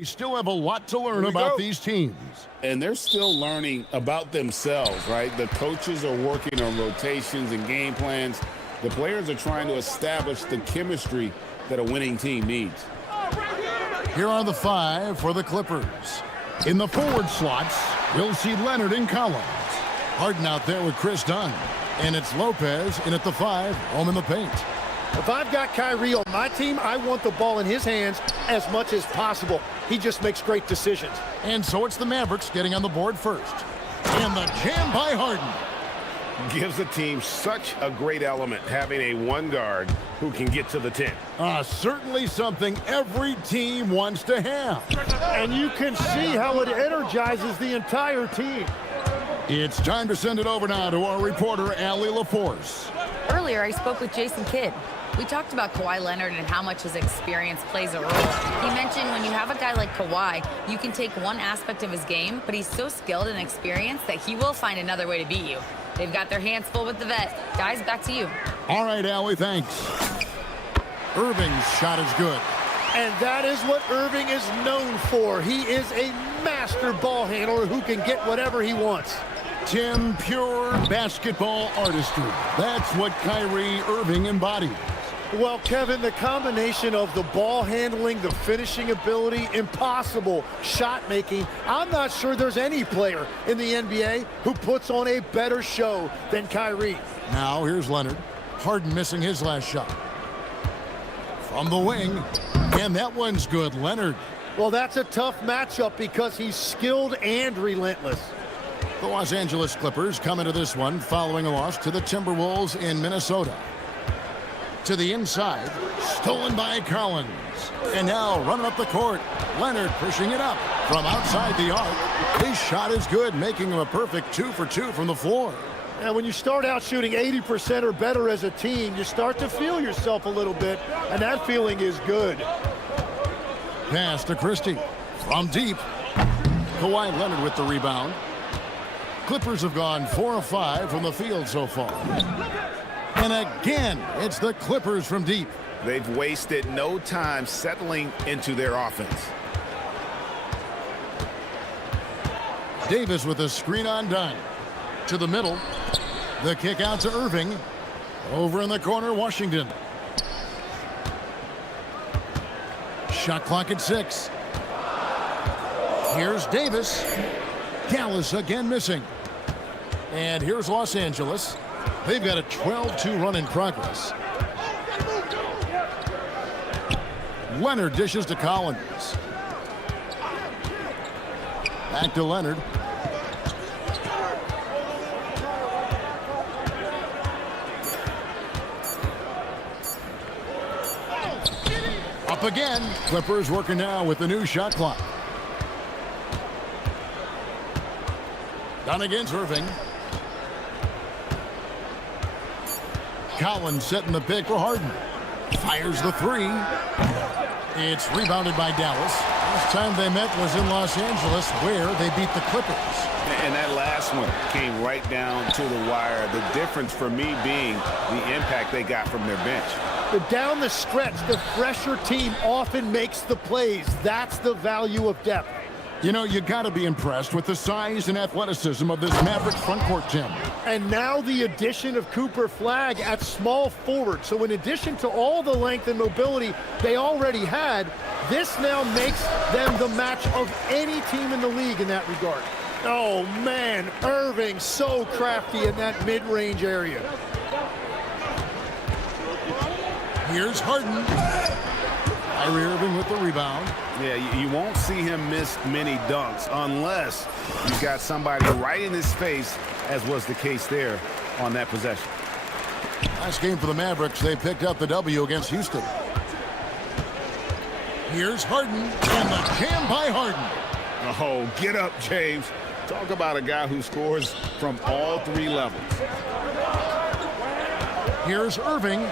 We still have a lot to learn about these teams. And they're still learning about themselves, right? The coaches are working on rotations and game plans. The players are trying to establish the chemistry that a winning team needs. Here are the five for the Clippers. In the forward slots, we'll see Leonard and Collins. Harden out there with Chris Dunn. And it's Lopez in at the five, home in the paint. If I've got Kyrie on my team, I want the ball in his hands as much as possible. He just makes great decisions. And so it's the Mavericks getting on the board first. And the jam by Harden. Gives the team such a great element, having a one guard who can get to the 10. Certainly something every team wants to have. And you can see how it energizes the entire team. It's time to send it over now to our reporter, Allie LaForce. Earlier, I spoke with Jason Kidd. We talked about Kawhi Leonard and how much his experience plays a role. He mentioned when you have a guy like Kawhi, you can take one aspect of his game, but he's so skilled and experienced that he will find another way to beat you. They've got their hands full with the vet. Guys, back to you. All right, Allie, thanks. Irving's shot is good. And that is what Irving is known for. He is a master ball handler who can get whatever he wants. Tim, pure basketball artistry. That's what Kyrie Irving embodies. Well, Kevin, the combination of the ball handling, the finishing ability, impossible shot making, I'm not sure there's any player in the NBA who puts on a better show than Kyrie. Now here's Leonard. Harden missing his last shot. From the wing, and that one's good. Leonard. Well, that's a tough matchup because he's skilled and relentless. The Los Angeles Clippers come into this one following a loss to the Timberwolves in Minnesota. To the inside, stolen by Collins. And now running up the court, Leonard pushing it up from outside the arc. His shot is good, making him a perfect 2 for 2 from the floor. And when you start out shooting 80% or better as a team, you start to feel yourself a little bit, and that feeling is good. Pass to Christie. From deep. Kawhi Leonard with the rebound. Clippers have gone 4 of 5 from the field so far. And again, it's the Clippers from deep. They've wasted no time settling into their offense. Davis with a screen on Dunn. To the middle. The kick out to Irving. Over in the corner, Washington. Shot clock at 6. Here's Davis. Gallus again missing. And here's Los Angeles. They've got a 12-2 run in progress. Leonard dishes to Collins. Back to Leonard. Up again. Clippers working now with the new shot clock. Down against Irving. Collins setting the pick for Harden. Fires the 3. It's rebounded by Dallas. Last time they met was in Los Angeles, where they beat the Clippers. And that last one came right down to the wire. The difference for me being the impact they got from their bench. But down the stretch, the fresher team often makes the plays. That's the value of depth. You know, you got to be impressed with the size and athleticism of this Mavericks front court, Tim. And now the addition of Cooper Flagg at small forward. So in addition to all the length and mobility they already had, this now makes them the match of any team in the league in that regard. Oh, man, Irving so crafty in that mid-range area. Here's Harden. Kyrie Irving with the rebound. Yeah, you won't see him miss many dunks unless you've got somebody right in his face, as was the case there on that possession. Last game for the Mavericks, they picked up the W against Houston. Here's Harden, and the jam by Harden. Oh, get up, James. Talk about a guy who scores from all 3 levels. Here's Irving.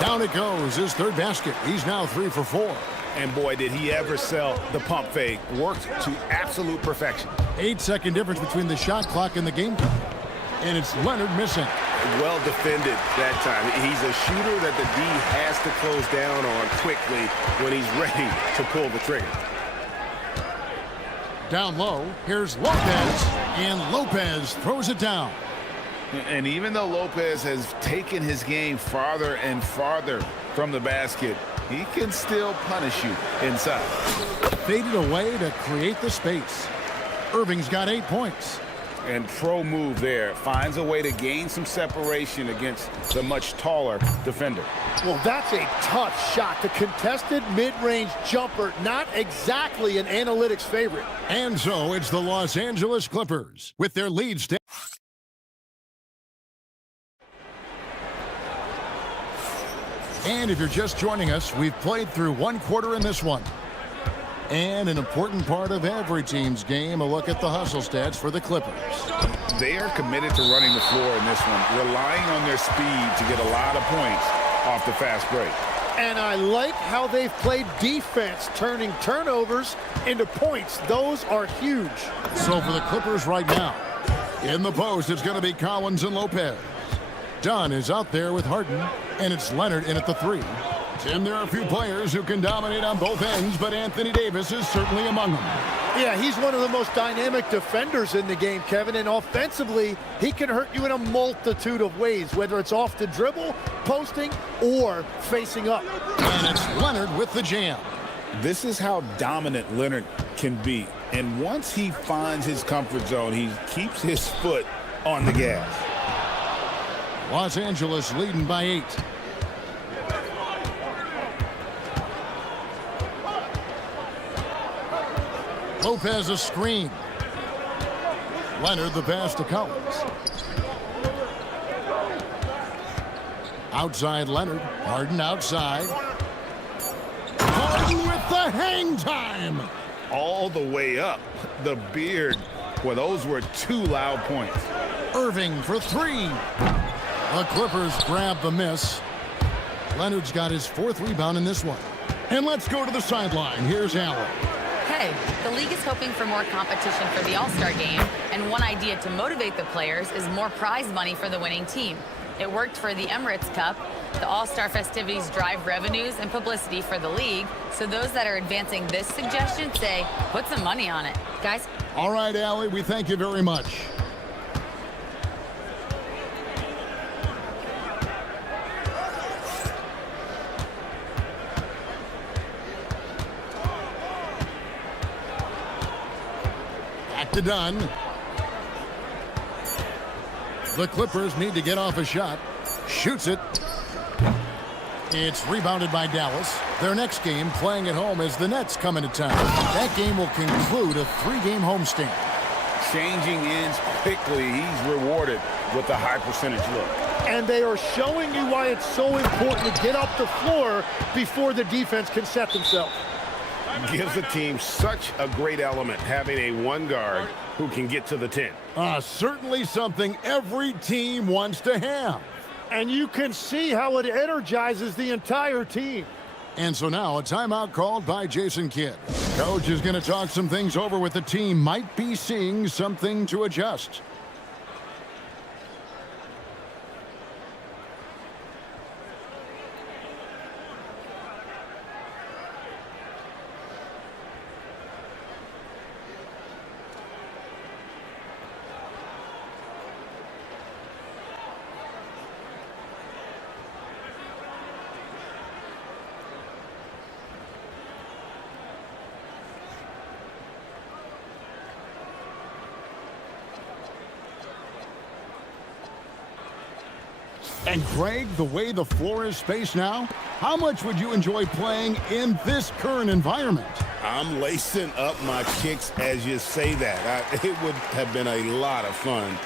Down it goes, his 3rd basket. He's now 3 for 4. And boy, did he ever sell the pump fake. Worked to absolute perfection. 8-second difference between the shot clock and the game clock. And it's Leonard missing. well defended that time. He's a shooter that the D has to close down on quickly when he's ready to pull the trigger. Down low, here's Lopez, and Lopez throws it down. And even though Lopez has taken his game farther and farther from the basket, he can still punish you inside. Faded away to create the space. Irving's got 8 points. And pro move there. Finds a way to gain some separation against the much taller defender. Well, that's a tough shot. The contested mid-range jumper, not exactly an analytics favorite. And so it's the Los Angeles Clippers with their lead step. And if you're just joining us, we've played through 1 quarter in this one. And an important part of every team's game, a look at the hustle stats for the Clippers. They are committed to running the floor in this one, relying on their speed to get a lot of points off the fast break. And I like how they've played defense, turning turnovers into points. Those are huge. So for the Clippers right now, in the post, it's going to be Collins and Lopez. Dunn is out there with Harden, and it's Leonard in at the 3. Tim, there are a few players who can dominate on both ends, but Anthony Davis is certainly among them. Yeah, he's one of the most dynamic defenders in the game, Kevin, and offensively, he can hurt you in a multitude of ways, whether it's off the dribble, posting, or facing up. And it's Leonard with the jam. This is how dominant Leonard can be. And once he finds his comfort zone, he keeps his foot on the gas. Los Angeles leading by 8. Lopez a screen. Leonard the pass to Collins. Outside Leonard. Harden outside. Harden with the hang time. All the way up. The beard. Well, those were 2 loud points. Irving for 3. The Clippers grab the miss. Leonard's got his 4th rebound in this one. And let's go to the sideline. Here's Allen. Hey, the league is hoping for more competition for the All-Star game, and one idea to motivate the players is more prize money for the winning team. It worked for the Emirates Cup. The All-Star festivities drive revenues and publicity for the league, so those that are advancing this suggestion say, put some money on it. Guys? All right, Allie, we thank you very much. To Dunn. The Clippers need to get off a shot. Shoots it. It's rebounded by Dallas. Their next game playing at home as the Nets come into town. That game will conclude a 3-game homestand. Changing ends quickly. He's rewarded with a high percentage look. And they are showing you why it's so important to get up the floor before the defense can set themselves. Gives the team such a great element, having a 1 guard who can get to the 10. Certainly something every team wants to have. And you can see how it energizes the entire team. And so now a timeout called by Jason Kidd. Coach is going to talk some things over with the team. Might be seeing something to adjust. And Greg, the way the floor is spaced now, how much would you enjoy playing in this current environment? I'm lacing up my kicks as you say that. It would have been a lot of fun.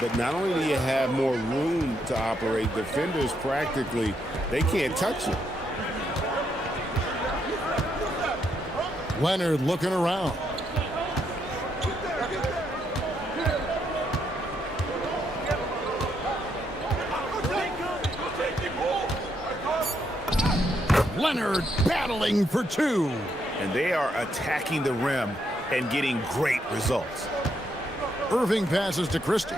But not only do you have more room to operate, defenders practically, they can't touch you. Leonard looking around. Leonard battling for 2. And they are attacking the rim and getting great results. Irving passes to Christie.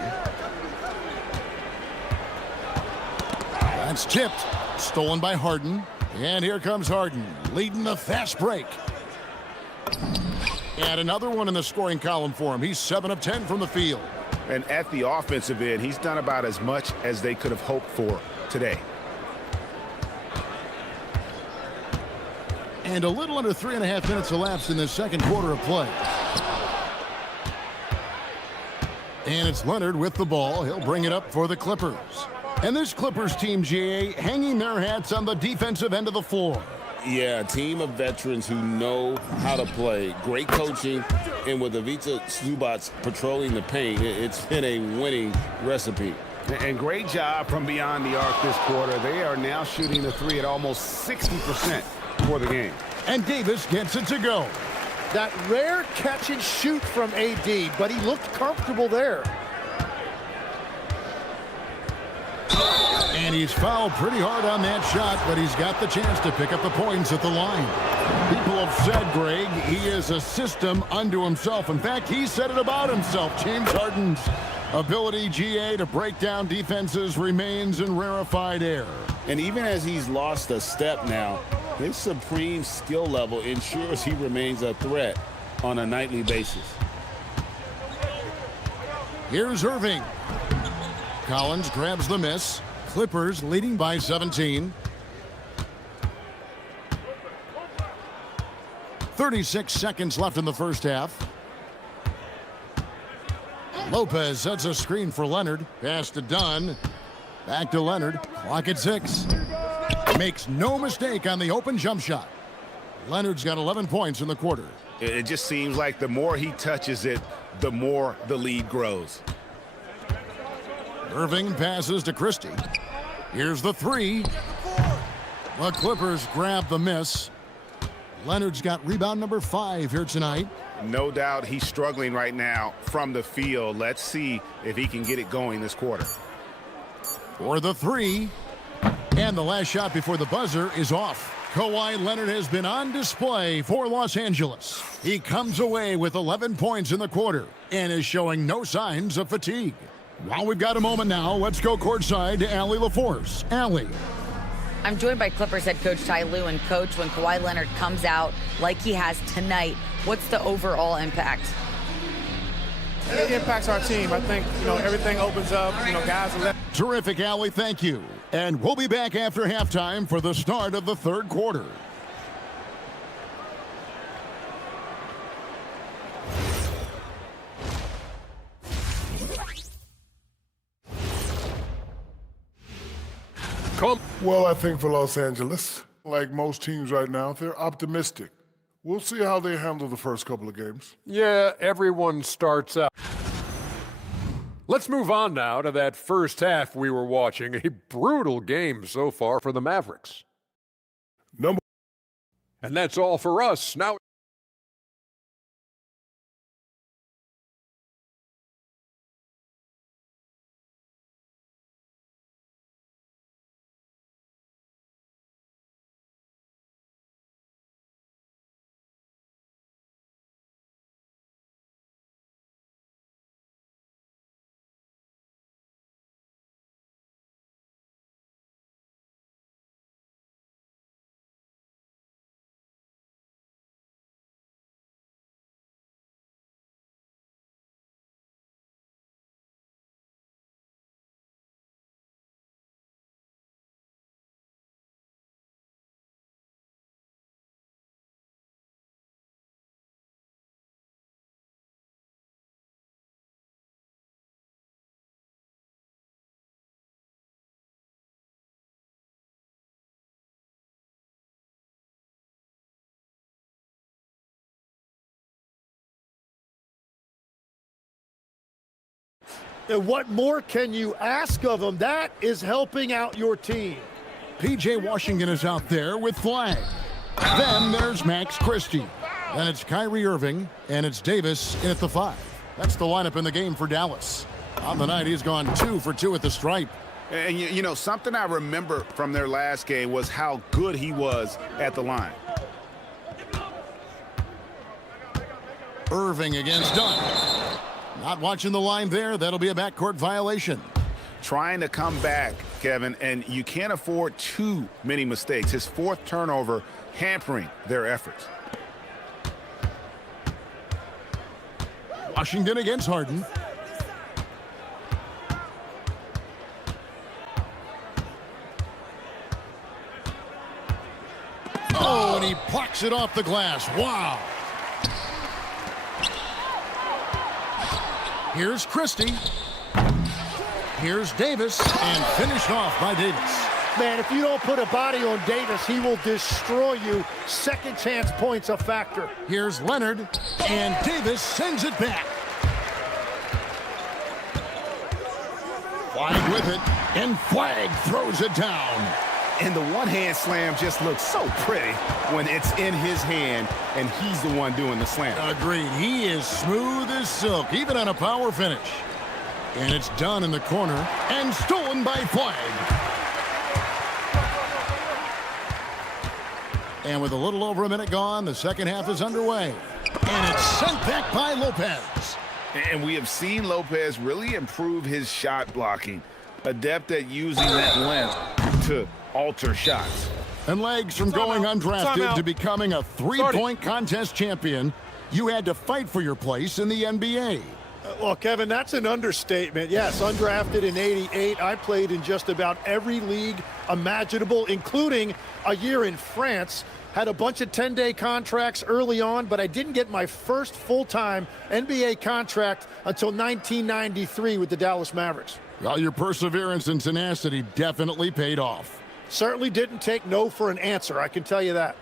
It's tipped. Stolen by Harden. And here comes Harden, leading the fast break. And another one in the scoring column for him. He's 7 of 10 from the field. And at the offensive end, he's done about as much as they could have hoped for today. And a little under 3.5 minutes elapsed in the second quarter of play. And it's Leonard with the ball. He'll bring it up for the Clippers. And this Clippers team, GA, hanging their hats on the defensive end of the floor. Yeah, a team of veterans who know how to play. Great coaching. And with Ivica Zubac patrolling the paint, it's been a winning recipe. And great job from beyond the arc this quarter. They are now shooting the three at almost 60% for the game. And Davis gets it to go. That rare catch and shoot from AD, but he looked comfortable there. And he's fouled pretty hard on that shot, but he's got the chance to pick up the points at the line. People have said, Greg, he is a system unto himself. In fact, he said it about himself. James Harden's ability, GA, to break down defenses remains in rarefied air. And even as he's lost a step now, his supreme skill level ensures he remains a threat on a nightly basis. Here's Irving. Collins grabs the miss. Clippers leading by 17. 36 seconds left in the first half. Lopez sets a screen for Leonard. Pass to Dunn. Back to Leonard. Clock at 6. Makes no mistake on the open jump shot. Leonard's got 11 points in the quarter. It just seems like the more he touches it, the more the lead grows. Irving passes to Christie. Here's the three. The Clippers grab the miss. Leonard's got rebound number 5 here tonight. No doubt he's struggling right now from the field. Let's see if he can get it going this quarter. For the three. And the last shot before the buzzer is off. Kawhi Leonard has been on display for Los Angeles. He comes away with 11 points in the quarter and is showing no signs of fatigue. While we've got a moment now, let's go courtside to Allie LaForce. Allie. I'm joined by Clippers head coach Ty Lue. And coach, when Kawhi Leonard comes out like he has tonight, what's the overall impact? It impacts our team. I think, everything opens up. Guys are left. Terrific, Allie. Thank you. And we'll be back after halftime for the start of the third quarter. Well, I think for Los Angeles, like most teams right now, they're optimistic. We'll see how they handle the first couple of games. Yeah, everyone starts out. Let's move on now to that first half we were watching. A brutal game so far for the Mavericks. And that's all for us. Now And what more can you ask of them? That is helping out your team. P.J. Washington is out there with Flag. Then there's Max Christie. Then it's Kyrie Irving, and it's Davis in at the 5. That's the lineup in the game for Dallas. On the night, he's gone 2 for 2 at the stripe. And, something I remember from their last game was how good he was at the line. Irving against Dunn. Not watching the line there. That'll be a backcourt violation. Trying to come back Kevin, and you can't afford too many mistakes. His fourth turnover hampering their efforts. Washington against Harden. Oh, and he plucks it off the glass. Wow. Here's Christie. Here's Davis, and finished off by Davis. Man, if you don't put a body on Davis, he will destroy you. Second chance points a factor. Here's Leonard, and Davis sends it back. Flag with it, and Flag throws it down. And the one-hand slam just looks so pretty when it's in his hand and he's the one doing the slam. Agreed. He is smooth as silk, even on a power finish. And it's done in the corner and stolen by Flag. And with a little over a minute gone, the second half is underway. And it's sent back by Lopez. And we have seen Lopez really improve his shot blocking, adept at using that length to alter shots. And Legs, from going undrafted to becoming a three-point contest champion, you had to fight for your place in the NBA. Well, Kevin, that's an understatement. Yes, undrafted in '88. I played in just about every league imaginable, including a year in France. Had a bunch of 10-day contracts early on, but I didn't get my first full-time NBA contract until 1993 with the Dallas Mavericks. Well, your perseverance and tenacity definitely paid off. Certainly didn't take no for an answer, I can tell you that.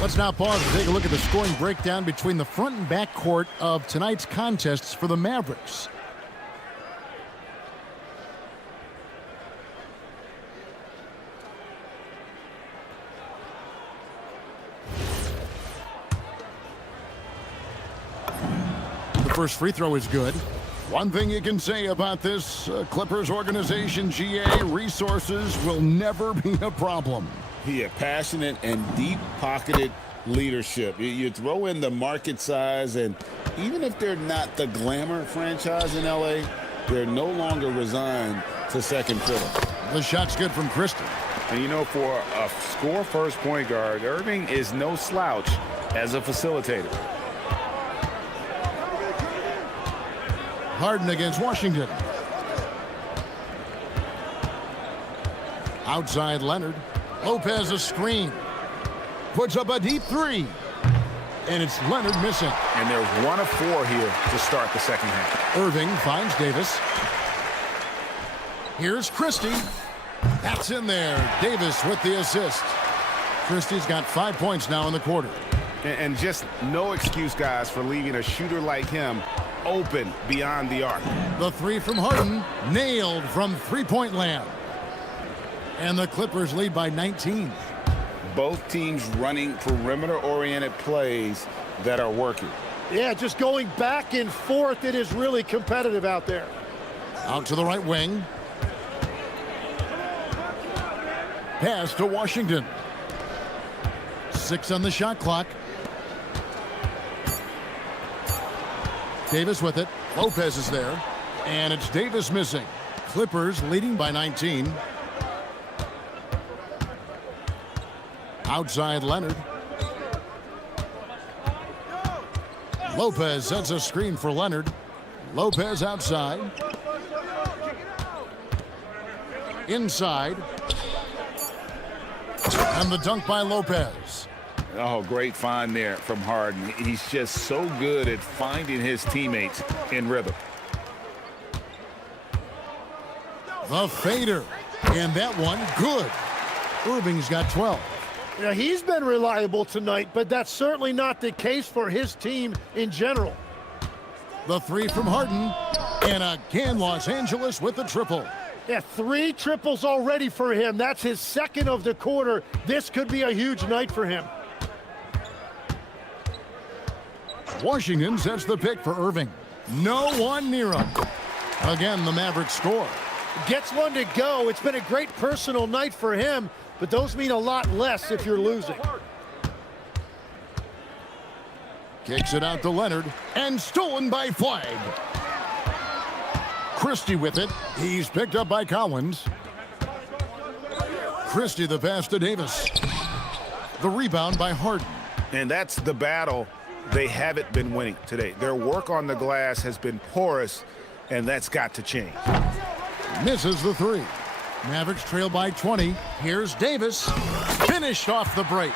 Let's now pause and take a look at the scoring breakdown between the front and back court of tonight's contests for the Mavericks. The first free throw is good. One thing you can say about this Clippers organization, GA, resources will never be a problem. He had passionate and deep-pocketed leadership. You throw in the market size, and even if they're not the glamour franchise in LA, they're no longer resigned to second fiddle. The shot's good from Christie. And you know, for a score-first point guard, Irving is no slouch as a facilitator. Harden against Washington. Outside Leonard. Lopez a screen. Puts up a deep three. And it's Leonard missing. And there's 1 of 4 here to start the second half. Irving finds Davis. Here's Christie. That's in there. Davis with the assist. Christie's got 5 points now in the quarter. And just no excuse, guys, for leaving a shooter like him open beyond the arc. The three from Harden, nailed from three-point land. And the Clippers lead by 19. Both teams running perimeter-oriented plays that are working. Yeah, just going back and forth. It is really competitive out there. Out to the right wing. Pass to Washington. 6 on the shot clock. Davis with it. Lopez is there. And it's Davis missing. Clippers leading by 19. Outside Leonard. Lopez sets a screen for Leonard. Lopez outside. Inside. And the dunk by Lopez. Oh, great find there from Harden. He's just so good at finding his teammates in rhythm. The fader. And that one, good. Irving's got 12. Now, he's been reliable tonight, but that's certainly not the case for his team in general. The three from Harden. And again, Los Angeles with the triple. Yeah, 3 triples already for him. That's his second of the quarter. This could be a huge night for him. Washington sets the pick for Irving. No one near him. Again, the Mavericks score. Gets one to go. It's been a great personal night for him, but those mean a lot less if you're losing. Kicks it out to Leonard, and stolen by Flag. Christie with it. He's picked up by Collins. Christie the pass to Davis. The rebound by Harden. And that's the battle they haven't been winning today. Their work on the glass has been porous, and that's got to change. Misses the three. Mavericks trail by 20. Here's Davis. Finished off the break.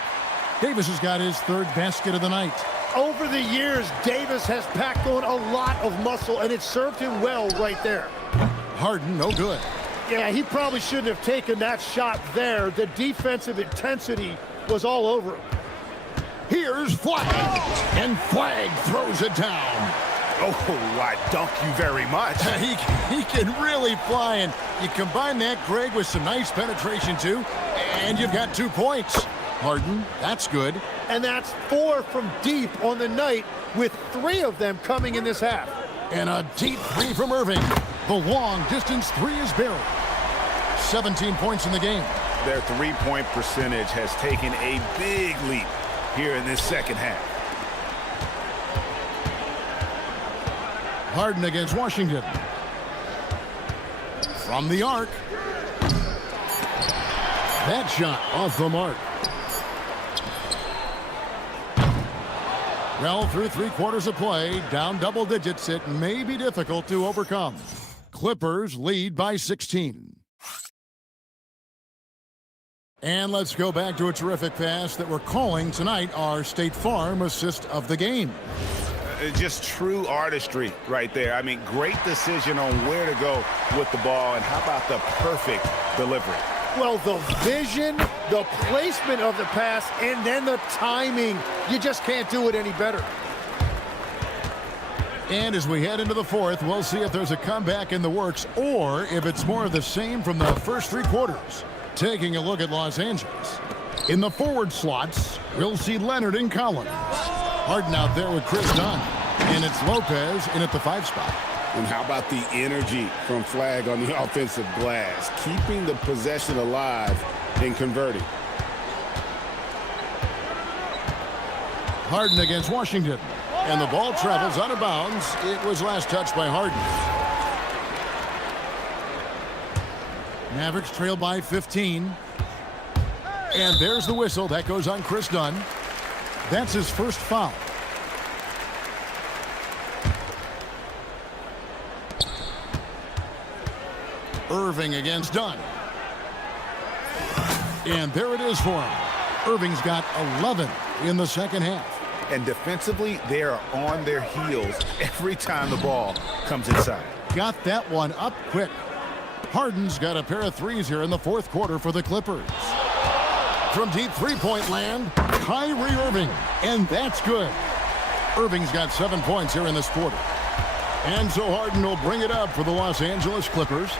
Davis has got his third basket of the night. Over the years, Davis has packed on a lot of muscle, and it served him well right there. Harden, no good. Yeah, he probably shouldn't have taken that shot there. The defensive intensity was all over him. Here's Flag, and Flag throws it down. Oh, I dunk you very much. He can really fly, and you combine that, Greg, with some nice penetration, too, and you've got 2 points. Harden, that's good. And that's 4 from deep on the night, with 3 of them coming in this half. And a deep three from Irving. The long-distance three is buried. 17 points in the game. Their three-point percentage has taken a big leap here in this second half. Harden against Washington. From the arc. That shot off the mark. Well, through 3 quarters of play, down double digits, it may be difficult to overcome. Clippers lead by 16. And let's go back to a terrific pass that we're calling tonight our State Farm assist of the game. Just true artistry right there. I mean, great decision on where to go with the ball, and how about the perfect delivery? Well, the vision, the placement of the pass, and then the timing. You just can't do it any better. And as we head into the fourth, we'll see if there's a comeback in the works or if it's more of the same from the first 3 quarters. Taking a look at Los Angeles. In the forward slots, we'll see Leonard and Collins. Harden out there with Chris Dunn. And it's Lopez in at the 5 spot. And how about the energy from Flag on the offensive glass, keeping the possession alive and converting. Harden against Washington. And the ball travels out of bounds. It was last touched by Harden. Mavericks trail by 15. And there's the whistle. That goes on Chris Dunn. That's his first foul. Irving against Dunn. And there it is for him. Irving's got 11 in the second half. And defensively, they are on their heels every time the ball comes inside. Got that one up quick. Harden's got a pair of threes here in the fourth quarter for the Clippers. From deep three-point land, Kyrie Irving. And that's good. Irving's got 7 points here in this quarter. And so Harden will bring it up for the Los Angeles Clippers.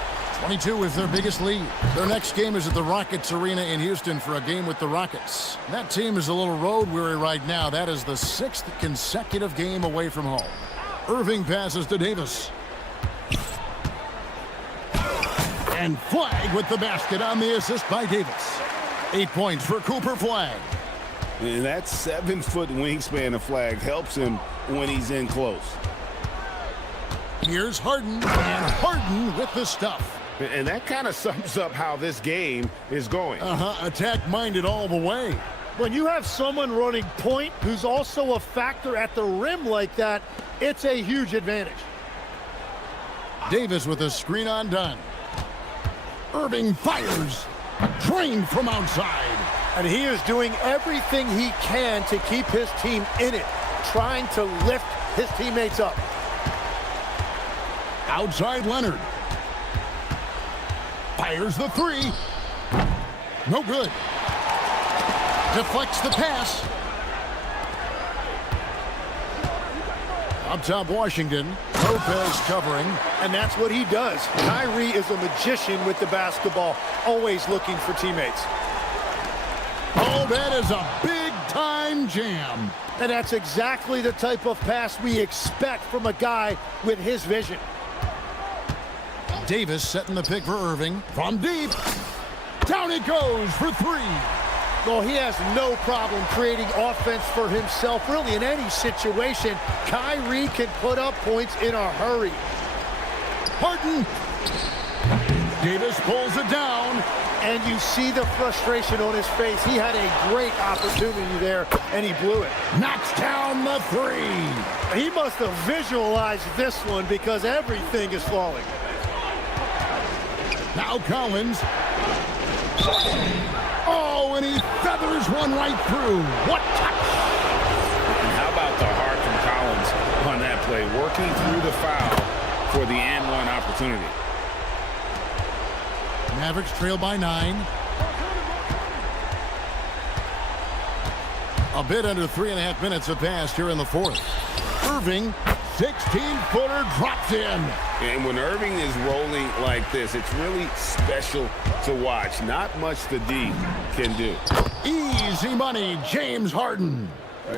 22 is their biggest lead. Their next game is at the Rockets Arena in Houston for a game with the Rockets. That team is a little road weary right now. That is the 6th consecutive game away from home. Irving passes to Davis. And Flag with the basket on the assist by Davis. 8 points for Cooper Flag. And that 7-foot wingspan of Flag helps him when he's in close. Here's Harden, and Harden with the stuff. And that kind of sums up how this game is going. Attack-minded all the way. When you have someone running point who's also a factor at the rim like that, it's a huge advantage. Davis with a screen on Dunn. Irving fires. Drained from outside. And he is doing everything he can to keep his team in it, trying to lift his teammates up. Outside Leonard. Fires the three. No good. Deflects the pass. Up top Washington. Lopez covering. And that's what he does. Kyrie is a magician with the basketball, always looking for teammates. Oh, that is a big-time jam. And that's exactly the type of pass we expect from a guy with his vision. Davis setting the pick for Irving. From deep. Down it goes for three. Well, he has no problem creating offense for himself, really, in any situation. Kyrie can put up points in a hurry. Harden. Davis pulls it down. And you see the frustration on his face. He had a great opportunity there, and he blew it. Knocks down the three. He must have visualized this one because everything is falling. Now Collins. Oh, and he feathers one right through. What touch! And how about the heart from Collins on that play, working through the foul for the and one opportunity. Mavericks trail by 9. A bit under 3.5 minutes have passed here in the fourth. Irving, 16-footer, drops in. And when Irving is rolling like this, it's really special to watch. Not much the D can do. Easy money, James Harden.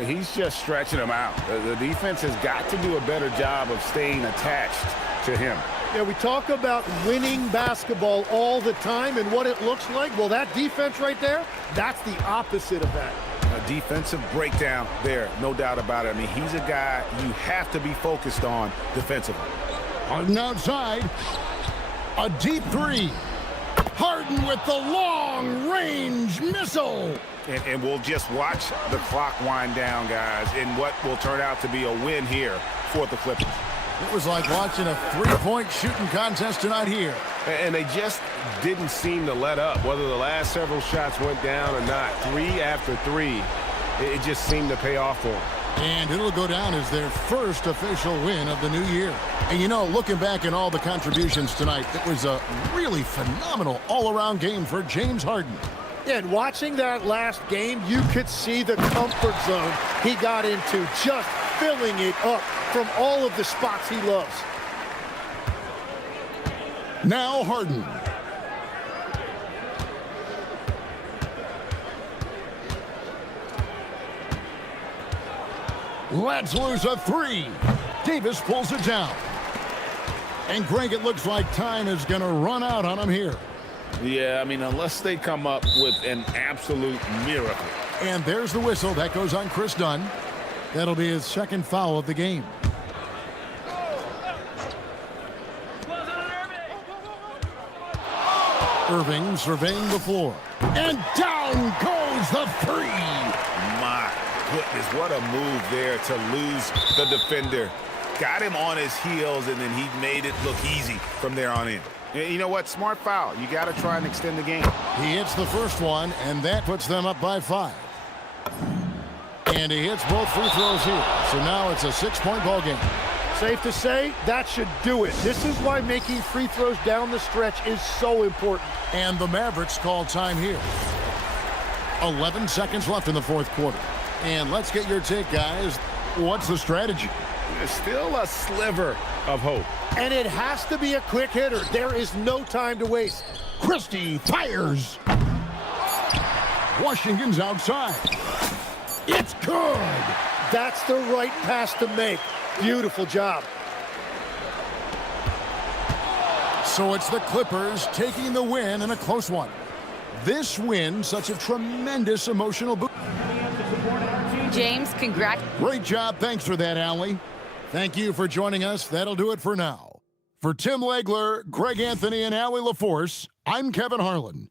He's just stretching him out. The defense has got to do a better job of staying attached to him. Yeah, we talk about winning basketball all the time and what it looks like. Well, that defense right there, that's the opposite of that. A defensive breakdown there, no doubt about it. I mean, he's a guy you have to be focused on defensively. Harden outside. A deep three. Harden with the long-range missile. And we'll just watch the clock wind down, guys, in what will turn out to be a win here for the Clippers. It was like watching a three-point shooting contest tonight here. And they just didn't seem to let up, whether the last several shots went down or not. 3 after 3, it just seemed to pay off for them. And it'll go down as their first official win of the new year. And, you know, looking back at all the contributions tonight, it was a really phenomenal all-around game for James Harden. And watching that last game, you could see the comfort zone he got into, just filling it up from all of the spots he loves. Now Harden. Let's lose a three. Davis pulls it down. And Greg, it looks like time is going to run out on him here. Yeah, I mean, unless they come up with an absolute miracle. And there's the whistle. That goes on Chris Dunn. That'll be his second foul of the game. Irving surveying the floor. And down goes the three. My goodness, what a move there to lose the defender. Got him on his heels, and then he made it look easy from there on in. You know what? Smart foul. You got to try and extend the game. He hits the first one, and that puts them up by 5. And he hits both free throws here. So now it's a 6-point ball game. Safe to say, that should do it. This is why making free throws down the stretch is so important. And the Mavericks call time here. 11 seconds left in the fourth quarter. And let's get your take, guys. What's the strategy? There's still a sliver of hope. And it has to be a quick hitter. There is no time to waste. Christie fires. Washington's outside. It's good. That's the right pass to make. Beautiful job. So it's the Clippers taking the win in a close one. This win, such a tremendous emotional boost. James, congrats. Great job. Thanks for that, Allie. Thank you for joining us. That'll do it for now. For Tim Legler, Greg Anthony, and Allie LaForce, I'm Kevin Harlan.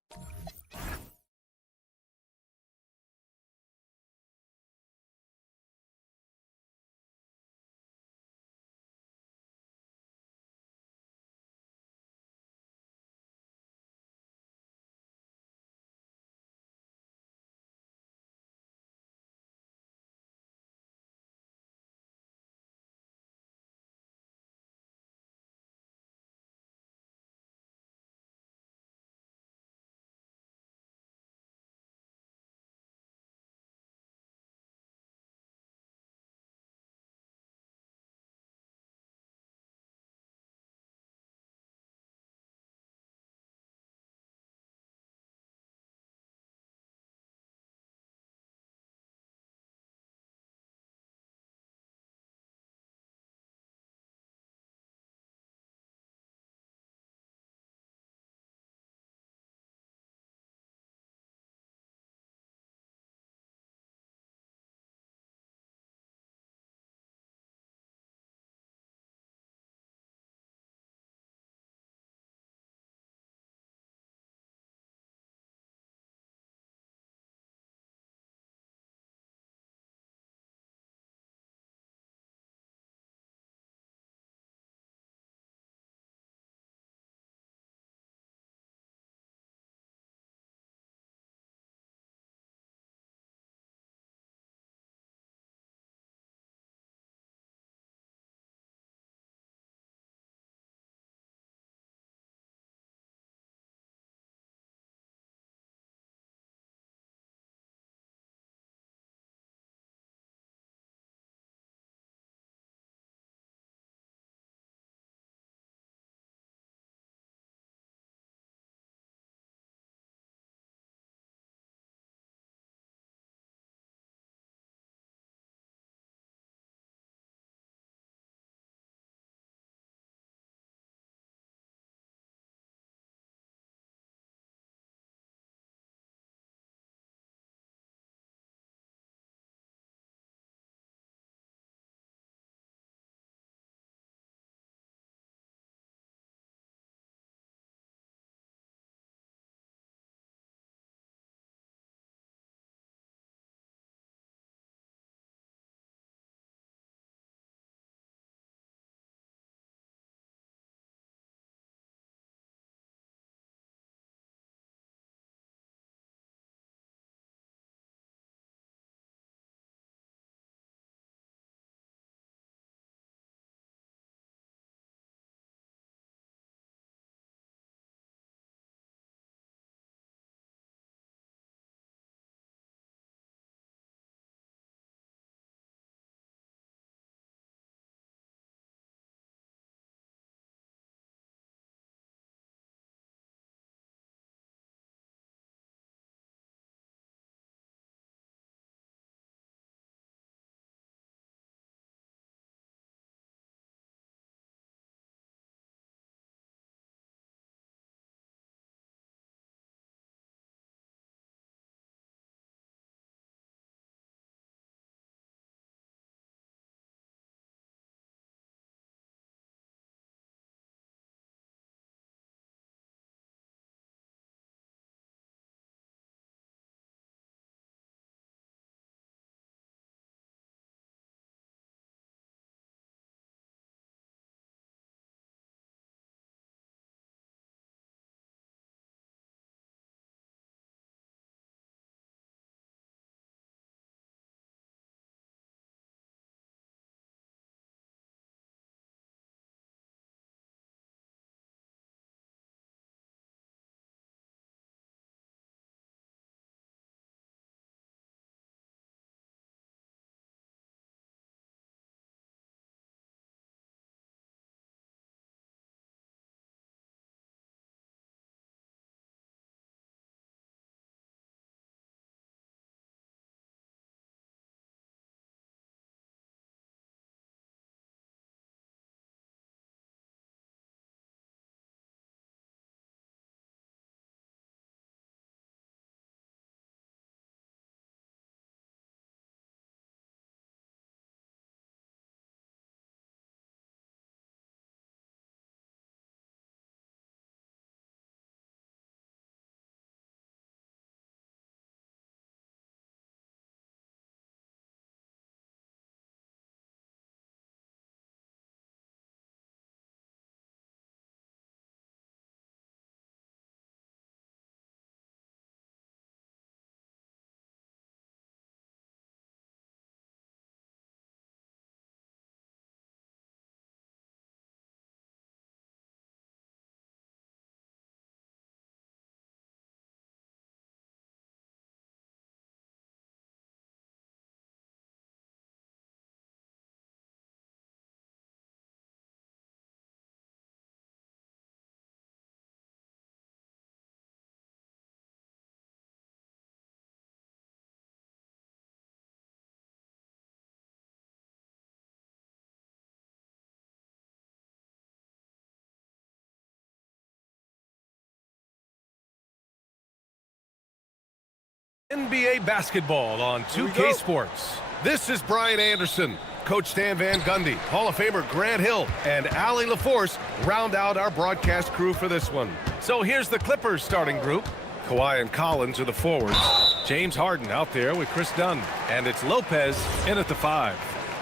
NBA basketball on 2K Sports. This is Brian Anderson. Coach Stan Van Gundy, Hall of Famer Grant Hill, and Allie LaForce round out our broadcast crew for this one. So here's the Clippers starting group. Kawhi and Collins are the forwards. James Harden out there with Chris Dunn. And it's Lopez in at the 5.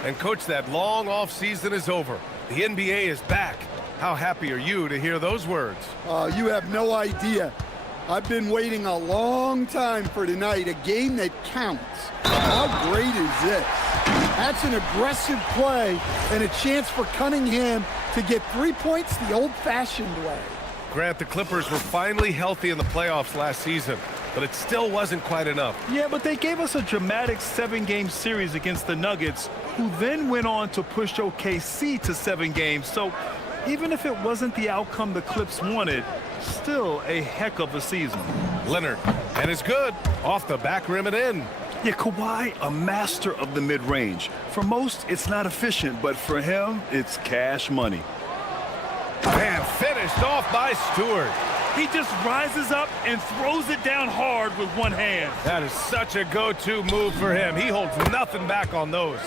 And coach, that long off season is over. The NBA is back. How happy are you to hear those words? You have no idea. I've been waiting a long time for tonight, a game that counts. How great is this? That's an aggressive play and a chance for Cunningham to get 3 points the old-fashioned way. Grant, the Clippers were finally healthy in the playoffs last season, but it still wasn't quite enough. Yeah, but they gave us a dramatic 7-game series against the Nuggets, who then went on to push OKC to 7 games. So even if it wasn't the outcome the Clips wanted, still a heck of a season. Leonard, and it's good. Off the back rim and in. Yeah, Kawhi, a master of the mid-range. For most, it's not efficient, but for him, it's cash money. And finished off by Stewart. He just rises up and throws it down hard with one hand. That is such a go-to move for him. He holds nothing back on those.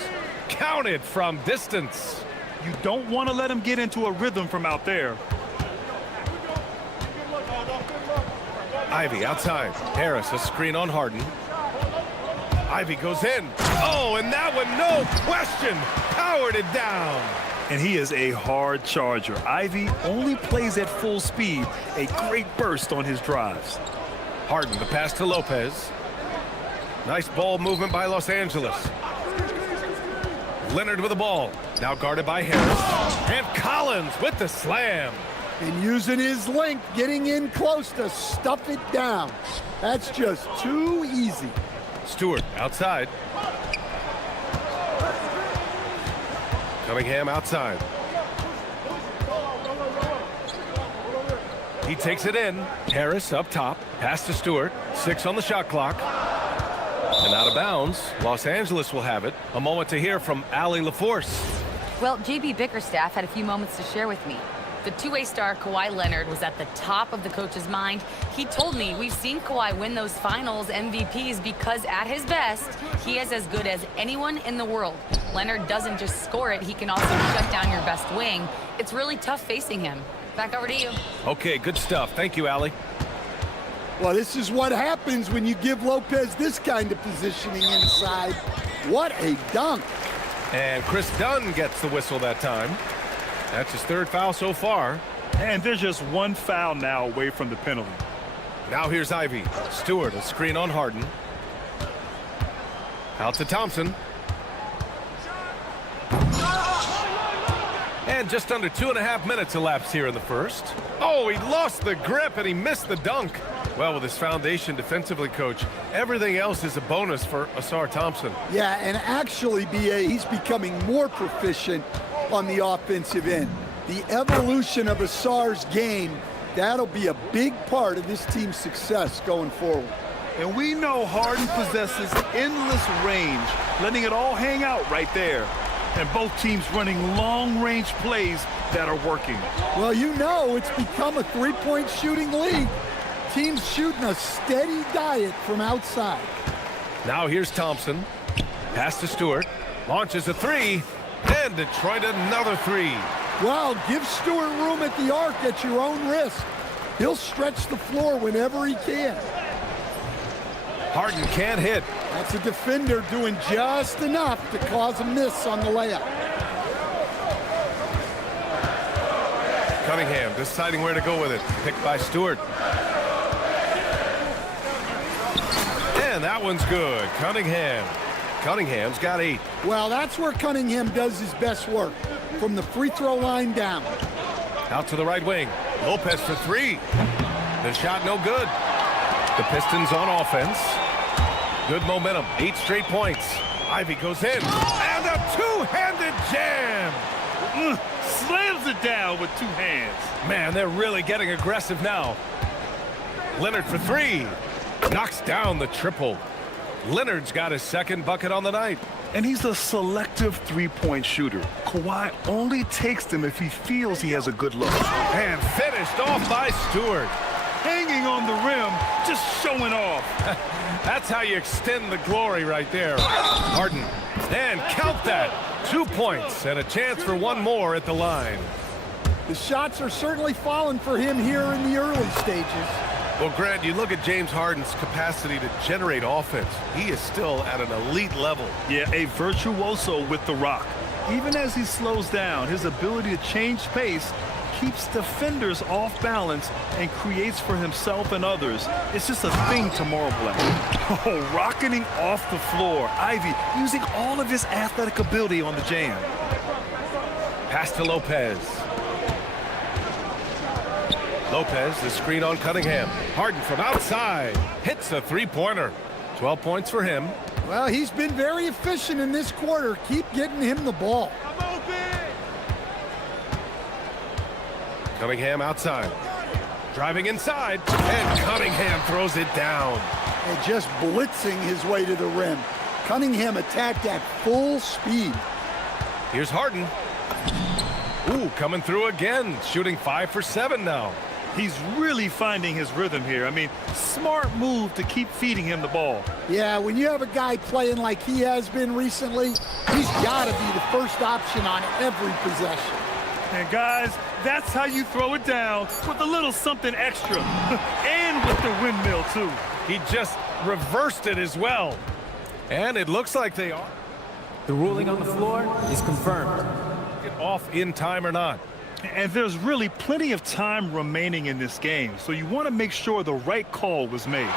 Counted from distance. You don't want to let him get into a rhythm from out there. Ivy outside. Harris, a screen on Harden. Ivy goes in. Oh, and that one, no question, powered it down. And he is a hard charger. Ivy only plays at full speed. A great burst on his drives. Harden, the pass to Lopez. Nice ball movement by Los Angeles. Leonard with the ball. Now guarded by Harris. And Collins with the slam. And using his length, getting in close to stuff it down. That's just too easy. Stewart outside. Cunningham outside. He takes it in. Harris up top. Pass to Stewart. 6 on the shot clock. And out of bounds. Los Angeles will have it. A moment to hear from Allie LaForce. Well, JB Bickerstaff had a few moments to share with me. The two-way star Kawhi Leonard was at the top of the coach's mind. He told me we've seen Kawhi win those finals MVPs because at his best, he is as good as anyone in the world. Leonard doesn't just score it, he can also shut down your best wing. It's really tough facing him. Back over to you. Okay, good stuff. Thank you, Allie. Well, this is what happens when you give Lopez this kind of positioning inside. What a dunk. And Chris Dunn gets the whistle that time. That's his 3rd foul so far. And there's just 1 foul now away from the penalty. Now here's Ivy. Stewart, a screen on Harden. Out to Thompson. And just under 2.5 minutes elapsed here in the first. Oh, he lost the grip and he missed the dunk. Well, with his foundation defensively, coach, everything else is a bonus for Asar Thompson. Yeah, and actually, BA, he's becoming more proficient on the offensive end. The evolution of Asar's game, that'll be a big part of this team's success going forward. And we know Harden possesses endless range, letting it all hang out right there. And both teams running long-range plays that are working. Well, you know it's become a three-point shooting league. Teams shooting a steady diet from outside. Now here's Thompson. Pass to Stewart. Launches a 3. And Detroit another 3. Well, give Stewart room at the arc at your own risk. He'll stretch the floor whenever he can. Harden can't hit. That's a defender doing just enough to cause a miss on the layup. Cunningham deciding where to go with it. Picked by Stewart. And that one's good. Cunningham's got 8. Well, that's where Cunningham does his best work, from the free throw line down. Out to the right wing. Lopez for 3. The shot no good. The Pistons on offense. Good momentum. 8 straight points. Ivy goes in. And a two-handed jam. Slams it down with 2 hands. Man, they're really getting aggressive now. Leonard for 3. Knocks down the triple. Leonard's got his 2nd bucket on the night. And he's a selective three-point shooter. Kawhi only takes them if he feels he has a good look. And finished off by Stewart. hanging on the rim, just showing off. That's how you extend the glory right there. Harden. And count that. 2 points and a chance for one more at the line. The shots are certainly falling for him here in the early stages. Well, Grant, you look at James Harden's capacity to generate offense. He is still at an elite level. Yeah, a virtuoso with the rock. Even as he slows down, his ability to change pace keeps defenders off balance and creates for himself and others. It's just a thing tomorrow, Black. Oh, rocketing off the floor. Ivy using all of his athletic ability on the jam. Pass to Lopez. Lopez, the screen on Cunningham. Harden from outside. Hits a three-pointer. 12 points for him. Well, he's been very efficient in this quarter. Keep getting him the ball. Cunningham outside. Driving inside. And Cunningham throws it down. And just blitzing his way to the rim. Cunningham attacked at full speed. Here's Harden. Ooh, coming through again. Shooting 5 for 7 now. He's really finding his rhythm here. I mean, smart move to keep feeding him the ball. Yeah, when you have a guy playing like he has been recently, he's got to be the first option on every possession. And guys, that's how you throw it down, with a little something extra. And with the windmill, too. He just reversed it as well. And it looks like they are. The ruling on the floor is confirmed. Get off in time or not. And there's really plenty of time remaining in this game, so you want to make sure the right call was made.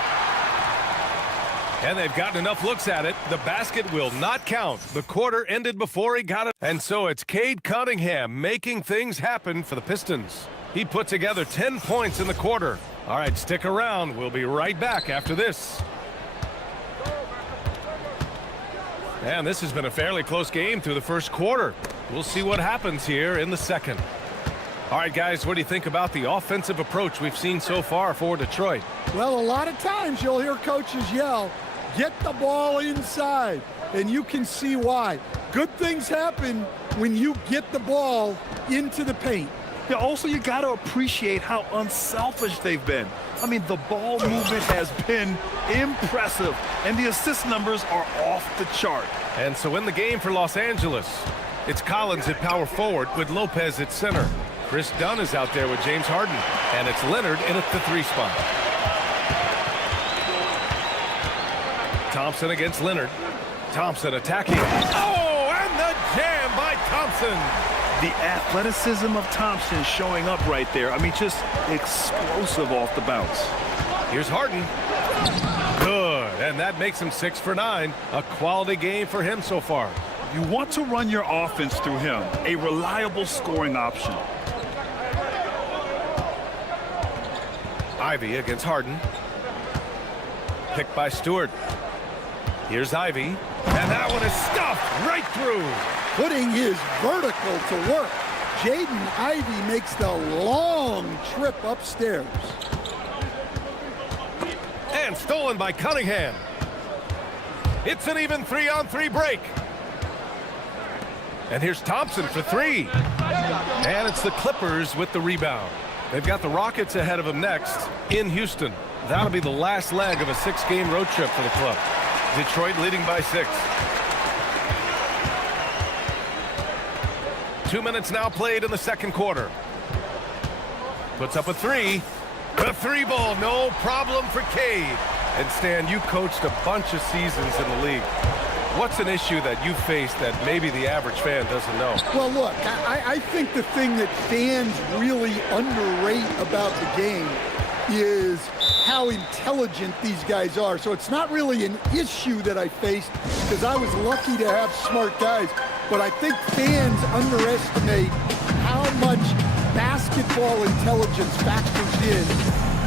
And they've gotten enough looks at it. The basket will not count. The quarter ended before he got it. And so it's Cade Cunningham making things happen for the Pistons. He put together 10 points in the quarter. All right, stick around. We'll be right back after this. And this has been a fairly close game through the first quarter. We'll see what happens here in the second. All right, guys, what do you think about the offensive approach we've seen so far for Detroit? Well, a lot of times you'll hear coaches yell, get the ball inside, and you can see why. Good things happen when you get the ball into the paint. Yeah, also, you got to appreciate how unselfish they've been. I mean, the ball movement has been impressive, and the assist numbers are off the chart. And so in the game for Los Angeles, it's Collins at power forward with Lopez at center. Chris Dunn is out there with James Harden, and it's Leonard in at the 3 spot. Thompson against Leonard. Thompson attacking. Oh, and the jam by Thompson. The athleticism of Thompson showing up right there. I mean, just explosive off the bounce. Here's Harden. Good, and that makes him 6 for 9. A quality game for him so far. You want to run your offense through him, a reliable scoring option. Ivy against Harden. Picked by Stewart. Here's Ivy. And that one is stuffed right through. Putting his vertical to work. Jaden Ivey makes the long trip upstairs. And stolen by Cunningham. It's an even 3-on-3 break. And here's Thompson for 3. And it's the Clippers with the rebound. They've got the Rockets ahead of them next in Houston. That'll be the last leg of a 6-game road trip for the club. Detroit leading by 6. 2 minutes now played in the second quarter. Puts up a 3. The 3 ball, no problem for Cade. And Stan, you coached a bunch of seasons in the league. What's an issue that you face that maybe the average fan doesn't know? Well, look, I think the thing that fans really underrate about the game is how intelligent these guys are. So it's not really an issue that I faced because I was lucky to have smart guys. But I think fans underestimate how much basketball intelligence factors in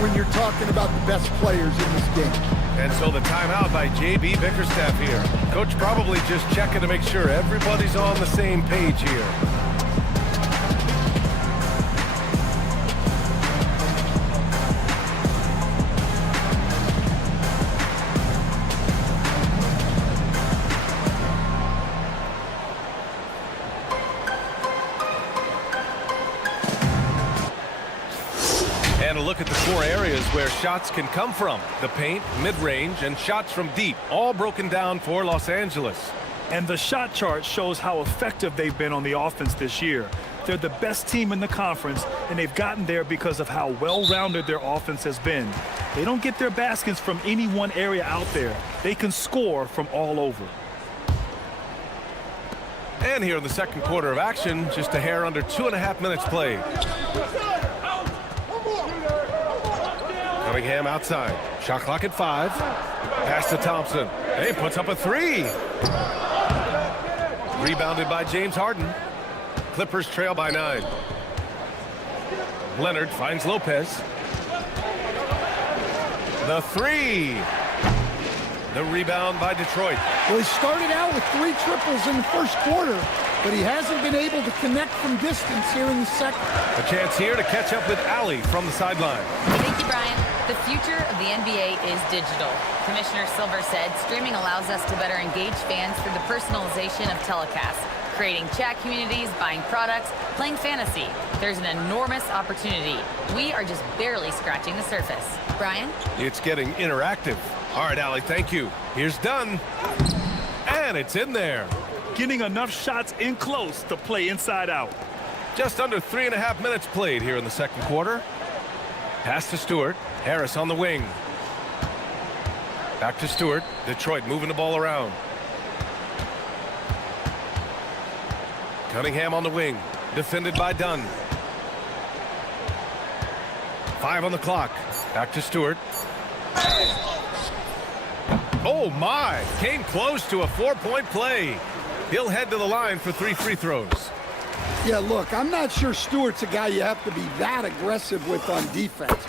when you're talking about the best players in this game. And so the timeout by J.B. Bickerstaff here. Coach probably just checking to make sure everybody's on the same page here. And a look at the 4 areas where shots can come from. The paint, mid-range, and shots from deep, all broken down for Los Angeles. And the shot chart shows how effective they've been on the offense this year. They're the best team in the conference, and they've gotten there because of how well-rounded their offense has been. They don't get their baskets from any one area out there. They can score from all over. And here in the second quarter of action, just a hair under 2.5 minutes played. Cunningham outside. Shot clock at 5. Pass to Thompson. He puts up a 3. Rebounded by James Harden. Clippers trail by 9. Leonard finds Lopez. The 3. The rebound by Detroit. Well, he started out with 3 triples in the first quarter, but he hasn't been able to connect from distance here in the second. A chance here to catch up with Ali from the sideline. Thank you, Brian. The future of the NBA is digital. Commissioner Silver said streaming allows us to better engage fans through the personalization of telecasts, creating chat communities, buying products, playing fantasy. There's an enormous opportunity. We are just barely scratching the surface. Brian? It's getting interactive. All right, Ali, thank you. Here's done. And it's in there. Getting enough shots in close to play inside out. Just under 3.5 minutes played here in the second quarter. Pass to Stewart. Harris on the wing. Back to Stewart. Detroit moving the ball around. Cunningham on the wing. Defended by Dunn. 5 on the clock. Back to Stewart. Oh my! Came close to a 4-point play. He'll head to the line for 3 free throws. Yeah, look, I'm not sure Stewart's a guy you have to be that aggressive with on defense.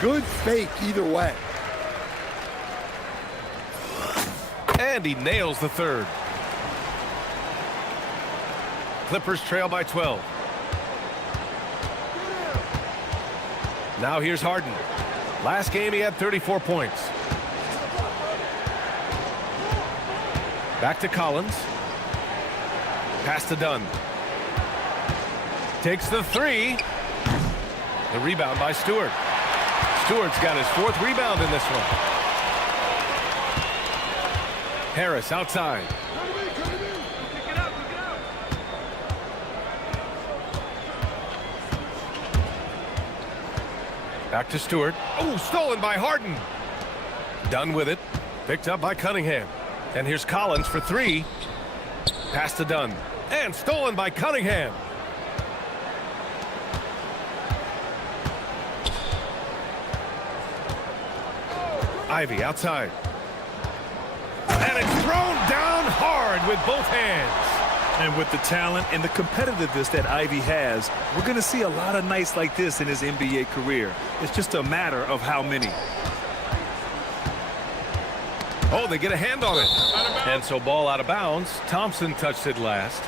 Good fake either way. And he nails the 3rd. Clippers trail by 12. Now here's Harden. Last game he had 34 points. Back to Collins. Pass to Dunn. Takes the 3. The rebound by Stewart. Stewart's got his 4th rebound in this one. Harris outside. Back to Stewart. Oh, stolen by Harden. Dunn with it. Picked up by Cunningham. And here's Collins for 3. Pass to Dunn. And stolen by Cunningham. Ivy outside. And it's thrown down hard with both hands. And with the talent and the competitiveness that Ivy has, we're going to see a lot of nights like this in his NBA career. It's just a matter of how many. Oh, they get a hand on it. And so ball out of bounds. Thompson touched it last.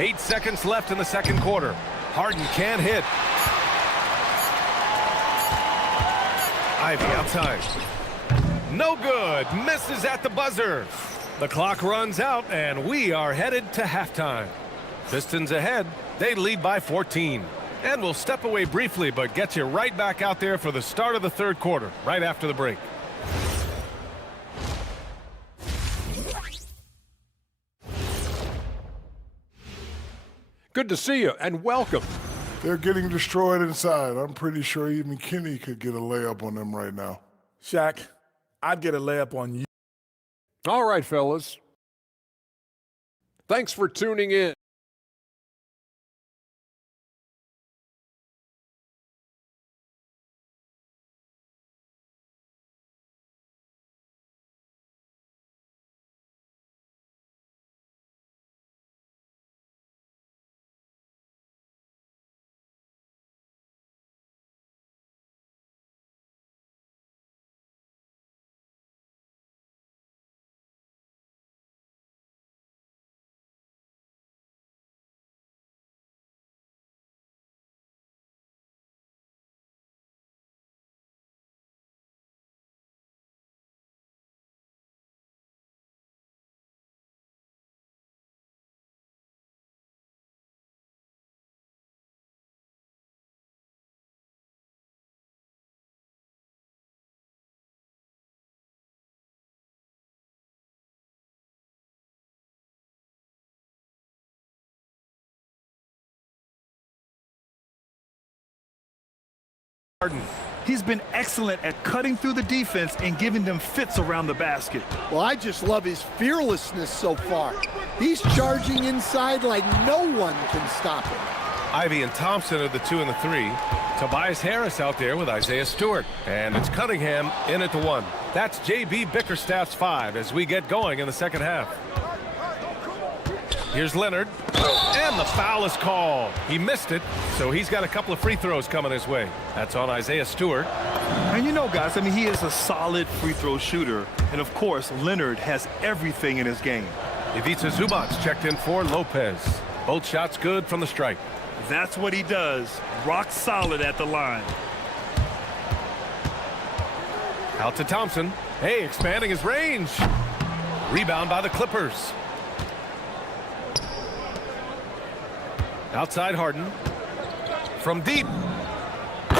Eight seconds left in the second quarter. Harden can't hit. Ivy outside. No good. Misses at the buzzer. The clock runs out, and we are headed to halftime. Pistons ahead. They lead by 14. And we'll step away briefly, but get you right back out there for the start of the third quarter, right after the break. Good to see you, and welcome. They're getting destroyed inside. I'm pretty sure even Kenny could get a layup on them right now. Shaq, I'd get a layup on you. All right, fellas. Thanks for tuning in. Harden. He's been excellent at cutting through the defense and giving them fits around the basket. Well, I just love his fearlessness so far. He's charging inside like no one can stop him. Ivy and Thompson are the 2 and the 3. Tobias Harris out there with Isaiah Stewart. And it's Cunningham in at the 1. That's J.B. Bickerstaff's 5 as we get going in the second half. Here's Leonard. And the foul is called. He missed it, so he's got a couple of free throws coming his way. That's on Isaiah Stewart. And you know, guys, I mean, he is a solid free throw shooter. And, of course, Leonard has everything in his game. Ivica Zubac's checked in for Lopez. Both shots good from the stripe. That's what he does. Rock solid at the line. Out to Thompson. Hey, expanding his range. Rebound by the Clippers. Outside Harden. From deep.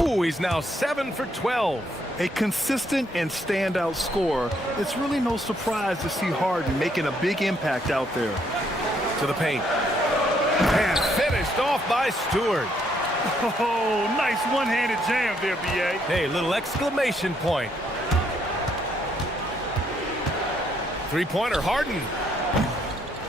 Ooh, he's now 7 for 12. A consistent and standout scorer. It's really no surprise to see Harden making a big impact out there. To the paint. And finished off by Stewart. Oh, nice one-handed jam there, B.A. Hey, little exclamation point. Three-pointer, Harden.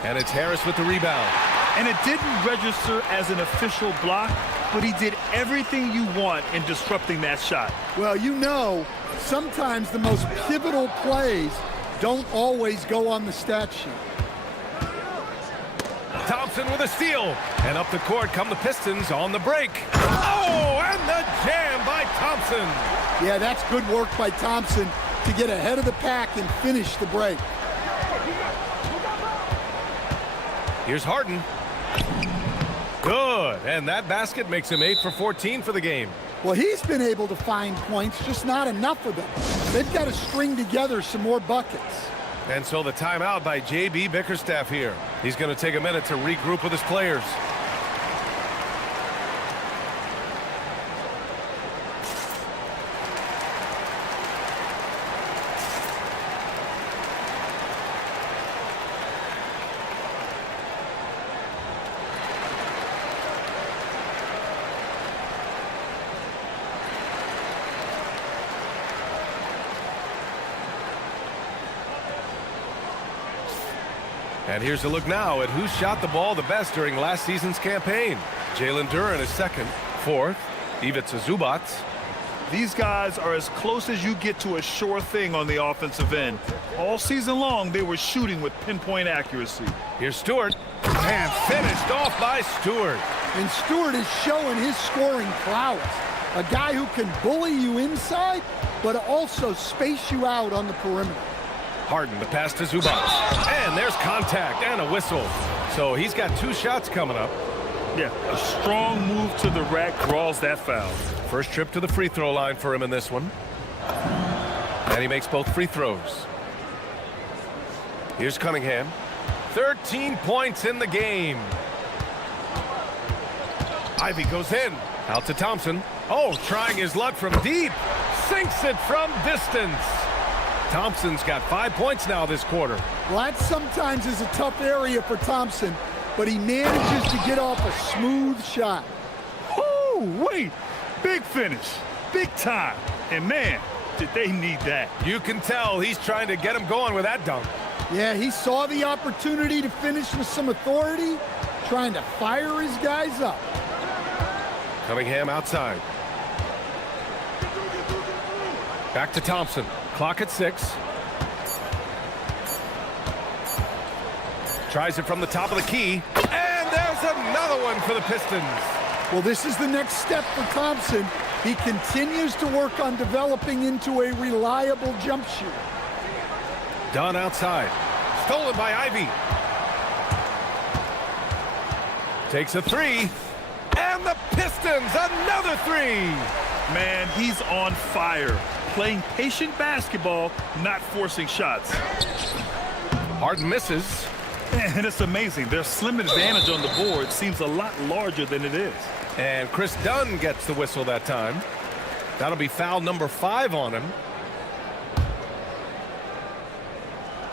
And it's Harris with the rebound. And it didn't register as an official block, but he did everything you want in disrupting that shot. Well, you know, sometimes the most pivotal plays don't always go on the stat sheet. Thompson with a steal. And up the court come the Pistons on the break. Oh, and the jam by Thompson. Yeah, that's good work by Thompson to get ahead of the pack and finish the break. Here's Harden. Good. And that basket makes him 8 for 14 for the game. Well, he's been able to find points, just not enough of them. They've got to string together some more buckets. And so the timeout by J.B. Bickerstaff here. He's going to take a minute to regroup with his players. And here's a look now at who shot the ball the best during last season's campaign. Jalen Duren is second. Fourth, Ivica Zubac. These guys are as close as you get to a sure thing on the offensive end. All season long, they were shooting with pinpoint accuracy. Here's Stewart. And finished off by Stewart. And Stewart is showing his scoring prowess. A guy who can bully you inside, but also space you out on the perimeter. Harden, the pass to Zubac. And there's contact and a whistle. So he's got 2 shots coming up. Yeah, a strong move to the rack draws that foul. First trip to the free throw line for him in this one. And he makes both free throws. Here's Cunningham. 13 points in the game. Ivy goes in. Out to Thompson. Oh, trying his luck from deep. Sinks it from distance. Thompson's got 5 points now this quarter. Well, that sometimes is a tough area for Thompson, but he manages to get off a smooth shot. Oh, wait. Big finish. Big time. And, man, did they need that. You can tell he's trying to get him going with that dunk. Yeah, he saw the opportunity to finish with some authority, trying to fire his guys up. Cunningham outside. Back to Thompson. Clock at 6. Tries it from the top of the key. And there's another one for the Pistons. Well, this is the next step for Thompson. He continues to work on developing into a reliable jump shooter. Dunn outside. Stolen by Ivy. Takes a 3. And the Pistons, another 3. Man, he's on fire. Playing patient basketball, not forcing shots. Harden misses. And it's amazing. Their slim advantage on the board seems a lot larger than it is. And Chris Dunn gets the whistle that time. That'll be foul number 5 on him.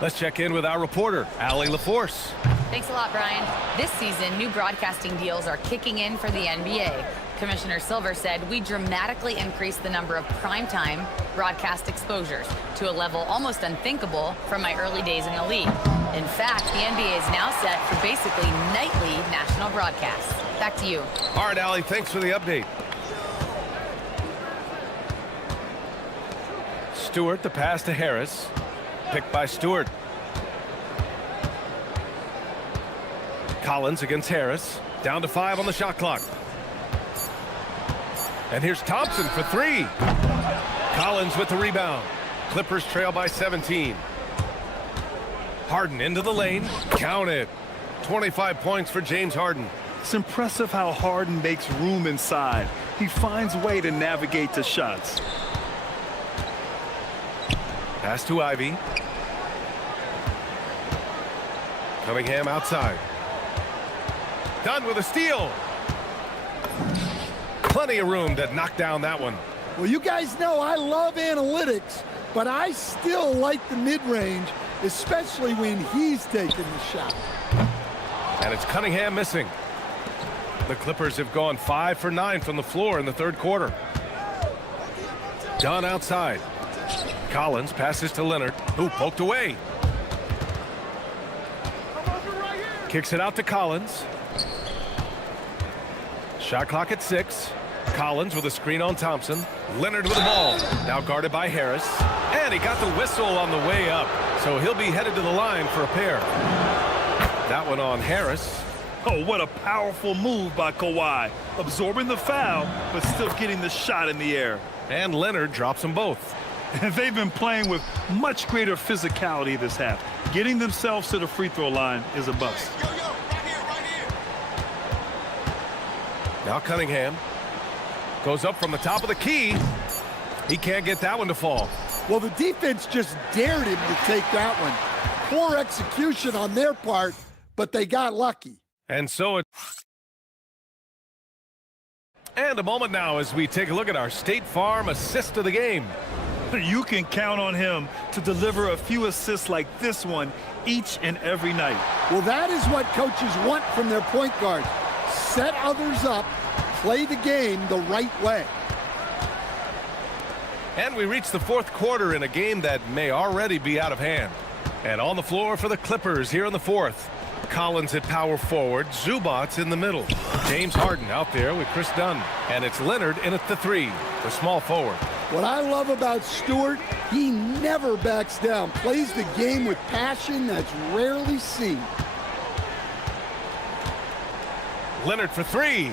Let's check in with our reporter, Allie LaForce. Thanks a lot, Brian. This season, new broadcasting deals are kicking in for the NBA. Commissioner Silver said, we dramatically increased the number of primetime broadcast exposures to a level almost unthinkable from my early days in the league. In fact, the NBA is now set for basically nightly national broadcasts. Back to you. All right, Allie, thanks for the update. Stewart, the pass to Harris. Picked by Stewart. Collins against Harris. Down to 5 on the shot clock. And here's Thompson for 3. Collins with the rebound. Clippers trail by 17. Harden into the lane. Count it. 25 points for James Harden. It's impressive how Harden makes room inside. He finds a way to navigate the shots. Pass to Ivy. Cunningham outside. Done with a steal. Plenty of room to knock down that one. Well, you guys know I love analytics, but I still like the mid-range, especially when he's taking the shot. And it's Cunningham missing. The Clippers have gone 5 for 9 from the floor in the third quarter. Dunn outside. Collins passes to Leonard, who poked away. Kicks it out to Collins. Shot clock at 6. Collins with a screen on Thompson. Leonard with the ball. Now guarded by Harris. And he got the whistle on the way up. So he'll be headed to the line for a pair. That one on Harris. Oh, what a powerful move by Kawhi. Absorbing the foul, but still getting the shot in the air. And Leonard drops them both. They've been playing with much greater physicality this half. Getting themselves to the free throw line is a bust. Now Cunningham goes up from the top of the key. He can't get that one to fall. Well, the defense just dared him to take that one. Poor execution on their part, but they got lucky. And so it... And a moment now as we take a look at our State Farm assist of the game. You can count on him to deliver a few assists like this one each and every night. Well, that is what coaches want from their point guard. Set others up, play the game the right way. And we reach the fourth quarter in a game that may already be out of hand. And on the floor for the Clippers here in the fourth. Collins at power forward, Zubats in the middle. James Harden out there with Chris Dunn. And it's Leonard in at the 3, the small forward. What I love about Stewart, he never backs down. Plays the game with passion that's rarely seen. Leonard for 3.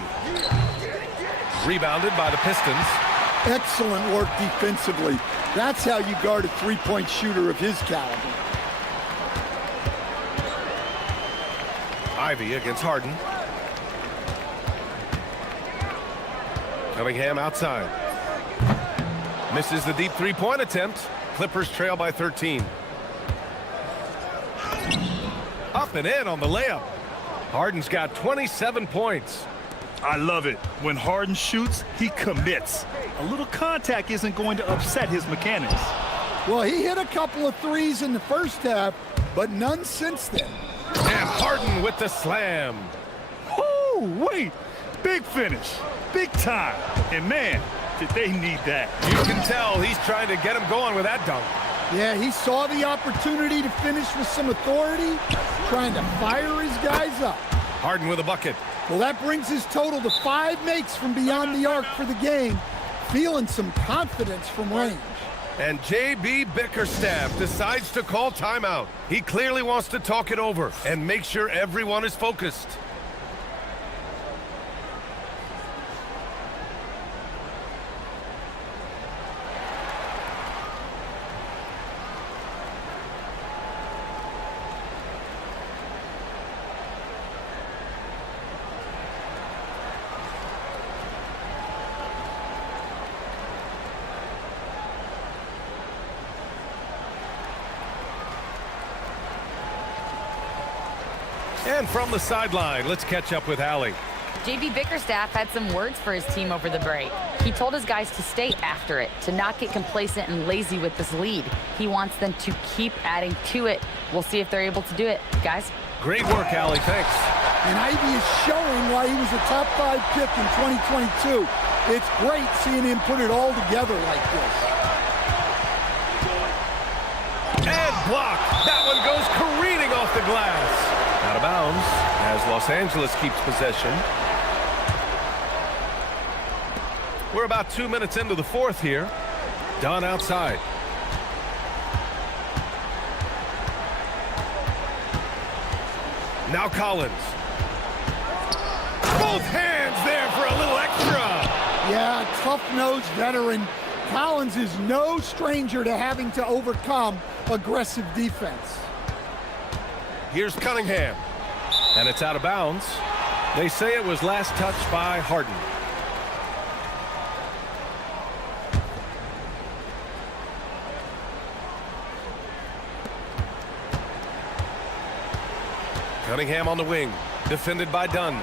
Rebounded by the Pistons. Excellent work defensively. That's how you guard a three-point shooter of his caliber. Ivy against Harden. Cunningham outside. Misses the deep three-point attempt. Clippers trail by 13. Up and in on the layup. Harden's got 27 points. I love it. When Harden shoots, he commits. A little contact isn't going to upset his mechanics. Well, he hit a couple of threes in the first half, but none since then. And Harden with the slam. Oh, wait. Big finish. Big time. And man, did they need that. You can tell he's trying to get him going with that dunk. Yeah, he saw the opportunity to finish with some authority, trying to fire his guys up. Harden with a bucket. Well, that brings his total to 5 makes from beyond the arc for the game, feeling some confidence from range. And J.B. Bickerstaff decides to call timeout. He clearly wants to talk it over and make sure everyone is focused. And from the sideline, let's catch up with Allie. J.B. Bickerstaff had some words for his team over the break. He told his guys to stay after it, to not get complacent and lazy with this lead. He wants them to keep adding to it. We'll see if they're able to do it. Guys? Great work, Allie. Thanks. And Ivy is showing why he was a top 5 pick in 2022. It's great seeing him put it all together like this. And blocked. That one goes careening off the glass. Out of bounds as Los Angeles keeps possession. We're about 2 minutes into the fourth here. Dunn outside. Now Collins. Both hands there for a little extra. Yeah, tough-nosed veteran. Collins is no stranger to having to overcome aggressive defense. Here's Cunningham. And it's out of bounds. They say it was last touched by Harden. Cunningham on the wing, defended by Dunn.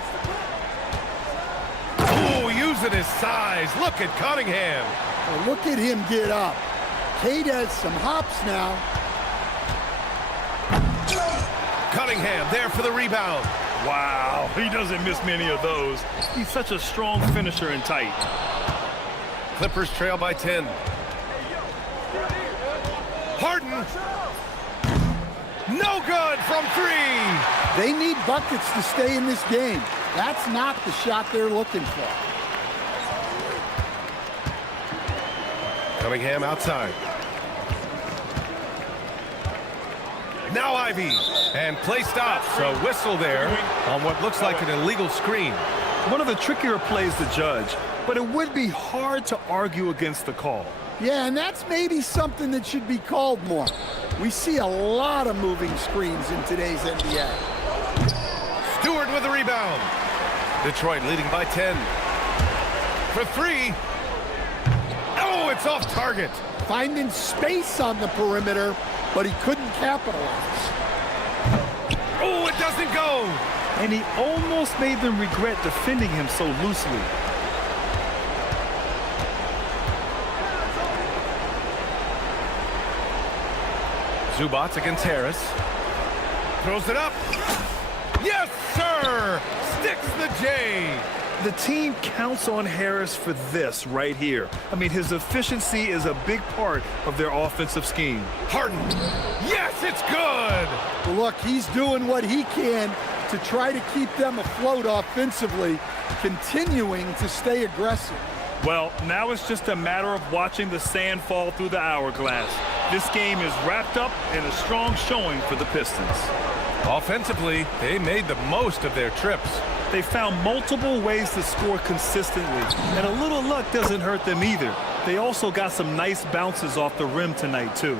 Oh, using his size. Look at Cunningham. Well, look at him get up. Cade has some hops now. Cunningham there for the rebound. Wow, he doesn't miss many of those. He's such a strong finisher and tight. Clippers trail by 10. Harden. No good from 3. They need buckets to stay in this game. That's not the shot they're looking for. Cunningham outside. Now Ivy. And play stops. A whistle there on what looks like an illegal screen. One of the trickier plays to judge, but it would be hard to argue against the call. Yeah, and that's maybe something that should be called more. We see a lot of moving screens in today's NBA. Stewart with the rebound. Detroit leading by 10. For 3. Oh, it's off target. Finding space on the perimeter, but he couldn't capitalize. Oh, it doesn't go. And he almost made them regret defending him so loosely. Zubats against Harris. Throws it up. Yes, sir! Sticks the J. The team counts on Harris for this right here. I mean, his efficiency is a big part of their offensive scheme. Harden. Yes, it's good. Well, look, he's doing what he can to try to keep them afloat offensively, continuing to stay aggressive. Well, now it's just a matter of watching the sand fall through the hourglass. This game is wrapped up in a strong showing for the Pistons. Offensively, they made the most of their trips. They found multiple ways to score consistently, and a little luck doesn't hurt them either. They also got some nice bounces off the rim tonight, too.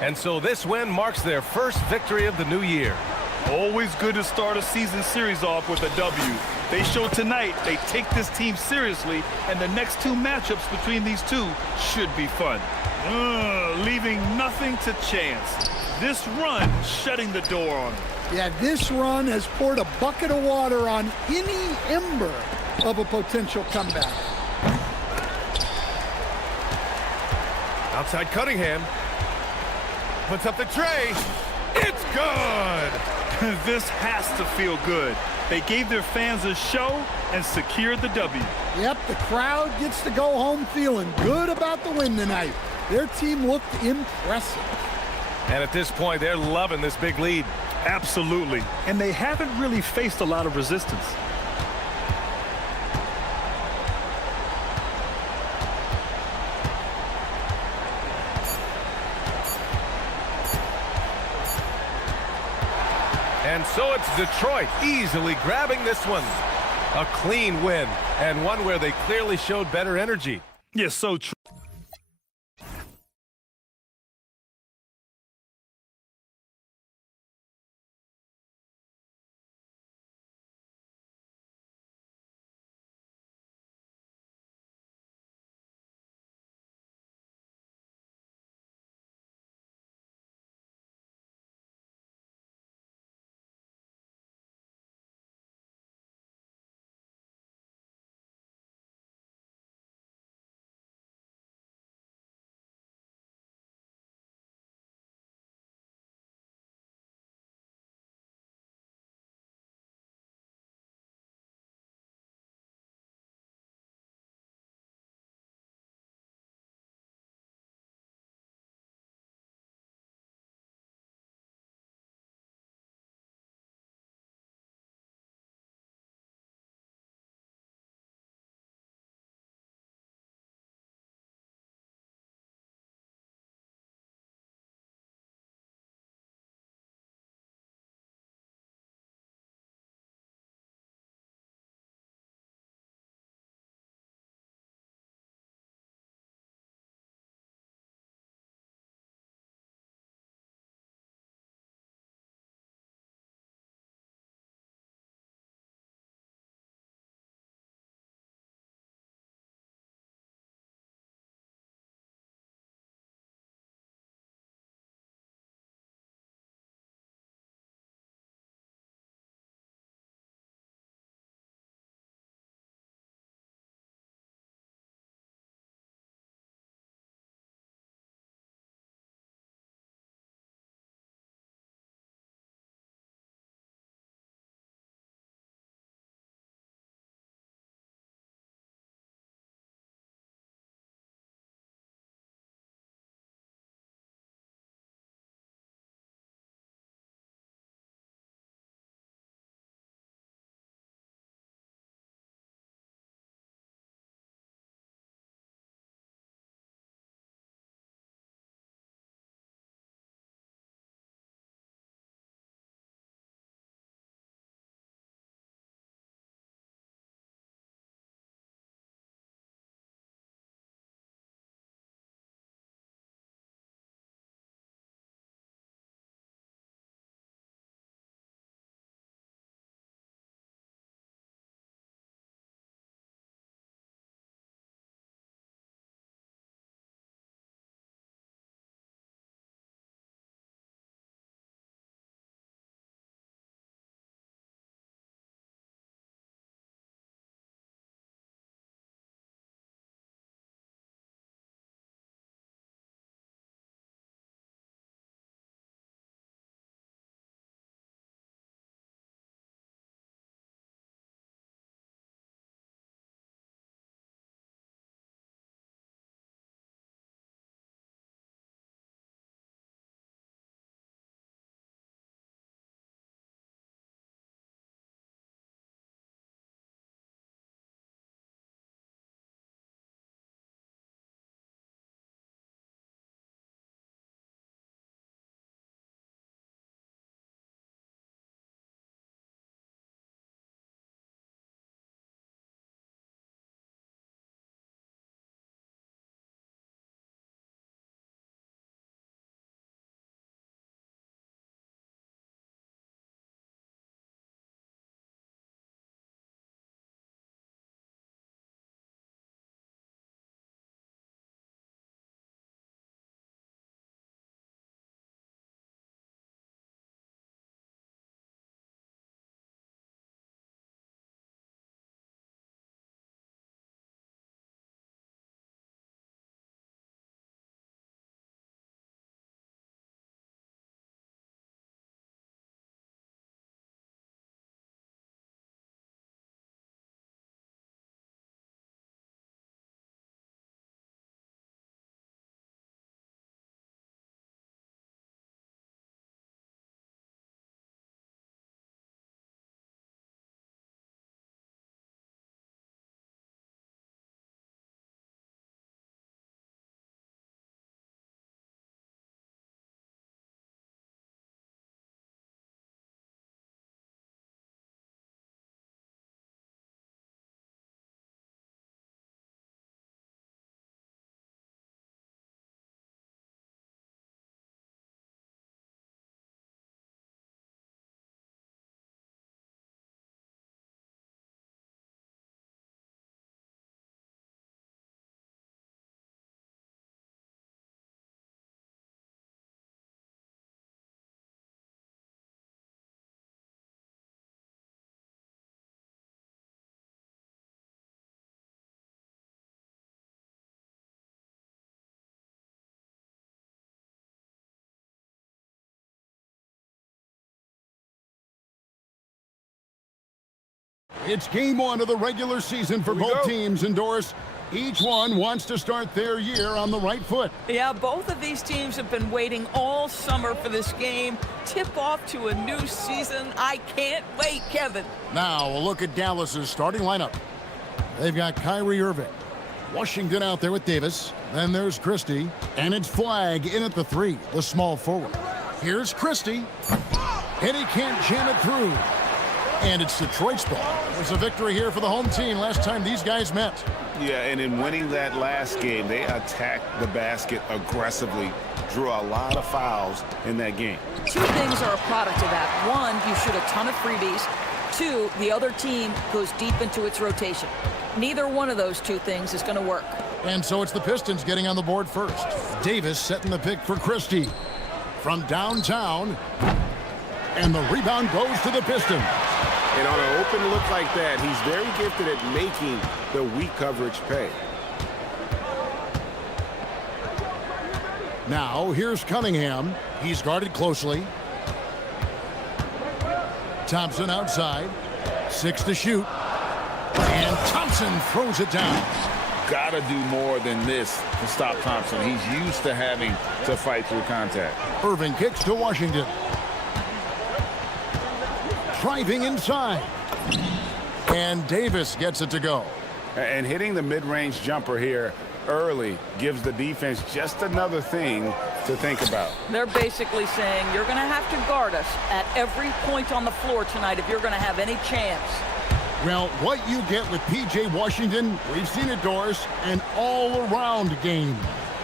And so this win marks their first victory of the new year. Always good to start a season series off with a W. They showed tonight they take this team seriously, and the next 2 matchups between these two should be fun. Leaving nothing to chance. This run shutting the door on them. Yeah, this run has poured a bucket of water on any ember of a potential comeback. Outside Cunningham. Puts up the tray. It's good. This has to feel good. They gave their fans a show and secured the W. Yep, the crowd gets to go home feeling good about the win tonight. Their team looked impressive. And at this point, they're loving this big lead. Absolutely. And they haven't really faced a lot of resistance. And so it's Detroit easily grabbing this one. A clean win, and one where they clearly showed better energy. Yes, so true. It's game one of the regular season for both teams, and Doris, each one wants to start their year on the right foot. Yeah, both of these teams have been waiting all summer for this game. Tip off to a new season. I can't wait, Kevin. Now, a look at Dallas's starting lineup. They've got Kyrie Irving. Washington out there with Davis. Then there's Christie. And it's Flagg in at the 3, the small forward. Here's Christie. And he can't jam it through. And it's Detroit's ball. There's a victory here for the home team last time these guys met. Yeah, and in winning that last game, they attacked the basket aggressively, drew a lot of fouls in that game. Two things are a product of that. One, you shoot a ton of freebies. Two, the other team goes deep into its rotation. Neither one of those two things is going to work. And so it's the Pistons getting on the board first. Davis setting the pick for Christie. From downtown. And the rebound goes to the Pistons. And on an open look like that, he's very gifted at making the weak coverage pay. Now, here's Cunningham. He's guarded closely. Thompson outside. 6 to shoot. And Thompson throws it down. Gotta do more than this to stop Thompson. He's used to having to fight through contact. Irving kicks to Washington. Driving inside. And Davis gets it to go. And hitting the mid-range jumper here early gives the defense just another thing to think about. They're basically saying you're going to have to guard us at every point on the floor tonight if you're going to have any chance. Well, what you get with P.J. Washington, we've seen it, Doris, an all-around game.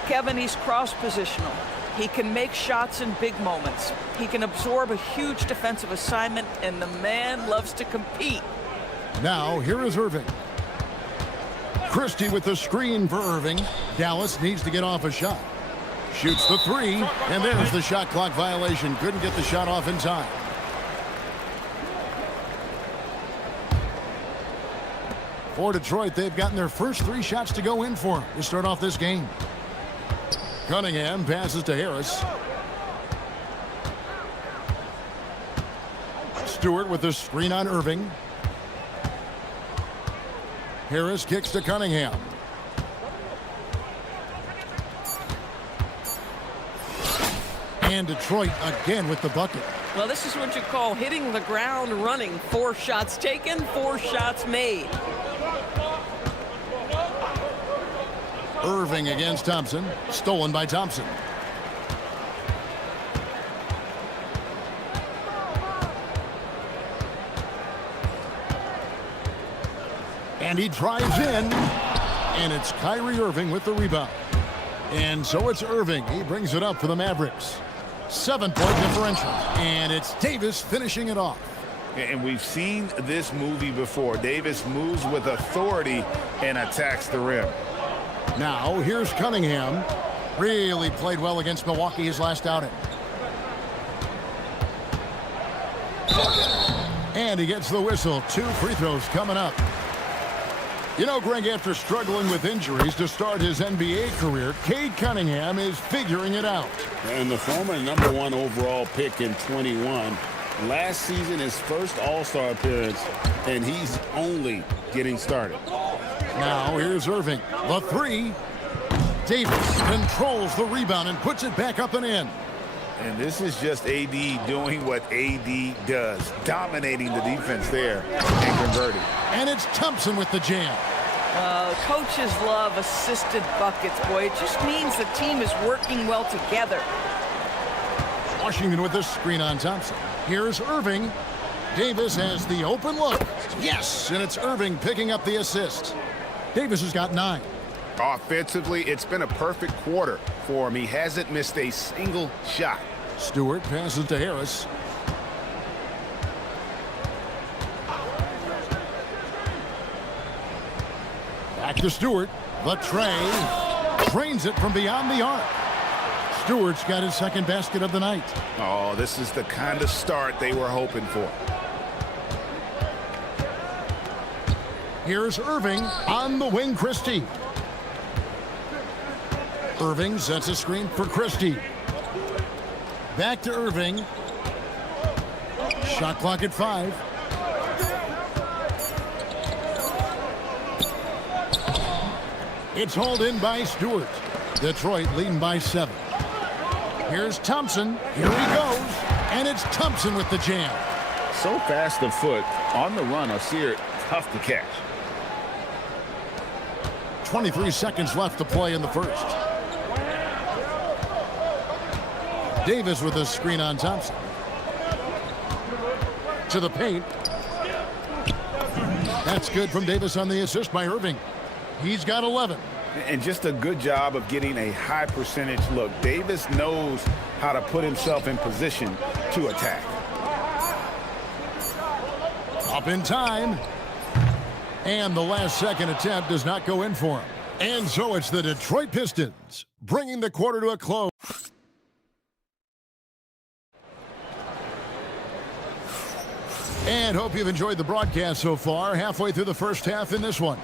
Kevin, he's cross-positional. He can make shots in big moments. He can absorb a huge defensive assignment, and the man loves to compete. Now, here is Irving. Christie with the screen for Irving. Dallas needs to get off a shot. Shoots the 3, and there's the shot clock violation. Couldn't get the shot off in time. For Detroit, they've gotten their first 3 shots to go in for them to start off this game. Cunningham passes to Harris. Stewart with the screen on Irving. Harris kicks to Cunningham. And Detroit again with the bucket. Well, this is what you call hitting the ground running. 4 shots taken, 4 shots made. Irving against Thompson. Stolen by Thompson. And he drives in. And it's Kyrie Irving with the rebound. And so it's Irving. He brings it up for the Mavericks. 7-point differential. And it's Davis finishing it off. And we've seen this movie before. Davis moves with authority and attacks the rim. Now, here's Cunningham. Really played well against Milwaukee his last outing. And he gets the whistle. 2 free throws coming up. You know, Greg, after struggling with injuries to start his NBA career, Cade Cunningham is figuring it out. And the former #1 overall pick in 21. Last season, his first All-Star appearance, and he's only getting started. Now, here's Irving. The 3. Davis controls the rebound and puts it back up and in. And this is just AD doing what AD does, dominating the defense there and converting. And it's Thompson with the jam. Coaches love assisted buckets, boy. It just means the team is working well together. Washington with the screen on Thompson. Here's Irving. Davis has the open look. Yes, and it's Irving picking up the assist. Davis has got 9. Offensively, it's been a perfect quarter for him. He hasn't missed a single shot. Stewart passes to Harris. Back to Stewart. The tray. Drains it from beyond the arc. Stewart's got his second basket of the night. Oh, this is the kind of start they were hoping for. Here's Irving on the wing, Christie. Irving sets a screen for Christie. Back to Irving. Shot clock at 5. It's hauled in by Stewart. Detroit leading by 7. Here's Thompson. Here he goes. And it's Thompson with the jam. So fast of foot on the run. I see it tough to catch. 23 seconds left to play in the first. Davis with a screen on Thompson. To the paint. That's good from Davis on the assist by Irving. He's got 11. And just a good job of getting a high percentage look. Davis knows how to put himself in position to attack. Up in time. And the last second attempt does not go in for him. And so it's the Detroit Pistons bringing the quarter to a close. And hope you've enjoyed the broadcast so far. Halfway through the first half in this one.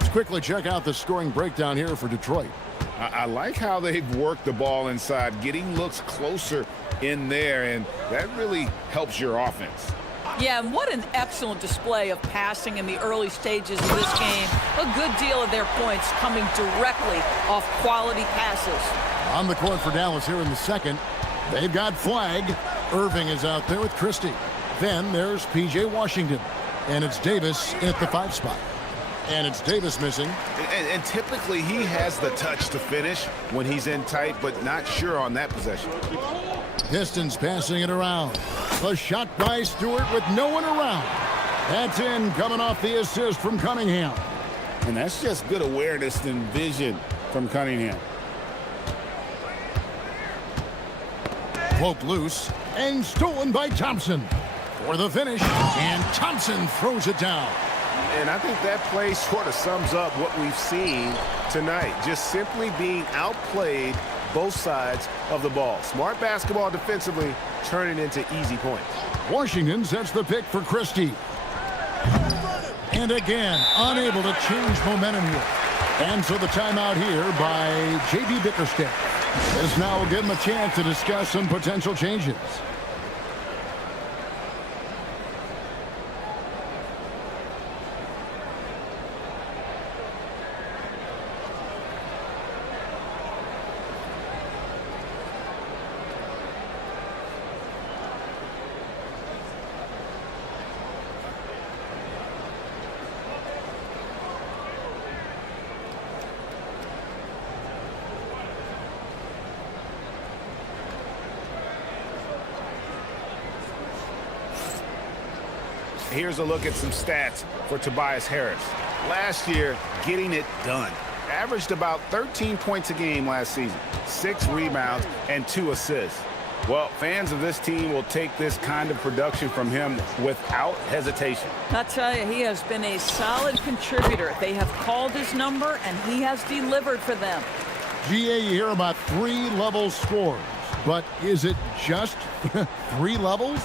Let's quickly check out the scoring breakdown here for Detroit. I like how they've worked the ball inside, getting looks closer in there, and that really helps your offense. Yeah, and what an excellent display of passing in the early stages of this game. A good deal of their points coming directly off quality passes. On the court for Dallas here in the second. They've got Flag. Irving is out there with Christie. Then there's P.J. Washington. And it's Davis at the 5 spot. And it's Davis missing. And typically he has the touch to finish when he's in tight, but not sure on that possession. Pistons passing it around. A shot by Stewart with no one around. That's in, coming off the assist from Cunningham. And that's just good awareness and vision from Cunningham. Poked loose and stolen by Thompson. For the finish, and Thompson throws it down. And I think that play sort of sums up what we've seen tonight. Just simply being outplayed both sides of the ball. Smart basketball defensively, turning into easy points. Washington sets the pick for Christie. And again, unable to change momentum here. And so the timeout here by J.B. Bickerstaff. This now will give him a chance to discuss some potential changes. Here's a look at some stats for Tobias Harris. Last year, getting it done. Averaged about 13 points a game last season, 6 rebounds, and 2 assists. Well, fans of this team will take this kind of production from him without hesitation. I'll tell you, he has been a solid contributor. They have called his number, and he has delivered for them. GA, you hear about 3-level scores, but is it just 3 levels?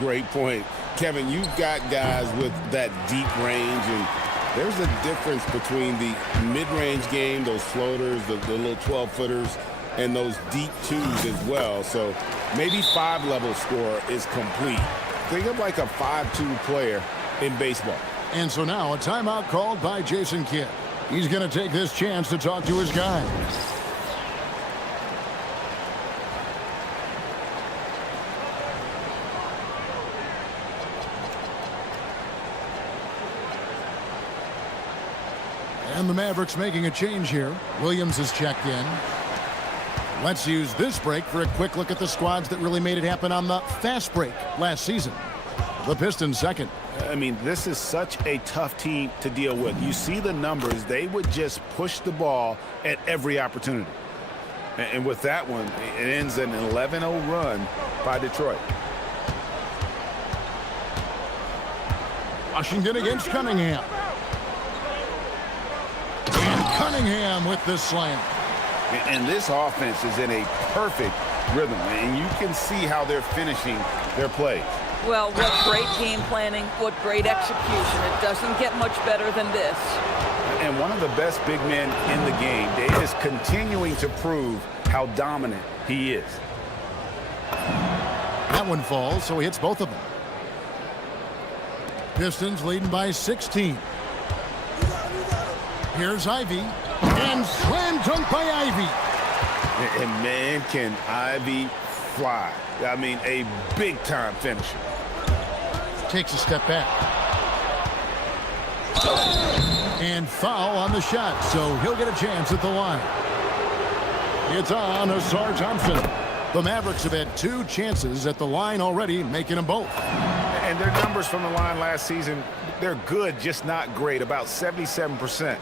Great point. Kevin, you've got guys with that deep range, and there's a difference between the mid-range game, those floaters, the little 12-footers, and those deep 2s as well. So maybe 5-level score is complete. Think of like a 5-2 player in baseball. And so now a timeout called by Jason Kidd. He's going to take this chance to talk to his guys. And the Mavericks making a change here. Williams is checked in. Let's use this break for a quick look at the squads that really made it happen on the fast break last season. The Pistons second. I mean, this is such a tough team to deal with. You see the numbers. They would just push the ball at every opportunity. And with that one, it ends an 11-0 run by Detroit. Washington against Cunningham. And Cunningham with the slam. And this offense is in a perfect rhythm, and you can see how they're finishing their plays. Well, what great game planning, what great execution. It doesn't get much better than this. And one of the best big men in the game, Davis, continuing to prove how dominant he is. That one falls, so he hits both of them. Pistons leading by 16. Here's Ivy, and slam dunk by Ivy. And man, can Ivy fly. I mean, a big-time finisher. Takes a step back. And foul on the shot, so he'll get a chance at the line. It's on Asar Thompson. The Mavericks have had 2 chances at the line already, making them both. And their numbers from the line last season, they're good, just not great, about 77%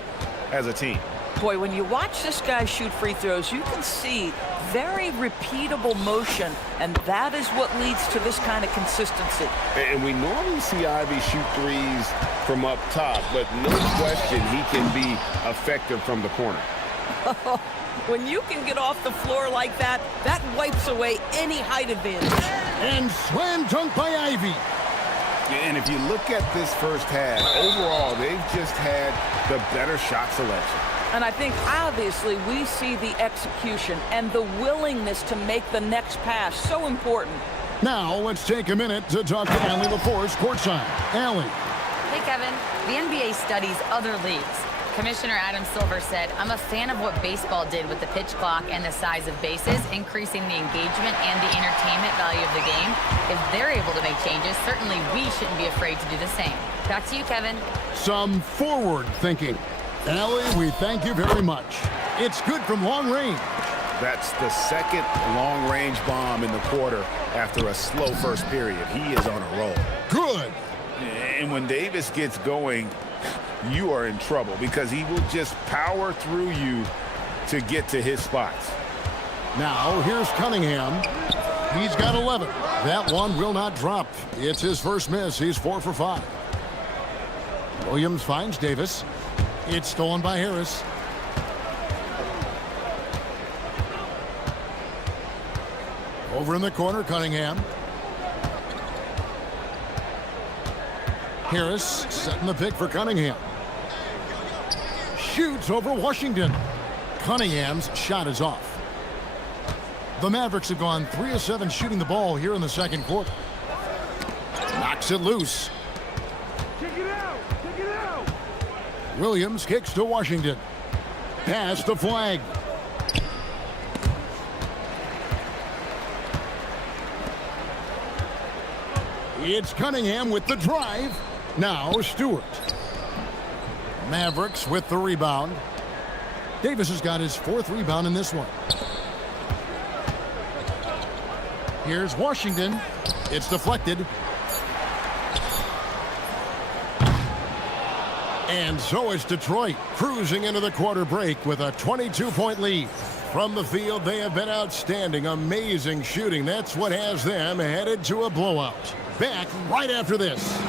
as a team. Boy, when you watch this guy shoot free throws, you can see very repeatable motion, and that is what leads to this kind of consistency. And we normally see Ivy shoot threes from up top, but no question he can be effective from the corner. When you can get off the floor like that, that wipes away any height advantage. And slam dunk by Ivy. And if you look at this first half, overall, they've just had the better shot selection. And I think, obviously, we see the execution and the willingness to make the next pass so important. Now, let's take a minute to talk to Allie LaForce courtside. Allie. Hey, Kevin. The NBA studies other leagues. Commissioner Adam Silver said, I'm a fan of what baseball did with the pitch clock and the size of bases, increasing the engagement and the entertainment value of the game. If they're able to make changes, certainly we shouldn't be afraid to do the same. Back to you, Kevin. Some forward thinking. Allie, we thank you very much. It's good from long range. That's the second long-range bomb in the quarter after a slow first period. He is on a roll. Good. And when Davis gets going, you are in trouble because he will just power through you to get to his spots. Now, here's Cunningham. He's got 11. That one will not drop. It's his first miss. He's 4 for 5. Williams finds Davis. It's stolen by Harris. Over in the corner, Cunningham. Harris setting the pick for Cunningham. Shoots over Washington. Cunningham's shot is off. The Mavericks have gone 3 of 7 shooting the ball here in the second quarter. Knocks it loose. Kick it out! Kick it out! Williams kicks to Washington. Pass the flag. It's Cunningham with the drive. Now Stewart. Mavericks with the rebound. Davis has got his 4th rebound in this one. Here's Washington. It's deflected. And so it's Detroit cruising into the quarter break with a 22-point lead. From the field, they have been outstanding. Amazing shooting. That's what has them headed to a blowout. Back right after this.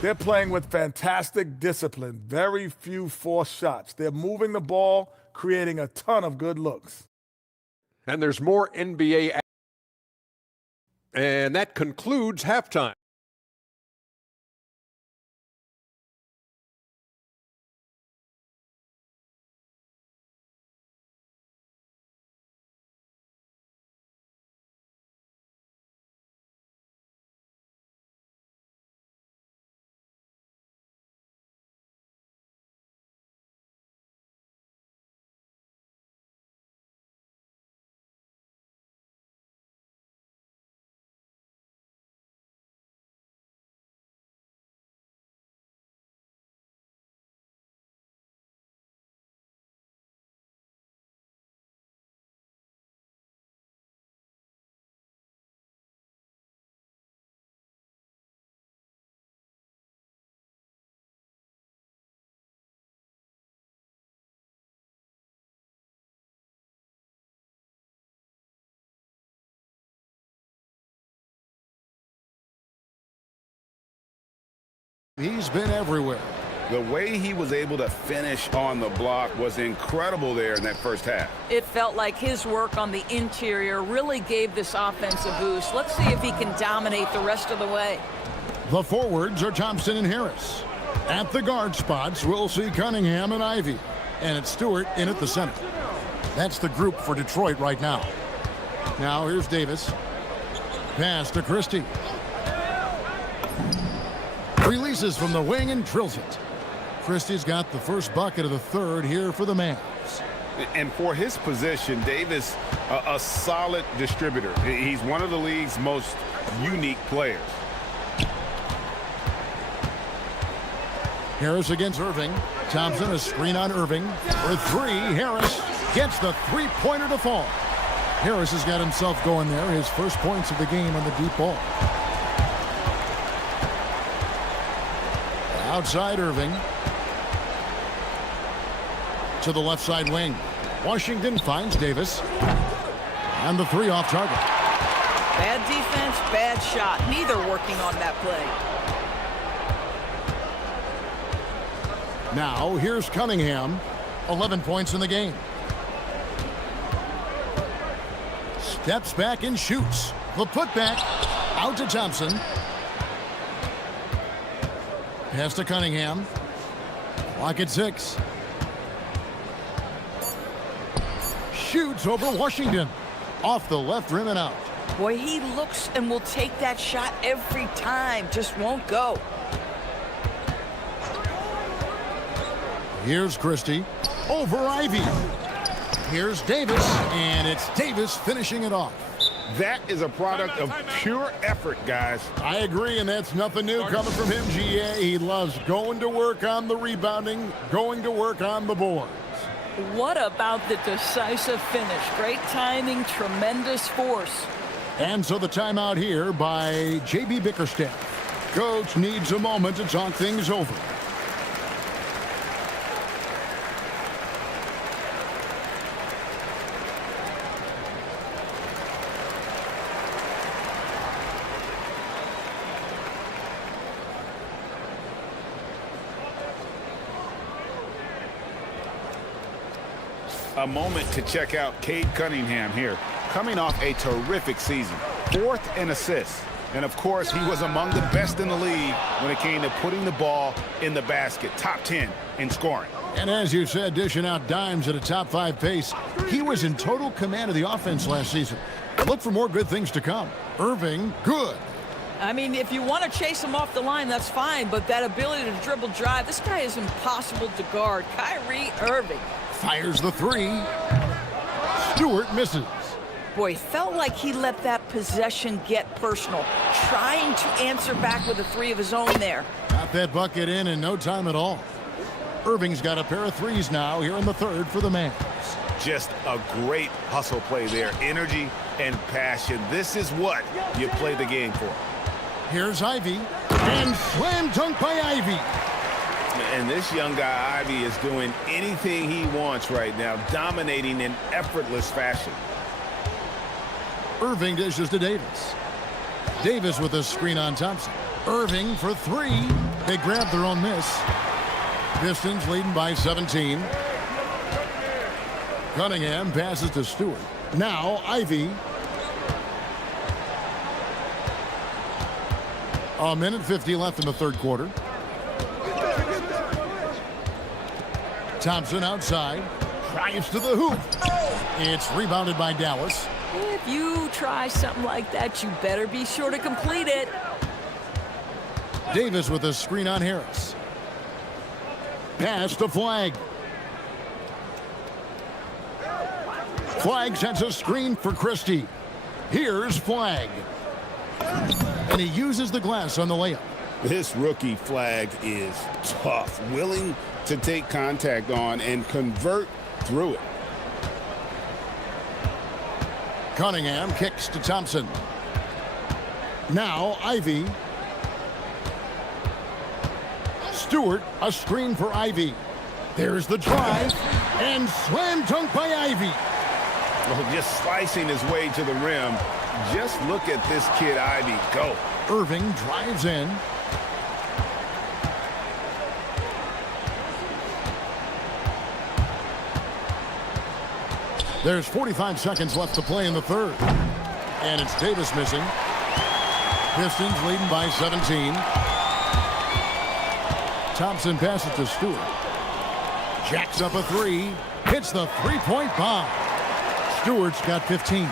They're playing with fantastic discipline, very few forced shots. They're moving the ball, creating a ton of good looks. And there's more NBA. And that concludes halftime. He's been everywhere. The way he was able to finish on the block was incredible there in that first half. It felt like his work on the interior really gave this offense a boost. Let's see if he can dominate the rest of the way. The forwards are Thompson and Harris. At the guard spots, we'll see Cunningham and Ivy. And it's Stewart in at the center. That's the group for Detroit right now. Now here's Davis. Pass to Christie. Releases from the wing and drills it. Christie's got the first bucket of the third here for the Mavs. And for his position, Davis, a solid distributor. He's one of the league's most unique players. Harris against Irving. Thompson, a screen on Irving. For three, Harris gets the three-pointer to fall. Harris has got himself going there. His first points of the game on the deep ball. Outside Irving. To the left side wing. Washington finds Davis. And the three off target. Bad defense, bad shot. Neither working on that play. Now, here's Cunningham. 11 points in the game. Steps back and shoots. The putback. Out to Thompson. Pass to Cunningham. Clock at 6. Shoots over Washington. Off the left rim and out. Boy, he looks and will take that shot every time. Just won't go. Here's Christie. Over Ivy. Here's Davis. And it's Davis finishing it off. That is a product of pure effort, guys. I agree, and that's nothing new coming from him, GA. He loves going to work on the rebounding, going to work on the boards. What about the decisive finish? Great timing, tremendous force. And so the timeout here by J.B. Bickerstaff. Coach needs a moment to talk things over. A moment to check out Cade Cunningham here, coming off a terrific season. 4th in assists. And of course, he was among the best in the league when it came to putting the ball in the basket. Top 10 in scoring. And as you said, dishing out dimes at a top 5 pace. He was in total command of the offense last season. Look for more good things to come. Irving, good. I mean, if you want to chase him off the line, that's fine. But that ability to dribble drive, this guy is impossible to guard. Kyrie Irving. Fires the three. Stewart misses. Boy, felt like he let that possession get personal. Trying to answer back with a three of his own there. Got that bucket in no time at all. Irving's got a pair of threes now here in the third for the Mavs. Just a great hustle play there. Energy and passion. This is what you play the game for. Here's Ivy. And slam dunk by Ivy. And this young guy, Ivy, is doing anything he wants right now, dominating in effortless fashion. Irving dishes to Davis. Davis with a screen on Thompson. Irving for three. They grab their own miss. Pistons leading by 17. Cunningham passes to Stewart. Now Ivy. A minute 50 left in the third quarter. Thompson outside, drives to the hoop. It's rebounded by Dallas. If you try something like that, you better be sure to complete it. Davis with a screen on Harris. Pass to Flagg. Flagg sets a screen for Christie. Here's Flagg. And he uses the glass on the layup. This rookie Flagg is tough, willing to take contact on and convert through it. Cunningham kicks to Thompson. Now Ivy. Stewart, a screen for Ivy. There's the drive, and slam dunk by Ivy. Well, just slicing his way to the rim. Just look at this kid, Ivy, go. Irving drives in. There's 45 seconds left to play in the third. And it's Davis missing. Pistons leading by 17. Thompson passes to Stewart. Jacks up a three. hits the three-point bomb. Stewart's got 15.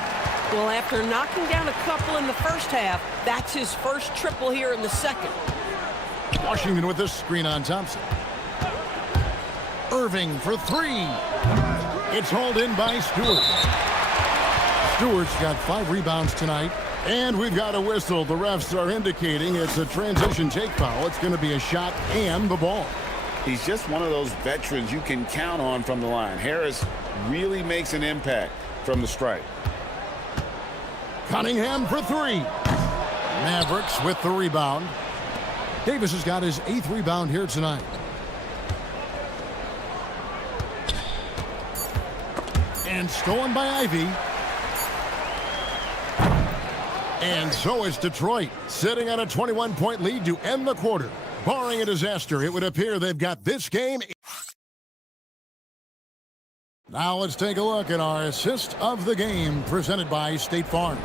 Well, after knocking down a couple in the first half, that's his first triple here in the second. Washington with this screen on Thompson. Irving for three. It's hauled in by Stewart. Stewart's got 5 rebounds tonight. And we've got a whistle. The refs are indicating it's a transition take foul. It's going to be a shot and the ball. He's just one of those veterans you can count on from the line. Harris really makes an impact from the stripe. Cunningham for three. Mavericks with the rebound. Davis has got his 8th rebound here tonight. And stolen by Ivy. And so is Detroit, sitting on a 21-point lead to end the quarter. Barring a disaster, it would appear they've got this game. Now let's take a look at our assist of the game presented by State Farm.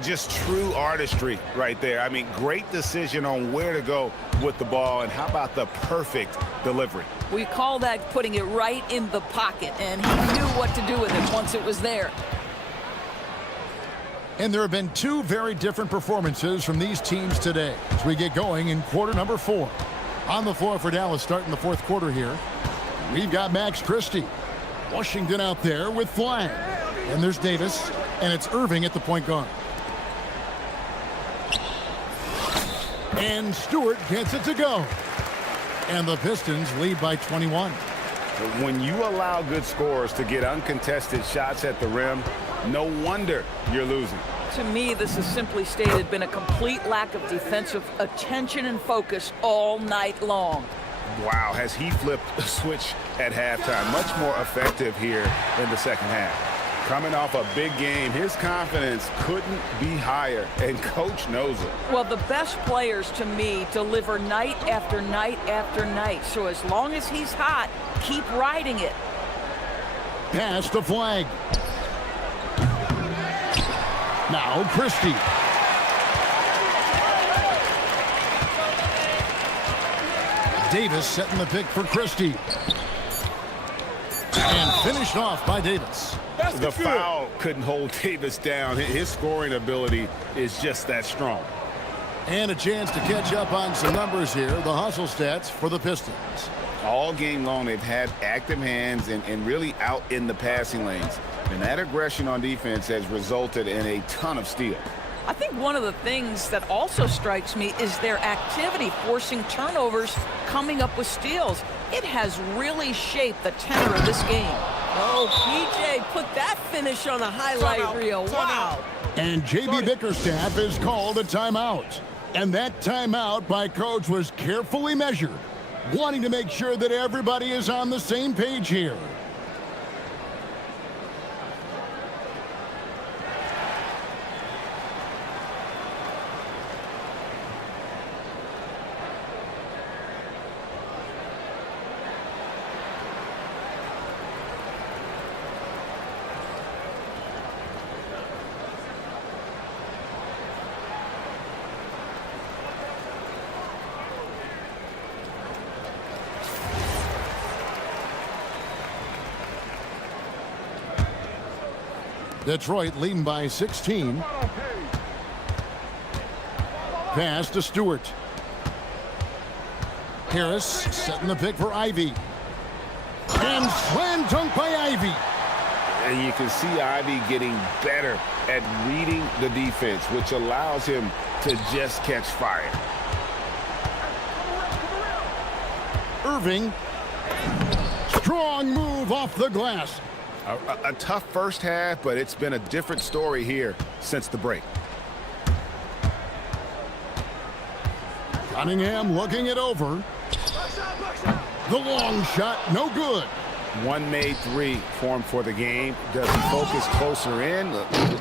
Just true artistry right there. I mean, great decision on where to go with the ball, and how about the perfect delivery? We call that putting it right in the pocket, and he knew what to do with it once it was there. And there have been 2 very different performances from these teams today as we get going in quarter number 4. On the floor for Dallas starting the 4th quarter here, we've got Max Christie. Washington out there with Flag. And there's Davis, and it's Irving at the point guard. And Stewart gets it to go. And the Pistons lead by 21. When you allow good scorers to get uncontested shots at the rim, no wonder you're losing. To me, this has simply stated been a complete lack of defensive attention and focus all night long. Wow, has he flipped a switch at halftime? Much more effective here in the second half. Coming off a big game, his confidence couldn't be higher, and coach knows it. Well, the best players to me deliver night after night after night. So as long as he's hot, keep riding it. Pass to Flag. Now Christie. Davis setting the pick for Christie. And finished off by Davis. The foul couldn't hold Davis down. His scoring ability is just that strong. And a chance to catch up on some numbers here. The hustle stats for the Pistons. All game long, they've had active hands and really out in the passing lanes. And that aggression on defense has resulted in a ton of steals. I think one of the things that also strikes me is their activity, forcing turnovers, coming up with steals. It has really shaped the tenor of this game. Oh, PJ put that finish on a highlight reel. Wow. And J.B. Bickerstaff is called a timeout. And that timeout by coach was carefully measured, wanting to make sure that everybody is on the same page here. Detroit leading by 16. Pass to Stewart. Harris setting the pick for Ivy. And slam dunk by Ivy. And you can see Ivy getting better at reading the defense, which allows him to just catch fire. Irving. Strong move off the glass. A tough first half, but it's been a different story here since the break. Cunningham looking it over. The long shot, no good. One made three formed for the game. Does he focus closer in?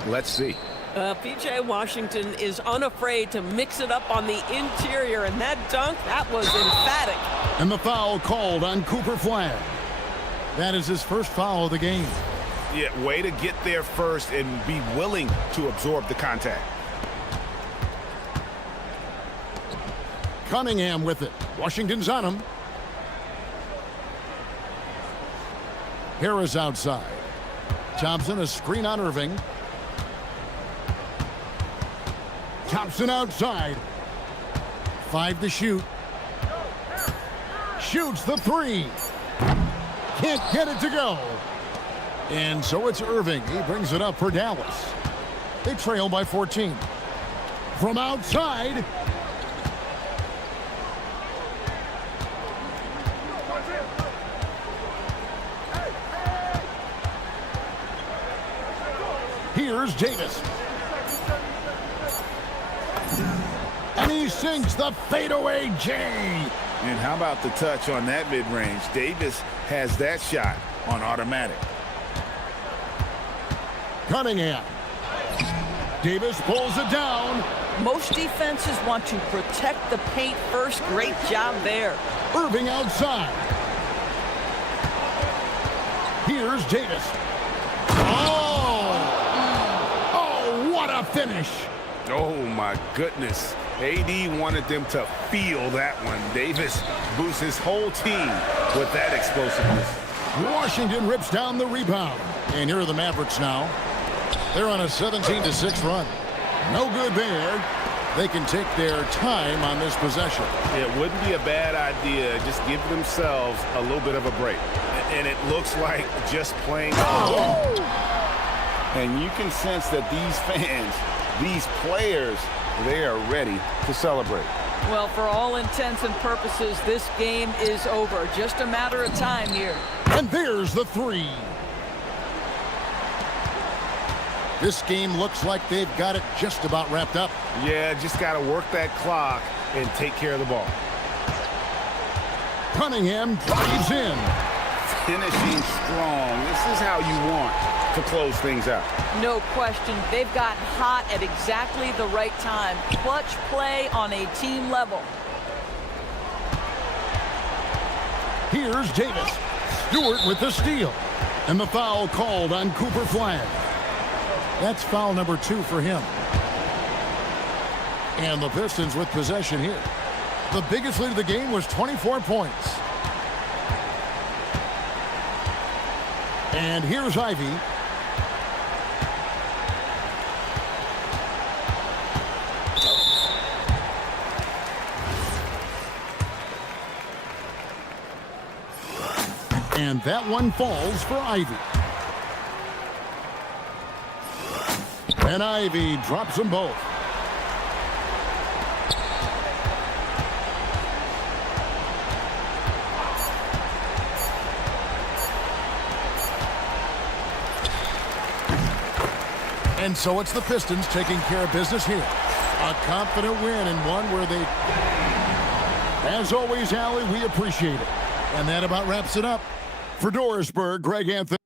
Let's see. PJ Washington is unafraid to mix it up on the interior, and that dunk, that was emphatic. And the foul called on Cooper Flag. That is his first foul of the game. Yeah, way to get there first and be willing to absorb the contact. Cunningham with it. Washington's on him. Harris outside. Thompson, a screen on Irving. Thompson outside. 5 to shoot. Shoots the 3. Can't get it to go. And so it's Irving. He brings it up for Dallas. They trail by 14. From outside. Here's Davis. And he sinks the fadeaway J. And how about the touch on that mid-range? Davis has that shot on automatic. Cunningham. Davis pulls it down. Most defenses want to protect the paint first. Great job there. Irving outside. Here's Davis. Oh! Oh, what a finish! Oh, my goodness. AD wanted them to feel that one. Davis boosts his whole team with that explosiveness. Washington rips down the rebound. And here are the Mavericks now. They're on a 17-6 run. No good there. They can take their time on this possession. It wouldn't be a bad idea. Just give themselves a little bit of a break. And it looks like just playing. Oh! And you can sense that these fans, these players, they are ready to celebrate. Well, for all intents and purposes, this game is over. Just a matter of time here. And there's the 3. This game looks like they've got it just about wrapped up. Yeah, just got to work that clock and take care of the ball. Cunningham drives in. Finishing strong. This is how you want to close things out. No question. They've gotten hot at exactly the right time. Clutch play on a team level. Here's Davis. Stewart with the steal. And the foul called on Cooper Flag. That's foul number 2 for him. And the Pistons with possession here. The biggest lead of the game was 24 points. And here's Ivy. And that one falls for Ivy. And Ivy drops them both. And so it's the Pistons taking care of business here. A confident win and one where they... As always, Allie, we appreciate it. And that about wraps it up. For Dorisburg, Greg Anthony.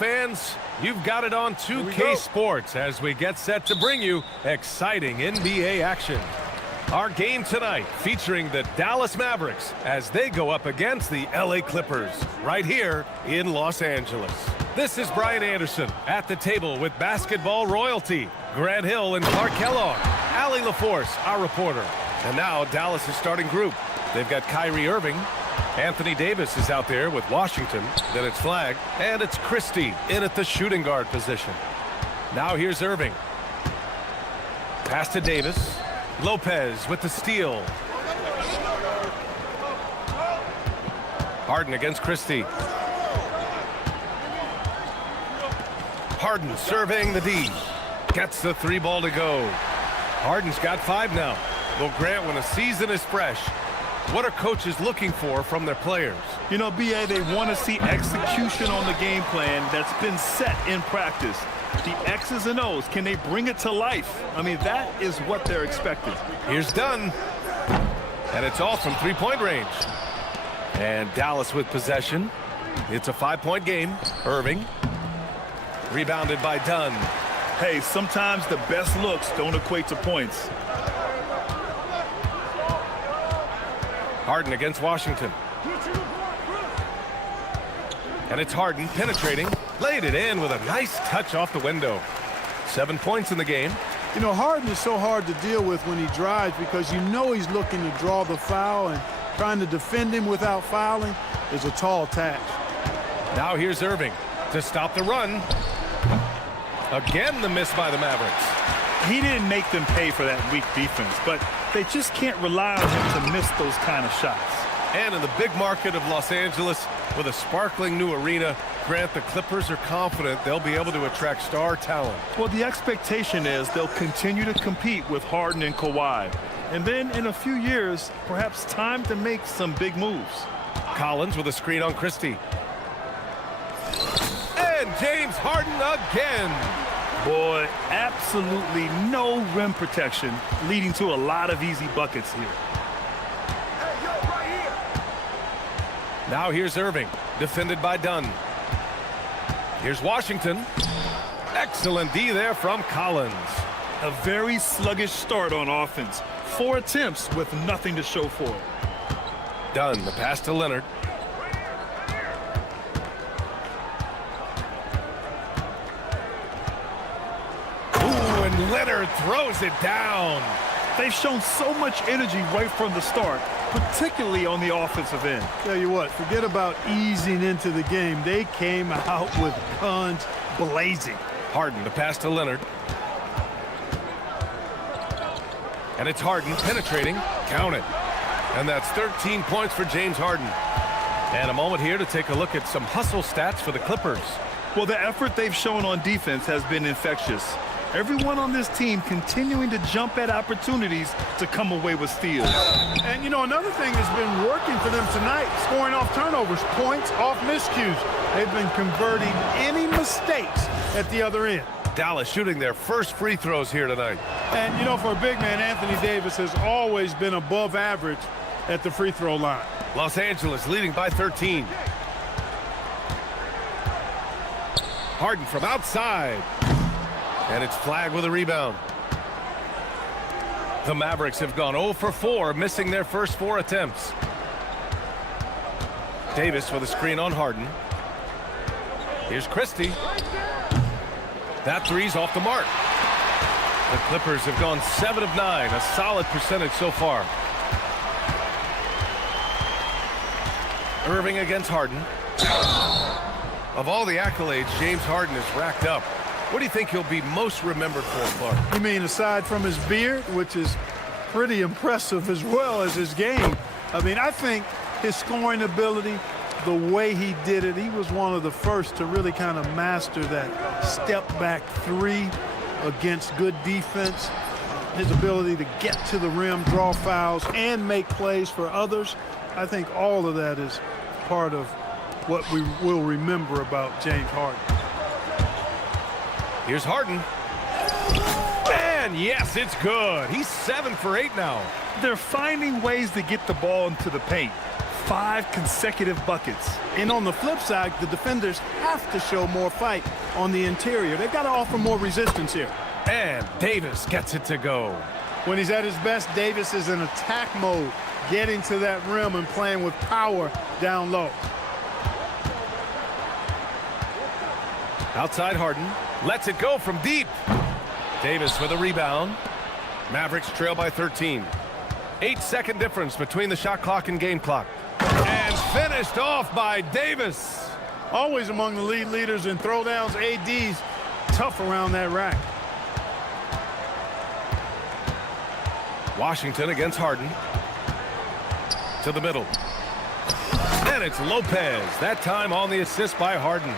fans, you've got it on 2K Sports as we get set to bring you exciting NBA action. Our game tonight featuring the Dallas Mavericks as they go up against the LA Clippers right here in Los Angeles. This is Brian Anderson at the table with basketball royalty, Grant Hill and Clark Kellogg, Allie LaForce, our reporter. And now Dallas' starting group. They've got Kyrie Irving. Anthony Davis is out there with Washington. Then it's Flagg. And it's Christie in at the shooting guard position. Now here's Irving. Pass to Davis. Lopez with the steal. Harden against Christie. Harden serving the D. Gets the 3 ball to go. Harden's got 5 now. Well, Grant, when a season is fresh, what are coaches looking for from their players? You know, B.A., they want to see execution on the game plan that's been set in practice. The X's and O's, can they bring it to life? I mean, that is what they're expecting. Here's Dunn. And it's off from 3-point range. And Dallas with possession. It's a 5-point game. Irving. Rebounded by Dunn. Hey, sometimes the best looks don't equate to points. Harden against Washington. And it's Harden penetrating. Laid it in with a nice touch off the window. 7 points in the game. You know, Harden is so hard to deal with when he drives because you know he's looking to draw the foul, and trying to defend him without fouling is a tall task. Now here's Irving to stop the run. Again, the miss by the Mavericks. He didn't make them pay for that weak defense, but they just can't rely on him to miss those kind of shots. And in the big market of Los Angeles, with a sparkling new arena, Grant, the Clippers are confident they'll be able to attract star talent. Well, the expectation is they'll continue to compete with Harden and Kawhi. And then in a few years, perhaps time to make some big moves. Collins with a screen on Christie. And James Harden again. Boy, absolutely no rim protection, leading to a lot of easy buckets here. Now here's Irving, defended by Dunn. Here's Washington. Excellent D there from Collins. A very sluggish start on offense. 4 attempts with nothing to show for it. Dunn, the pass to Leonard. Ooh, and Leonard throws it down. They've shown so much energy right from the start, particularly on the offensive end. Tell you what, forget about easing into the game. They came out with guns blazing. Harden, the pass to Leonard. And it's Harden penetrating. Count it. And that's 13 points for James Harden. And a moment here to take a look at some hustle stats for the Clippers. Well, the effort they've shown on defense has been infectious. Everyone on this team continuing to jump at opportunities to come away with steals. And, you know, another thing that's been working for them tonight, scoring off turnovers, points off miscues. They've been converting any mistakes at the other end. Dallas shooting their first free throws here tonight. And, you know, for a big man, Anthony Davis has always been above average at the free throw line. Los Angeles leading by 13. Harden from outside. And it's Flagg with a rebound. The Mavericks have gone 0 for 4, missing their first 4 attempts. Davis with a screen on Harden. Here's Christie. That three's off the mark. The Clippers have gone 7 of 9, a solid percentage so far. Irving against Harden. Of all the accolades James Harden has racked up, what do you think he'll be most remembered for, Clark? You mean aside from his beard, which is pretty impressive, as well as his game? I mean, I think his scoring ability, the way he did it, he was one of the first to really kind of master that step-back 3 against good defense. His ability to get to the rim, draw fouls, and make plays for others. I think all of that is part of what we will remember about James Harden. Here's Harden. And yes, it's good. He's 7 for 8 now. They're finding ways to get the ball into the paint. 5 consecutive buckets. And on the flip side, the defenders have to show more fight on the interior. They've got to offer more resistance here. And Davis gets it to go. When he's at his best, Davis is in attack mode, getting to that rim and playing with power down low. Outside Harden. Lets it go from deep. Davis for the rebound. Mavericks trail by 13. 8-second difference between the shot clock and game clock. And finished off by Davis. Always among the lead leaders in throwdowns. AD's tough around that rack. Washington against Harden. To the middle. And it's Lopez. That time on the assist by Harden.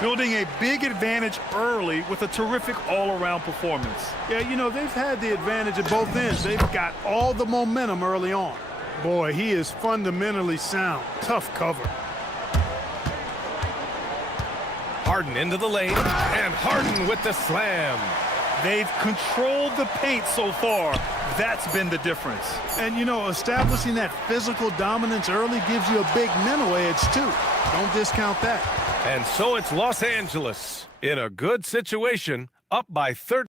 Building a big advantage early with a terrific all-around performance. Yeah, you know, they've had the advantage at both ends. They've got all the momentum early on. Boy, he is fundamentally sound. Tough cover. Harden into the lane, and Harden with the slam. They've controlled the paint so far. That's been the difference. And, you know, establishing that physical dominance early gives you a big mental edge, too. Don't discount that. And so it's Los Angeles in a good situation, up by 30.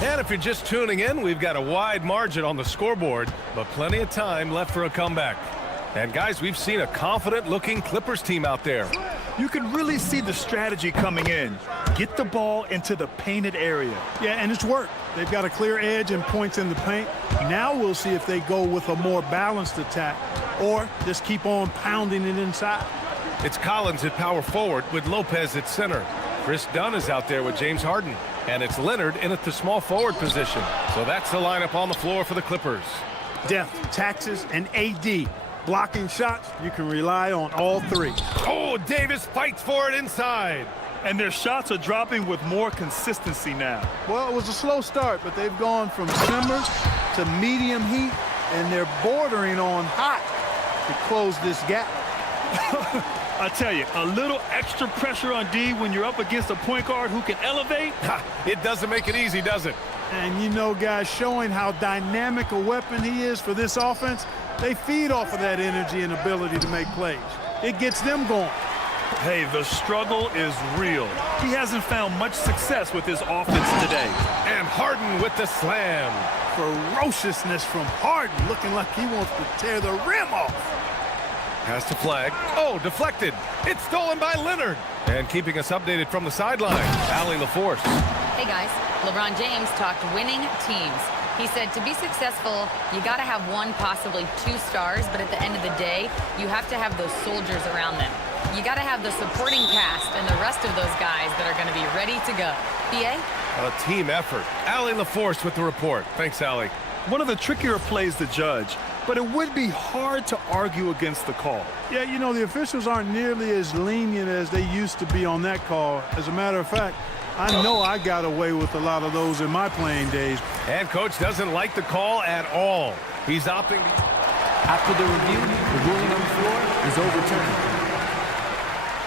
And if you're just tuning in, we've got a wide margin on the scoreboard, but plenty of time left for a comeback. And guys, we've seen a confident-looking Clippers team out there. You can really see the strategy coming in. Get the ball into the painted area. Yeah, and it's worked. They've got a clear edge and points in the paint. Now we'll see if they go with a more balanced attack or just keep on pounding it inside. It's Collins at power forward with Lopez at center. Chris Dunn is out there with James Harden. And it's Leonard in at the small forward position. So that's the lineup on the floor for the Clippers. Depth, taxes, and AD. Blocking shots, you can rely on all three. Oh, Davis fights for it inside. And their shots are dropping with more consistency now. Well, it was a slow start, but they've gone from simmer to medium heat, and they're bordering on hot to close this gap. I tell you, a little extra pressure on D when you're up against a point guard who can elevate. It doesn't make it easy, does it? And you know, guys, showing how dynamic a weapon he is for this offense, they feed off of that energy and ability to make plays. It gets them going. Hey, the struggle is real. He hasn't found much success with his offense today. And Harden with the slam. Ferociousness from Harden, looking like he wants to tear the rim off. Pass to flag. Oh, deflected. It's stolen by Leonard. And keeping us updated from the sideline, Allie LaForce. Hey guys, LeBron James talked winning teams. He said to be successful, you got to have one, possibly two stars, but at the end of the day, you have to have those soldiers around them. You got to have the supporting cast and the rest of those guys that are going to be ready to go. BA? A team effort. Allie LaForce with the report. Thanks, Allie. One of the trickier plays to judge, but it would be hard to argue against the call. Yeah, you know, the officials aren't nearly as lenient as they used to be on that call. As a matter of fact, I know I got away with a lot of those in my playing days. And coach doesn't like the call at all. He's opting to... After the review, the ruling on the floor is overturned.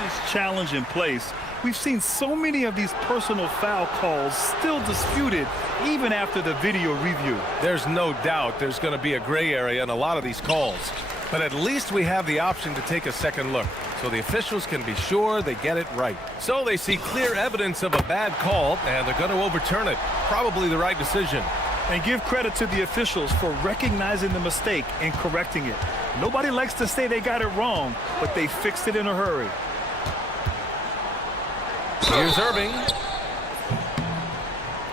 This challenge in place, we've seen so many of these personal foul calls still disputed even after the video review. There's no doubt there's going to be a gray area in a lot of these calls. But at least we have the option to take a second look, so the officials can be sure they get it right. So they see clear evidence of a bad call, and they're going to overturn it. Probably the right decision. And give credit to the officials for recognizing the mistake and correcting it. Nobody likes to say they got it wrong, but they fixed it in a hurry. Here's Irving.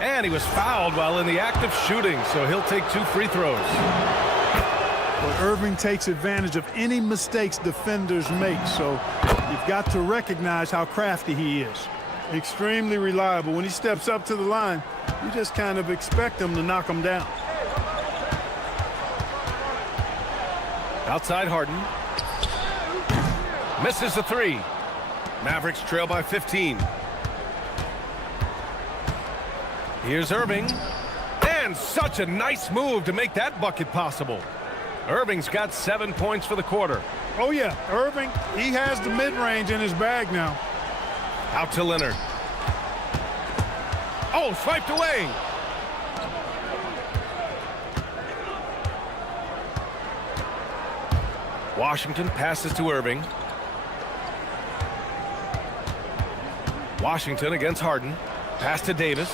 And he was fouled while in the act of shooting, so he'll take 2 free throws. But Irving takes advantage of any mistakes defenders make, so you've got to recognize how crafty he is. Extremely reliable. When he steps up to the line, you just kind of expect him to knock him down. Outside Harden. Misses the 3. Mavericks trail by 15. Here's Irving. And such a nice move to make that bucket possible. Irving's got 7 points for the quarter. Oh, yeah. Irving, he has the mid-range in his bag now. Out to Leonard. Oh, swiped away. Washington passes to Irving. Washington against Harden. Pass to Davis.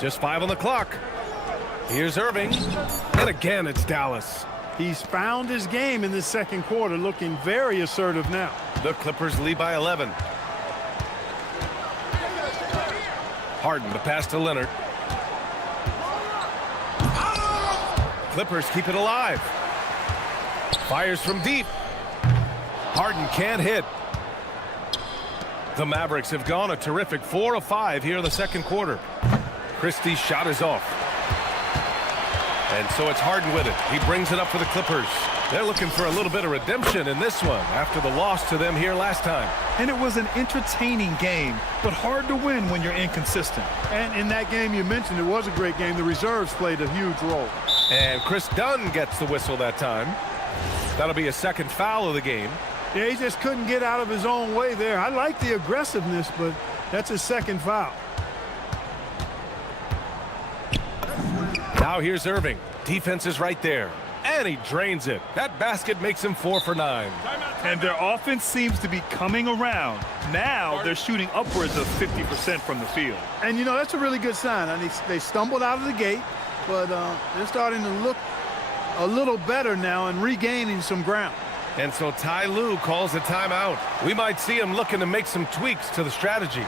Just 5 on the clock. Here's Irving. And again, it's Dallas. He's found his game in the second quarter, looking very assertive now. The Clippers lead by 11. Harden, the pass to Leonard. Clippers keep it alive. Fires from deep. Harden can't hit. The Mavericks have gone a terrific 4 of 5 here in the second quarter. Christie's shot is off. And so it's Harden with it. He brings it up for the Clippers. They're looking for a little bit of redemption in this one after the loss to them here last time. And it was an entertaining game, but hard to win when you're inconsistent. And in that game you mentioned, it was a great game. The reserves played a huge role. And Chris Dunn gets the whistle that time. That'll be a second foul of the game. Yeah, he just couldn't get out of his own way there. I like the aggressiveness, but that's his second foul. Now here's Irving. Defense is right there. And he drains it. That basket makes him 4 for 9. And their offense seems to be coming around. Now they're shooting upwards of 50% from the field. And, you know, that's a really good sign. I mean, they stumbled out of the gate, but they're starting to look a little better now and regaining some ground. And so Ty Lue calls a timeout. We might see him looking to make some tweaks to the strategy.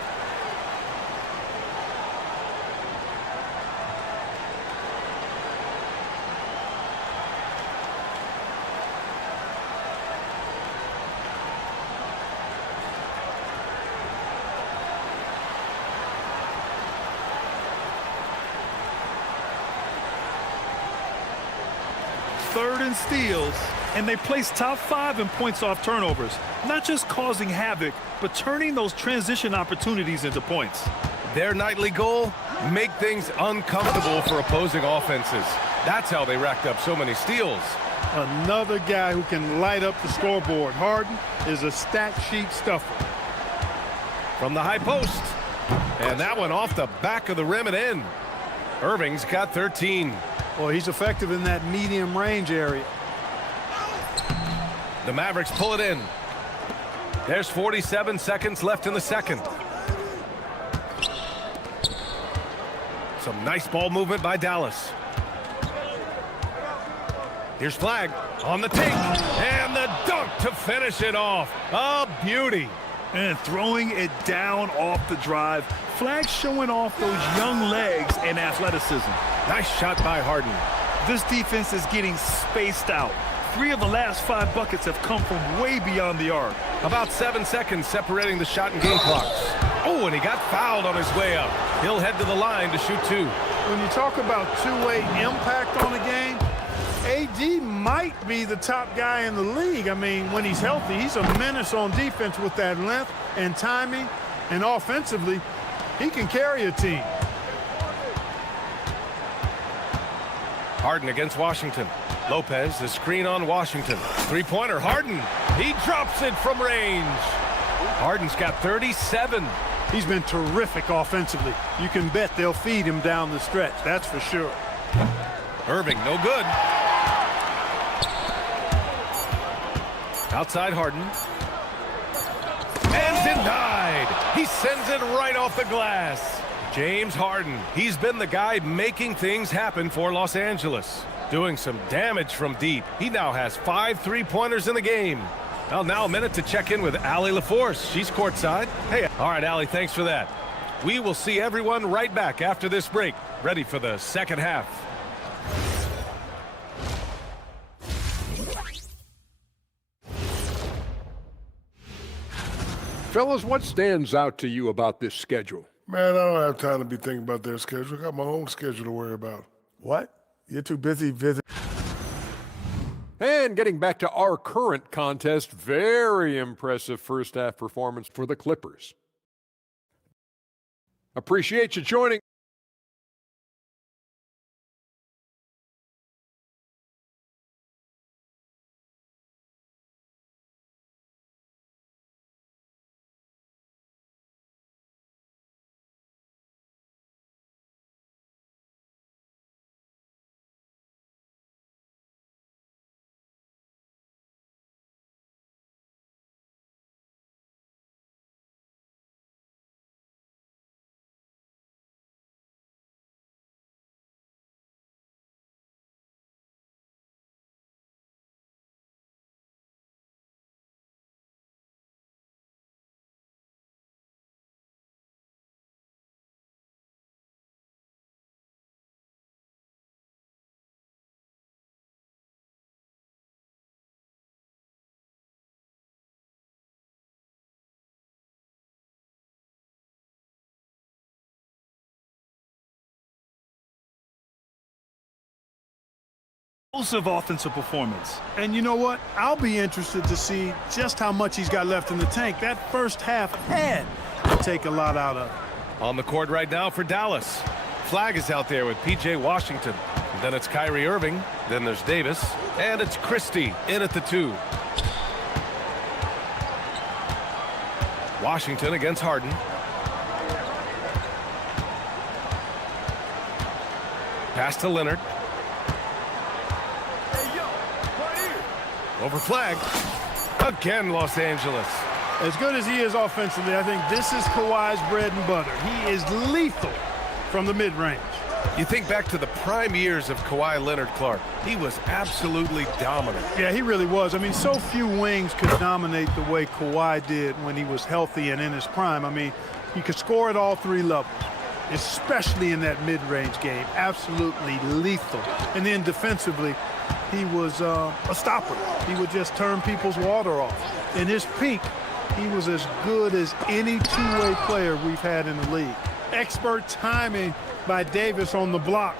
Third and steals, and they place top 5 in points off turnovers. Not just causing havoc, but turning those transition opportunities into points. Their nightly goal, make things uncomfortable for opposing offenses. That's how they racked up so many steals. Another guy who can light up the scoreboard. Harden is a stat sheet stuffer. From the high post. And that one off the back of the rim and in. Irving's got 13. Well, he's effective in that medium range area. The Mavericks pull it in. There's 47 seconds left in the second. Some nice ball movement by Dallas. Here's Flag on the take. And the dunk to finish it off. A beauty. And throwing it down off the drive. Flag showing off those young legs and athleticism. Nice shot by Harden. This defense is getting spaced out. 3 of the last 5 buckets have come from way beyond the arc. About 7 seconds separating the shot and game clocks. Oh, and he got fouled on his way up. He'll head to the line to shoot 2. When you talk about two-way impact on a game, AD might be the top guy in the league. I mean, when he's healthy, he's a menace on defense with that length and timing. And offensively, he can carry a team. Harden against Washington. Lopez, the screen on Washington. Three-pointer, Harden. He drops it from range. Harden's got 37. He's been terrific offensively. You can bet they'll feed him down the stretch, that's for sure. Irving, no good. Outside Harden. And denied. He sends it right off the glass. James Harden. He's been the guy making things happen for Los Angeles. Doing some damage from deep. He now has 5 3-pointers in the game. Well, now a minute to check in with Allie LaForce. She's courtside. Hey, all right, Allie, thanks for that. We will see everyone right back after this break. Ready for the second half. Fellas, what stands out to you about this schedule? Man, I don't have time to be thinking about their schedule. I got my own schedule to worry about. What? You're too busy visiting. And getting back to our current contest, very impressive first half performance for the Clippers. Appreciate you joining. Explosive offensive performance. And you know what? I'll be interested to see just how much he's got left in the tank. That first half had to take a lot out of it. On the court right now for Dallas. Flag is out there with P.J. Washington. Then it's Kyrie Irving. Then there's Davis. And it's Christie in at the 2. Washington against Harden. Pass to Leonard. Over flag. Again, Los Angeles. As good as he is offensively, I think this is Kawhi's bread and butter. He is lethal from the mid-range. You think back to the prime years of Kawhi Leonard, Clark. He was absolutely dominant. Yeah, he really was. I mean, so few wings could dominate the way Kawhi did when he was healthy and in his prime. I mean, he could score at all 3 levels, especially in that mid-range game. Absolutely lethal. And then defensively, he was a stopper. He would just turn people's water off. In his peak, he was as good as any two-way player we've had in the league. Expert timing by Davis on the block.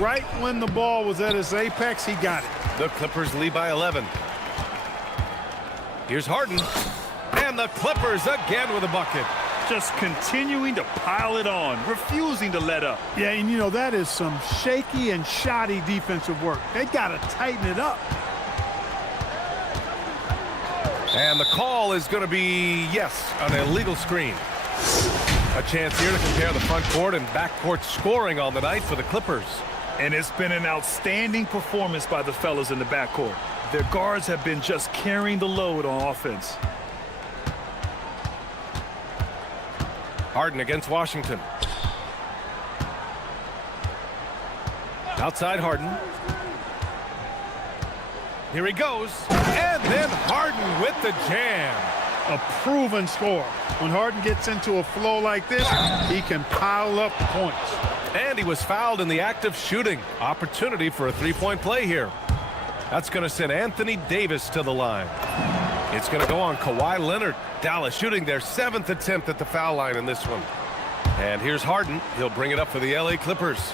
Right when the ball was at its apex, he got it. The Clippers lead by 11. Here's Harden. And the Clippers again with a bucket. Just continuing to pile it on, refusing to let up. Yeah, and you know, that is some shaky and shoddy defensive work. They got to tighten it up. And the call is going to be, yes, an illegal screen. A chance here to compare the front court and back court scoring on the night for the Clippers. And it's been an outstanding performance by the fellas in the backcourt. Their guards have been just carrying the load on offense. Harden against Washington. Outside Harden. Here he goes. And then Harden with the jam. A proven score. When Harden gets into a flow like this, he can pile up points. And he was fouled in the act of shooting. Opportunity for a 3-point play here. That's going to send Anthony Davis to the line. It's going to go on Kawhi Leonard. Dallas shooting their 7th attempt at the foul line in this one. And here's Harden. He'll bring it up for the LA Clippers.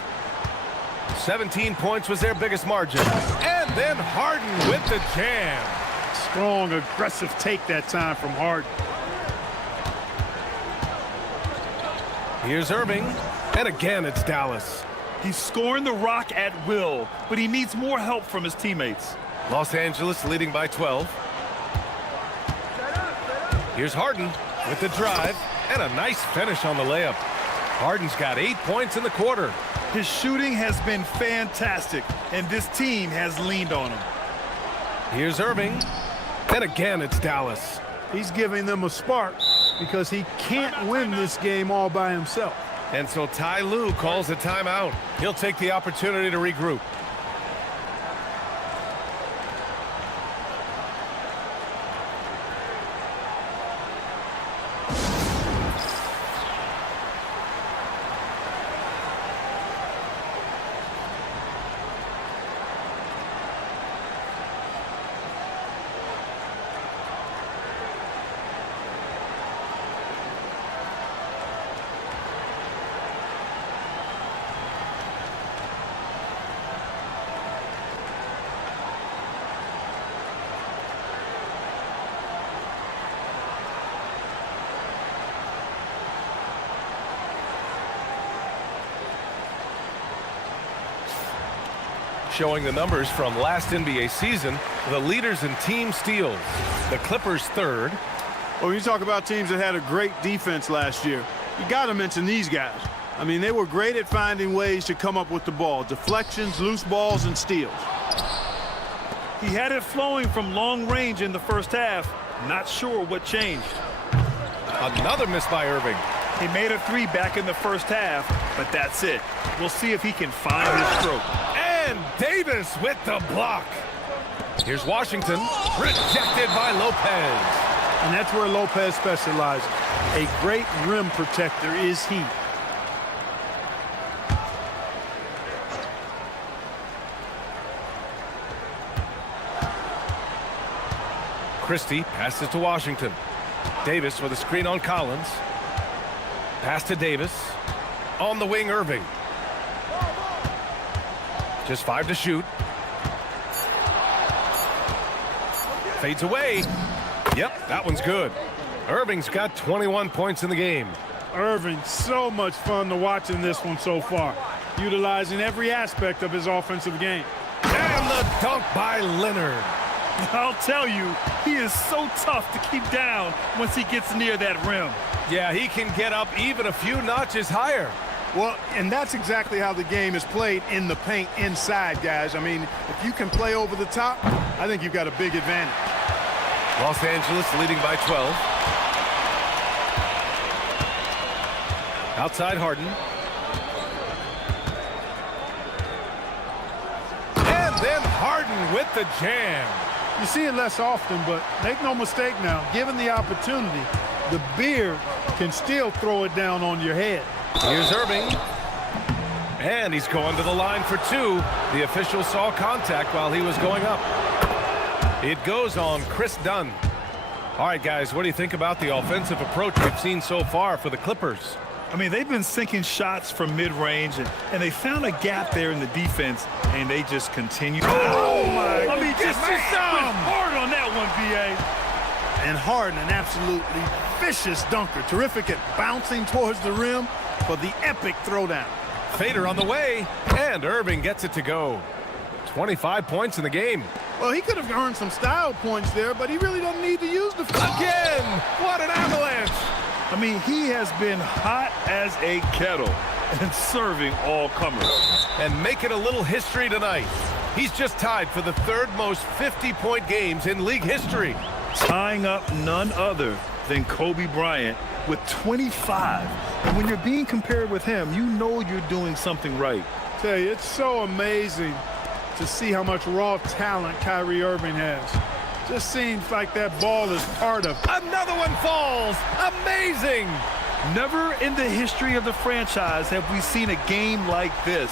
17 points was their biggest margin. And then Harden with the jam. Strong, aggressive take that time from Harden. Here's Irving. And again, it's Dallas. He's scoring the rock at will, but he needs more help from his teammates. Los Angeles leading by 12. Here's Harden with the drive and a nice finish on the layup. Harden's got 8 points in the quarter. His shooting has been fantastic, and this team has leaned on him. Here's Irving. And again, it's Dallas. He's giving them a spark because he can't win this game all by himself. And so Ty Lue calls a timeout. He'll take the opportunity to regroup. Showing the numbers from last NBA season, the leaders in team steals. The Clippers 3rd. Well, when you talk about teams that had a great defense last year, you got to mention these guys. I mean, they were great at finding ways to come up with the ball. Deflections, loose balls, and steals. He had it flowing from long range in the first half. Not sure what changed. Another miss by Irving. He made a 3 back in the first half, but that's it. We'll see if he can find his stroke. And Davis with the block. Here's Washington, rejected by Lopez. And that's where Lopez specializes. A great rim protector is he. Christie passes to Washington. Davis with a screen on Collins. Pass to Davis. On the wing, Irving. Just 5 to shoot. Fades away. Yep, that one's good. Irving's got 21 points in the game. Irving, so much fun to watch in this one so far, utilizing every aspect of his offensive game. And the dunk by Leonard. I'll tell you, he is so tough to keep down once he gets near that rim. Yeah, he can get up even a few notches higher. Well, and that's exactly how the game is played in the paint inside, guys. I mean, if you can play over the top, I think you've got a big advantage. Los Angeles leading by 12. Outside Harden. And then Harden with the jam. You see it less often, but make no mistake now, given the opportunity, the beard can still throw it down on your head. Here's Irving. And he's going to the line for two. The official saw contact while he was going up. It goes on Chris Dunn. All right, guys, what do you think about the offensive approach we've seen so far for the Clippers? I mean, they've been sinking shots from mid-range, and they found a gap there in the defense, and they just continue. Oh, my I mean, just went God. hard on that one, B.A. And Harden, an absolutely vicious dunker. Terrific at bouncing towards the rim for the epic throwdown. Fader on the way, and Irving gets it to go. 25 points in the game. Well, he could have earned some style points there, but he really doesn't need to use the... Again! What an avalanche! I mean, he has been hot as a kettle and serving all comers. And make it a little history tonight. He's just tied for the third most 50-point games in league history. Tying up none other than Kobe Bryant with 25. And when you're being compared with him, you know you're doing something right. Tell you, it's so amazing to see how much raw talent Kyrie Irving has. Just seems like that ball is part of... Another one falls! Amazing! Never in the history of the franchise have we seen a game like this.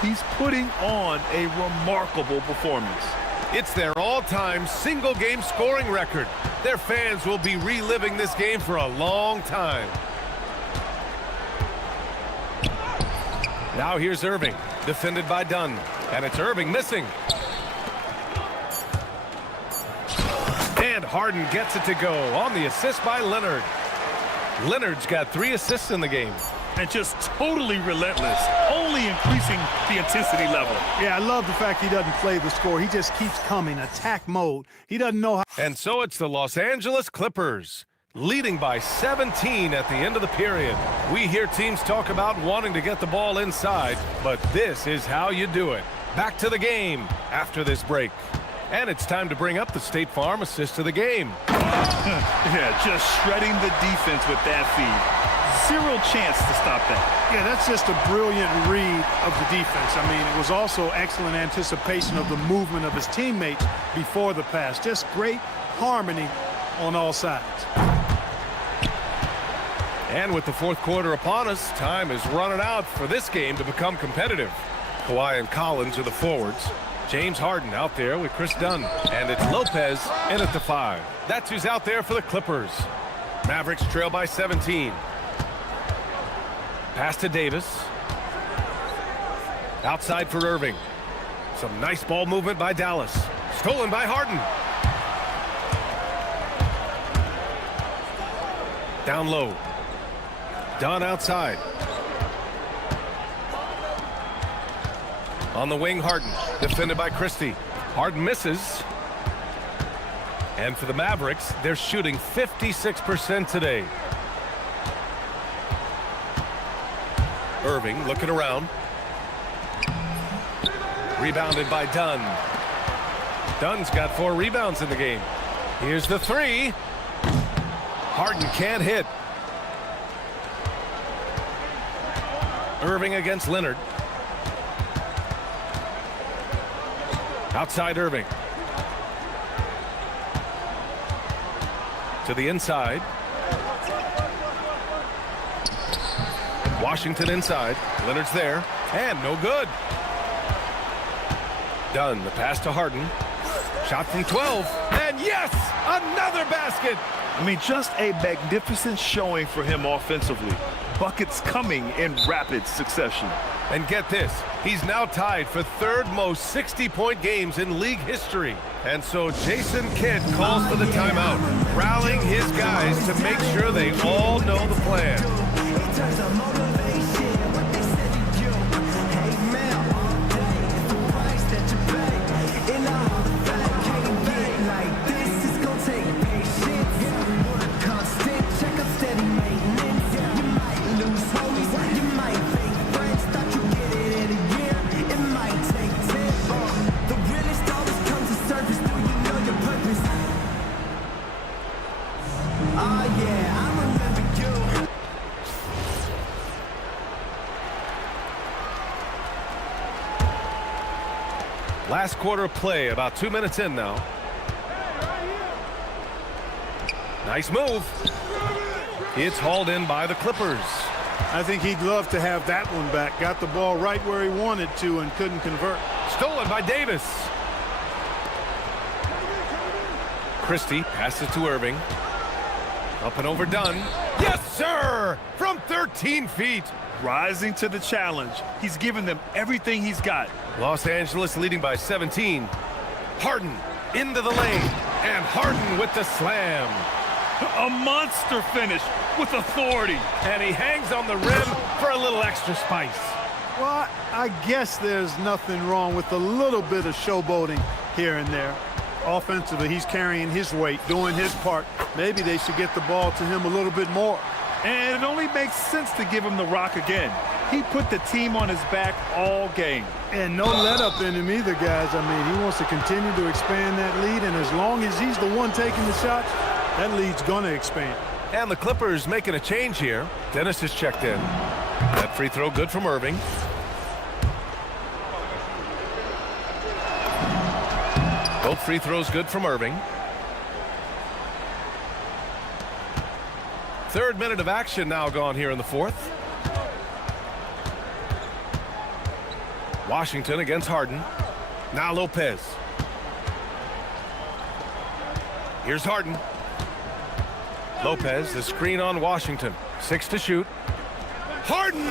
He's putting on a remarkable performance. It's their all-time single-game scoring record. Their fans will be reliving this game for a long time. Now here's Irving, defended by Dunn. And it's Irving missing. And Harden gets it to go on the assist by Leonard. Leonard's got 3 assists in the game. And just totally relentless, only increasing the intensity level. Yeah, I love the fact he doesn't play the score. He just keeps coming, attack mode. He doesn't know how... And so it's the Los Angeles Clippers, leading by 17 at the end of the period. We hear teams talk about wanting to get the ball inside, but this is how you do it. Back to the game after this break. And it's time to bring up the State Farm assist of the game. Yeah, just shredding the defense with that feed. Zero chance to stop that. Yeah, that's just a brilliant read of the defense. I mean, it was also excellent anticipation of the movement of his teammates before the pass. Just great harmony on all sides. And with the fourth quarter upon us, time is running out for this game to become competitive. Kawhi and Collins are the forwards. James Harden out there with Chris Dunn. And it's Lopez in at the 5. That's who's out there for the Clippers. Mavericks trail by 17. Pass to Davis. Outside for Irving. Some nice ball movement by Dallas. Stolen by Harden. Down low. Dunn outside. On the wing, Harden. Defended by Christie. Harden misses. And for the Mavericks, they're shooting 56% today. Irving looking around. Rebounded by Dunn. Dunn's got 4 rebounds in the game. Here's the 3. Harden can't hit. Irving against Leonard. Outside Irving. To the inside. Washington inside. Leonard's there. And no good. Dunn, the pass to Harden. Shot from 12. And yes! Another basket! I mean, just a magnificent showing for him offensively. Buckets coming in rapid succession. And get this, he's now tied for third most 60-point games in league history. And so Jason Kidd calls for the timeout, rallying his guys to make sure they all know the plan. Last quarter of play, about 2 minutes in now. Nice move. It's hauled in by the Clippers. I think he'd love to have that one back. Got the ball right where he wanted to and couldn't convert. Stolen by Davis. Christie passes to Irving. Up and overdone. Yes, sir! From 13 feet. Rising to the challenge. He's given them everything he's got. Los Angeles leading by 17. Harden into the lane. And Harden with the slam. A monster finish with authority. And he hangs on the rim for a little extra spice. Well, I guess there's nothing wrong with a little bit of showboating here and there. Offensively, he's carrying his weight, doing his part. Maybe they should get the ball to him a little bit more. And it only makes sense to give him the rock again. He put the team on his back all game. And no let-up in him either, guys. I mean, he wants to continue to expand that lead, and as long as he's the one taking the shots, that lead's going to expand. And the Clippers making a change here. Dennis is checked in. That free throw good from Irving. Both free throws good from Irving. Third minute of action now gone here in the fourth. Washington against Harden. Now Lopez. Here's Harden. Lopez, the screen on Washington. 6 to shoot. Harden!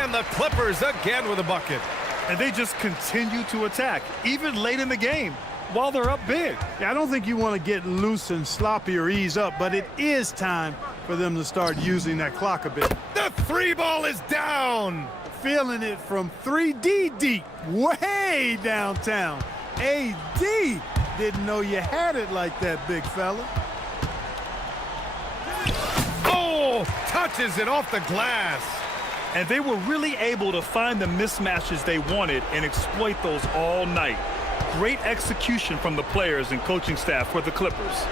And the Clippers again with a bucket. And they just continue to attack, even late in the game, while they're up big. Yeah, I don't think you want to get loose and sloppy or ease up, but it is time for them to start using that clock a bit. The three ball is down! Feeling it from 3D deep, way downtown. AD didn't know you had it like that, big fella. Oh, touches it off the glass. And they were really able to find the mismatches they wanted and exploit those all night. Great execution from the players and coaching staff for the Clippers.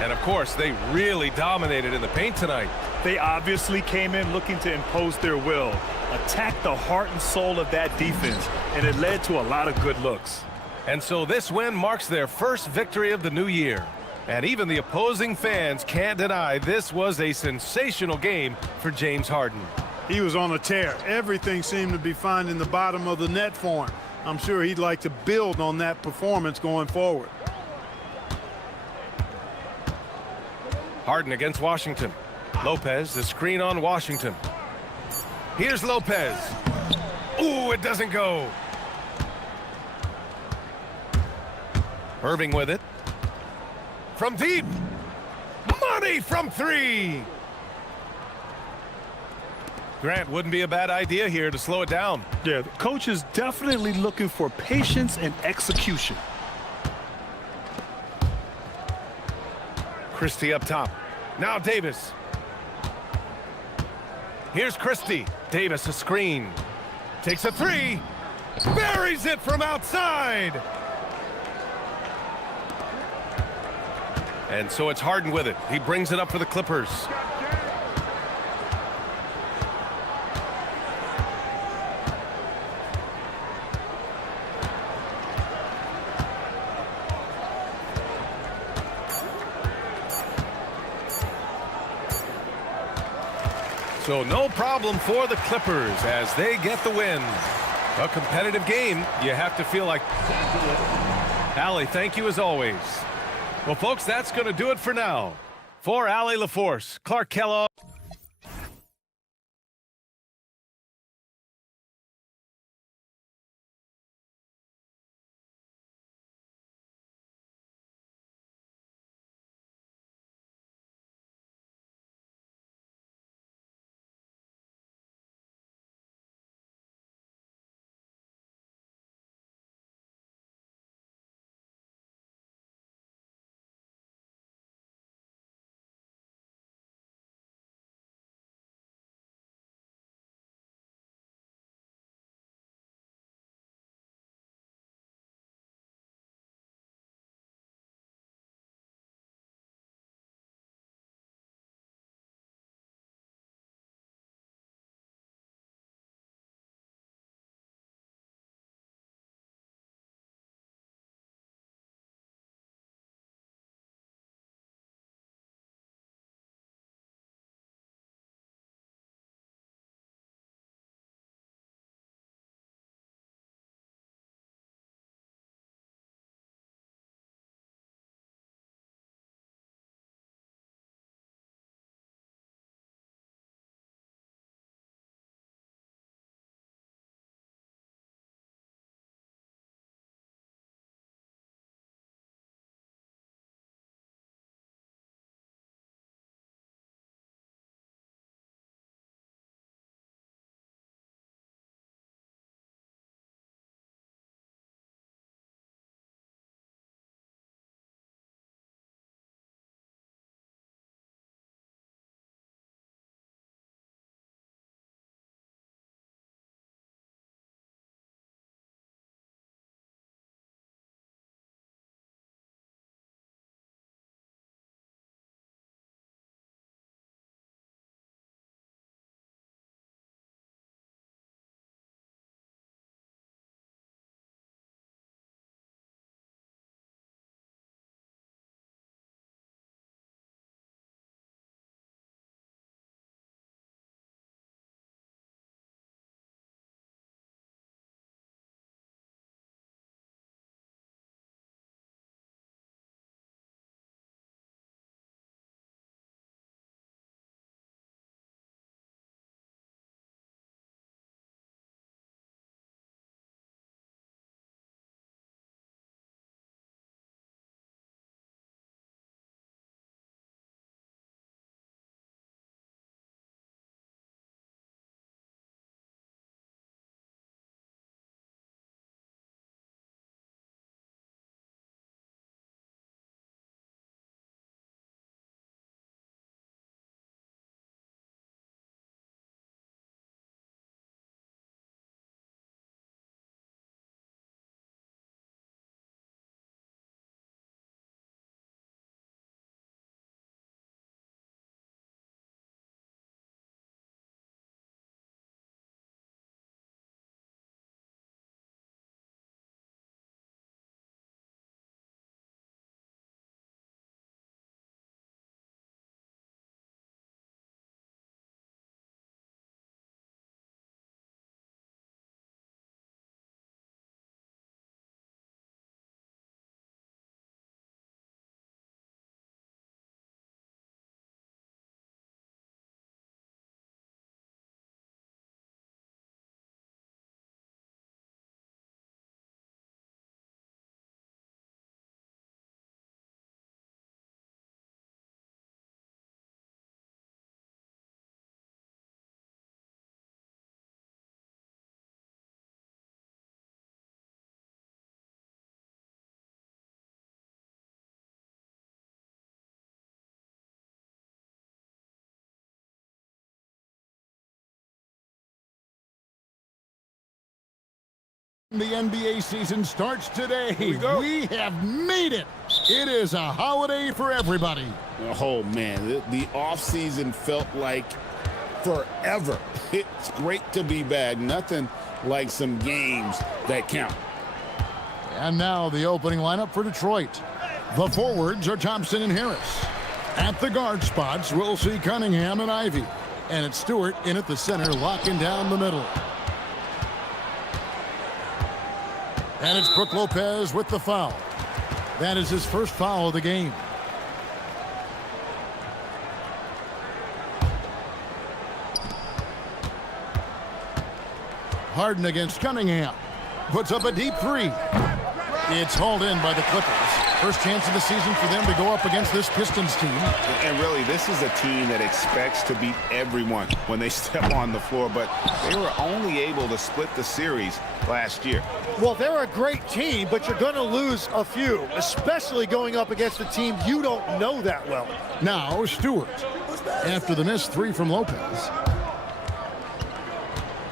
And of course, they really dominated in the paint tonight. They obviously came in looking to impose their will, attack the heart and soul of that defense, and it led to a lot of good looks. And so this win marks their first victory of the new year. And even the opposing fans can't deny this was a sensational game for James Harden. He was on a tear. Everything seemed to be finding the bottom of the net for him. I'm sure he'd like to build on that performance going forward. Harden against Washington. Lopez, the screen on Washington. Here's Lopez. Ooh, it doesn't go. Irving with it. From deep. Money from three. Grant, wouldn't be a bad idea here to slow it down. Yeah, the coach is definitely looking for patience and execution. Christie up top. Now Davis. Here's Christie. Davis a screen. Takes a three. Buries it from outside. And so it's Harden with it. He brings it up for the Clippers. So no problem for the Clippers as they get the win. A competitive game, you have to feel like... Allie, thank you as always. Well, folks, that's going to do it for now. For Allie LaForce, Clark Kellogg. The NBA season starts today. We have made it. It is a holiday for everybody. Oh, man, the offseason felt like forever. It's great to be back. Nothing like some games that count. And now the opening lineup for Detroit. The forwards are Thompson and Harris. At the guard spots, we'll see Cunningham and Ivy. And it's Stewart in at the center, locking down the middle. And it's Brook Lopez with the foul. That is his first foul of the game. Harden against Cunningham. Puts up a deep three. It's hauled in by the Clippers. First chance of the season for them to go up against this Pistons team. And really, this is a team that expects to beat everyone when they step on the floor, but they were only able to split the series last year. Well, they're a great team, but you're going to lose a few, especially going up against a team you don't know that well. Now, Stewart. After the missed three from Lopez.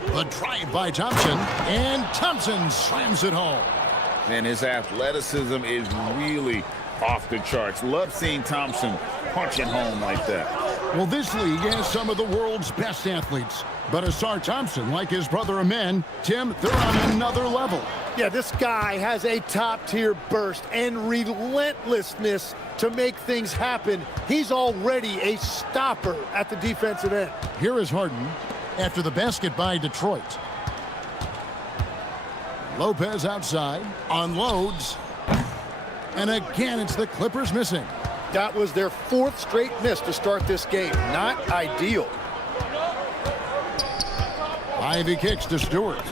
The drive by Thompson, and Thompson slams it home. And his athleticism is really off the charts. Love seeing Thompson punching home like that. Well, this league has some of the world's best athletes. But Asar Thompson, like his brother Amen, Tim, they're on another level. Yeah, this guy has a top-tier burst and relentlessness to make things happen. He's already a stopper at the defensive end. Here is Harden after the basket by Detroit. Lopez outside, unloads, and again it's the Clippers missing. That was their fourth straight miss to start this game. Not ideal. Ivy kicks to Stewart.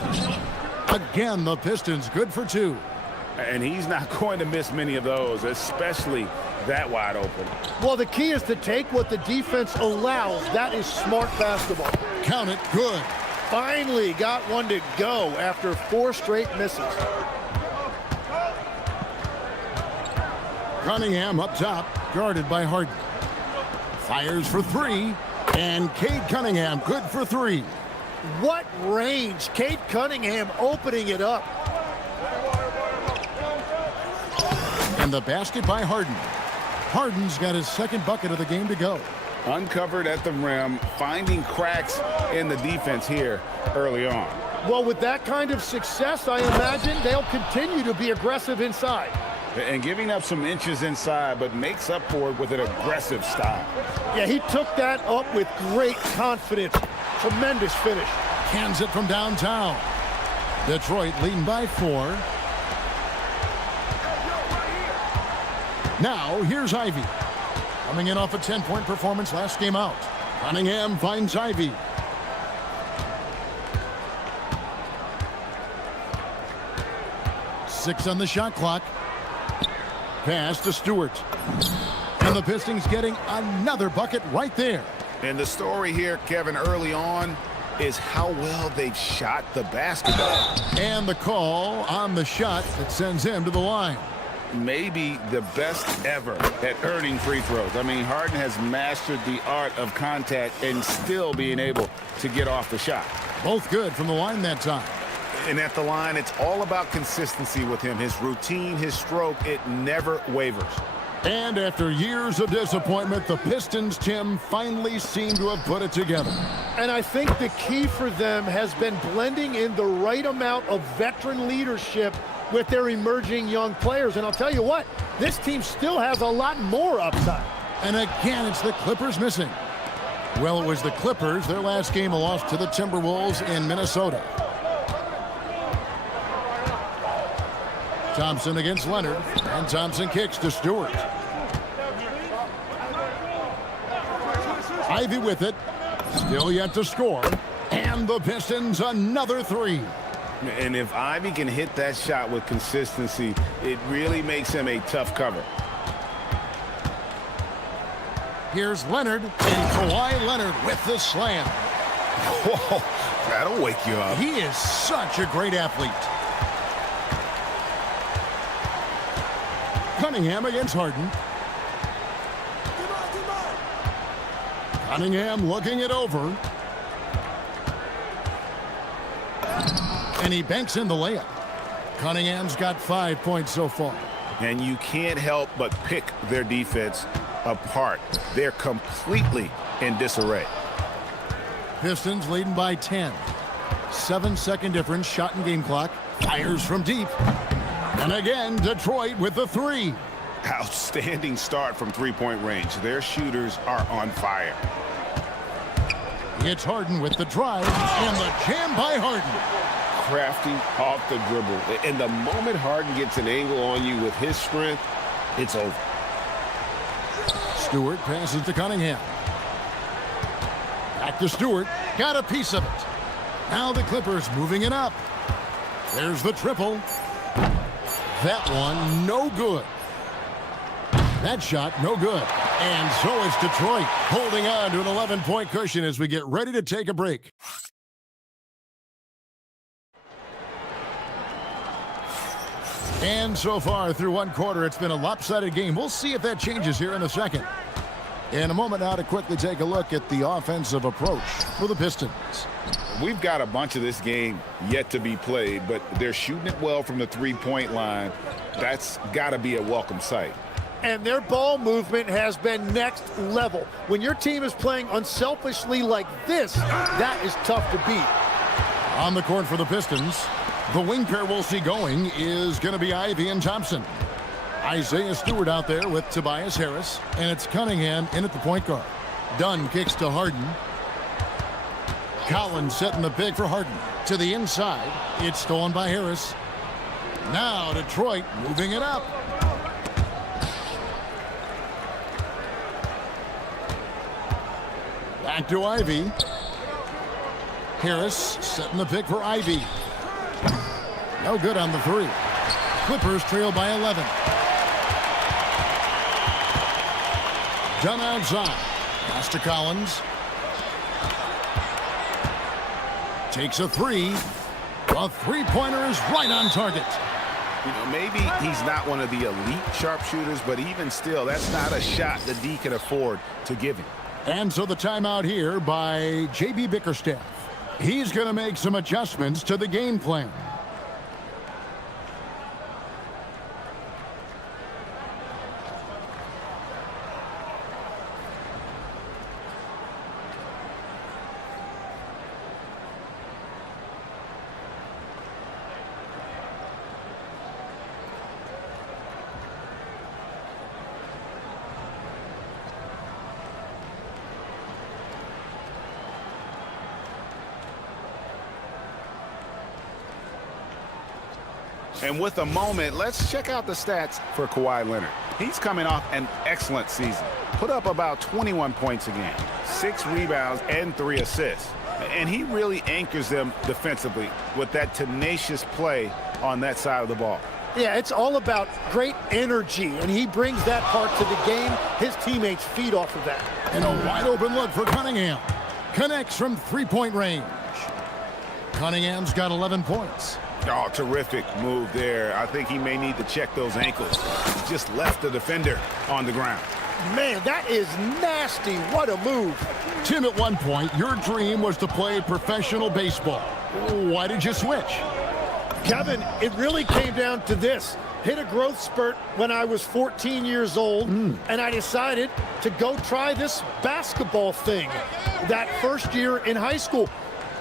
Again, the Pistons good for two. And he's not going to miss many of those, especially that wide open. Well, the key is to take what the defense allows. That is smart basketball. Count it, good. Finally got one to go after four straight misses. Cunningham up top, guarded by Harden. Fires for three, and Cade Cunningham good for three. What range. Cade Cunningham opening it up. And the basket by Harden. Harden's got his second bucket of the game to go. Uncovered at the rim, finding cracks in the defense here early on. Well, with that kind of success, I imagine they'll continue to be aggressive inside. And giving up some inches inside, but makes up for it with an aggressive style. Yeah, he took that up with great confidence. Tremendous finish. Cans it from downtown. Detroit leading by 4. Now, here's Ivy. Coming in off a 10-point performance last game out. Cunningham finds Ivy. Six on the shot clock. Pass to Stewart. And the Pistons getting another bucket right there. And the story here, Kevin, early on is how well they've shot the basketball. And the call on the shot that sends him to the line. Maybe the best ever at earning free throws. I mean, Harden has mastered the art of contact and still being able to get off the shot. Both good from the line that time. And at the line, it's all about consistency with him. His routine, his stroke, it never wavers. And after years of disappointment, the Pistons, Tim, finally seem to have put it together. And I think the key for them has been blending in the right amount of veteran leadership with their emerging young players. And I'll tell you what, this team still has a lot more upside. And again, it's the Clippers missing. Well, it was the Clippers. Their last game a loss to the Timberwolves in Minnesota. Thompson against Leonard, and Thompson kicks to Stewart. Ivy with it, still yet to score, and the Pistons another three. And if Ivy can hit that shot with consistency, it really makes him a tough cover. Here's Leonard, and Kawhi Leonard with the slam. Whoa, that'll wake you up. He is such a great athlete. Cunningham against Harden. Cunningham looking it over. And he banks in the layup. Cunningham's got 5 points so far. And you can't help but pick their defense apart. They're completely in disarray. Pistons leading by 10. 7-second difference, shot and game clock. Fires from deep. And again, Detroit with the three. Outstanding start from three-point range. Their shooters are on fire. It's Harden with the drive and the jam by Harden. Crafty off the dribble. And the moment Harden gets an angle on you with his strength, it's over. Stewart passes to Cunningham. Back to Stewart. Got a piece of it. Now the Clippers moving it up. There's the triple. That one, no good. That shot, no good. And so is Detroit, holding on to an 11-point cushion as we get ready to take a break. And so far through one quarter, it's been a lopsided game. We'll see if that changes here in a second. In a moment now to quickly take a look at the offensive approach for the Pistons. We've got a bunch of this game yet to be played, but they're shooting it well from the three-point line. That's got to be a welcome sight. And their ball movement has been next level. When your team is playing unselfishly like this, that is tough to beat. On the court for the Pistons, the wing pair we'll see going is going to be Ivy and Thompson. Isaiah Stewart out there with Tobias Harris, and it's Cunningham in at the point guard. Dunn kicks to Harden. Collins setting the pick for Harden. To the inside, it's stolen by Harris. Now Detroit moving it up. Back to Ivy. Harris setting the pick for Ivy. No good on the three. Clippers trail by 11. Dunn outside. Pass to Collins. Takes a three. A three-pointer is right on target. You know, maybe he's not one of the elite sharpshooters, but even still, that's not a shot that D can afford to give him. And so the timeout here by J.B. Bickerstaff. He's going to make some adjustments to the game plan. And with a moment, let's check out the stats for Kawhi Leonard. He's coming off an excellent season. Put up about 21 points a game, 6 rebounds, and 3 assists. And he really anchors them defensively with that tenacious play on that side of the ball. Yeah, it's all about great energy, and he brings that part to the game. His teammates feed off of that. And a wide-open look for Cunningham. Connects from three-point range. Cunningham's got 11 points. Oh, terrific move there. I think he may need to check those ankles. Just left the defender on the ground. Man, that is nasty. What a move. Tim, at one point, your dream was to play professional baseball. Why did you switch? Kevin, it really came down to this. Hit a growth spurt when I was 14 years old, and I decided to go try this basketball thing that first year in high school.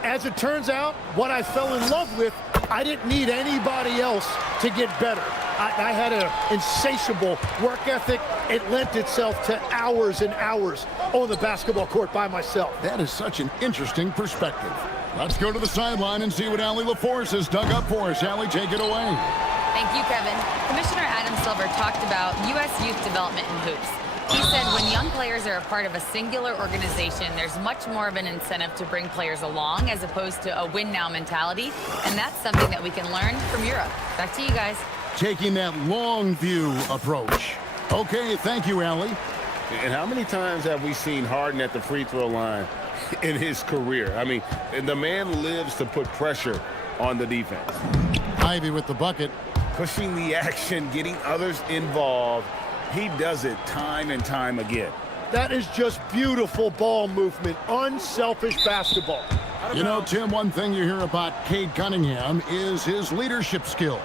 As it turns out, what I fell in love with, I didn't need anybody else to get better. I had an insatiable work ethic. It lent itself to hours and hours on the basketball court by myself. That is such an interesting perspective. Let's go to the sideline and see what Allie LaForce has dug up for us. Allie, take it away. Thank you, Kevin. Commissioner Adam Silver talked about U.S. youth development in hoops. He said when young players are a part of a singular organization, there's much more of an incentive to bring players along as opposed to a win-now mentality, and that's something that we can learn from Europe. Back to you guys. Taking that long view approach. Okay, thank you, Allie. And how many times have we seen Harden at the free throw line in his career? I mean, the man lives to put pressure on the defense. Ivy with the bucket. Pushing the action, getting others involved. He does it time and time again. That is just beautiful ball movement, unselfish basketball. You know, Tim, one thing you hear about Cade Cunningham is his leadership skills.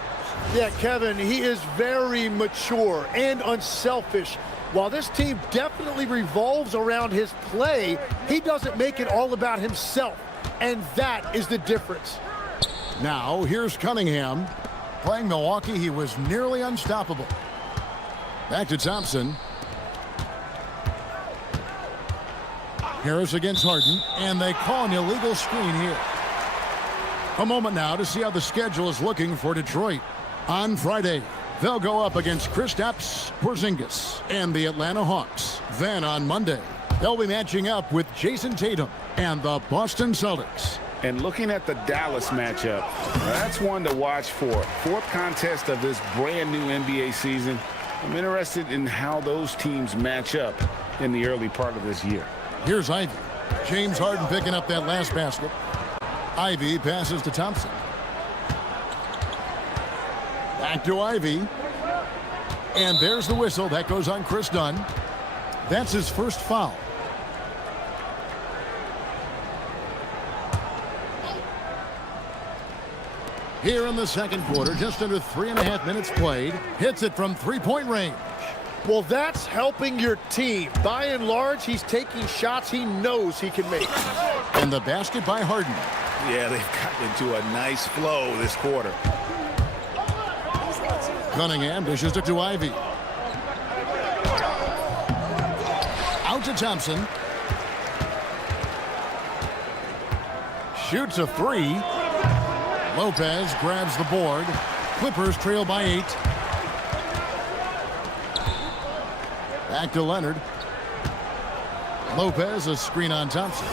Yeah, Kevin, he is very mature and unselfish. While this team definitely revolves around his play, he doesn't make it all about himself, and that is the difference. Now, here's Cunningham. Playing Milwaukee, he was nearly unstoppable. Back to Thompson. Harris against Harden, and they call an illegal screen here. A moment now to see how the schedule is looking for Detroit. On Friday, they'll go up against Kristaps Porzingis and the Atlanta Hawks. Then on Monday, they'll be matching up with Jason Tatum and the Boston Celtics. And looking at the Dallas matchup, that's one to watch for. Fourth contest of this brand new NBA season. I'm interested in how those teams match up in the early part of this year. Here's Ivy. James Harden picking up that last basket. Ivy passes to Thompson. Back to Ivy. And there's the whistle. That goes on Chris Dunn. That's his first foul. Here in the second quarter, just under 3.5 minutes played. Hits it from three-point range. Well, that's helping your team. By and large, he's taking shots he knows he can make. And the basket by Harden. Yeah, they've gotten into a nice flow this quarter. Cunningham dishes it to Ivy. Out to Thompson. Shoots a three. Lopez grabs the board. Clippers trail by 8. Back to Leonard. Lopez, a screen on Thompson.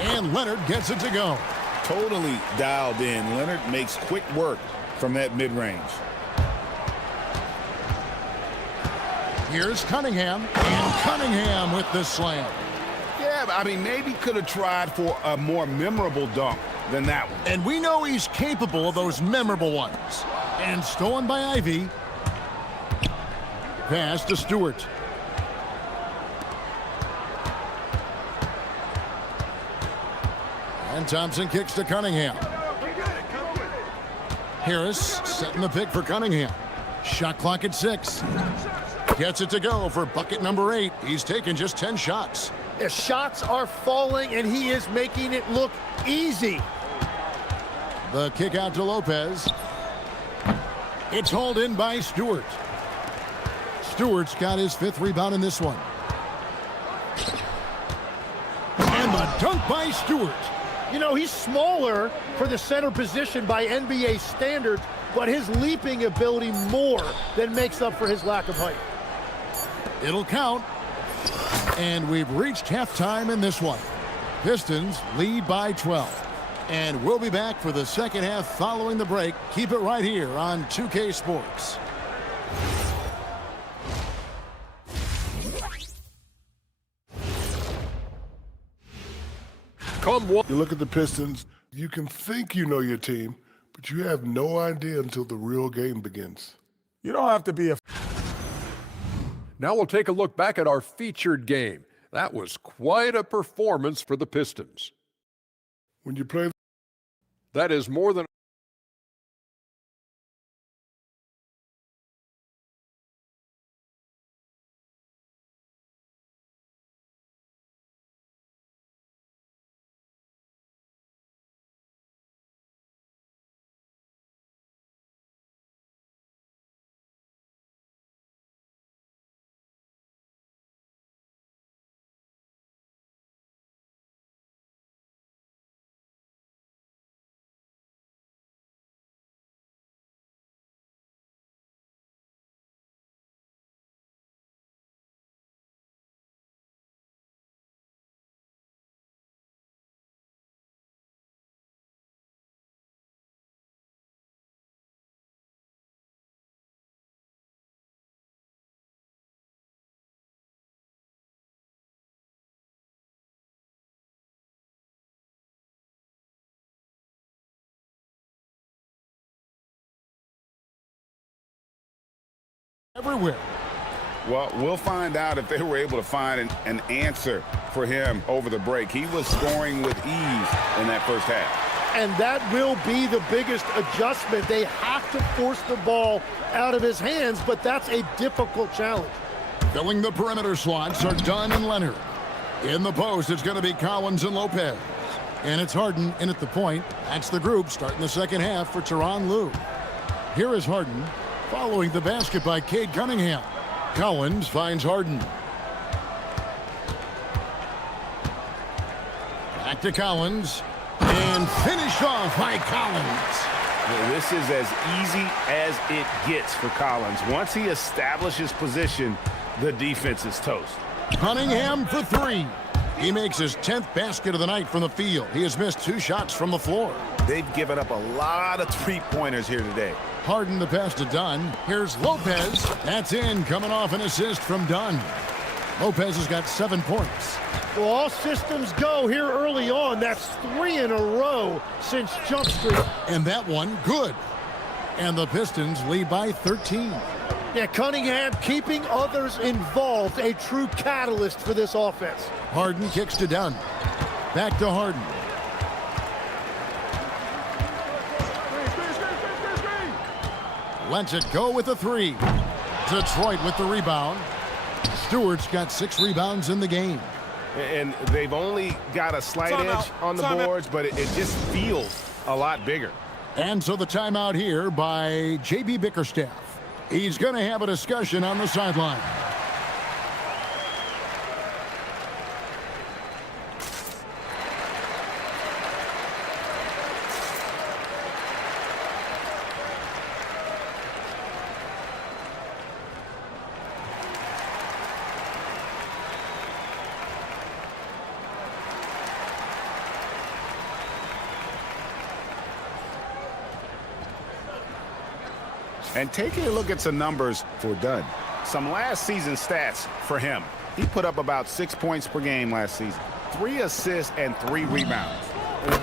And Leonard gets it to go. Totally dialed in. Leonard makes quick work from that mid-range. Here's Cunningham. And Cunningham with the slam. Yeah, I mean, maybe could have tried for a more memorable dunk than that one. And we know he's capable of those memorable ones. And stolen by Ivy. Pass to Stewart. And Thompson kicks to Cunningham. Harris setting the pick for Cunningham. Shot clock at 6. Gets it to go for bucket number 8. He's taken just 10 shots. The shots are falling, and he is making it look easy. The kick out to Lopez. It's hauled in by Stewart. Stewart's got his 5th rebound in this one. And the dunk by Stewart. You know, he's smaller for the center position by NBA standards, but his leaping ability more than makes up for his lack of height. It'll count. And we've reached halftime in this one. Pistons lead by 12. And we'll be back for the second half following the break. Keep it right here on 2K Sports. You look at the Pistons, you can think you know your team, but you have no idea until the real game begins. You don't have to be a... Now we'll take a look back at our featured game. That was quite a performance for the Pistons. When you play... That is more than... Everywhere. Well, we'll find out if they were able to find an answer for him over the break. He was scoring with ease in that first half. And that will be the biggest adjustment. They have to force the ball out of his hands, but that's a difficult challenge. Filling the perimeter slots are Dunn and Leonard. In the post, it's going to be Collins and Lopez. And it's Harden in at the point. That's the group starting the second half for Tyronn Lue. Here is Harden, following the basket by Cade Cunningham. Collins finds Harden. Back to Collins. And finished off by Collins. Well, this is as easy as it gets for Collins. Once he establishes position, the defense is toast. Cunningham for three. He makes his 10th basket of the night from the field. He has missed 2 shots from the floor. They've given up a lot of three-pointers here today. Harden the pass to Dunn. Here's Lopez. That's in, coming off an assist from Dunn. Lopez has got 7 points. Well, all systems go here early on. That's 3 in a row since Jump Street. And that one, good. And the Pistons lead by 13. Yeah, Cunningham keeping others involved, a true catalyst for this offense. Harden kicks to Dunn. Back to Harden. Lets it go with a 3. Detroit with the rebound. Stewart's got 6 rebounds in the game. And they've only got a slight edge on the boards, but it just feels a lot bigger. And so the timeout here by J.B. Bickerstaff. He's going to have a discussion on the sideline. And taking a look at some numbers for Dunn. Some last season stats for him. He put up about 6 points per game last season, 3 assists and 3 rebounds.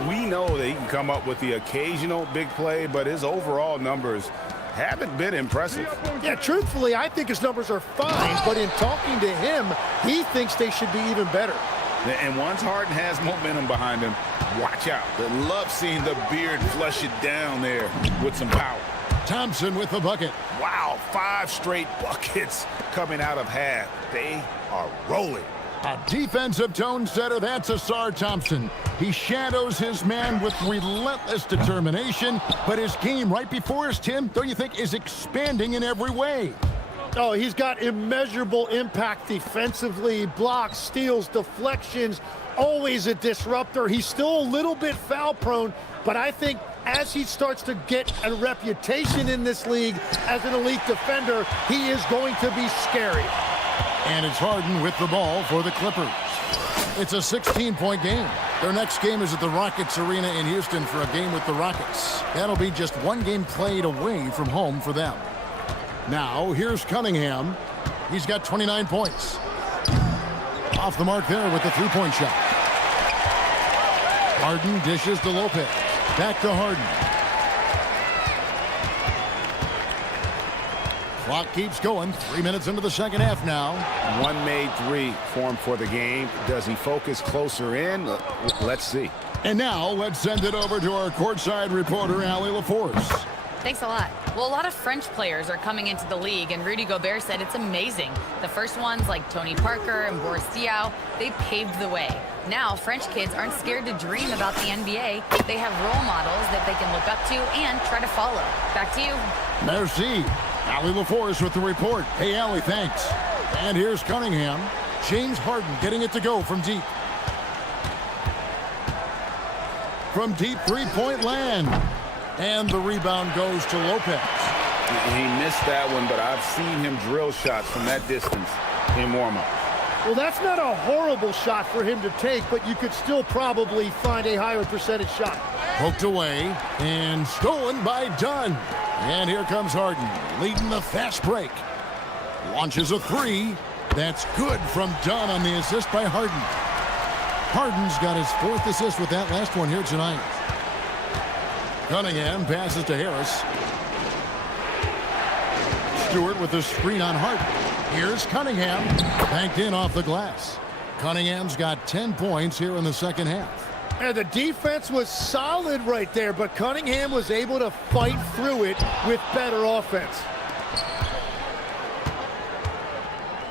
We know that he can come up with the occasional big play, but his overall numbers haven't been impressive. Yeah, truthfully, I think his numbers are fine, but in talking to him, he thinks they should be even better. And once Harden has momentum behind him, watch out. I love seeing the beard flush it down there with some power. Thompson with the bucket. Wow, 5 straight buckets coming out of half. They are rolling. A defensive tone setter, that's Asar Thompson. He shadows his man with relentless determination, but his game right before us, Tim, don't you think, is expanding in every way? Oh, he's got immeasurable impact defensively, blocks, steals, deflections, always a disruptor. He's still a little bit foul prone, but I think as he starts to get a reputation in this league as an elite defender, he is going to be scary. And it's Harden with the ball for the Clippers. It's a 16-point game. Their next game is at the Rockets Arena in Houston for a game with the Rockets. That'll be just 1 game played away from home for them. Now, here's Cunningham. He's got 29 points. Off the mark there with the 3-point shot. Harden dishes to Lopez. Back to Harden. Clock keeps going. 3 minutes into the second half now. 1 made 3 for him for the game. Does he focus closer in? Let's see. And now let's send it over to our courtside reporter, Allie LaForce. Thanks a lot. Well, a lot of French players are coming into the league, and Rudy Gobert said it's amazing. The first ones, like Tony Parker and Boris Diaw, they paved the way. Now, French kids aren't scared to dream about the NBA. They have role models that they can look up to and try to follow. Back to you. Merci. Allie LaForce with the report. Hey, Allie, thanks. And here's Cunningham. James Harden getting it to go from deep. From deep 3-point land. And the rebound goes to Lopez. He missed that one, but I've seen him drill shots from that distance in warm-up. Well, that's not a horrible shot for him to take, but you could still probably find a higher percentage shot. Poked away and stolen by Dunn. And here comes Harden, leading the fast break. Launches a 3. That's good from Dunn on the assist by Harden. Harden's got his 4th assist with that last one here tonight. Cunningham passes to Harris. Stewart with the screen on Harden. Here's Cunningham, banked in off the glass. Cunningham's got 10 points here in the second half. And the defense was solid right there, but Cunningham was able to fight through it with better offense.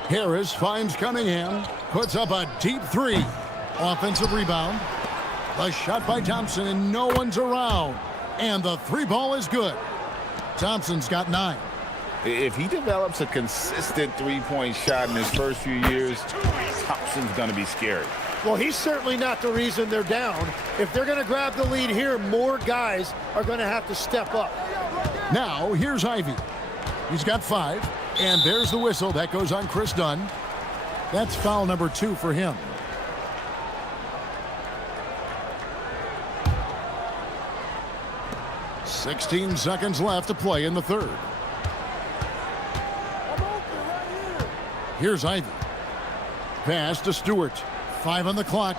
Harris finds Cunningham, puts up a deep three. Offensive rebound. A shot by Thompson, and no one's around. And the three ball is good. Thompson's got 9. If he develops a consistent three-point shot in his first few years, Thompson's going to be scary. Well, he's certainly not the reason they're down. If they're going to grab the lead here, more guys are going to have to step up. Now, here's Ivy. He's got 5, and there's the whistle. That goes on Chris Dunn. That's foul number 2 for him. "16 seconds left to play in the third. Here's Ivy. Pass to Stewart. 5 on the clock.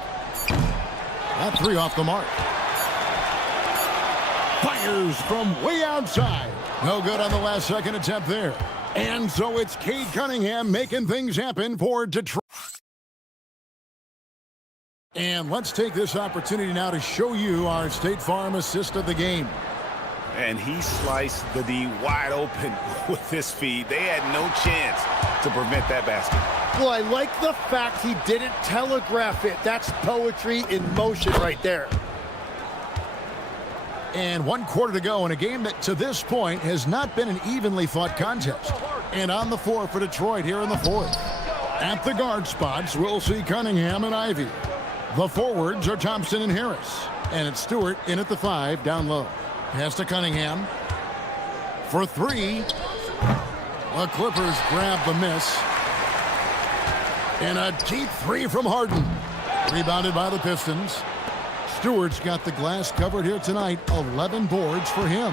That 3 off the mark. Fires from way outside. No good on the last second attempt there. And so it's Cade Cunningham making things happen for Detroit. And let's take this opportunity now to show you our State Farm assist of the game. And he sliced the D wide open with his feed. They had no chance to prevent that basket. Well, I like the fact he didn't telegraph it. That's poetry in motion right there. And 1 quarter to go in a game that to this point has not been an evenly fought contest. And on the floor for Detroit here in the fourth. At the guard spots, we'll see Cunningham and Ivy. The forwards are Thompson and Harris. And it's Stewart in at the 5 down low. Pass to Cunningham. For 3. The Clippers grab the miss. And a deep 3 from Harden. Rebounded by the Pistons. Stewart's got the glass covered here tonight. 11 boards for him.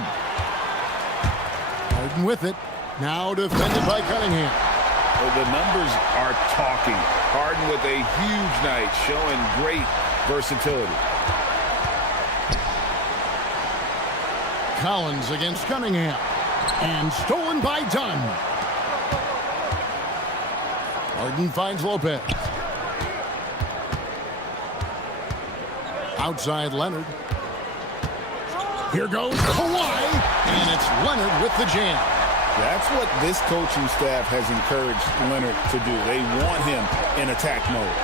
Harden with it. Now defended by Cunningham. Well, the numbers are talking. Harden with a huge night, showing great versatility. Collins against Cunningham. And stolen by Dunn. Harden finds Lopez. Outside Leonard. Here goes Kawhi. And it's Leonard with the jam. That's what this coaching staff has encouraged Leonard to do. They want him in attack mode.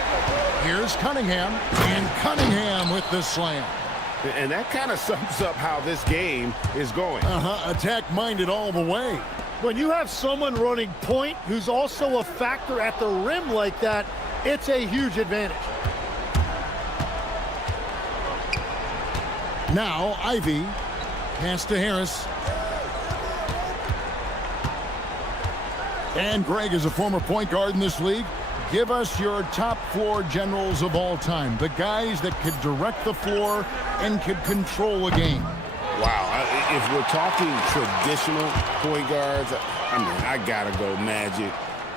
Here's Cunningham. And Cunningham with the slam. And that kind of sums up how this game is going. Attack-minded all the way. When you have someone running point who's also a factor at the rim like that, it's a huge advantage. Now Ivy. Pass to Harris. And Greg is a former point guard in this league. Give us your top floor generals of all time. The guys that could direct the floor and could control a game. Wow. If we're talking traditional point guards, I mean, I got to go Magic.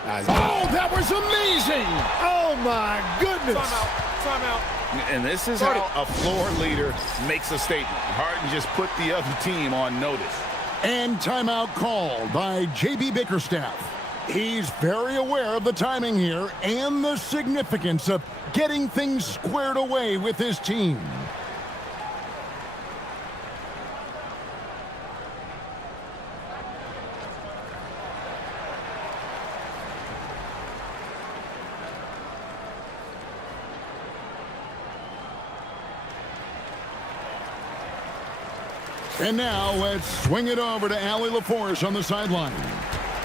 Oh, that was amazing. Oh, my goodness. Timeout. And this is how a floor leader makes a statement. Harden just put the other team on notice. And timeout called by J.B. Bickerstaff. He's very aware of the timing here and the significance of getting things squared away with his team. And now let's swing it over to Allie LaForce on the sideline.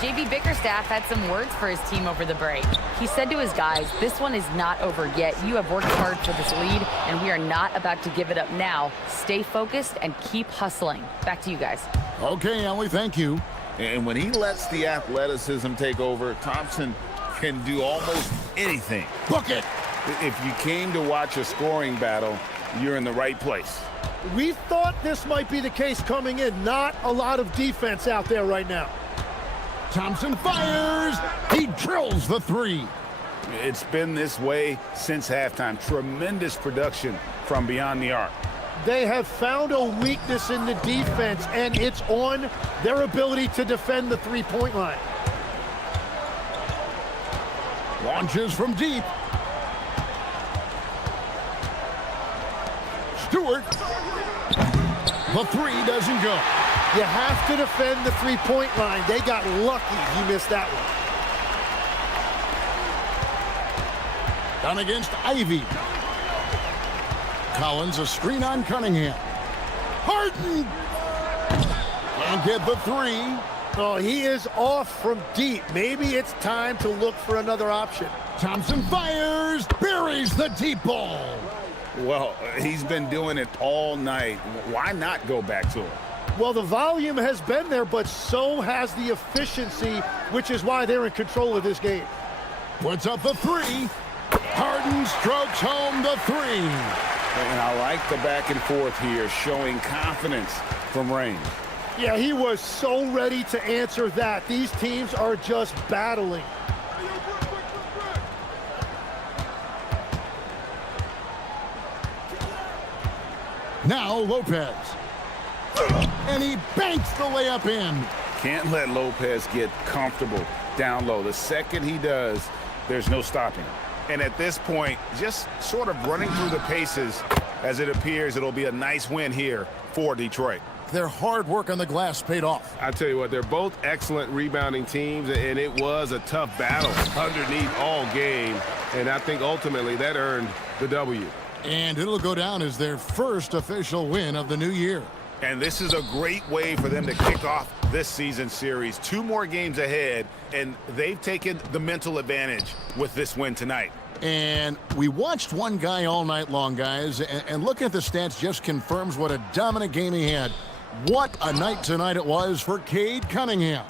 J.B. Bickerstaff had some words for his team over the break. He said to his guys, this one is not over yet. You have worked hard for this lead, and we are not about to give it up now. Stay focused and keep hustling. Back to you guys. Okay, Allie, thank you. And when he lets the athleticism take over, Thompson can do almost anything. Book it! If you came to watch a scoring battle, you're in the right place. We thought this might be the case coming in. Not a lot of defense out there right now. Thompson fires. He drills the 3. It's been this way since halftime. Tremendous production from beyond the arc. They have found a weakness in the defense, and it's on their ability to defend the three-point line. Launches from deep. Stewart. The three doesn't go. You have to defend the three-point line. They got lucky he missed that one. Down against Ivy. Collins, a screen on Cunningham. Harden! Can't get the three. Oh, he is off from deep. Maybe it's time to look for another option. Thompson fires, buries the deep ball. Well, he's been doing it all night. Why not go back to it? Well, the volume has been there, but so has the efficiency, which is why they're in control of this game. Puts up the three. Harden strokes home the three. And I like the back and forth here, showing confidence from range. Yeah, he was so ready to answer that. These teams are just battling. Now Lopez. And he banks the layup in. Can't let Lopez get comfortable down low. The second he does, there's no stopping. And at this point, just sort of running through the paces, as it appears it'll be a nice win here for Detroit. Their hard work on the glass paid off. I tell you what, they're both excellent rebounding teams, and it was a tough battle underneath all game. And I think ultimately that earned the W. And it'll go down as their first official win of the new year. And this is a great way for them to kick off this season series. 2 more games ahead, and they've taken the mental advantage with this win tonight. And we watched one guy all night long, guys, and looking at the stats just confirms what a dominant game he had. What a night tonight it was for Cade Cunningham.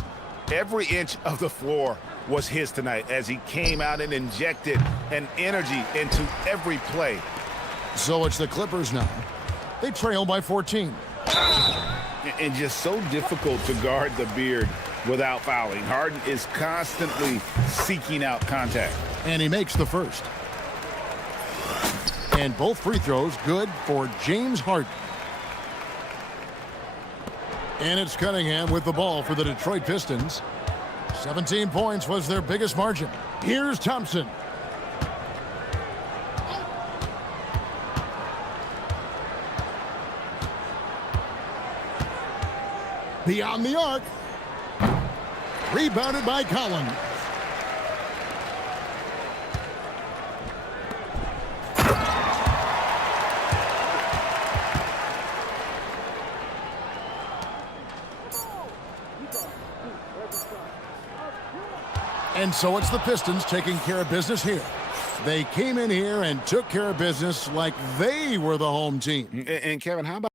Every inch of the floor was his tonight as he came out and injected an energy into every play. So it's the Clippers now. They trail by 14. And just so difficult to guard the beard without fouling. Harden is constantly seeking out contact. And he makes the first. And both free throws good for James Harden. And it's Cunningham with the ball for the Detroit Pistons. 17 points was their biggest margin. Here's Thompson. Beyond the arc. Rebounded by Collins. And so it's the Pistons taking care of business here. They came in here and took care of business like they were the home team. And Kevin, how about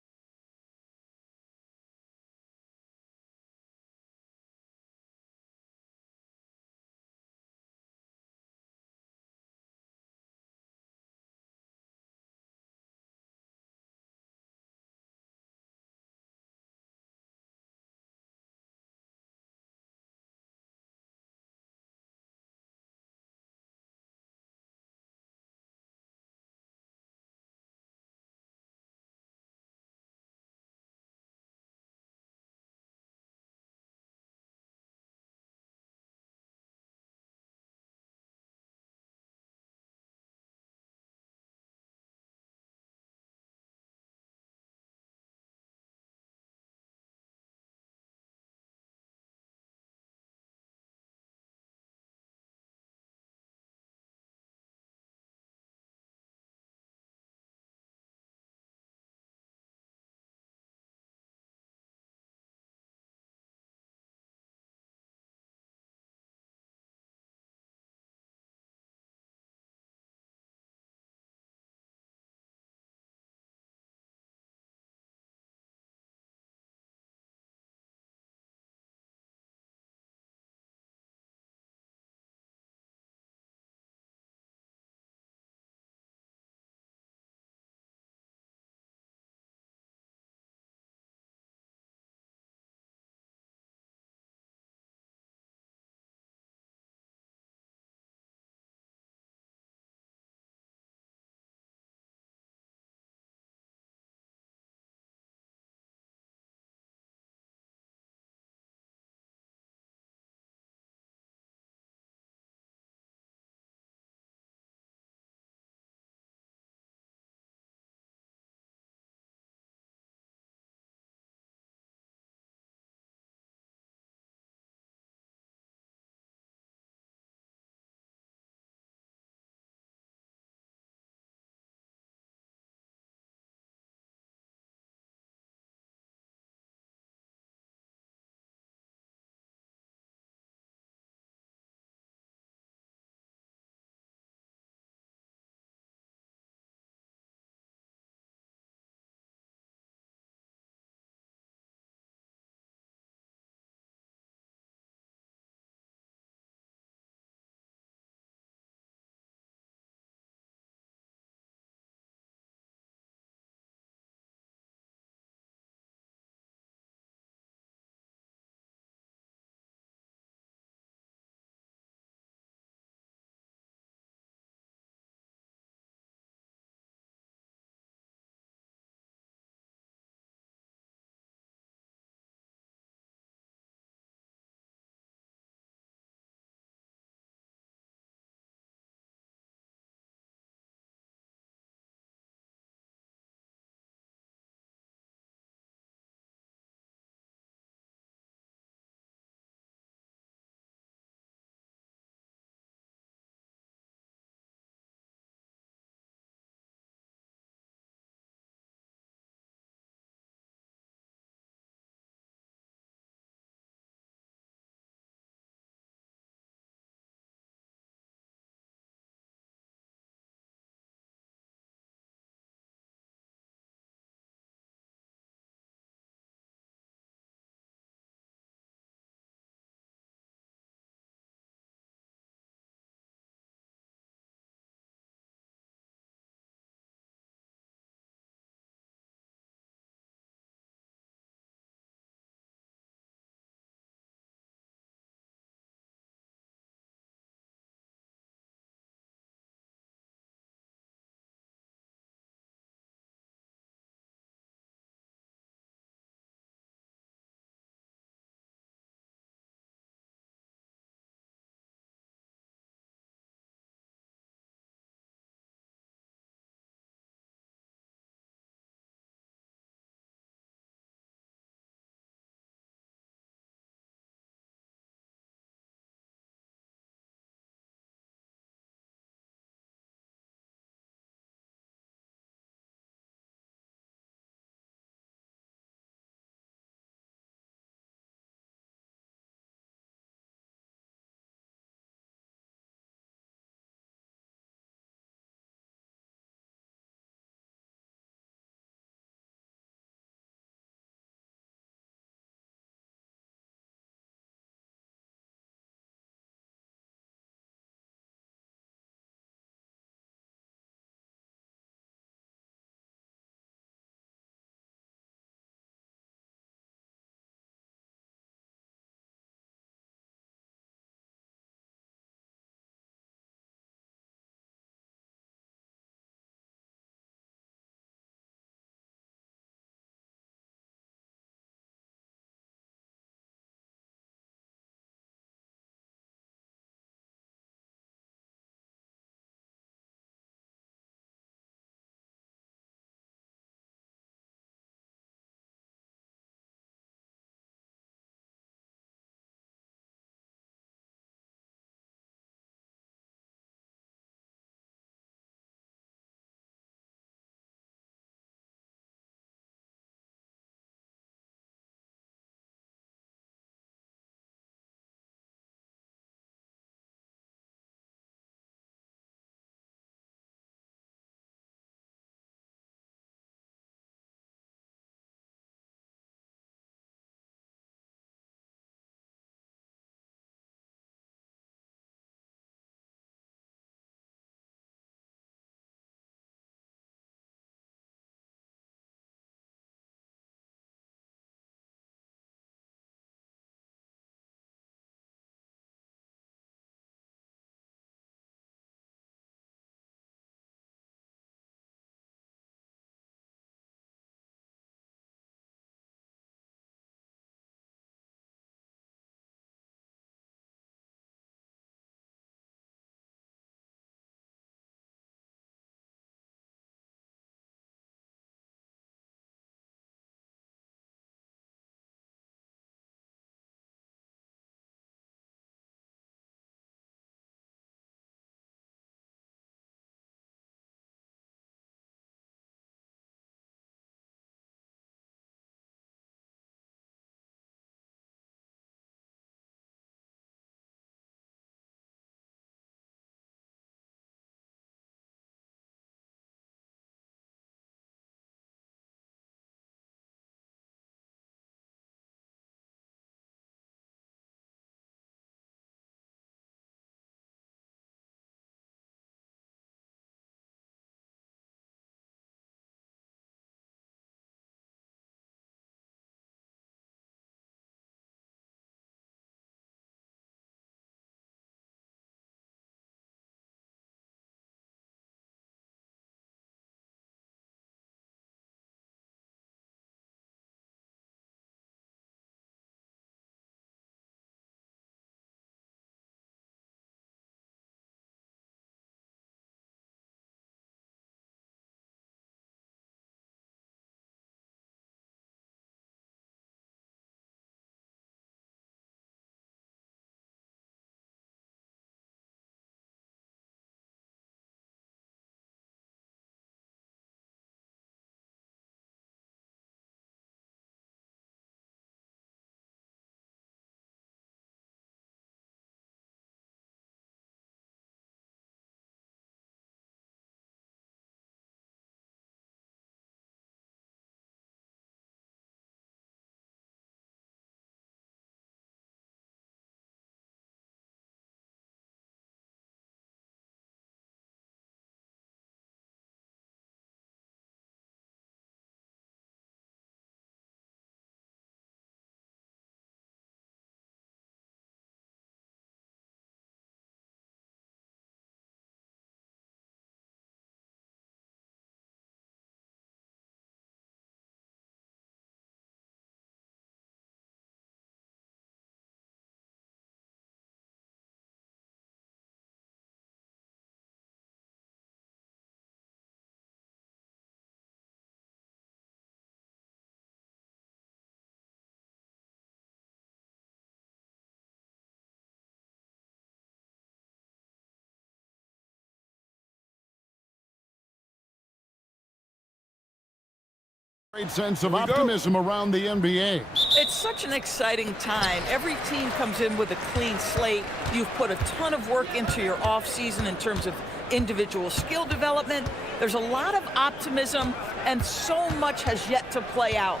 Great sense of optimism around the NBA. It's such an exciting time. Every team comes in with a clean slate. You've put a ton of work into your offseason in terms of individual skill development. There's a lot of optimism, and so much has yet to play out.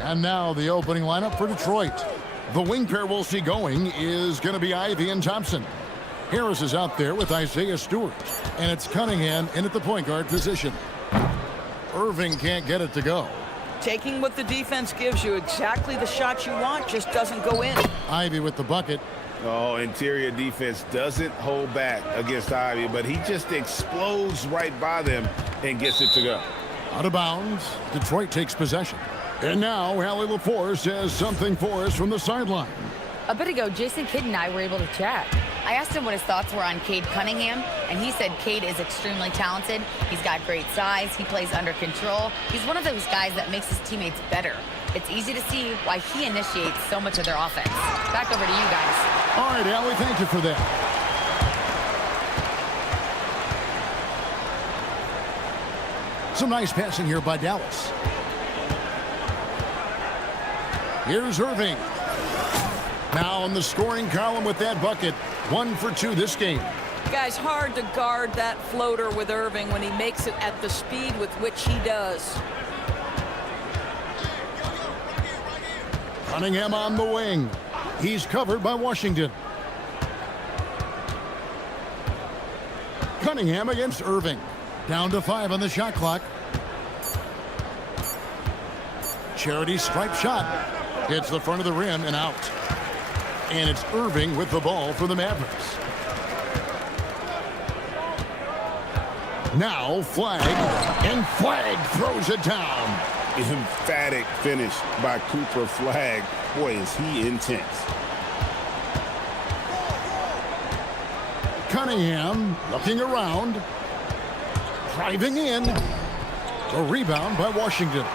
And now the opening lineup for Detroit. The wing pair we'll see going is going to be Ivy and Thompson. Harris is out there with Isaiah Stewart, and it's Cunningham in at the point guard position. Irving can't get it to go. Taking what the defense gives you, exactly the shot you want, just doesn't go in. Ivy with the bucket. Oh, interior defense doesn't hold back against Ivy, but he just explodes right by them and gets it to go. Out of bounds. Detroit takes possession. And now Allie LaForce has something for us from the sideline. A bit ago, Jason Kidd and I were able to chat. I asked him what his thoughts were on Cade Cunningham, and he said Cade is extremely talented. He's got great size. He plays under control. He's one of those guys that makes his teammates better. It's easy to see why he initiates so much of their offense. Back over to you guys. All right, Allie, thank you for that. Some nice passing here by Dallas. Here's Irving. Now in the scoring column with that bucket. 1 for 2 this game. Guys, hard to guard that floater with Irving when he makes it at the speed with which he does. Cunningham on the wing. He's covered by Washington. Cunningham against Irving. Down to 5 on the shot clock. Charity stripe shot. Hits the front of the rim and out. And it's Irving with the ball for the Mavericks. Now Flag, and Flag throws it down. Emphatic finish by Cooper Flag. Boy, is he intense. Cunningham looking around. Driving in. A rebound by Washington.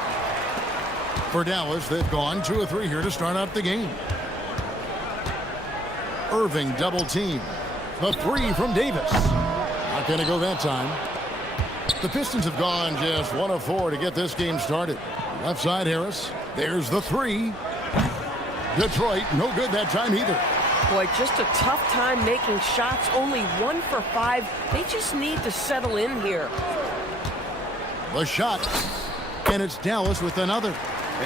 For Dallas, they've gone 2 of 3 here to start out the game. Irving double team. The 3 from Davis. Not going to go that time. The Pistons have gone just 1 of 4 to get this game started. Left side Harris. There's the 3. Detroit, no good that time either. Boy, just a tough time making shots. Only 1 for 5. They just need to settle in here. The shot. And it's Dallas with another.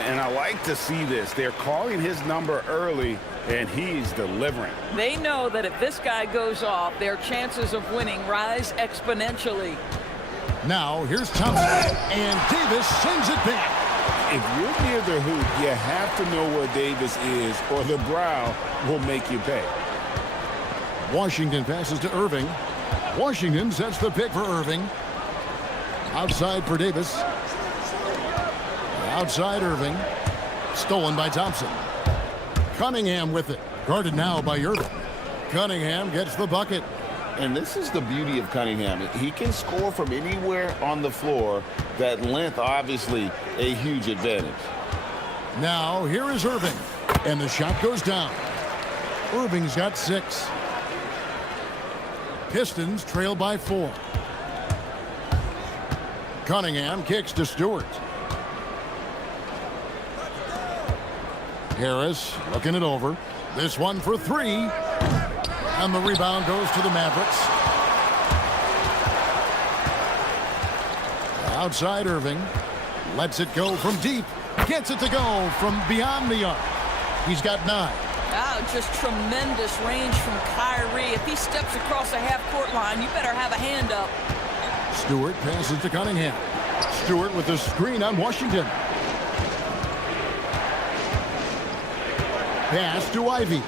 And I like to see this. They're calling his number early, and he's delivering. They know that if this guy goes off, their chances of winning rise exponentially. Now, here's Thompson, and Davis sends it back. If you're near the hoop, you have to know where Davis is, or the brow will make you pay. Washington passes to Irving. Washington sets the pick for Irving. Outside for Davis. Outside Irving. Stolen by Thompson. Cunningham with it. Guarded now by Irving. Cunningham gets the bucket. And this is the beauty of Cunningham. He can score from anywhere on the floor. That length, obviously, a huge advantage. Now, here is Irving. And the shot goes down. Irving's got 6. Pistons trail by 4. Cunningham kicks to Stewart. Harris looking it over. This one for 3. And the rebound goes to the Mavericks. Outside Irving. Lets it go from deep. Gets it to go from beyond the arc. He's got 9. Wow, just tremendous range from Kyrie. If he steps across the half-court line, you better have a hand up. Stewart passes to Cunningham. Stewart with the screen on Washington. Pass to Ivy.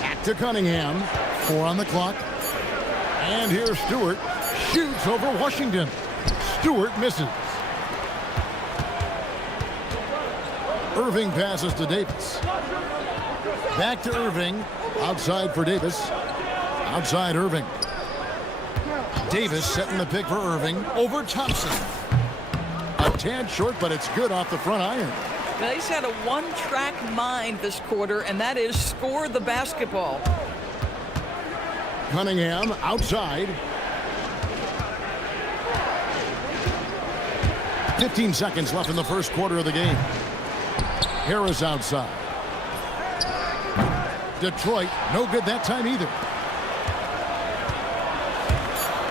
Back to Cunningham. 4 on the clock. And here's Stewart. Shoots over Washington. Stewart misses. Irving passes to Davis. Back to Irving. Outside for Davis. Outside Irving. Davis setting the pick for Irving over Thompson. A tad short, but it's good off the front iron. Now, he's had a one-track mind this quarter, and that is score the basketball. Cunningham outside. 15 seconds left in the first quarter of the game. Harris outside. Detroit, no good that time either.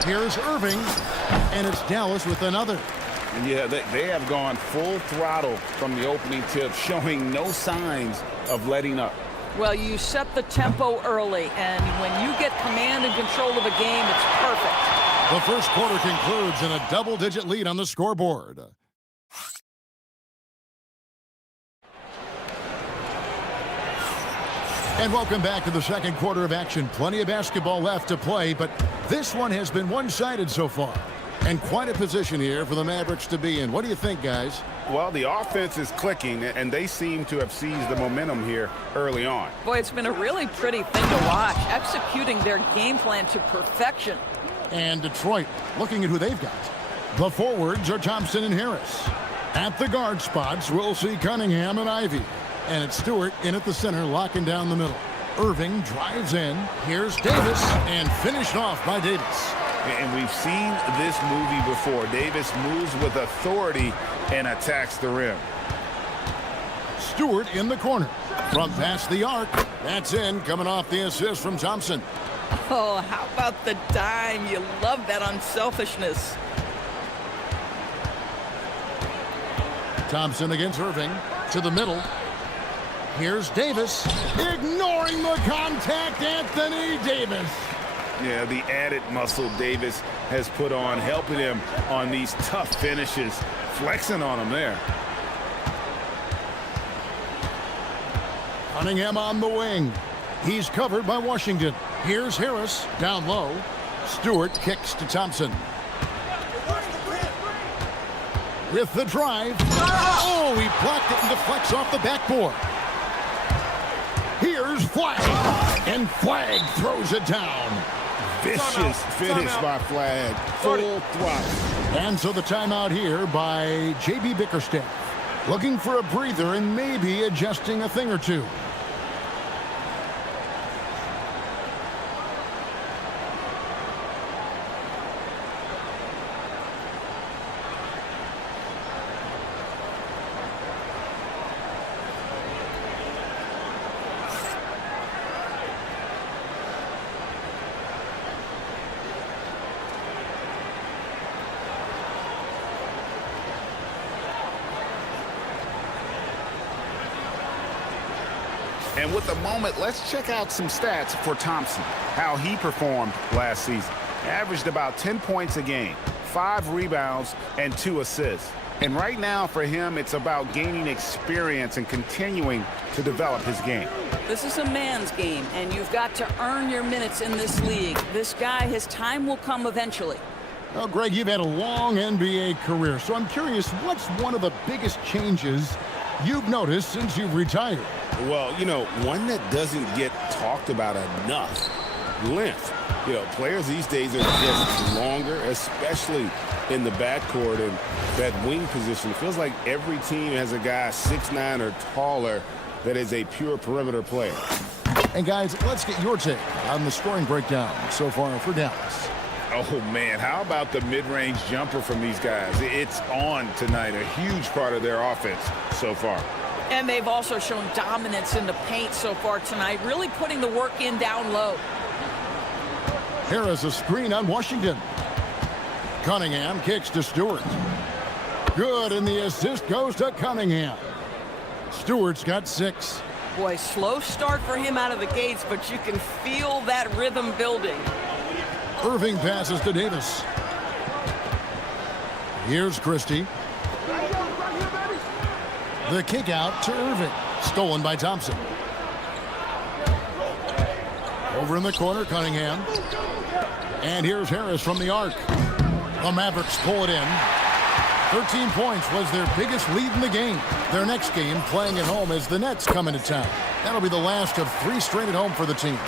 Here's Irving, and it's Dallas with another. Yeah, they have gone full throttle from the opening tip, showing no signs of letting up. Well, you set the tempo early, and when you get command and control of a game, it's perfect. The first quarter concludes in a double-digit lead on the scoreboard. And welcome back to the second quarter of action. Plenty of basketball left to play, but this one has been one-sided so far. And quite a position here for the Mavericks to be in. What do you think, guys? Well, the offense is clicking, and they seem to have seized the momentum here early on. Boy, it's been a really pretty thing to watch, executing their game plan to perfection. And Detroit, looking at who they've got. The forwards are Thompson and Harris. At the guard spots, we'll see Cunningham and Ivy. And it's Stewart in at the center, locking down the middle. Irving drives in. Here's Davis, and finished off by Davis. And we've seen this movie before. Davis moves with authority and attacks the rim. Stewart in the corner. From past the arc. That's in, coming off the assist from Thompson. Oh, how about the dime? You love that unselfishness. Thompson against Irving. To the middle. Here's Davis. Ignoring the contact, Anthony Davis. Yeah, the added muscle Davis has put on, helping him on these tough finishes, flexing on him there. Cunningham on the wing. He's covered by Washington. Here's Harris down low. Stewart kicks to Thompson. With the drive. Oh, he blocked it and deflects off the backboard. Here's Flag. And Flag throws it down. Vicious finish by Flag. Full throttle. And so the timeout here by J.B. Bickerstaff. Looking for a breather and maybe adjusting a thing or two. And with the moment, let's check out some stats for Thompson, how he performed last season. Averaged about 10 points a game, 5 rebounds, and 2 assists. And right now for him, it's about gaining experience and continuing to develop his game. This is a man's game, and you've got to earn your minutes in this league. This guy, his time will come eventually. Well, Greg, you've had a long NBA career, so I'm curious, what's one of the biggest changes you've noticed since you've retired? Well, you know, one that doesn't get talked about enough, length. You know, players these days are just longer, especially in the backcourt and that wing position. It feels like every team has a guy 6'9" or taller that is a pure perimeter player. And guys, let's get your take on the scoring breakdown so far for Dallas. Oh, man, how about the mid-range jumper from these guys? It's on tonight, a huge part of their offense so far. And they've also shown dominance in the paint so far tonight, really putting the work in down low. Harris a screen on Washington. Cunningham kicks to Stewart. Good, and the assist goes to Cunningham. Stewart's got 6. Boy, slow start for him out of the gates, but you can feel that rhythm building. Irving passes to Davis. Here's Christie. The kick out to Irving. Stolen by Thompson. Over in the corner, Cunningham. And here's Harris from the arc. The Mavericks pull it in. 13 points was their biggest lead in the game. Their next game, playing at home, as the Nets come into town. That'll be the last of 3 straight at home for the team.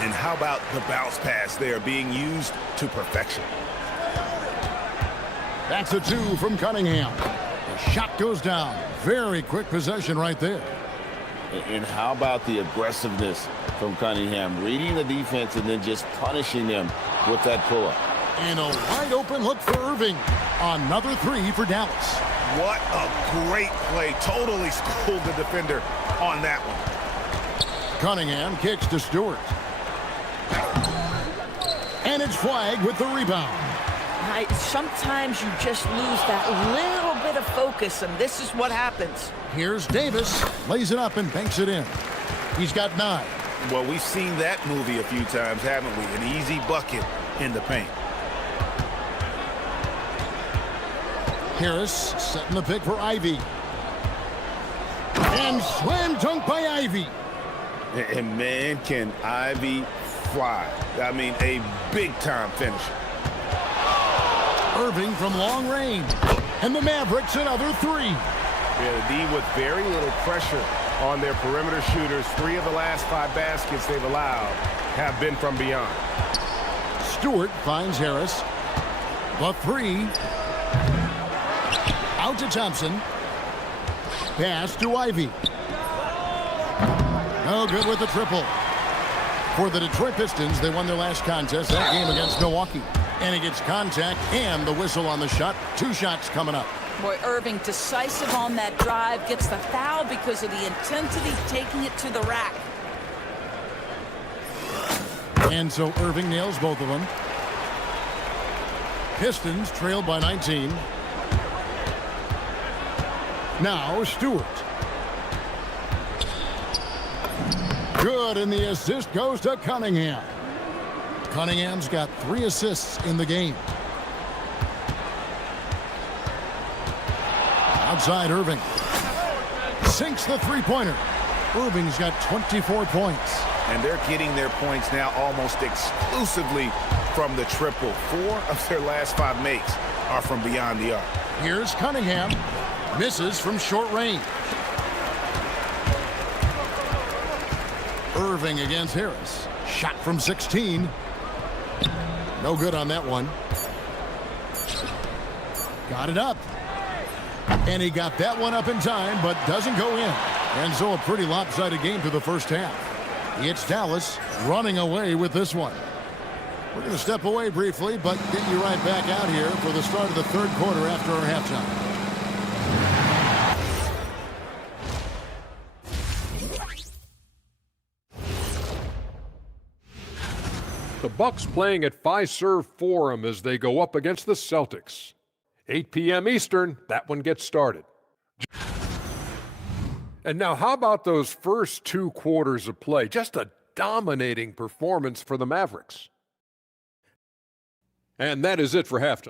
And how about the bounce pass there being used to perfection? That's a 2 from Cunningham. The shot goes down. Very quick possession right there. And how about the aggressiveness from Cunningham, reading the defense and then just punishing them with that pull-up. And a wide open look for Irving. Another 3 for Dallas. What a great play. Totally schooled the defender on that one. Cunningham kicks to Stewart. And it's flagged with the rebound. Sometimes you just lose that little bit of focus, and this is what happens. Here's Davis, lays it up and banks it in. He's got 9. Well, we've seen that movie a few times, haven't we? An easy bucket in the paint. Harris setting the pick for Ivy. And slam dunk by Ivy. And man, can Ivy fly. I mean, a big-time finisher. Irving from long range. And the Mavericks another 3. Yeah, the D with very little pressure on their perimeter shooters. 3 of the last 5 baskets they've allowed have been from beyond. Stewart finds Harris. The 3. Out to Thompson. Pass to Ivy. No good with the triple. For the Detroit Pistons, they won their last contest, that game against Milwaukee. And it gets contact and the whistle on the shot. 2 shots coming up. Boy, Irving decisive on that drive, gets the foul because of the intensity, taking it to the rack. And so Irving nails both of them. Pistons trailed by 19. Now Stewart. Good, and the assist goes to Cunningham. Cunningham's got 3 assists in the game. Outside Irving. Sinks the three-pointer. Irving's got 24 points. And they're getting their points now almost exclusively from the triple. 4 of their last 5 makes are from beyond the arc. Here's Cunningham. Misses from short range. Irving against Harris. Shot from 16. No good on that one. Got it up. And he got that one up in time, but doesn't go in. And so a pretty lopsided game through the first half. It's Dallas running away with this one. We're going to step away briefly, but get you right back out here for the start of the third quarter after our halftime. The Bucks playing at Fiserv Forum as they go up against the Celtics. 8 p.m. Eastern, that one gets started. And now how about those first 2 quarters of play? Just a dominating performance for the Mavericks. And that is it for halftime.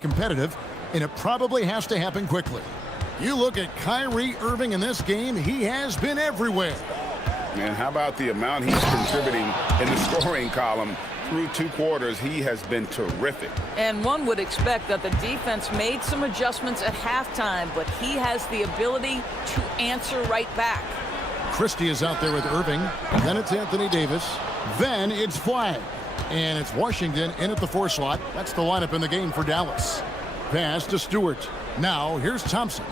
Competitive, and it probably has to happen quickly. You look at Kyrie Irving in this game, he has been everywhere. And how about the amount he's contributing in the scoring column? Through 2 quarters, he has been terrific. And one would expect that the defense made some adjustments at halftime, but he has the ability to answer right back. Christie is out there with Irving. Then it's Anthony Davis. Then it's flag. And it's Washington in at the 4 slot. That's the lineup in the game for Dallas. Pass to Stewart. Now here's Thompson.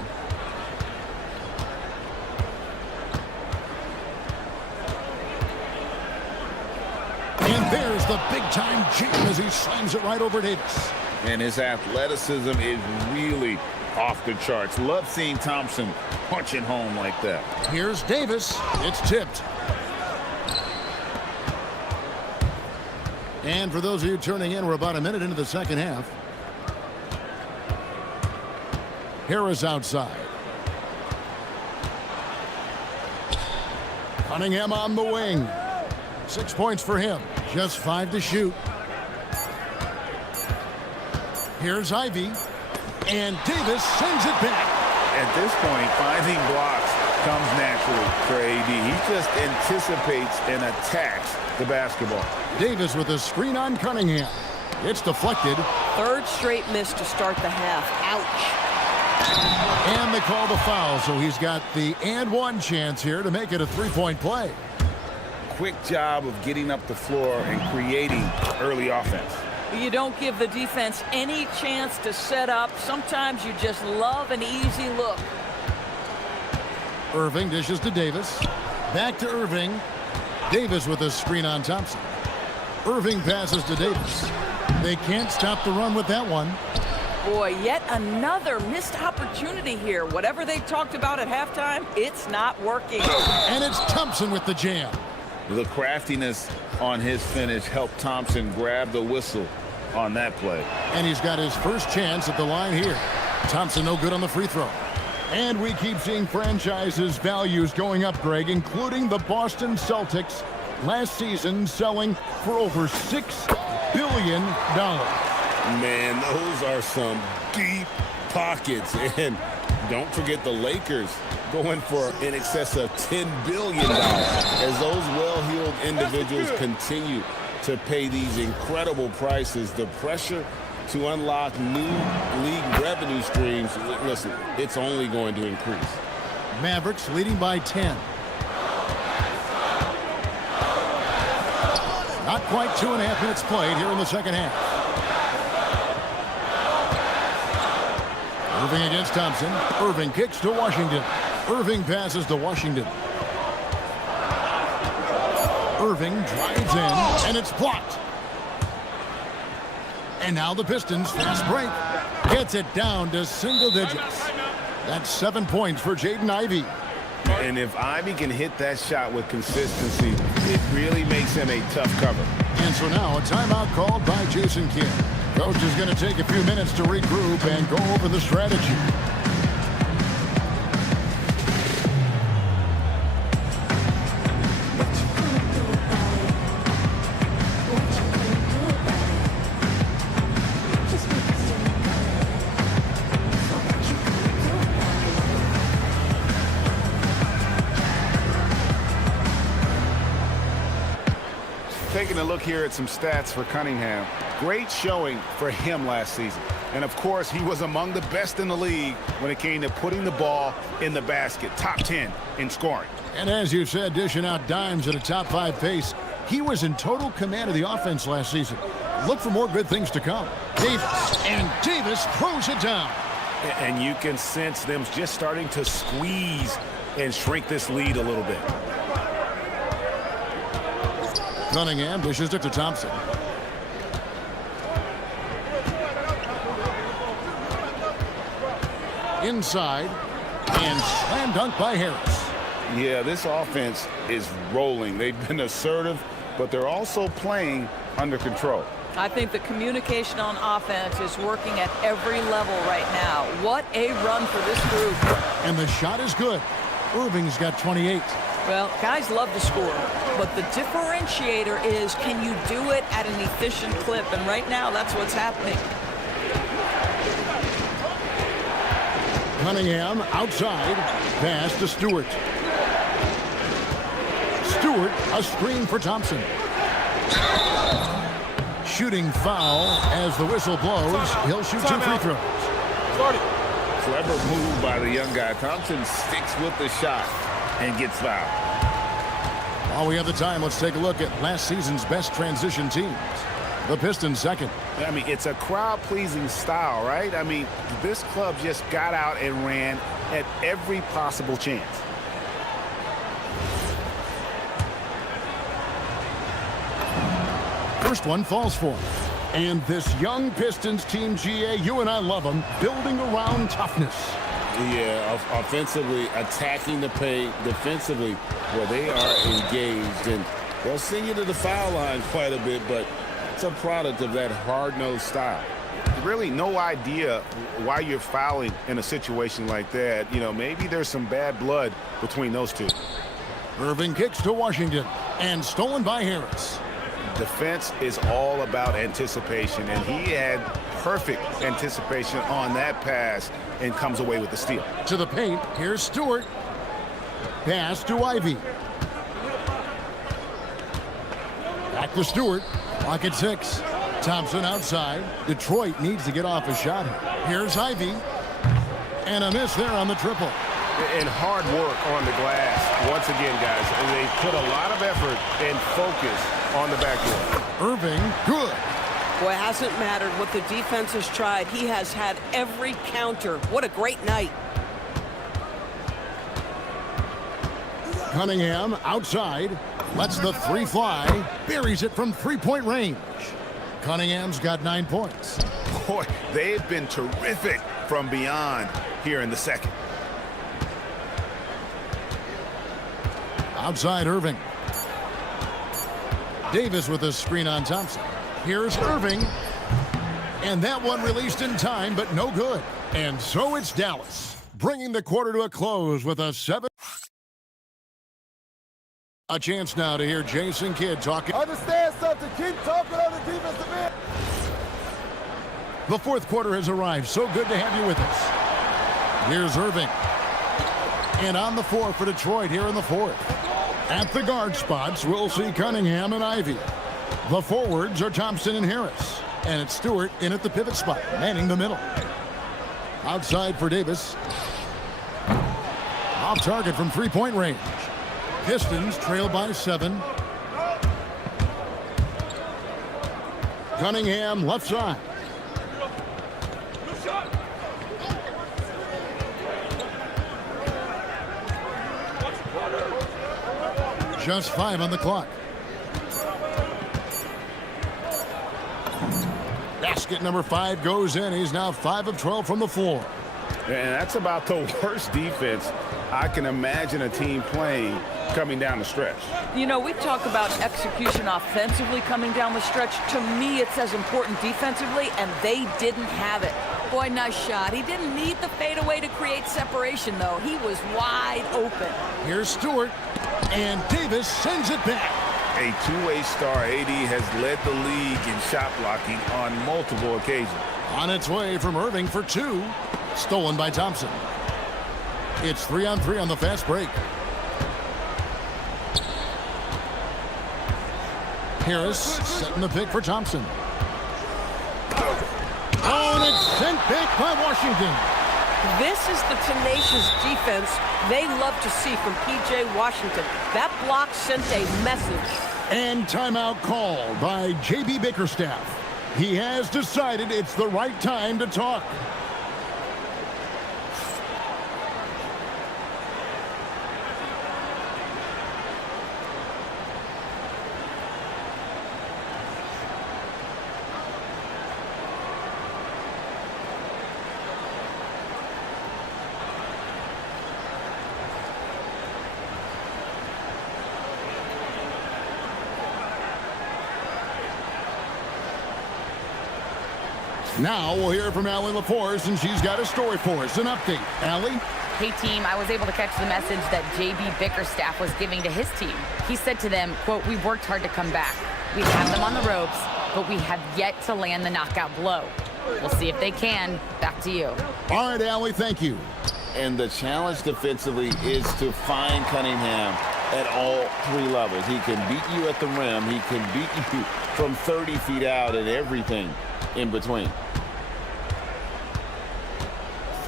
And there's the big-time jam as he slams it right over Davis. And his athleticism is really off the charts. Love seeing Thompson punching home like that. Here's Davis. It's tipped. And for those of you turning in, we're about a minute into the second half. Harris outside. Cunningham on the wing. 6 points for him. Just 5 to shoot. Here's Ivy. And Davis sends it back. At this point, finding blocks comes naturally for AD. He just anticipates and attacks the basketball. Davis with a screen on Cunningham. It's deflected. Third straight miss to start the half. Ouch. And they call the foul, so he's got the and one chance here to make it a three-point play. Quick job of getting up the floor and creating early offense. You don't give the defense any chance to set up. Sometimes you just love an easy look. Irving dishes to Davis. Back to Irving. Davis with a screen on Thompson. Irving passes to Davis. They can't stop the run with that one. Boy, yet another missed opportunity here. Whatever they talked about at halftime, it's not working. And it's Thompson with the jam. The craftiness on his finish helped Thompson grab the whistle on that play. And he's got his first chance at the line here. Thompson no good on the free throw. And we keep seeing franchises' values going up, Greg, including the Boston Celtics last season selling for over $6 billion. Man, those are some deep pockets. And don't forget the Lakers going for in excess of $10 billion as those well-heeled individuals continue to pay these incredible prices. The pressure to unlock new league revenue streams, listen, it's only going to increase. Mavericks leading by 10. Not quite 2.5 minutes played here in the second half. Irving against Thompson. Irving kicks to Washington. Irving passes to Washington. Irving drives in, and it's blocked. And now the Pistons, fast break, gets it down to single digits. That's 7 points for Jaden Ivey. And if Ivey can hit that shot with consistency, it really makes him a tough cover. And so now a timeout called by Jason Kidd. Coach is going to take a few minutes to regroup and go over the strategy. Taking a look here at some stats for Cunningham. Great showing for him last season. And of course, he was among the best in the league when it came to putting the ball in the basket. Top 10 in scoring. And as you said, dishing out dimes at a top 5 pace. He was in total command of the offense last season. Look for more good things to come. Davis, and Davis throws it down. And you can sense them just starting to squeeze and shrink this lead a little bit. Cunningham dishes it to Thompson. Inside, and slam dunk by Harris. Yeah, this offense is rolling. They've been assertive, but they're also playing under control. I think the communication on offense is working at every level right now. What a run for this group. And the shot is good. Irving's got 28. Well, guys love to score, but the differentiator is, can you do it at an efficient clip? And right now, that's what's happening. Cunningham outside, pass to Stewart. Stewart, a screen for Thompson. Shooting foul as the whistle blows. He'll shoot 2 free throws. Clever move by the young guy. Thompson sticks with the shot and gets fouled. While we have the time, let's take a look at last season's best transition teams. The Pistons second. I mean, it's a crowd-pleasing style, right? I mean, this club just got out and ran at every possible chance. First one falls for him. And this young Pistons team, GA, you and I love them, building around toughness. Yeah, offensively, attacking the paint, defensively, where they are engaged. And they'll send you to the foul line quite a bit, but it's a product of that hard-nosed style. really no idea why you're fouling in a situation like that. You know, maybe there's some bad blood between those two. Irving kicks to Washington and stolen by Harris. Defense is all about anticipation, and he had perfect anticipation on that pass and comes away with the steal. To the paint, here's Stewart. Pass to Ivy. Back to Stewart. Clock at 6. Thompson outside. Detroit needs to get off a shot here. Here's Ivy. And a miss there on the triple. And hard work on the glass. Once again, guys, they put a lot of effort and focus on the backboard. Irving, good. Boy, it hasn't mattered what the defense has tried. He has had every counter. What a great night. Cunningham outside. Lets the three fly. Buries it from three-point range. Cunningham's got 9 points. Boy, they've been terrific from beyond here in the second. Outside Irving. Davis with a screen on Thompson. Here's Irving. And that one released in time, but no good. And so it's Dallas, bringing the quarter to a close with a 7. A chance now to hear Jason Kidd talking. Understand something. Keep talking on the defensive end. The fourth quarter has arrived. So good to have you with us. Here's Irving. And on the floor for Detroit here in the fourth. At the guard spots, we'll see Cunningham and Ivy. The forwards are Thompson and Harris. And it's Stewart in at the pivot spot, manning the middle. Outside for Davis. Off target from three-point range. Pistons trail by 7. Cunningham left side. Just 5 on the clock. Basket number 5 goes in. He's now 5 of 12 from the floor. And that's about the worst defense I can imagine a team playing coming down the stretch. You know, we talk about execution offensively coming down the stretch. To me, it's as important defensively, and they didn't have it. Boy, nice shot. He didn't need the fadeaway to create separation, though. He was wide open. Here's Stewart, and Davis sends it back. A two-way star, AD has led the league in shot blocking on multiple occasions. On its way from Irving for 2. Stolen by Thompson. It's 3-on-3 on the fast break. Harris setting the pick for Thompson. Oh, and it's sent back by Washington. This is the tenacious defense they love to see from P.J. Washington. That block sent a message. And timeout called by J.B. Bickerstaff. He has decided it's the right time to talk. Now we'll hear from Allie LaForce, and she's got a story for us. An update. Allie? Hey, team, I was able to catch the message that J.B. Bickerstaff was giving to his team. He said to them, quote, "We've worked hard to come back. We have them on the ropes, but we have yet to land the knockout blow. We'll see if they can." Back to you. All right, Allie, thank you. And the challenge defensively is to find Cunningham at all 3 levels. He can beat you at the rim. He can beat you from 30 feet out and everything in between.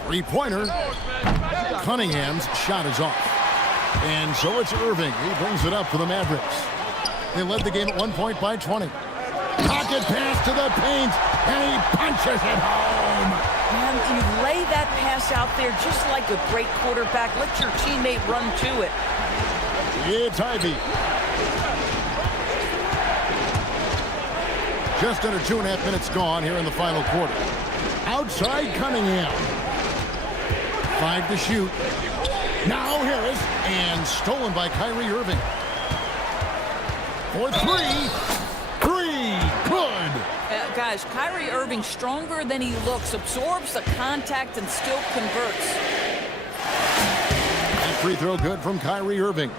Three-pointer. Cunningham's shot is off. And so it's Irving. He brings it up for the Mavericks. They led the game at 1 point by 20. Pocket pass to the paint, and he punches it home. Man, you lay that pass out there just like a great quarterback. Let your teammate run to it. It's Ivy. Just under 2.5 minutes gone here in the final quarter. Outside Cunningham. 5 to shoot. Now Harris, and stolen by Kyrie Irving. For 3. 3. Good. guys. Kyrie Irving stronger than he looks, absorbs the contact and still converts. That free throw good from Kyrie Irving.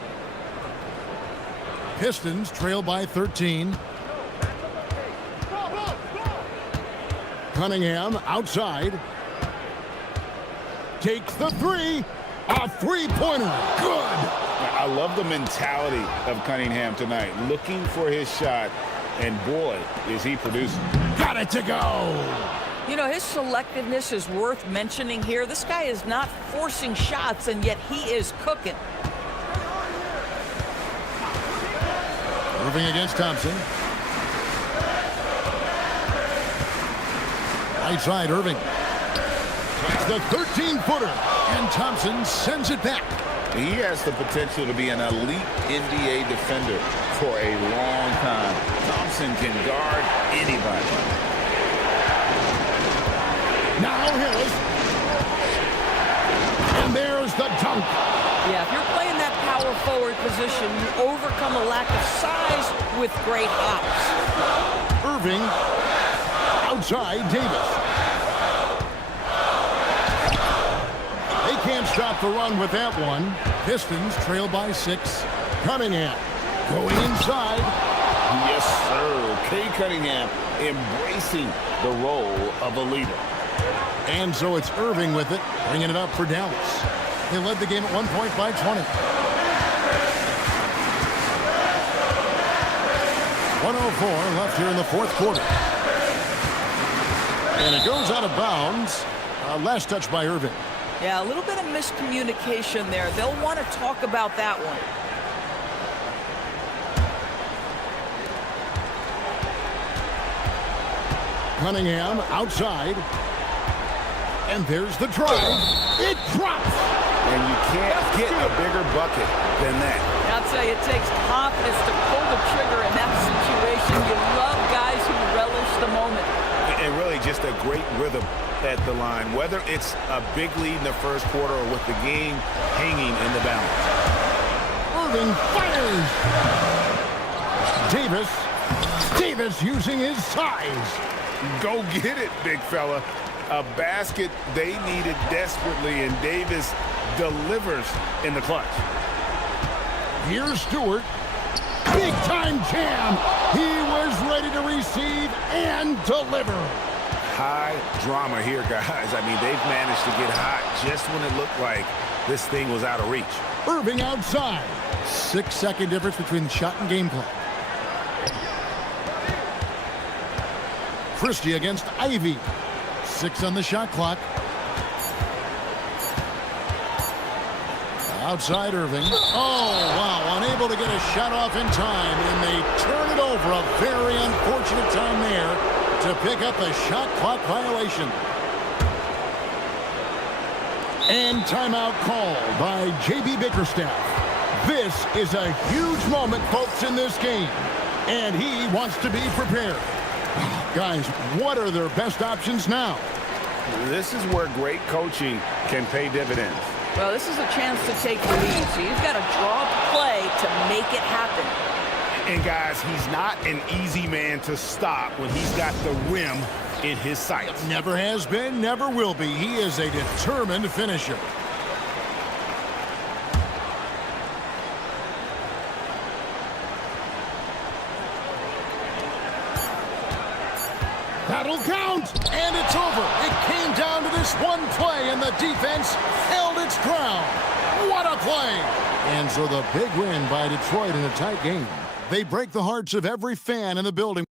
Pistons trail by 13. Cunningham outside. Takes the three. A three-pointer. Good. I love the mentality of Cunningham tonight, looking for his shot, and boy, is he producing. Got it to go. You know, his selectiveness is worth mentioning here. This guy is not forcing shots, and yet he is cooking. Irving against Thompson. Right side, Irving. Takes the 13-footer, and Thompson sends it back. He has the potential to be an elite NBA defender for a long time. Thompson can guard anybody. Now Harris. And there's the dunk. Yeah, if you're playing that power forward position, you overcome a lack of size with great hops. Irving outside Davis. They can't stop the run with that one. Pistons trail by 6. Cunningham going inside. Yes, sir. Kay Cunningham embracing the role of a leader. And so it's Irving with it, bringing it up for Dallas. They led the game at 1 point by 20. 1:04 left here in the fourth quarter. And it goes out of bounds. Last touch by Irving. Yeah, a little bit of miscommunication there. They'll want to talk about that one. Cunningham outside. And there's the drive. It drops. And you can't get a bigger bucket than that. I'll tell you, it takes confidence to pull the trigger in that situation. You love guys who relish the moment. And really just a great rhythm at the line, whether it's a big lead in the first quarter or with the game hanging in the balance. Irving fires. Davis using his size. Go get it, big fella. A basket they needed desperately, and Davis delivers in the clutch. Here's Stewart. Big time jam. He was ready to receive and deliver. High drama here, guys. I mean, they've managed to get hot just when it looked like this thing was out of reach. Irving outside. 6-second difference between shot and game clock. Christie against Ivy. 6 on the shot clock. Outside Irving. Oh, wow. Unable to get a shot off in time, and they turn it over. A very unfortunate time there to pick up a shot clock violation. And timeout called by J.B. Bickerstaff. This is a huge moment, folks, in this game, and he wants to be prepared. Guys, what are their best options now? This is where great coaching can pay dividends. Well, this is a chance to take the lead, so you've got to draw up a play to make it happen. And guys, he's not an easy man to stop when he's got the rim in his sights. Never has been, never will be. He is a determined finisher. That'll count, and it's over. It came down to this one play, and the defense held its ground. What a play! And so the big win by Detroit in a tight game. They break the hearts of every fan in the building.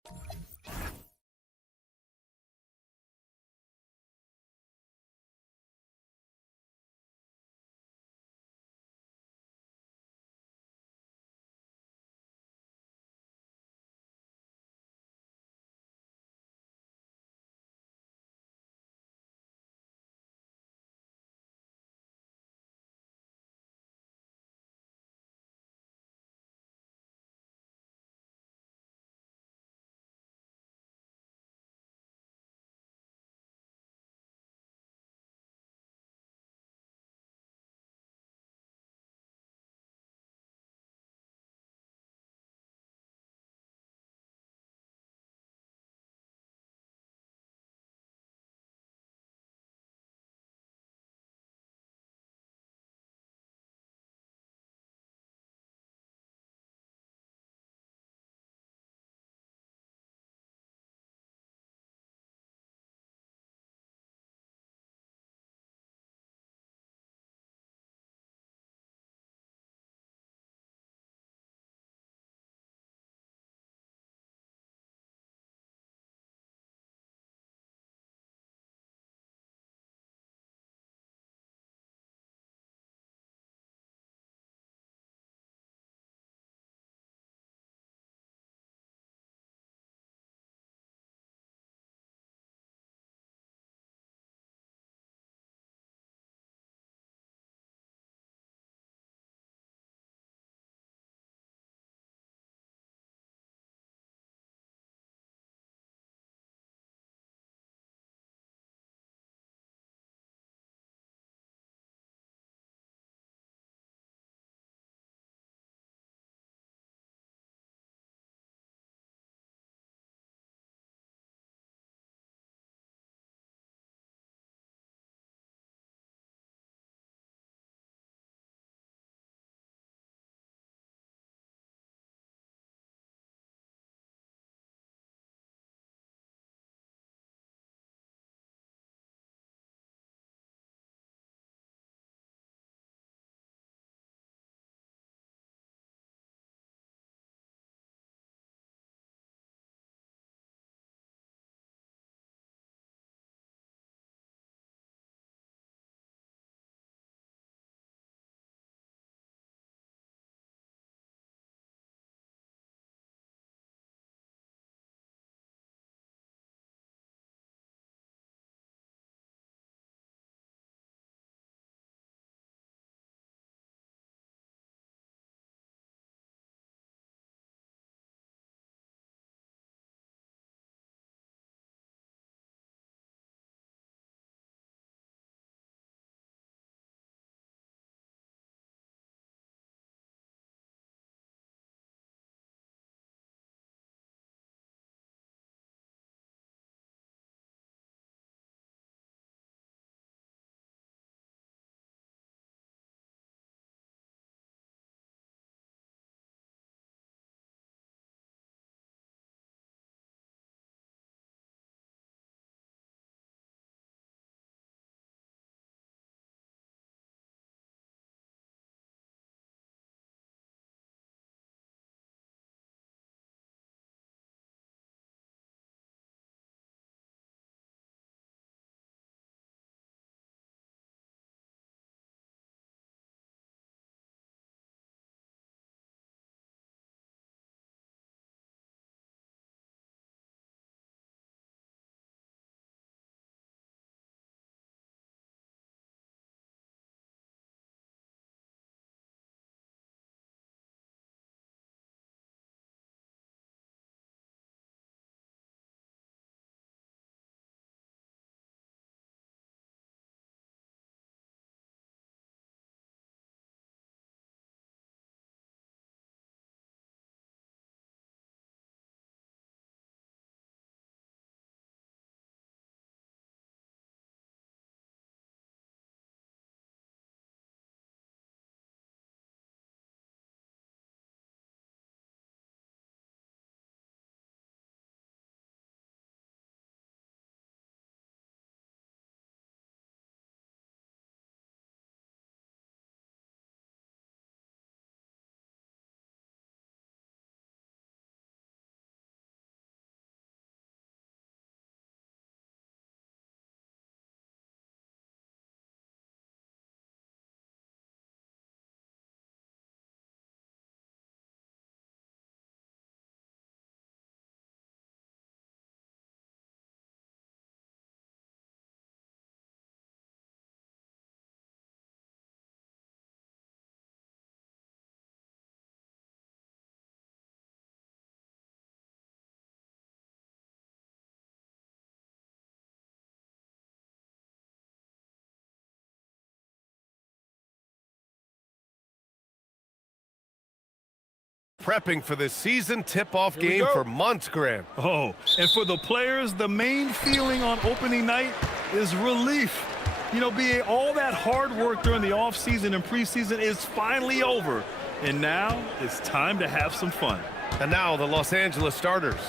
prepping for this season tip-off game for months, Grant. Oh, and for the players, the main feeling on opening night is relief. You know, BA, all that hard work during the offseason and preseason is finally over. And now it's time to have some fun. And now the Los Angeles starters.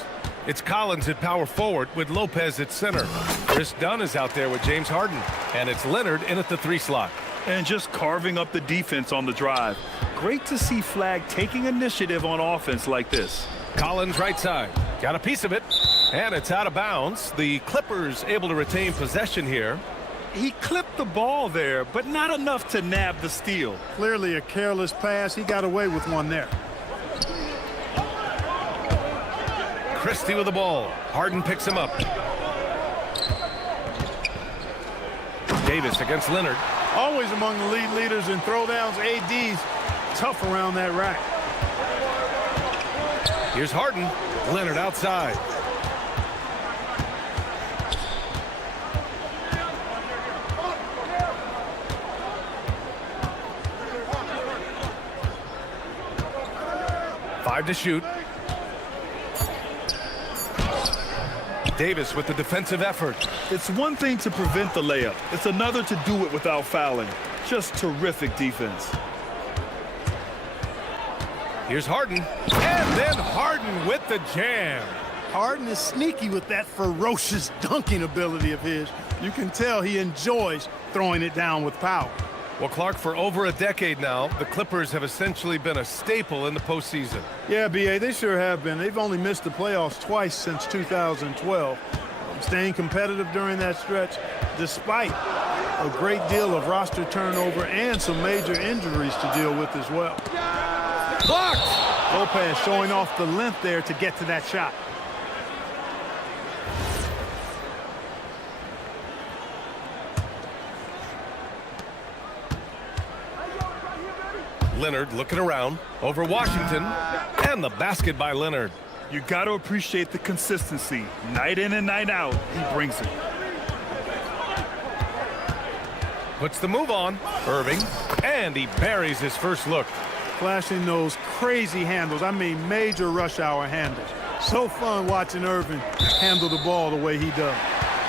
It's Collins at power forward with Lopez at center. Chris Dunn is out there with James Harden. And it's Leonard in at the 3 slot. And just carving up the defense on the drive. Great to see Flag taking initiative on offense like this. Collins right side. Got a piece of it. And it's out of bounds. The Clippers able to retain possession here. He clipped the ball there, but not enough to nab the steal. Clearly a careless pass. He got away with one there. Christie with the ball. Harden picks him up. Davis against Leonard. Always among the league leaders in throwdowns. AD's tough around that rack. Here's Harden. Leonard outside. Five to shoot. Davis with the defensive effort. It's one thing to prevent the layup. It's another to do it without fouling. Just terrific defense. Here's Harden. And then Harden with the jam. Harden is sneaky with that ferocious dunking ability of his. You can tell he enjoys throwing it down with power. Well, Clark, for over a decade now, the Clippers have essentially been a staple in the postseason. Yeah, B.A., they sure have been. They've only missed the playoffs twice since 2012. Staying competitive during that stretch, despite a great deal of roster turnover and some major injuries to deal with as well. Blocked! Lopez showing off the length there to get to that shot. Leonard looking around over Washington, and the basket by Leonard. You got to appreciate the consistency. Night in and night out, he brings it. Puts the move on. Irving, and he buries his first look. Flashing those crazy handles. I mean, major rush hour handles. So fun watching Irving handle the ball the way he does.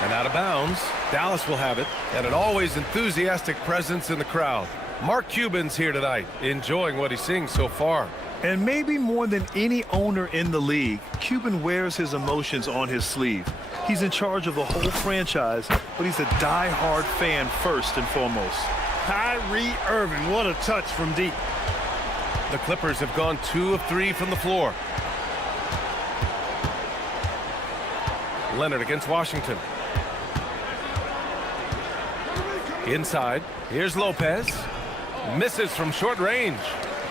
And out of bounds, Dallas will have it, and an always enthusiastic presence in the crowd. Mark Cuban's here tonight, enjoying what he's seeing so far. And maybe more than any owner in the league, Cuban wears his emotions on his sleeve. He's in charge of the whole franchise, but he's a die-hard fan first and foremost. Kyrie Irving, what a touch from deep. The Clippers have gone 2 of 3 from the floor. Leonard against Washington. Inside, here's Lopez. Misses from short range.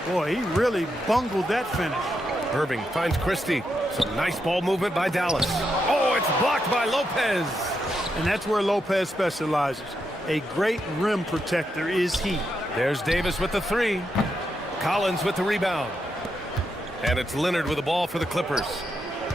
Boy, he really bungled that finish. Irving finds Christie. Some nice ball movement by Dallas. Oh, it's blocked by Lopez. And that's where Lopez specializes. A great rim protector is he. There's Davis with the 3. Collins with the rebound. And it's Leonard with the ball for the Clippers.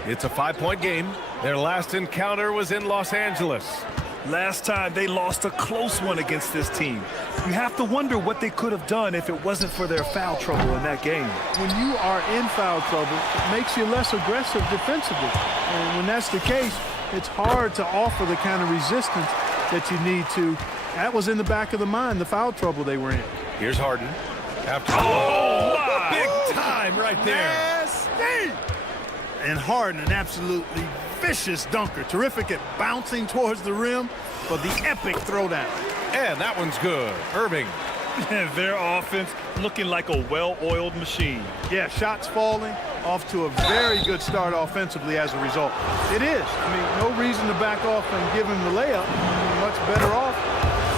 It's a 5-point game. Their last encounter was in Los Angeles. Last time they lost a close one against this team. You have to wonder what they could have done if it wasn't for their foul trouble in that game. When you are in foul trouble, it makes you less aggressive defensively. And when that's the case, it's hard to offer the kind of resistance that you need to. That was in the back of the mind, the foul trouble they were in. Here's Harden. After big time right there. Nasty! And Harden, an absolutely vicious dunker. Terrific at bouncing towards the rim for the epic throwdown. And that one's good. Irving. Their offense looking like a well-oiled machine. Yeah, shots falling, off to a very good start offensively as a result. It is. I mean, no reason to back off and give him the layup. Much better off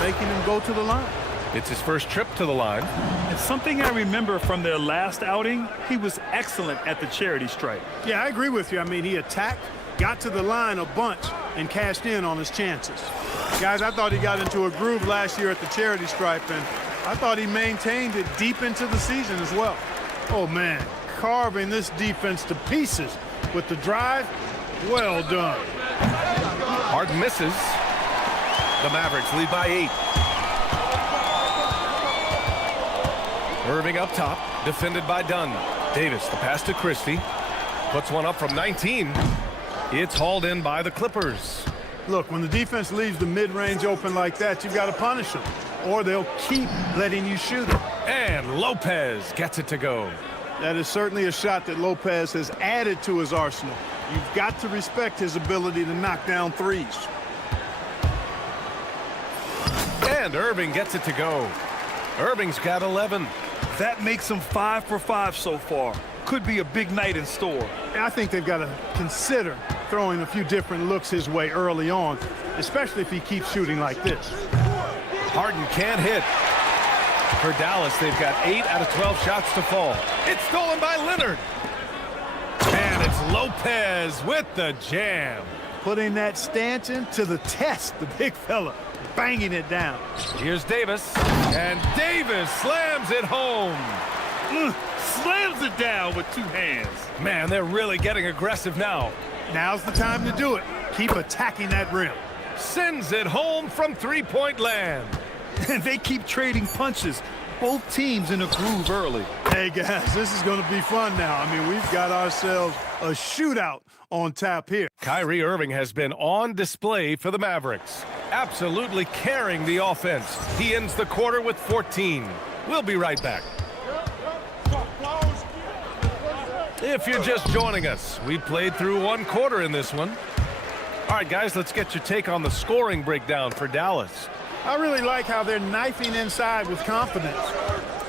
making him go to the line. It's his first trip to the line. And something I remember from their last outing, he was excellent at the charity stripe. Yeah, I agree with you. I mean, he attacked, got to the line a bunch, and cashed in on his chances. Guys, I thought he got into a groove last year at the charity stripe, and I thought he maintained it deep into the season as well. Oh, man, carving this defense to pieces with the drive. Well done. Harden misses. The Mavericks lead by 8. Irving up top, defended by Dunn. Davis, the pass to Christie. Puts one up from 19. It's hauled in by the Clippers. Look, when the defense leaves the mid-range open like that, you've got to punish them, or they'll keep letting you shoot it. And Lopez gets it to go. That is certainly a shot that Lopez has added to his arsenal. You've got to respect his ability to knock down threes. And Irving gets it to go. Irving's got 11. That makes him 5 for 5 so far. Could be a big night in store. I think they've got to consider throwing a few different looks his way early on, especially if he keeps shooting like this. Harden can't hit. For Dallas, they've got 8 out of 12 shots to fall. It's stolen by Leonard. And it's Lopez with the jam. Putting that stanchion to the test, the big fella, banging it down. Here's Davis, and Davis slams it home. Slams it down with 2 hands. Man, they're really getting aggressive now. Now's the time to do it. Keep attacking that rim. Sends it home from three-point land. And they keep trading punches. Both teams in a groove early. Hey, guys, this is going to be fun now. I mean, we've got ourselves a shootout on tap here. Kyrie Irving has been on display for the Mavericks, absolutely carrying the offense. He ends the quarter with 14. We'll be right back. If you're just joining us, we played through 1 quarter in this one. All right, guys, let's get your take on the scoring breakdown for Dallas. I really like how they're knifing inside with confidence,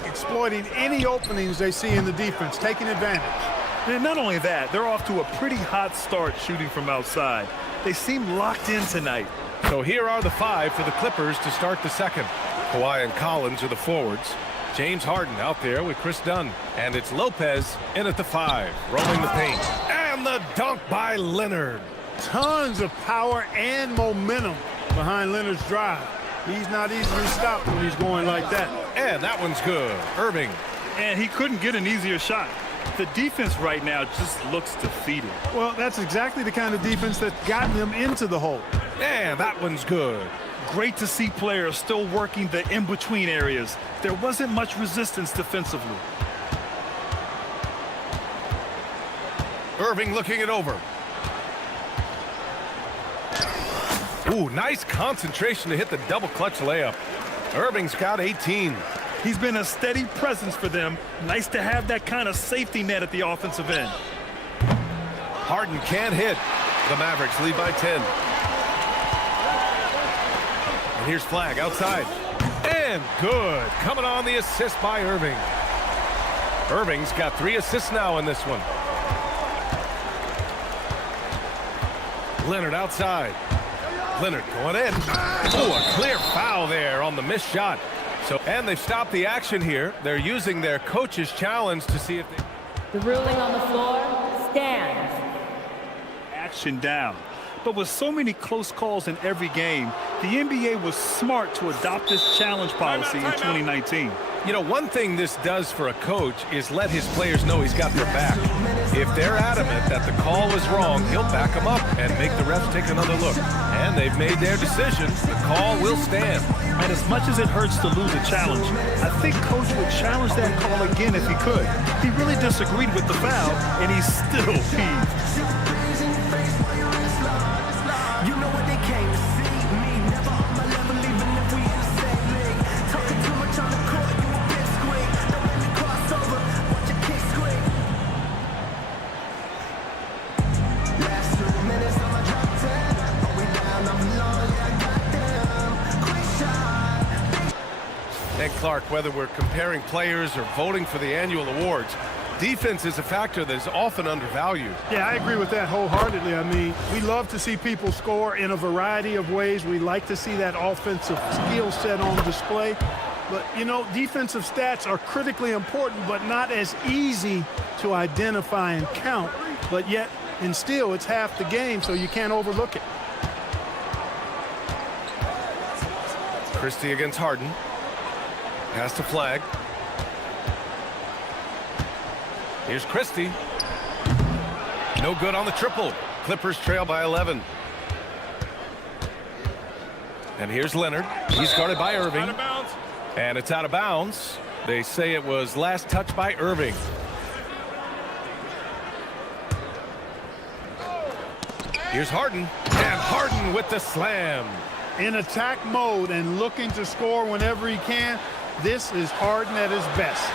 exploiting any openings they see in the defense, taking advantage. And not only that, they're off to a pretty hot start shooting from outside. They seem locked in tonight. So here are the 5 for the Clippers to start the second. Kawhi and Collins are the forwards. James Harden out there with Chris Dunn. And it's Lopez in at the 5, rolling the paint. And the dunk by Leonard. Tons of power and momentum behind Leonard's drive. He's not easily stopped when he's going like that. And that one's good. Irving. And he couldn't get an easier shot. The defense right now just looks defeated. Well, that's exactly the kind of defense that's gotten them into the hole. And that one's good. Great to see players still working the in-between areas. There wasn't much resistance defensively. Irving looking it over. Ooh, nice concentration to hit the double clutch layup. Irving's got 18. He's been a steady presence for them. Nice to have that kind of safety net at the offensive end. Harden can't hit. The Mavericks lead by 10. And here's Flag outside. And good. Coming on the assist by Irving. Irving's got 3 assists now in this one. Leonard outside. Leonard going in. Oh, a clear foul there on the missed shot. And they've stopped the action here. They're using their coach's challenge to see if they... The ruling on the floor stands. Action down. But with so many close calls in every game, the NBA was smart to adopt this challenge policy in 2019. You know, one thing this does for a coach is let his players know he's got their back. If they're adamant that the call was wrong, he'll back them up and make the refs take another look. And they've made their decision. The call will stand. And as much as it hurts to lose a challenge, I think Coach would challenge that call again if he could. He really disagreed with the foul, and he's still peeved. And Clark, whether we're comparing players or voting for the annual awards, defense is a factor that is often undervalued. Yeah, I agree with that wholeheartedly. I mean, we love to see people score in a variety of ways. We like to see that offensive skill set on display. But, you know, defensive stats are critically important, but not as easy to identify and count. But yet, and still, it's half the game, so you can't overlook it. Christie against Harden. Pass to Flag. Here's Christie. No good on the triple. Clippers trail by 11. And here's Leonard. He's guarded by Irving. Out of bounds. And it's out of bounds. They say it was last touched by Irving. Here's Harden, and Harden with the slam. In attack mode and looking to score whenever he can, this is Harden at his best.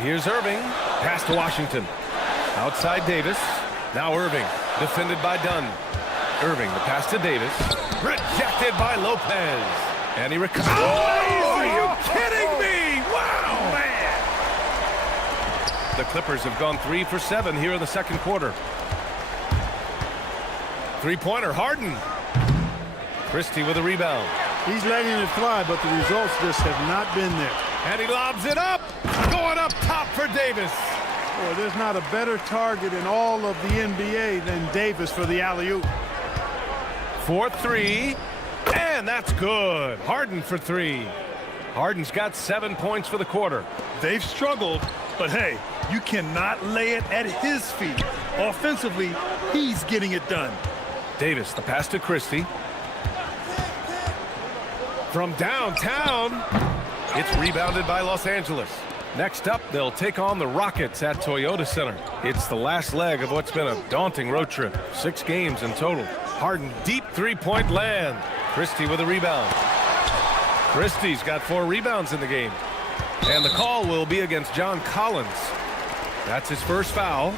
Here's Irving, pass to Washington. Outside Davis, now Irving, defended by Dunn. Irving, the pass to Davis, rejected by Lopez. And he recovers. Oh, are you kidding me? Wow, man. The Clippers have gone 3 for 7 here in the second quarter. Three-pointer, Harden. Christie with a rebound. He's letting it fly, but the results just have not been there. And he lobs it up. Going up top for Davis. Boy, there's not a better target in all of the NBA than Davis for the alley-oop. 4-3. And that's good. Harden for 3. Harden's got 7 points for the quarter. They've struggled, but hey, you cannot lay it at his feet. Offensively, he's getting it done. Davis, the pass to Christie. From downtown, it's rebounded by Los Angeles. Next up, they'll take on the Rockets at Toyota Center. It's the last leg of what's been a daunting road trip. 6 games in total. Harden, deep three-point land. Christie with a rebound. Christie's got 4 rebounds in the game. And the call will be against John Collins. That's his first foul.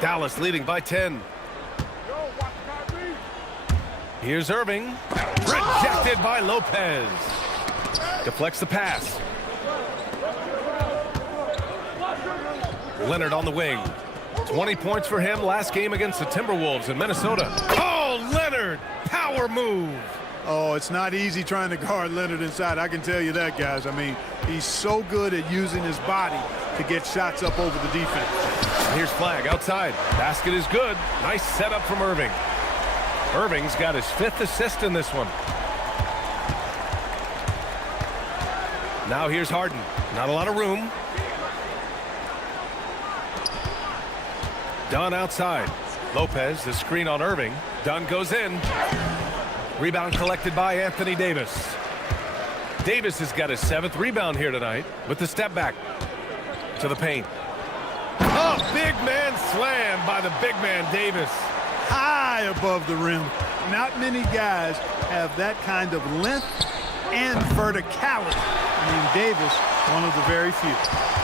Dallas leading by 10. Here's Irving. Rejected by Lopez. Deflects the pass. Leonard on the wing. 20 points for him last game against the Timberwolves in Minnesota. Oh, Leonard! Power move. Oh, it's not easy trying to guard Leonard inside. I can tell you that, guys. I mean, he's so good at using his body to get shots up over the defense. Here's Flag outside. Basket is good. Nice setup from Irving. Irving's got his 5th assist in this one. Now here's Harden. Not a lot of room. Dunn outside. Lopez, the screen on Irving. Dunn goes in. Rebound collected by Anthony Davis. Davis has got his 7th rebound here tonight with the step back to the paint. Oh, big man slam by the big man Davis. High above the rim. Not many guys have that kind of length and verticality. I mean, Davis, one of the very few.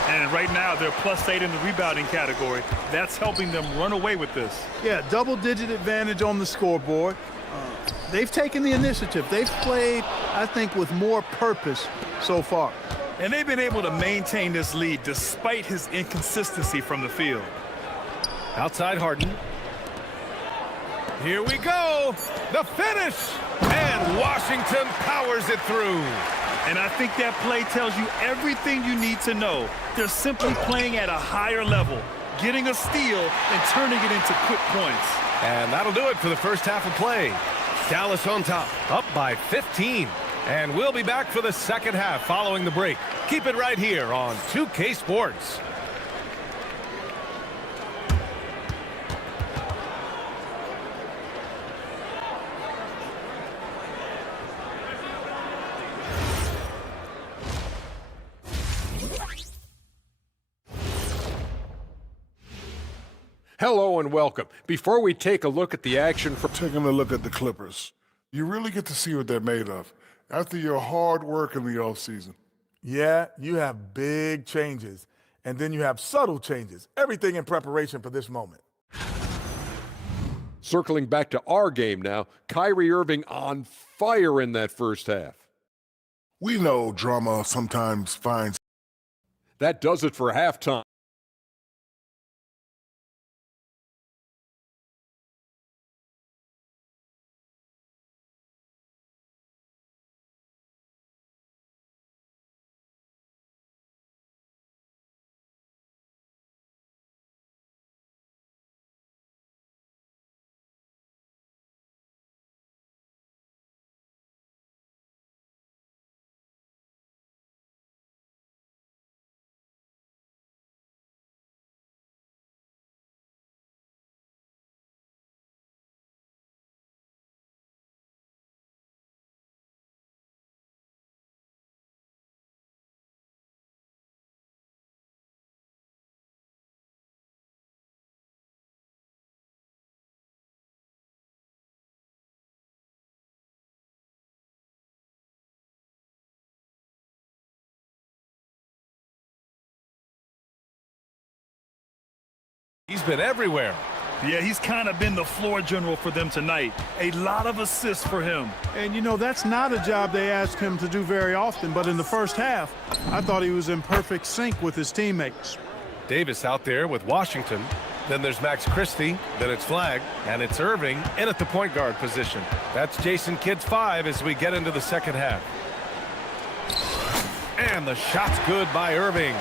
And right now, they're +8 in the rebounding category. That's helping them run away with this. Yeah, double-digit advantage on the scoreboard. They've taken the initiative. They've played, I think, with more purpose so far. And they've been able to maintain this lead despite his inconsistency from the field. Outside Harden. Here we go. The finish. And Washington powers it through. And I think that play tells you everything you need to know. They're simply playing at a higher level, getting a steal and turning it into quick points. And that'll do it for the first half of play. Dallas on top, up by 15. And we'll be back for the second half following the break. Keep it right here on 2K Sports. Hello and welcome. Before we take a look at the action from taking a look at the Clippers, you really get to see what they're made of after your hard work in the offseason. Yeah, you have big changes, and then you have subtle changes. Everything in preparation for this moment. Circling back to our game now, Kyrie Irving on fire in that first half. We know drama sometimes finds. That does it for halftime. He's been everywhere. Yeah, he's kind of been the floor general for them tonight. A lot of assists for him. And, you know, that's not a job they ask him to do very often, but in the first half, I thought he was in perfect sync with his teammates. Davis out there with Washington. Then there's Max Christie. Then it's Flagg. And it's Irving in at the point guard position. That's Jason Kidd's 5 as we get into the second half. And the shot's good by Irving.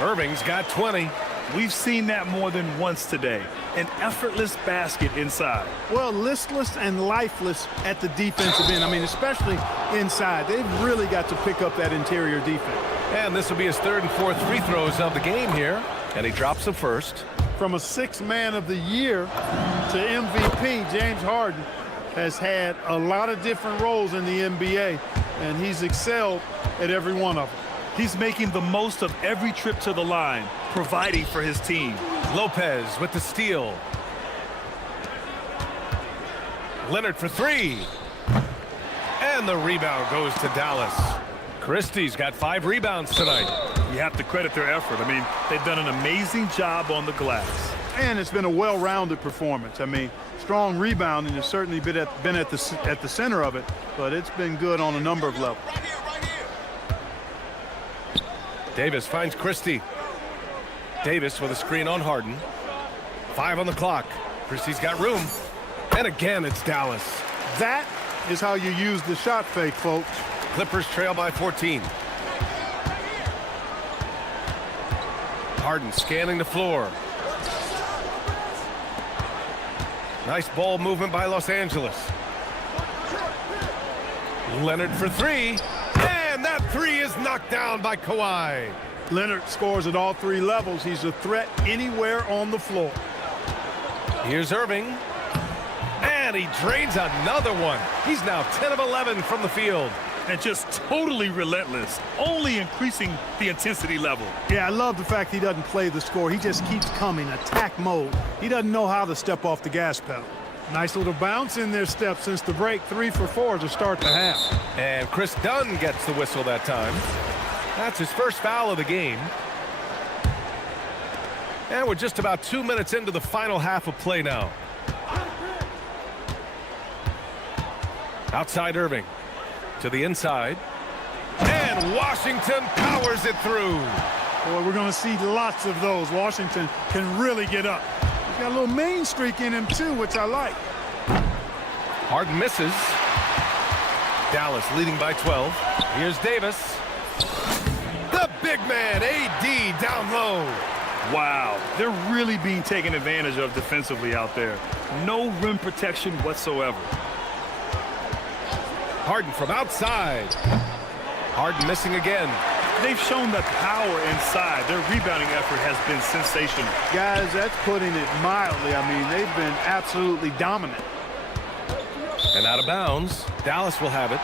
Irving's got 20. We've seen that more than once today. An effortless basket inside. Well, listless and lifeless at the defensive end. I mean, especially inside. They've really got to pick up that interior defense. And this will be his 3rd and 4th free throws of the game here. And he drops the first. From a 6th man of the year to MVP, James Harden has had a lot of different roles in the NBA, and he's excelled at every one of them. He's making the most of every trip to the line, providing for his team. Lopez with the steal. Leonard for 3. And the rebound goes to Dallas. Christie's got 5 rebounds tonight. You have to credit their effort. I mean, they've done an amazing job on the glass. And it's been a well-rounded performance. I mean, strong rebounding has certainly been at the center of it, but it's been good on a number of levels. Davis finds Christie. Davis with a screen on Harden. 5 on the clock. Christie's got room. And again, it's Dallas. That is how you use the shot fake, folks. Clippers trail by 14. Harden scanning the floor. Nice ball movement by Los Angeles. Leonard for 3. And that 3 is knocked down by Kawhi. Leonard scores at all 3 levels. He's a threat anywhere on the floor. Here's Irving. And he drains another one. He's now 10 of 11 from the field. And just totally relentless, only increasing the intensity level. Yeah, I love the fact he doesn't play the score. He just keeps coming, attack mode. He doesn't know how to step off the gas pedal. Nice little bounce in their step since the break. 3 for 4 to start the half. And Chris Dunn gets the whistle that time. That's his first foul of the game. And we're just about 2 minutes into the final half of play now. Outside Irving. To the inside. And Washington powers it through. Boy, we're going to see lots of those. Washington can really get up. He's got a little main streak in him, too, which I like. Harden misses. Dallas leading by 12. Here's Davis. The big man, AD, down low. Wow, they're really being taken advantage of defensively out there. No rim protection whatsoever. Harden from outside. Harden missing again. They've shown the power inside. Their rebounding effort has been sensational. Guys, that's putting it mildly. I mean, they've been absolutely dominant. And out of bounds. Dallas will have it.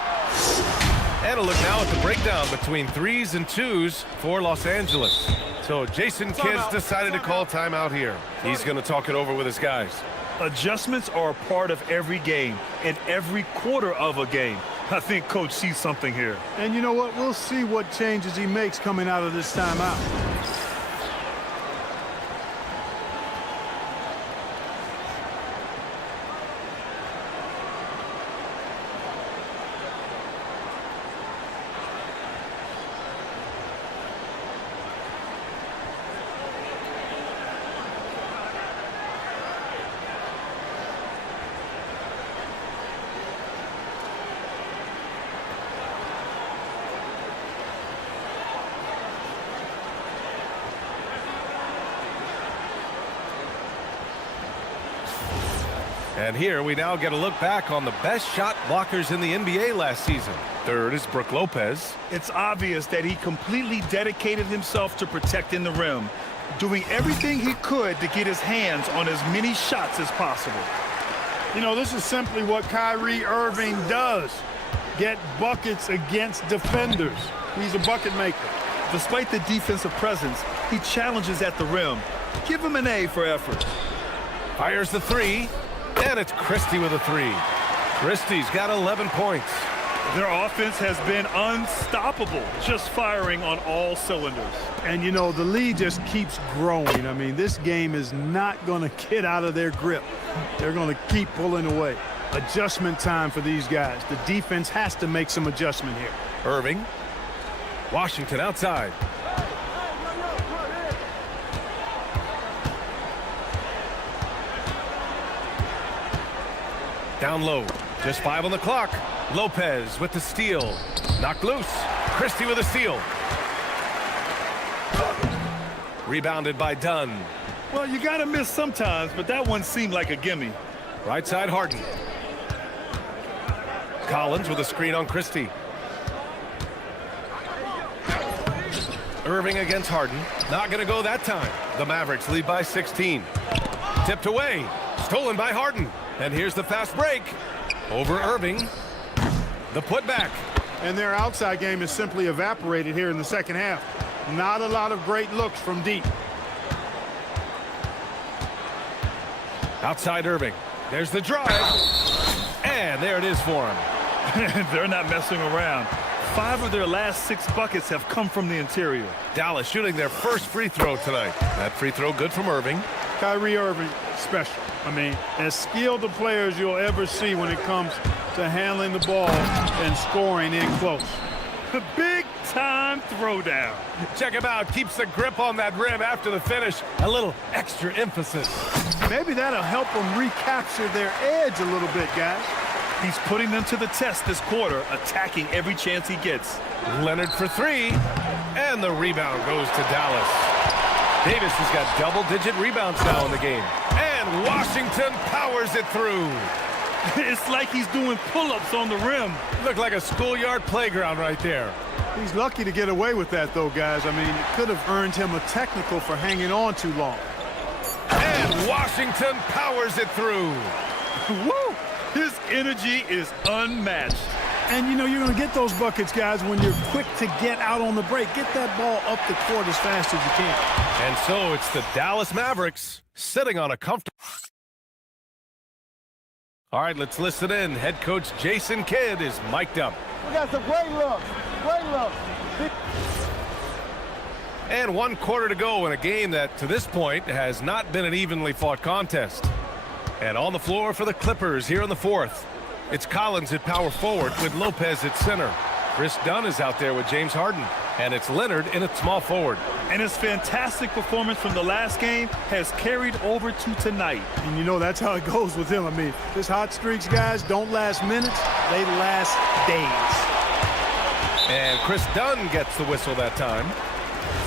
And a look now at the breakdown between 3s and 2s for Los Angeles. So Jason Kidd's decided to call timeout here. He's going to talk it over with his guys. Adjustments are a part of every game and every quarter of a game. I think Coach sees something here. And you know what? We'll see what changes he makes coming out of this timeout. And here we now get a look back on the best shot blockers in the NBA last season. 3rd is Brook Lopez. It's obvious that he completely dedicated himself to protecting the rim, doing everything he could to get his hands on as many shots as possible. You know, this is simply what Kyrie Irving does. Get buckets against defenders. He's a bucket maker. Despite the defensive presence, he challenges at the rim. Give him an A for effort. Fires the 3. And it's Christie with a 3. Christie's got 11 points. Their offense has been unstoppable, just firing on all cylinders. And, you know, the lead just keeps growing. I mean, this game is not going to get out of their grip. They're going to keep pulling away. Adjustment time for these guys. The defense has to make some adjustment here. Irving. Washington outside. Down low. Just 5 on the clock. Lopez with the steal. Knocked loose. Christie with a steal. Rebounded by Dunn. Well, you got to miss sometimes, but that one seemed like a gimme. Right side, Harden. Collins with a screen on Christie. Irving against Harden. Not going to go that time. The Mavericks lead by 16. Tipped away. Stolen by Harden. And here's the fast break. Over Irving. The putback. And their outside game is simply evaporated here in the second half. Not a lot of great looks from deep. Outside Irving. There's the drive. And there it is for him. They're not messing around. 5 of their last 6 buckets have come from the interior. Dallas shooting their first free throw tonight. That free throw good from Irving. Kyrie Irving, special. I mean, as skilled a player as you'll ever see when it comes to handling the ball and scoring in close. The big-time throwdown. Check him out. Keeps the grip on that rim after the finish. A little extra emphasis. Maybe that'll help them recapture their edge a little bit, guys. He's putting them to the test this quarter, attacking every chance he gets. Leonard for 3. And the rebound goes to Dallas. Davis has got double-digit rebounds now in the game. And Washington powers it through. It's like he's doing pull-ups on the rim. Looked like a schoolyard playground right there. He's lucky to get away with that, though, guys. I mean, it could have earned him a technical for hanging on too long. And Washington powers it through. Woo! His energy is unmatched. And, you know, you're going to get those buckets, guys, when you're quick to get out on the break. Get that ball up the court as fast as you can. And so it's the Dallas Mavericks sitting on a comfortable... All right, let's listen in. Head coach Jason Kidd is mic'd up. We got some great looks. Great looks. And 1 quarter to go in a game that, to this point, has not been an evenly fought contest. And on the floor for the Clippers here in the 4th. It's Collins at power forward with Lopez at center. Chris Dunn is out there with James Harden. And it's Leonard in at small forward. And his fantastic performance from the last game has carried over to tonight. And you know that's how it goes with him. I mean, his hot streaks, guys, don't last minutes. They last days. And Chris Dunn gets the whistle that time.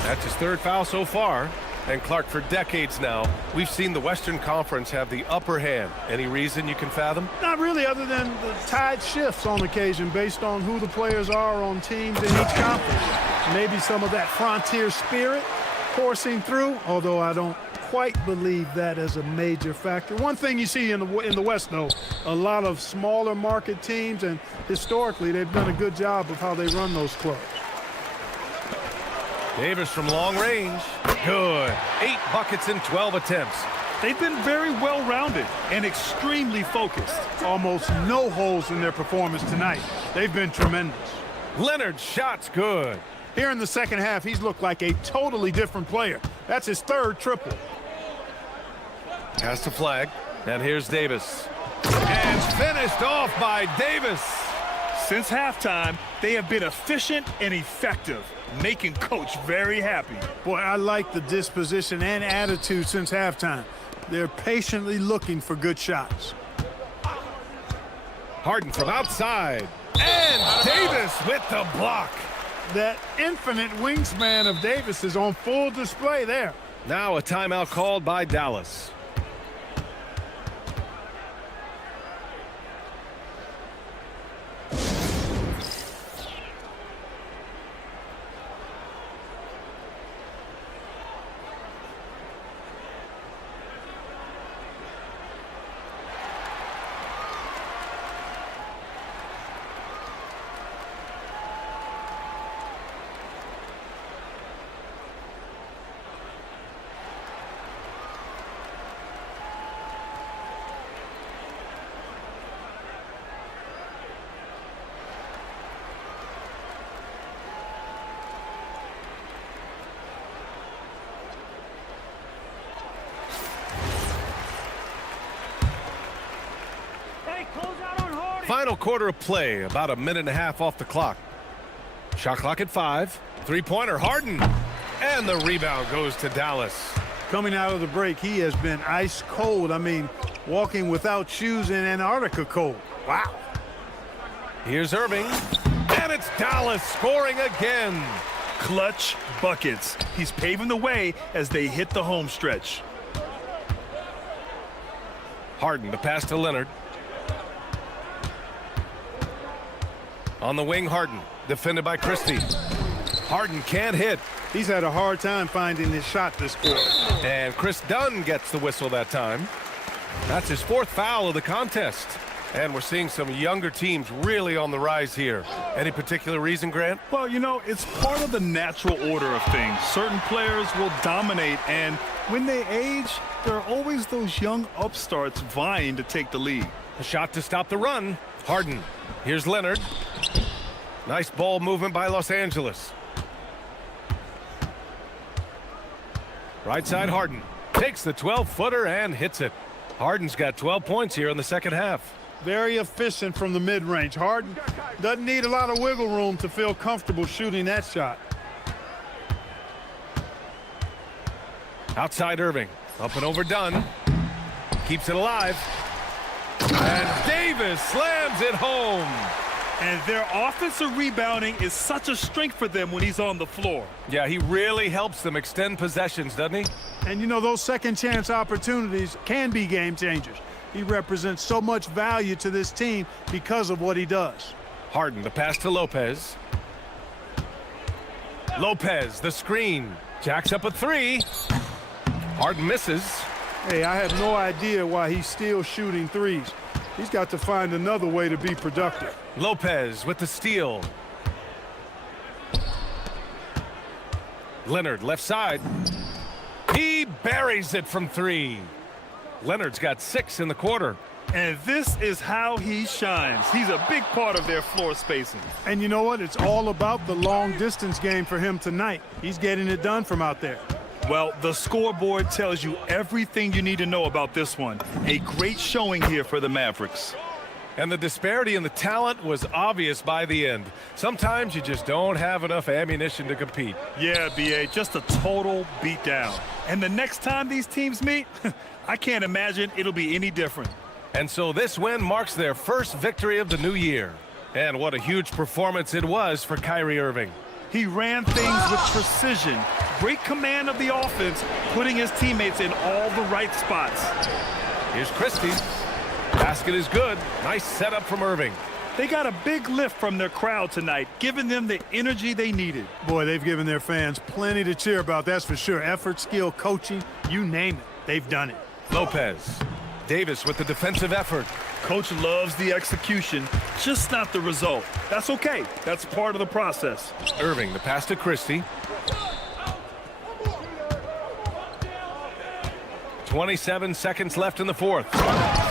That's his 3rd foul so far. And Clark, for decades now, we've seen the Western Conference have the upper hand. Any reason you can fathom? Not really, other than the tide shifts on occasion based on who the players are on teams in each conference. Maybe some of that frontier spirit coursing through, although I don't quite believe that as a major factor. One thing you see in the West, though, a lot of smaller market teams, and historically they've done a good job of how they run those clubs. Davis from long range. Good. 8 buckets in 12 attempts. They've been very well-rounded and extremely focused. Almost no holes in their performance tonight. They've been tremendous. Leonard's shot's good. Here in the second half, he's looked like a totally different player. That's his 3rd triple. Pass the flag. And here's Davis. And finished off by Davis. Since halftime, they have been efficient and effective, making Coach very happy. Boy, I like the disposition and attitude since halftime. They're patiently looking for good shots. Harden from outside. And Davis with the block. That infinite wingspan of Davis is on full display there. Now a timeout called by Dallas. Final quarter of play, about a minute and a half off the clock. Shot clock at 5. Three-pointer, Harden. And the rebound goes to Dallas. Coming out of the break, he has been ice cold. I mean, walking without shoes in Antarctica cold. Wow. Here's Irving. And it's Dallas scoring again. Clutch buckets. He's paving the way as they hit the home stretch. Harden, the pass to Leonard. On the wing, Harden. Defended by Christie. Harden can't hit. He's had a hard time finding his shot this quarter. And Chris Dunn gets the whistle that time. That's his 4th foul of the contest. And we're seeing some younger teams really on the rise here. Any particular reason, Grant? Well, you know, it's part of the natural order of things. Certain players will dominate, and when they age, there are always those young upstarts vying to take the lead. A shot to stop the run. Harden. Here's Leonard. Nice ball movement by Los Angeles. Right side, Harden. Takes the 12-footer and hits it. Harden's got 12 points here in the second half. Very efficient from the mid-range. Harden doesn't need a lot of wiggle room to feel comfortable shooting that shot. Outside Irving. Up and over Dunn. Keeps it alive. And Davis slams it home. And their offensive rebounding is such a strength for them when he's on the floor. Yeah, he really helps them extend possessions, doesn't he? And you know, those second chance opportunities can be game changers. He represents so much value to this team because of what he does. Harden, the pass to Lopez. Lopez, the screen. Jacks up a 3. Harden misses. Hey, I have no idea why he's still shooting threes. He's got to find another way to be productive. Lopez with the steal. Leonard, left side. He buries it from 3. Leonard's got 6 in the quarter. And this is how he shines. He's a big part of their floor spacing. And you know what? It's all about the long distance game for him tonight. He's getting it done from out there. Well, the scoreboard tells you everything you need to know about this one. A great showing here for the Mavericks. And the disparity in the talent was obvious by the end. Sometimes you just don't have enough ammunition to compete. Yeah, B.A., just a total beatdown. And the next time these teams meet, I can't imagine it'll be any different. And so this win marks their first victory of the new year. And what a huge performance it was for Kyrie Irving. He ran things with precision, great command of the offense, putting his teammates in all the right spots. Here's Christie. Basket is good. Nice setup from Irving. They got a big lift from their crowd tonight, giving them the energy they needed. Boy, they've given their fans plenty to cheer about, that's for sure. Effort, skill, coaching, you name it, they've done it. Lopez. Davis with the defensive effort. Coach loves the execution, just not the result. That's okay. That's part of the process. Irving, the pass to Christie. 27 seconds left in the fourth.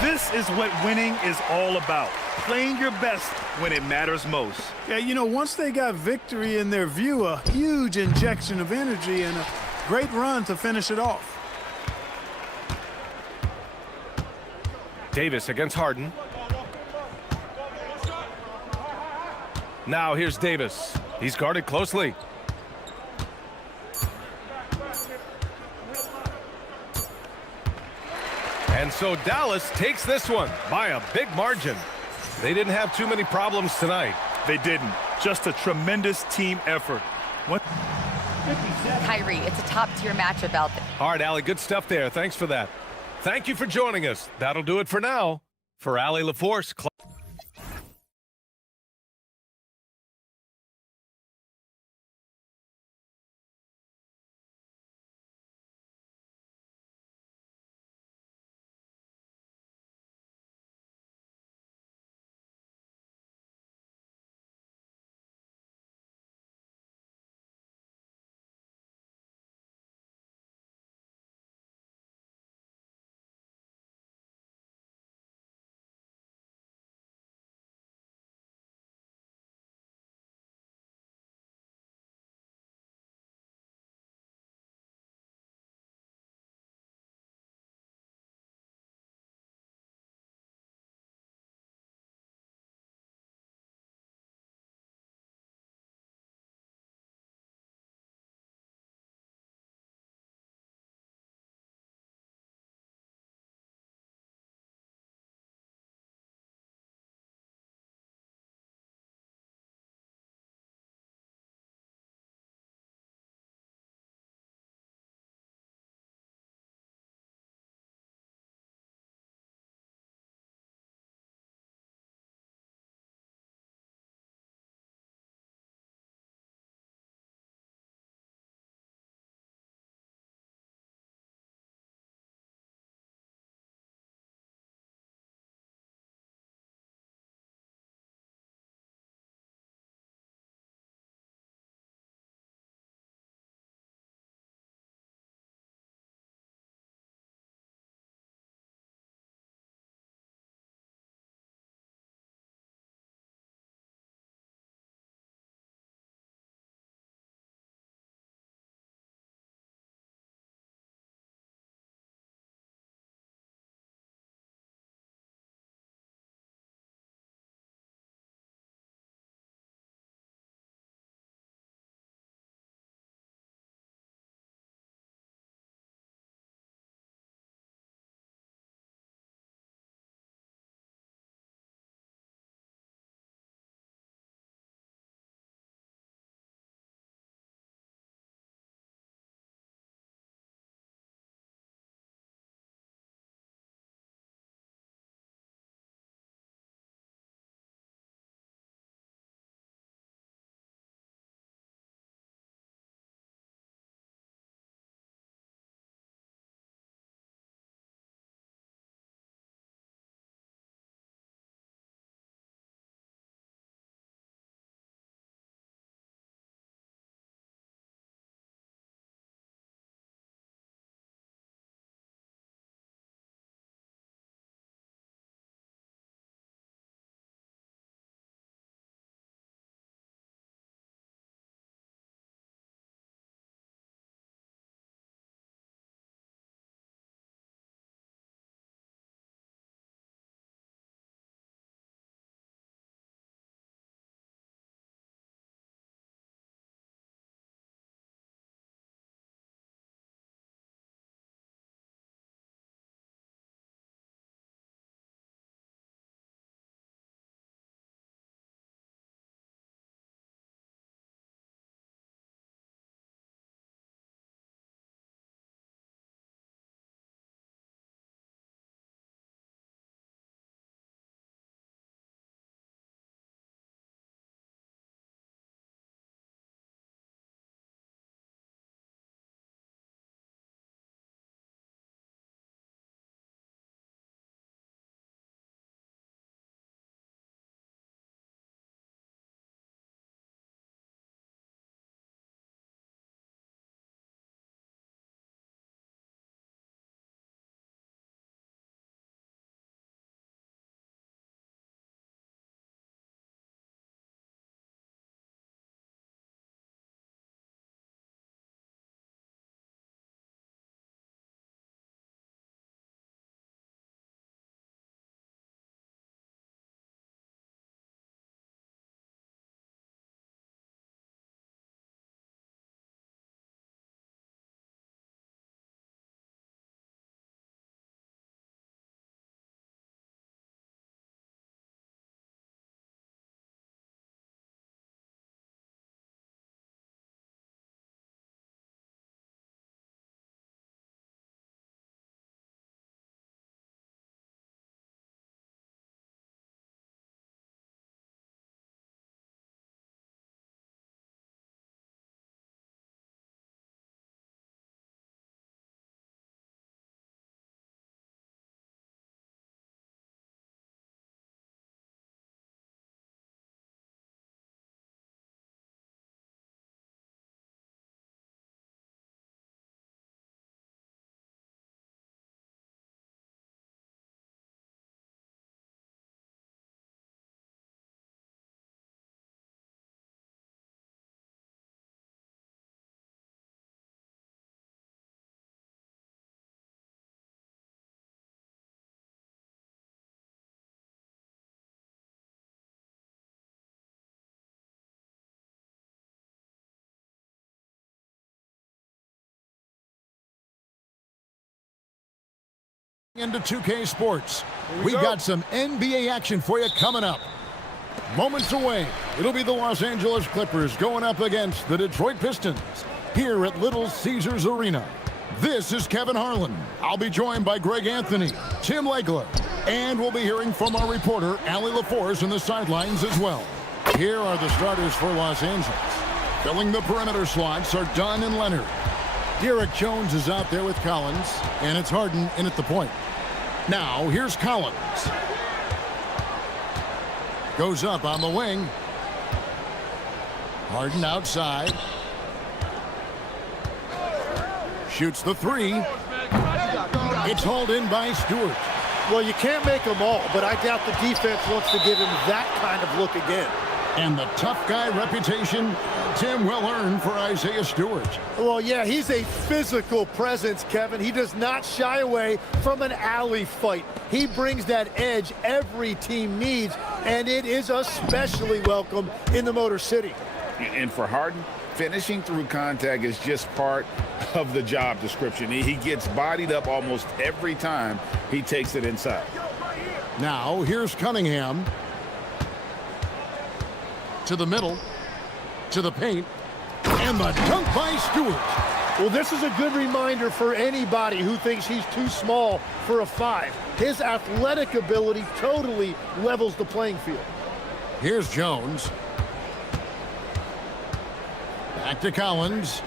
This is what winning is all about. Playing your best when it matters most. Yeah, you know, once they got victory in their view, a huge injection of energy and a great run to finish it off. Davis against Harden. Now here's Davis. He's guarded closely. And so Dallas takes this one by a big margin. They didn't have too many problems tonight. They didn't. Just a tremendous team effort. What? Kyrie, it's a top-tier matchup out there. All right, Allie, good stuff there. Thanks for that. Thank you for joining us. That'll do it for now. For Allie LaForce. Into 2K Sports. We got some NBA action for you coming up. Moments away, it'll be the Los Angeles Clippers going up against the Detroit Pistons here at Little Caesars Arena. This is Kevin Harlan. I'll be joined by Greg Anthony, Tim Legler, and we'll be hearing from our reporter, Allie LaForce, in the sidelines as well. Here are the starters for Los Angeles. Filling the perimeter slots are Dunn and Leonard. Derek Jones is out there with Collins, and it's Harden in at the point. Now, here's Collins. Goes up on the wing. Harden outside. Shoots the three. It's hauled in by Stewart. Well, you can't make them all, but I doubt the defense wants to give him that kind of look again. And the tough guy reputation, Tim, well earned for Isaiah Stewart. Well, yeah, he's a physical presence, Kevin. He does not shy away from an alley fight. He brings that edge every team needs, and it is especially welcome in the Motor City. And for Harden, finishing through contact is just part of the job description. He gets bodied up almost every time he takes it inside. Now, here's Cunningham. To the middle, to the paint, and the dunk by Stewart. Well, this is a good reminder for anybody who thinks he's too small for a 5. His athletic ability totally levels the playing field. Here's Jones. Back to Collins.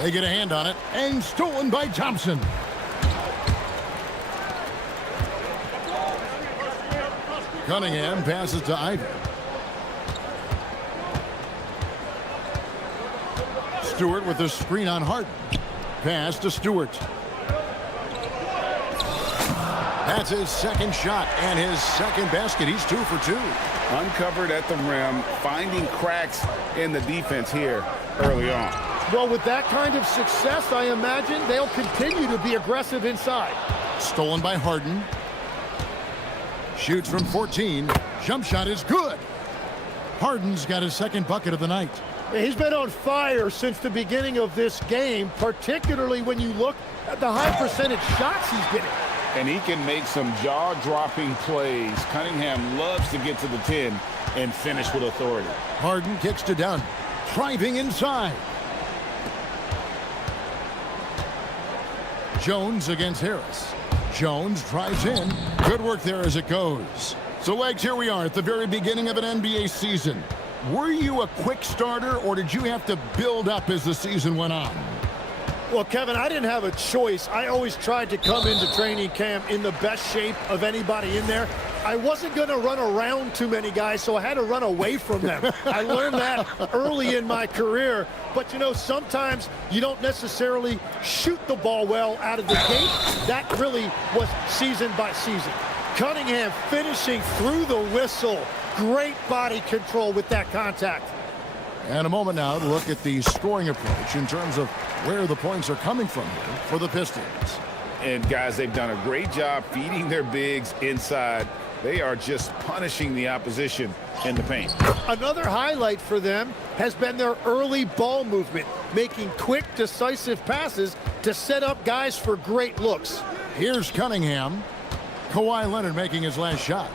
They get a hand on it, and stolen by Thompson. Cunningham passes to Ivy. Stewart with the screen on Harden. Pass to Stewart. That's his second shot and his second basket. He's 2 for 2. Uncovered at the rim, finding cracks in the defense here early on. Well, with that kind of success, I imagine they'll continue to be aggressive inside. Stolen by Harden. Shoots from 14. Jump shot is good. Harden's got his second bucket of the night. He's been on fire since the beginning of this game, particularly when you look at the high percentage shots he's getting. And he can make some jaw-dropping plays. Cunningham loves to get to the 10 and finish with authority. Harden kicks to Dunn. Driving inside. Jones against Harris. Jones drives in. Good work there as it goes. So, Legs, here we are at the very beginning of an NBA season. Were you a quick starter, or did you have to build up as the season went on? Well, Kevin, I didn't have a choice. I always tried to come into training camp in the best shape of anybody in there. I wasn't going to run around too many guys, so I had to run away from them. I learned that early in my career. But, you know, sometimes you don't necessarily shoot the ball well out of the gate. That really was season by season. Cunningham finishing through the whistle. Great body control with that contact. And a moment now to look at the scoring approach in terms of where the points are coming from here for the Pistons. And, guys, they've done a great job feeding their bigs inside. They are just punishing the opposition in the paint. Another highlight for them has been their early ball movement, making quick, decisive passes to set up guys for great looks. Here's Cunningham. Kawhi Leonard making his last shot.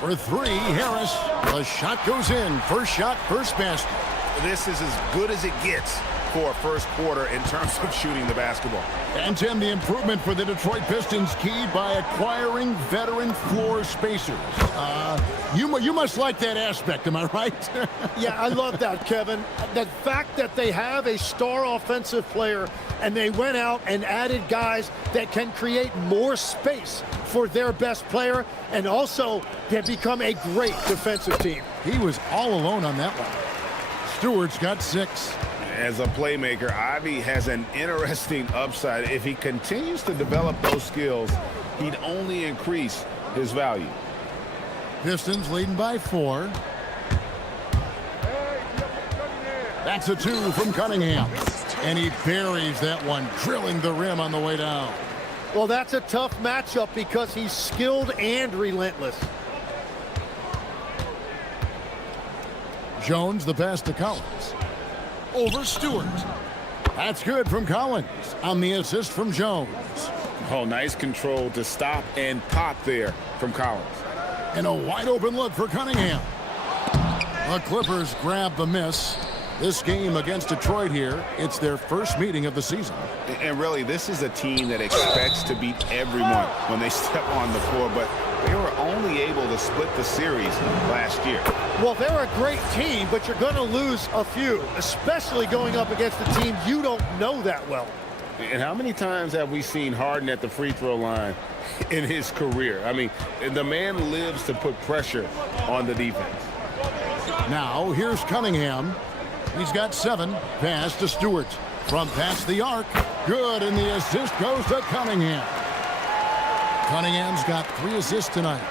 For 3, Harris. The shot goes in. First shot, first basket. This is as good as it gets for a first quarter in terms of shooting the basketball. And, Tim, the improvement for the Detroit Pistons keyed by acquiring veteran floor spacers. You must like that aspect, am I right? Yeah, I love that, Kevin. The fact that they have a star offensive player and they went out and added guys that can create more space for their best player, and also have become a great defensive team. He was all alone on that one. Stewart's got 6. As a playmaker, Ivy has an interesting upside. If he continues to develop those skills, he'd only increase his value. Pistons leading by 4. That's a 2 from Cunningham. And he buries that one, drilling the rim on the way down. Well, that's a tough matchup because he's skilled and relentless. Jones, the pass to Collins. Over Stewart. That's good from Collins on the assist from Jones. Oh, nice control to stop and pop there from Collins. And a wide open look for Cunningham. The Clippers grab the miss. This game against Detroit here, it's their first meeting of the season. And really, this is a team that expects to beat everyone when they step on the floor, but they were only able to split the series last year. Well, they're a great team, but you're going to lose a few, especially going up against a team you don't know that well. And how many times have we seen Harden at the free throw line in his career? I mean, the man lives to put pressure on the defense. Now, here's Cunningham. He's got 7. Pass to Stewart. From past the arc. Good, and the assist goes to Cunningham. Cunningham's got 3 assists tonight.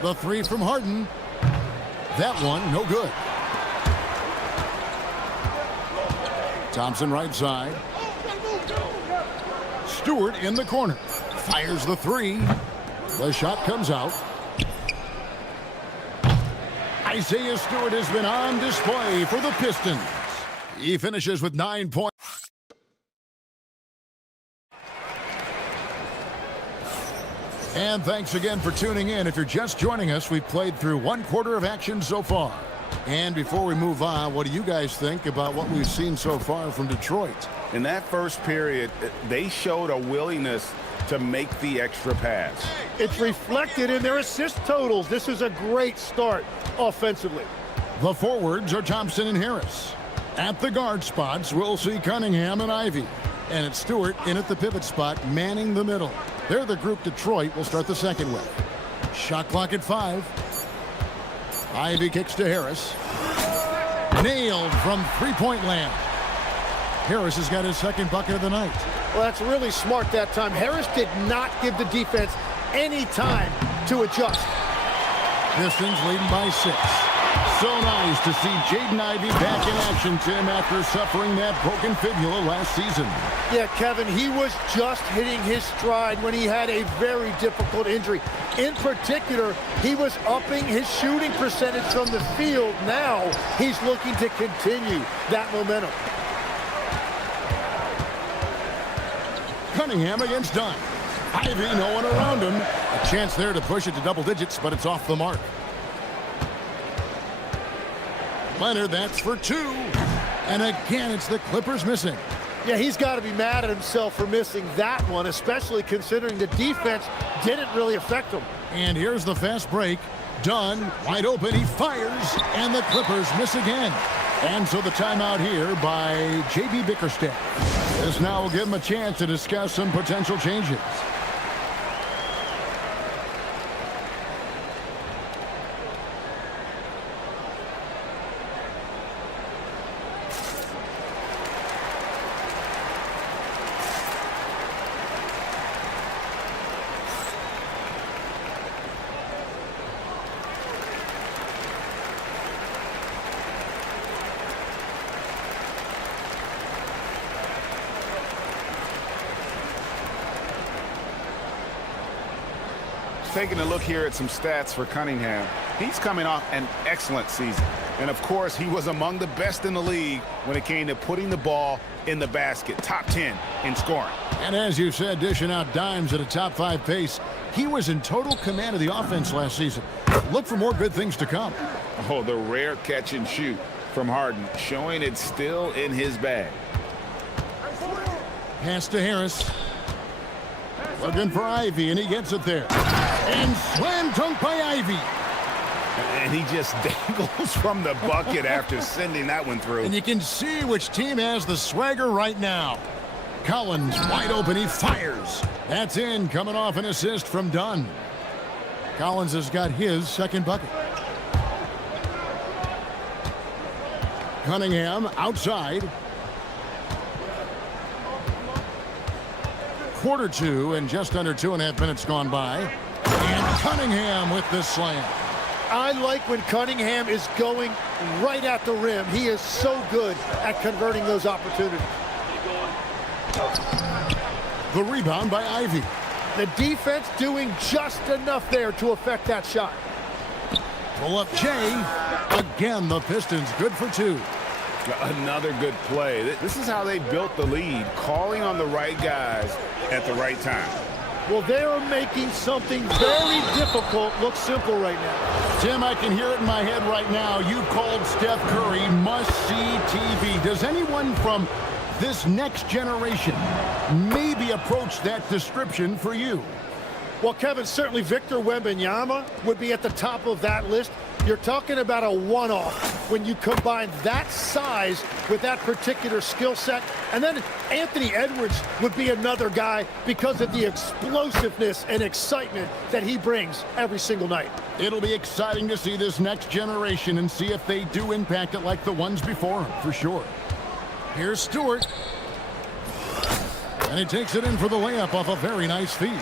The 3 from Harden. That one, no good. Thompson right side. Stewart in the corner. Fires the 3. The shot comes out. Isaiah Stewart has been on display for the Pistons. He finishes with 9 points. And thanks again for tuning in. If you're just joining us, we've played through 1 quarter of action so far. And before we move on, what do you guys think about what we've seen so far from Detroit? In that first period, they showed a willingness to make the extra pass. It's reflected in their assist totals. This is a great start offensively. The forwards are Thompson and Harris. At the guard spots, we'll see Cunningham and Ivy. And it's Stewart in at the pivot spot, manning the middle. They're the group Detroit will start the second with. Shot clock at 5. Ivy kicks to Harris. Nailed from three-point land. Harris has got his second bucket of the night. Well, that's really smart that time. Harris did not give the defense any time to adjust. Pistons leading by 6. So nice to see Jaden Ivey back in action, Tim, after suffering that broken fibula last season. Yeah, Kevin, he was just hitting his stride when he had a very difficult injury. In particular, he was upping his shooting percentage from the field. Now he's looking to continue that momentum. Cunningham against Dunn. Ivy, no one around him. A chance there to push it to double digits, but it's off the mark. Leonard, that's for 2. And again, it's the Clippers missing. Yeah, he's got to be mad at himself for missing that one, especially considering the defense didn't really affect him. And here's the fast break. Dunn, wide open, he fires, and the Clippers miss again. And so the timeout here by J.B. Bickerstaff. This now will give him a chance to discuss some potential changes. Taking a look here at some stats for Cunningham. He's coming off an excellent season. And of course, he was among the best in the league when it came to putting the ball in the basket. Top 10 in scoring. And as you said, dishing out dimes at a top 5 pace. He was in total command of the offense last season. Look for more good things to come. Oh, the rare catch and shoot from Harden, showing it's still in his bag. Pass to Harris. Looking for Ivy, and he gets it there. And slam dunk by Ivy. And he just dangles from the bucket after sending that one through. And you can see which team has the swagger right now. Collins wide open, he fires. That's in, coming off an assist from Dunn. Collins has got his second bucket. Cunningham outside. Quarter 2 and just under 2.5 minutes gone by. And Cunningham with the slam. I like when Cunningham is going right at the rim. He is so good at converting those opportunities. The rebound by Ivy. The defense doing just enough there to affect that shot. Pull up Jay. Again, the Pistons good for 2. Another good play. This is how they built the lead, calling on the right guys at the right time. Well, they are making something very difficult look simple right now. Tim, I can hear it in my head right now. You called Steph Curry must-see TV. Does anyone from this next generation maybe approach that description for you? Well, Kevin, certainly Victor Wembanyama would be at the top of that list. You're talking about a one-off when you combine that size with that particular skill set. And then Anthony Edwards would be another guy because of the explosiveness and excitement that he brings every single night. It'll be exciting to see this next generation and see if they do impact it like the ones before him, for sure. Here's Stewart. And he takes it in for the layup off a very nice feed.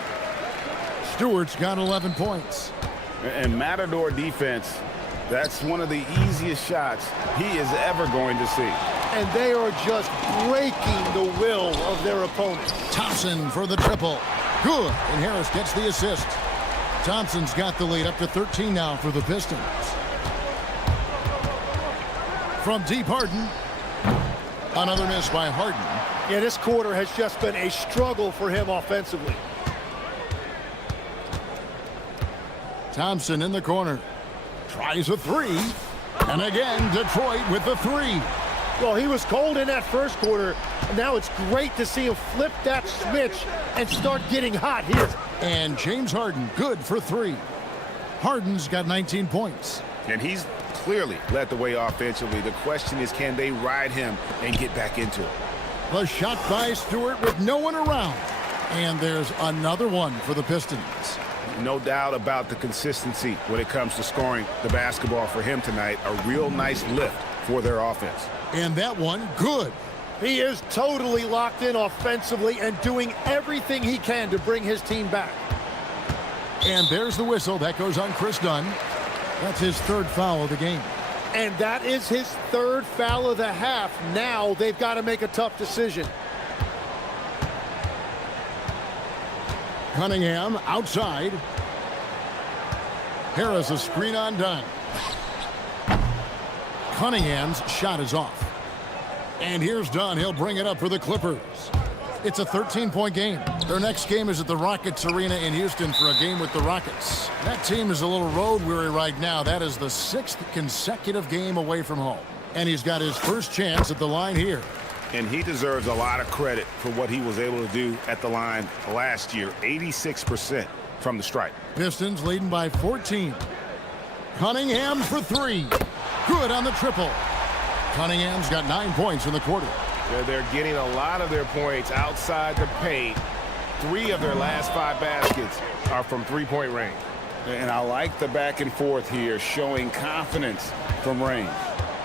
Stewart's got 11 points. And Matador defense, that's one of the easiest shots he is ever going to see. And they are just breaking the will of their opponent. Thompson for the triple. Good. And Harris gets the assist. Thompson's got the lead up to 13 now for the Pistons. From deep, Harden. Another miss by Harden. Yeah, this quarter has just been a struggle for him offensively. Thompson in the corner. Tries a three. And again, Detroit with the three. Well, he was cold in that first quarter. And now it's great to see him flip that switch and start getting hot here. And James Harden, good for three. Harden's got 19 points. And he's clearly led the way offensively. The question is, can they ride him and get back into it? The shot by Stewart with no one around. And there's another one for the Pistons. No doubt about the consistency when it comes to scoring the basketball for him tonight. A real nice lift for their offense. And that one, good. He is totally locked in offensively and doing everything he can to bring his team back. And there's the whistle. That goes on Chris Dunn. That's his third foul of the game. And that is his third foul of the half. Now they've got to make a tough decision. Cunningham outside. Harris a screen on Dunn. Cunningham's shot is off. And here's Dunn. He'll bring it up for the Clippers. It's a 13-point game. Their next game is at the Rockets Arena in Houston for a game with the Rockets. That team is a little road weary right now. That is the 6th consecutive game away from home. And he's got his first chance at the line here. And he deserves a lot of credit for what he was able to do at the line last year. 86% from the stripe. Pistons leading by 14. Cunningham for three. Good on the triple. Cunningham's got 9 points in the quarter. They're getting a lot of their points outside the paint. 3 of their last 5 baskets are from three-point range. And I like the back and forth here, showing confidence from range.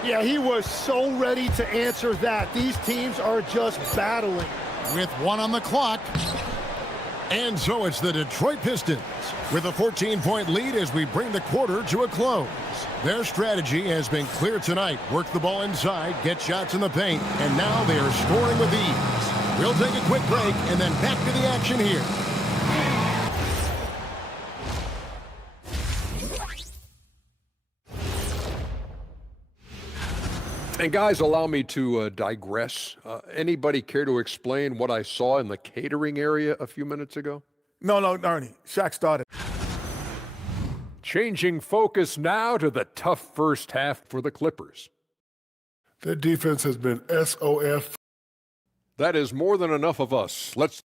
Yeah, he was so ready to answer that. These teams are just battling. With 1 on the clock. And so it's the Detroit Pistons with a 14-point lead as we bring the quarter to a close. Their strategy has been clear tonight. Work the ball inside, get shots in the paint, and now they are scoring with ease. We'll take a quick break and then back to the action here. And guys, allow me to digress. Anybody care to explain what I saw in the catering area a few minutes ago? No, Ernie. Shaq started. Changing focus now to the tough first half for the Clippers. Their defense has been SOF. That is more than enough of us. Let's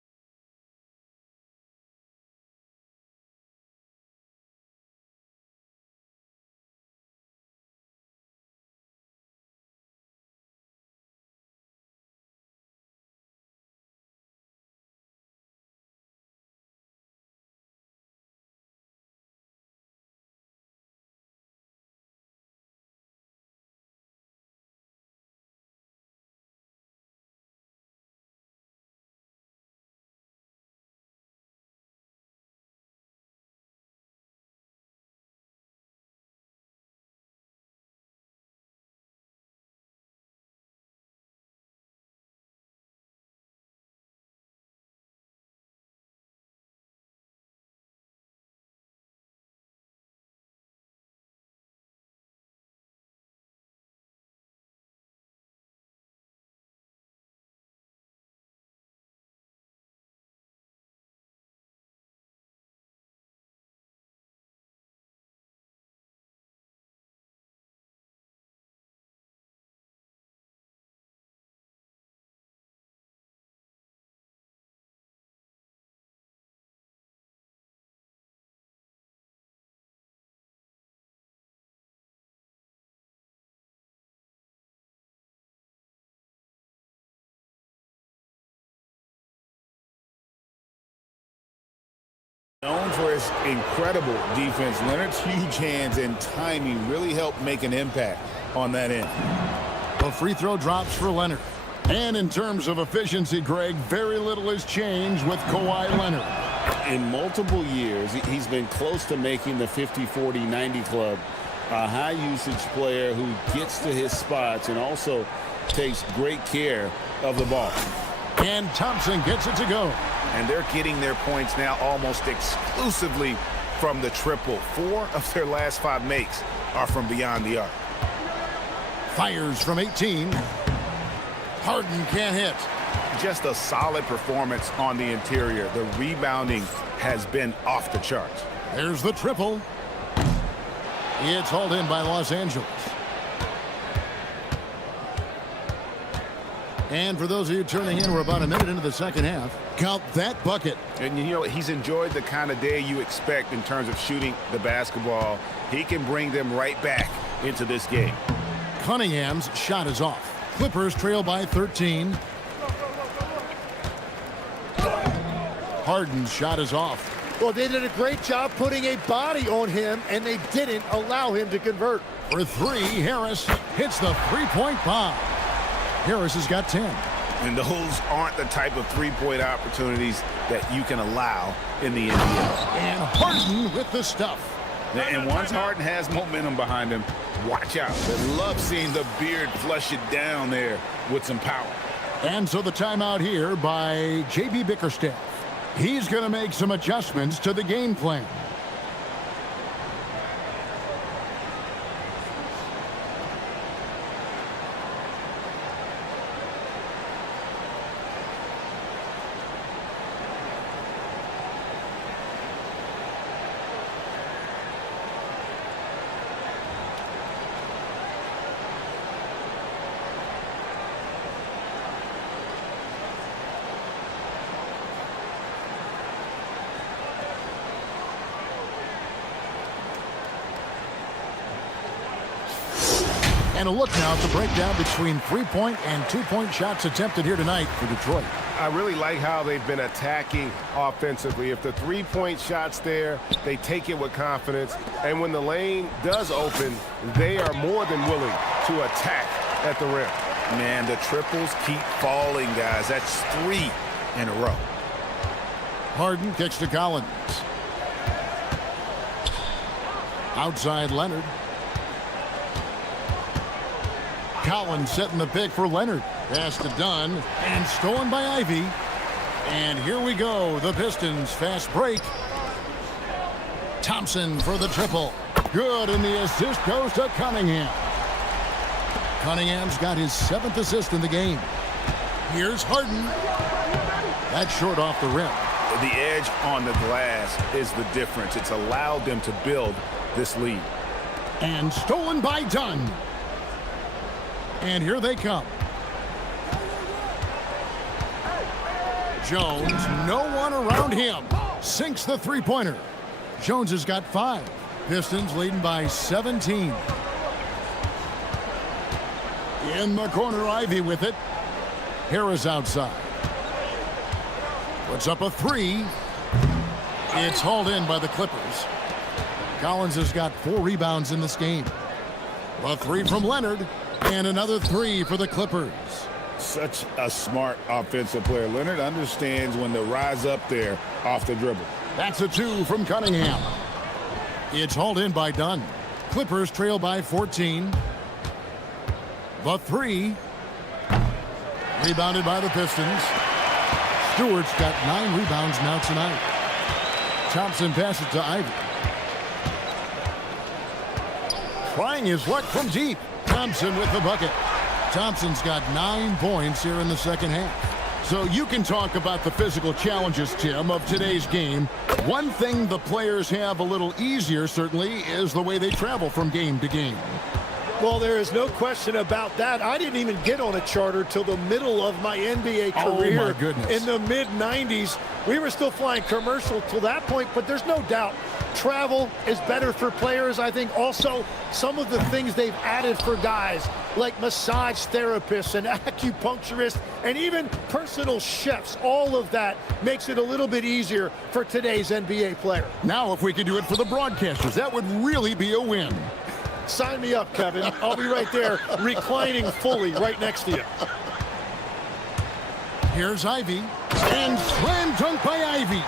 Known for his incredible defense, Leonard's huge hands and timing really helped make an impact on that end. A free throw drops for Leonard. And in terms of efficiency, Greg, very little has changed with Kawhi Leonard. In multiple years, he's been close to making the 50-40-90 club. A high-usage player who gets to his spots and also takes great care of the ball. And Thompson gets it to go. And they're getting their points now almost exclusively from the triple. 4 of their last 5 makes are from beyond the arc. Fires from 18. Harden can't hit. Just a solid performance on the interior. The rebounding has been off the charts. There's the triple. It's hauled in by Los Angeles. And for those of you turning in, we're about a minute into the second half. Count that bucket. And, you know, he's enjoyed the kind of day you expect in terms of shooting the basketball. He can bring them right back into this game. Cunningham's shot is off. Clippers trail by 13. Harden's shot is off. Well, they did a great job putting a body on him, and they didn't allow him to convert. For 3, Harris hits the three-point bomb. Harris has got 10. And those aren't the type of three-point opportunities that you can allow in the NBA. And Harden with the stuff. And once Harden has momentum behind him, watch out. I love seeing the beard flush it down there with some power. And so the timeout here by J.B. Bickerstaff. He's going to make some adjustments to the game plan. And a look now at the breakdown between three-point and two-point shots attempted here tonight for Detroit. I really like how they've been attacking offensively. If the three-point shot's there, they take it with confidence. And when the lane does open, they are more than willing to attack at the rim. Man, the triples keep falling, guys. That's 3 in a row. Harden kicks to Collins. Outside Leonard. Collins setting the pick for Leonard. Pass to Dunn and stolen by Ivy. And here we go. The Pistons fast break. Thompson for the triple. Good, and the assist goes to Cunningham. Cunningham's got his 7th assist in the game. Here's Harden. That's short off the rim. The edge on the glass is the difference. It's allowed them to build this lead. And stolen by Dunn. And here they come. Jones, no one around him. Sinks the three-pointer. Jones has got 5. Pistons leading by 17. In the corner, Ivy with it. Harris outside. Puts up a 3. It's hauled in by the Clippers. Collins has got 4 rebounds in this game. A 3 from Leonard. And another 3 for the Clippers. Such a smart offensive player. Leonard understands when to rise up there off the dribble. That's a 2 from Cunningham. It's hauled in by Dunn. Clippers trail by 14. The 3. Rebounded by the Pistons. Stewart's got 9 rebounds now tonight. Thompson passes to Ivy. Trying his luck from deep. Thompson with the bucket. Thompson's got 9 points here in the second half. So you can talk about the physical challenges, Tim, of today's game. One thing the players have a little easier, certainly, is the way they travel from game to game. Well, there is no question about that. I didn't even get on a charter till the middle of my NBA career. Oh, my goodness. In the mid-90s. We were still flying commercial till that point, but there's no doubt travel is better for players. I think also some of the things they've added for guys like massage therapists and acupuncturists and even personal chefs, all of that makes it a little bit easier for today's NBA player. Now, if we could do it for the broadcasters, that would really be a win. Sign me up, Kevin. I'll be right there reclining fully right next to you. Here's Ivy, and slam dunk by Ivy.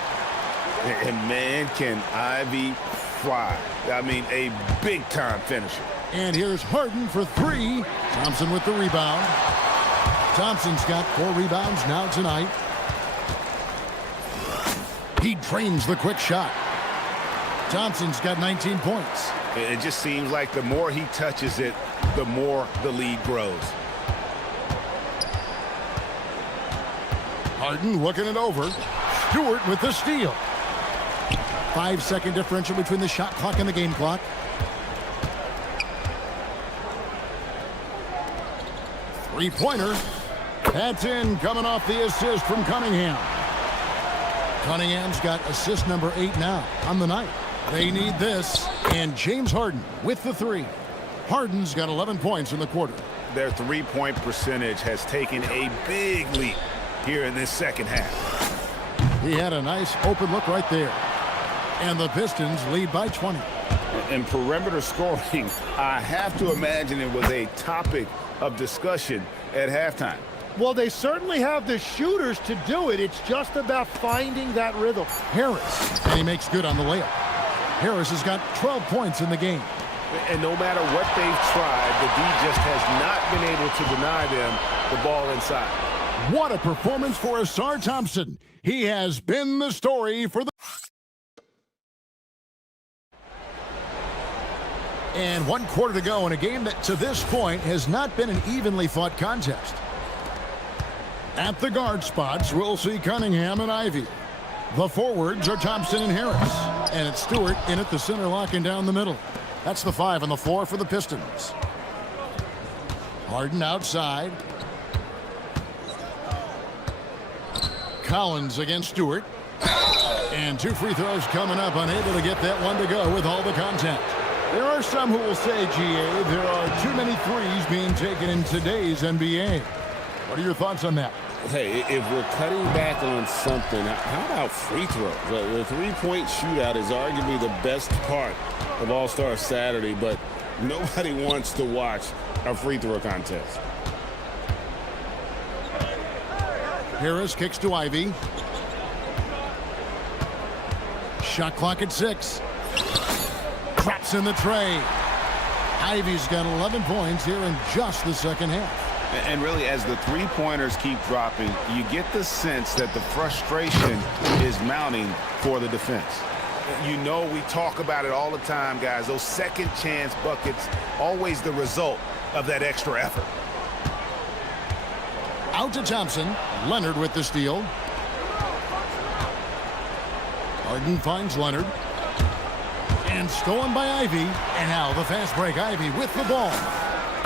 And man, can Ivy fly. I mean, a big-time finisher. And here's Harden for three. Thompson with the rebound. Thompson's got 4 rebounds now tonight. He drains the quick shot. Thompson's got 19 points. It just seems like the more he touches it, the more the lead grows. Harden looking it over. Stewart with the steal. 5-second differential between the shot clock and the game clock. Three-pointer. That's in, coming off the assist from Cunningham. Cunningham's got assist number 8 now on the night. They need this, and James Harden with the 3. Harden's got 11 points in the quarter. Their three-point percentage has taken a big leap here in this second half. He had a nice open look right there. And the Pistons lead by 20. And perimeter scoring, I have to imagine it was a topic of discussion at halftime. Well, they certainly have the shooters to do it. It's just about finding that rhythm. Harris, and he makes good on the layup. Harris has got 12 points in the game. And no matter what they've tried, the D just has not been able to deny them the ball inside. What a performance for Asar Thompson. He has been the story for the... And 1 quarter to go in a game that to this point has not been an evenly fought contest. At the guard spots, we'll see Cunningham and Ivy. The forwards are Thompson and Harris. And it's Stewart in at the center, locking down the middle. That's the 5 on the floor for the Pistons. Harden outside. Collins against Stewart. And 2 free throws coming up, unable to get that one to go with all the contact. There are some who will say, GA, there are too many threes being taken in today's NBA. What are your thoughts on that? Hey, if we're cutting back on something, how about free throws? The three-point shootout is arguably the best part of All-Star Saturday, but nobody wants to watch a free throw contest. Harris kicks to Ivy. Shot clock at 6. Drops in the tray. Ivy's got 11 points here in just the second half. And really, as the three-pointers keep dropping, you get the sense that the frustration is mounting for the defense. You know, we talk about it all the time, guys. Those second chance buckets, always the result of that extra effort. Out to Thompson. Leonard with the steal. Harden finds Leonard. And stolen by Ivy. And now the fast break. Ivy with the ball.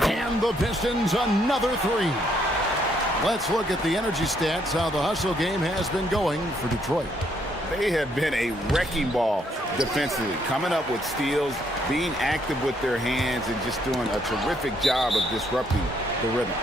And the Pistons another 3. Let's look at the energy stats, how the hustle game has been going for Detroit. They have been a wrecking ball defensively, coming up with steals, being active with their hands, and just doing a terrific job of disrupting the rhythm.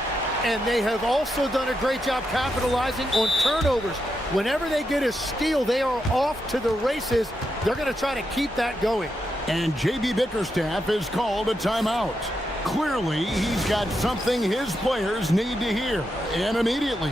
And they have also done a great job capitalizing on turnovers. Whenever they get a steal, they are off to the races. They're going to try to keep that going. And J.B. Bickerstaff has called a timeout. Clearly, he's got something his players need to hear, and immediately.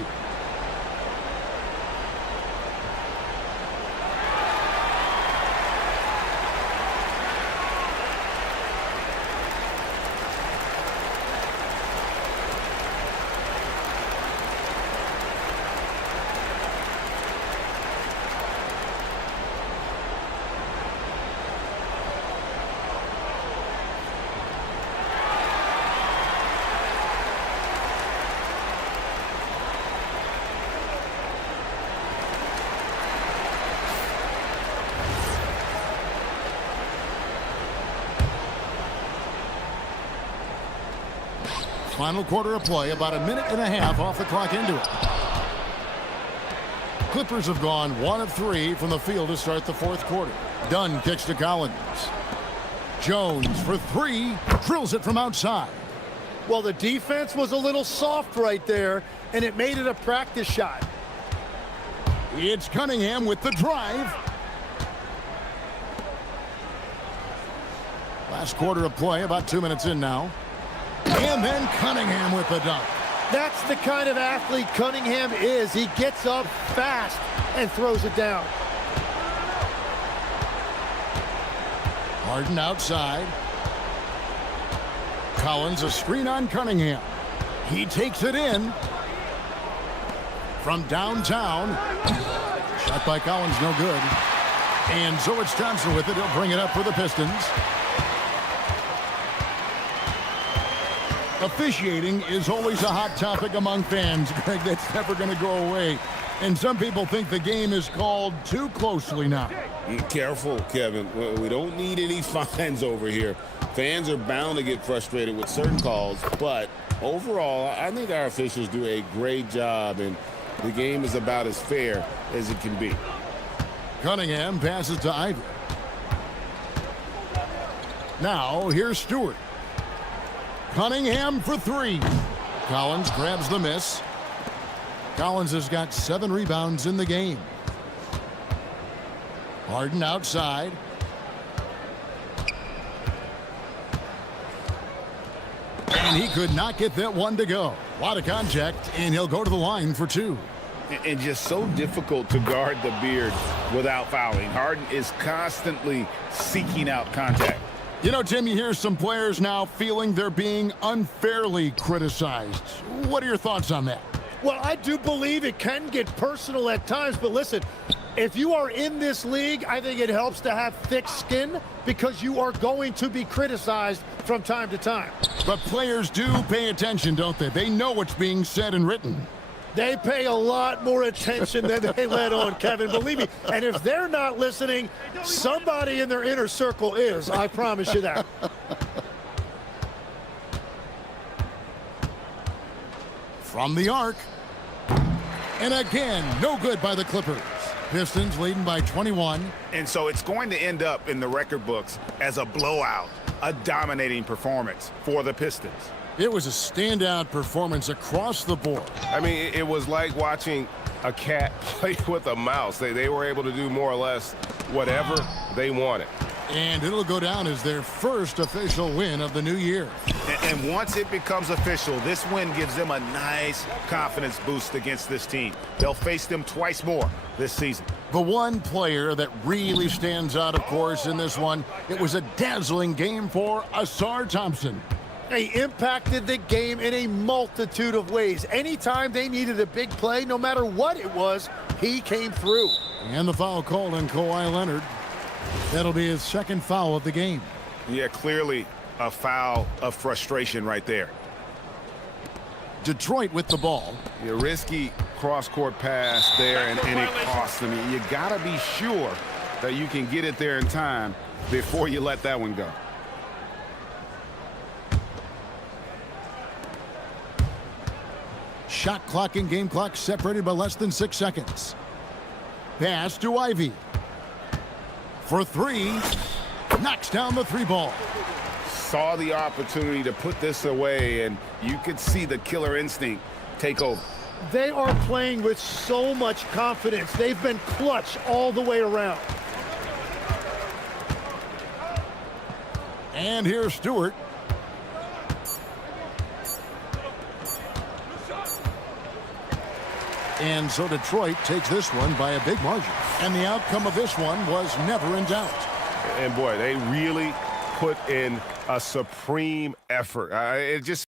Final quarter of play, about a minute and a half off the clock into it. Clippers have gone 1 of 3 from the field to start the fourth quarter. Dunn kicks to Collins. Jones for three, drills it from outside. Well, the defense was a little soft right there, and it made it a practice shot. It's Cunningham with the drive. Last quarter of play, about 2 minutes in now. And then Cunningham with the dunk. That's the kind of athlete Cunningham is. He gets up fast and throws it down. Harden outside. Collins a screen on Cunningham. He takes it in. From downtown. Shot by Collins, no good. And so it's Johnson with it. He'll bring it up for the Pistons. Officiating is always a hot topic among fans, Greg. That's never going to go away. And some people think the game is called too closely now. Careful, Kevin. We don't need any fines over here. Fans are bound to get frustrated with certain calls, but overall, I think our officials do a great job, and the game is about as fair as it can be. Cunningham passes to Ivy. Now, here's Stewart. Cunningham for three. Collins grabs the miss. Collins has got 7 rebounds in the game. Harden outside. And he could not get that one to go. A lot of contact, and he'll go to the line for 2. And just so difficult to guard the beard without fouling. Harden is constantly seeking out contact. You know, Tim, you hear some players now feeling they're being unfairly criticized. What are your thoughts on that? Well, I do believe it can get personal at times, but listen, if you are in this league, I think it helps to have thick skin because you are going to be criticized from time to time. But players do pay attention, don't they? They know what's being said and written. They pay a lot more attention than they let on, Kevin, believe me. And if they're not listening, somebody in their inner circle is. I promise you that. From the arc. And again, no good by the Clippers. Pistons leading by 21. And so it's going to end up in the record books as a blowout, a dominating performance for the Pistons. It was a standout performance across the board. I mean, it was like watching a cat play with a mouse. They were able to do more or less whatever they wanted. And it'll go down as their first official win of the new year. And once it becomes official, this win gives them a nice confidence boost against this team. They'll face them twice more this season. The one player that really stands out, of course, in this one, it was a dazzling game for Asar Thompson. He impacted the game in a multitude of ways. Anytime they needed a big play, no matter what it was, he came through. And the foul called on Kawhi Leonard. That'll be his second foul of the game. Yeah, clearly a foul of frustration right there. Detroit with the ball. A risky cross-court pass there, and it costs them. You got to be sure that you can get it there in time before you let that one go. Shot clock and game clock separated by less than 6 seconds. Pass to Ivy. For three. Knocks down the 3 ball. Saw the opportunity to put this away, and you could see the killer instinct take over. They are playing with so much confidence. They've been clutch all the way around. And here's Stewart. And so Detroit takes this one by a big margin. And the outcome of this one was never in doubt. And boy, they really put in a supreme effort. It just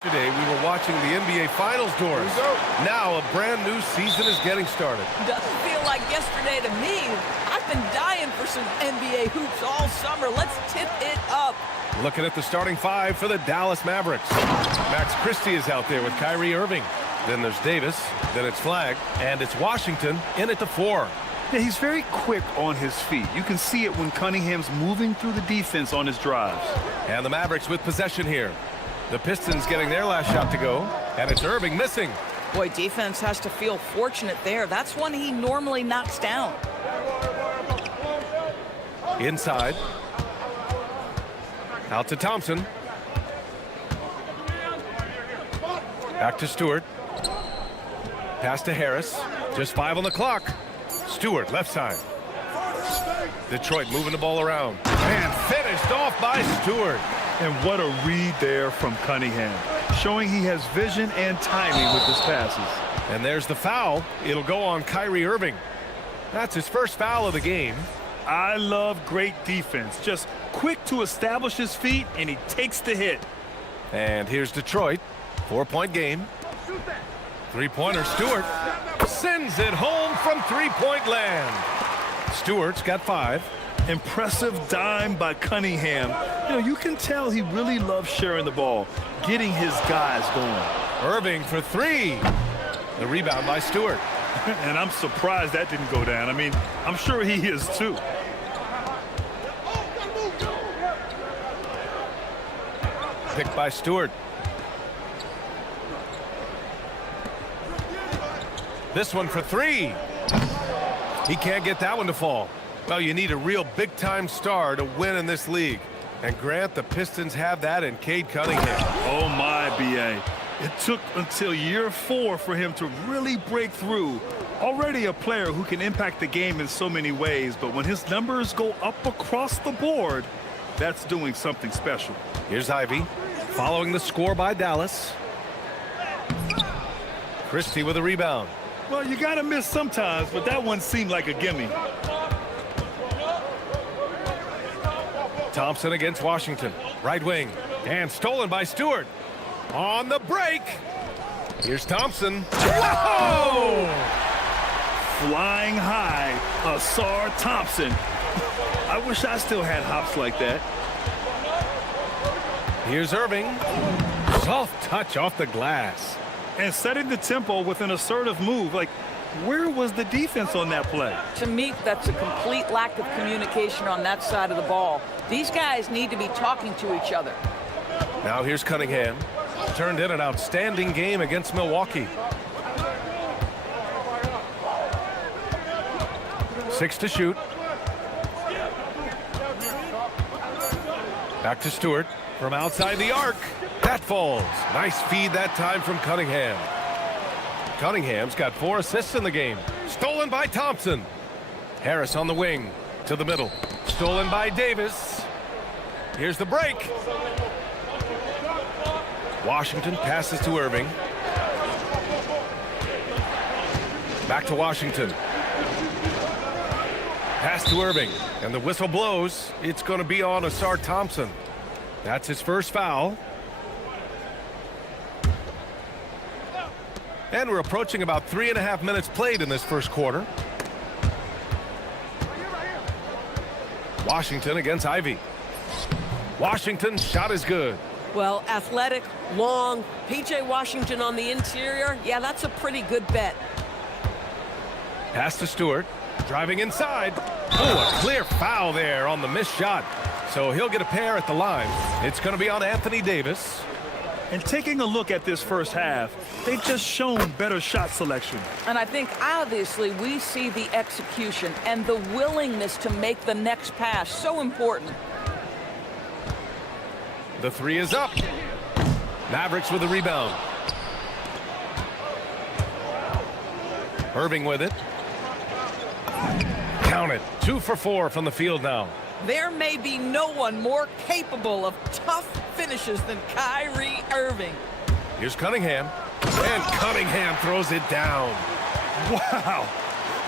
Today we were watching the NBA Finals doors. Now a brand new season is getting started. Doesn't feel like yesterday to me. I've been dying for some NBA hoops all summer. Let's tip it up. Looking at the starting five for the Dallas Mavericks. Max Christie is out there with Kyrie Irving. Then there's Davis. Then it's Flagg. And it's Washington in at the 4. Yeah, he's very quick on his feet. You can see it when Cunningham's moving through the defense on his drives. And the Mavericks with possession here. The Pistons getting their last shot to go. And it's Irving missing. Boy, defense has to feel fortunate there. That's one he normally knocks down. Inside. Out to Thompson. Back to Stewart. Pass to Harris. Just 5 on the clock. Stewart, left side. Detroit moving the ball around. And finished off by Stewart. And what a read there from Cunningham, showing he has vision and timing with his passes. And there's the foul. It'll go on Kyrie Irving. That's his first foul of the game. I love great defense. Just quick to establish his feet, and he takes the hit. And here's Detroit. 4-point game. Three-pointer, Stewart sends it home from three-point land. Stewart's got 5. Impressive dime by Cunningham. You know, you can tell he really loves sharing the ball, getting his guys going. Irving for 3. The rebound by Stewart. And I'm surprised that didn't go down. I mean, I'm sure he is too. Picked by Stewart. This one for 3. He can't get that one to fall. Well, you need a real big-time star to win in this league. And Grant, the Pistons have that in Cade Cunningham. Oh, my, B.A. It took until year 4 for him to really break through. Already a player who can impact the game in so many ways, but when his numbers go up across the board, that's doing something special. Here's Ivy, following the score by Dallas. Christie with a rebound. Well, you got to miss sometimes, but that one seemed like a gimme. Thompson against Washington. Right wing. And stolen by Stewart. On the break. Here's Thompson. Whoa! Flying high, Asar Thompson. I wish I still had hops like that. Here's Irving. Soft touch off the glass. And setting the tempo with an assertive move. Like, where was the defense on that play? To me, that's a complete lack of communication on that side of the ball. These guys need to be talking to each other. Now here's Cunningham. Turned in an outstanding game against Milwaukee. 6 to shoot. Back to Stewart from outside the arc. That falls. Nice feed that time from Cunningham. Cunningham's got 4 assists in the game. Stolen by Thompson. Harris on the wing to the middle. Stolen by Davis. Here's the break. Washington passes to Irving. Back to Washington. Pass to Irving. And the whistle blows. It's going to be on Asar Thompson. That's his first foul. And we're approaching about 3.5 minutes played in this first quarter. Washington against Ivy. Washington's shot is good. Well, athletic, long, P.J. Washington on the interior. Yeah, that's a pretty good bet. Pass to Stewart. Driving inside. Oh, a clear foul there on the missed shot. So he'll get a pair at the line. It's going to be on Anthony Davis. And taking a look at this first half, they've just shown better shot selection. And I think obviously we see the execution and the willingness to make the next pass so important. The 3 is up. Mavericks with the rebound. Irving with it. Count it. 2 for 4 from the field now. There may be no one more capable of tough finishes than Kyrie Irving. Here's Cunningham. And Cunningham throws it down. Wow.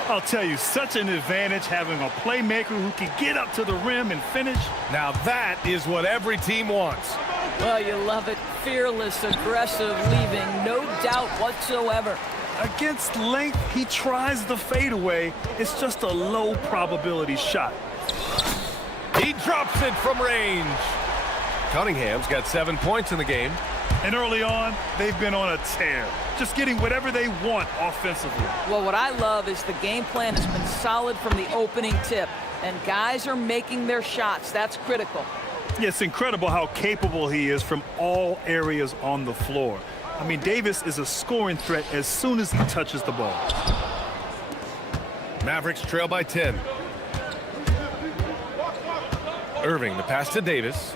I'll tell you, such an advantage having a playmaker who can get up to the rim and finish. Now that is what every team wants. Well, you love it. fearless, aggressive leaving, no doubt whatsoever. Against length, he tries the fadeaway. It's just a low probability shot. He drops it from range. Cunningham's got 7 points in the game. And early on, they've been on a tear, just getting whatever they want offensively. Well, what I love is the game plan has been solid from the opening tip, and guys are making their shots. That's critical. Yeah, it's incredible how capable he is from all areas on the floor. I mean, Davis is a scoring threat as soon as he touches the ball. Mavericks trail by 10. Irving, the pass to Davis.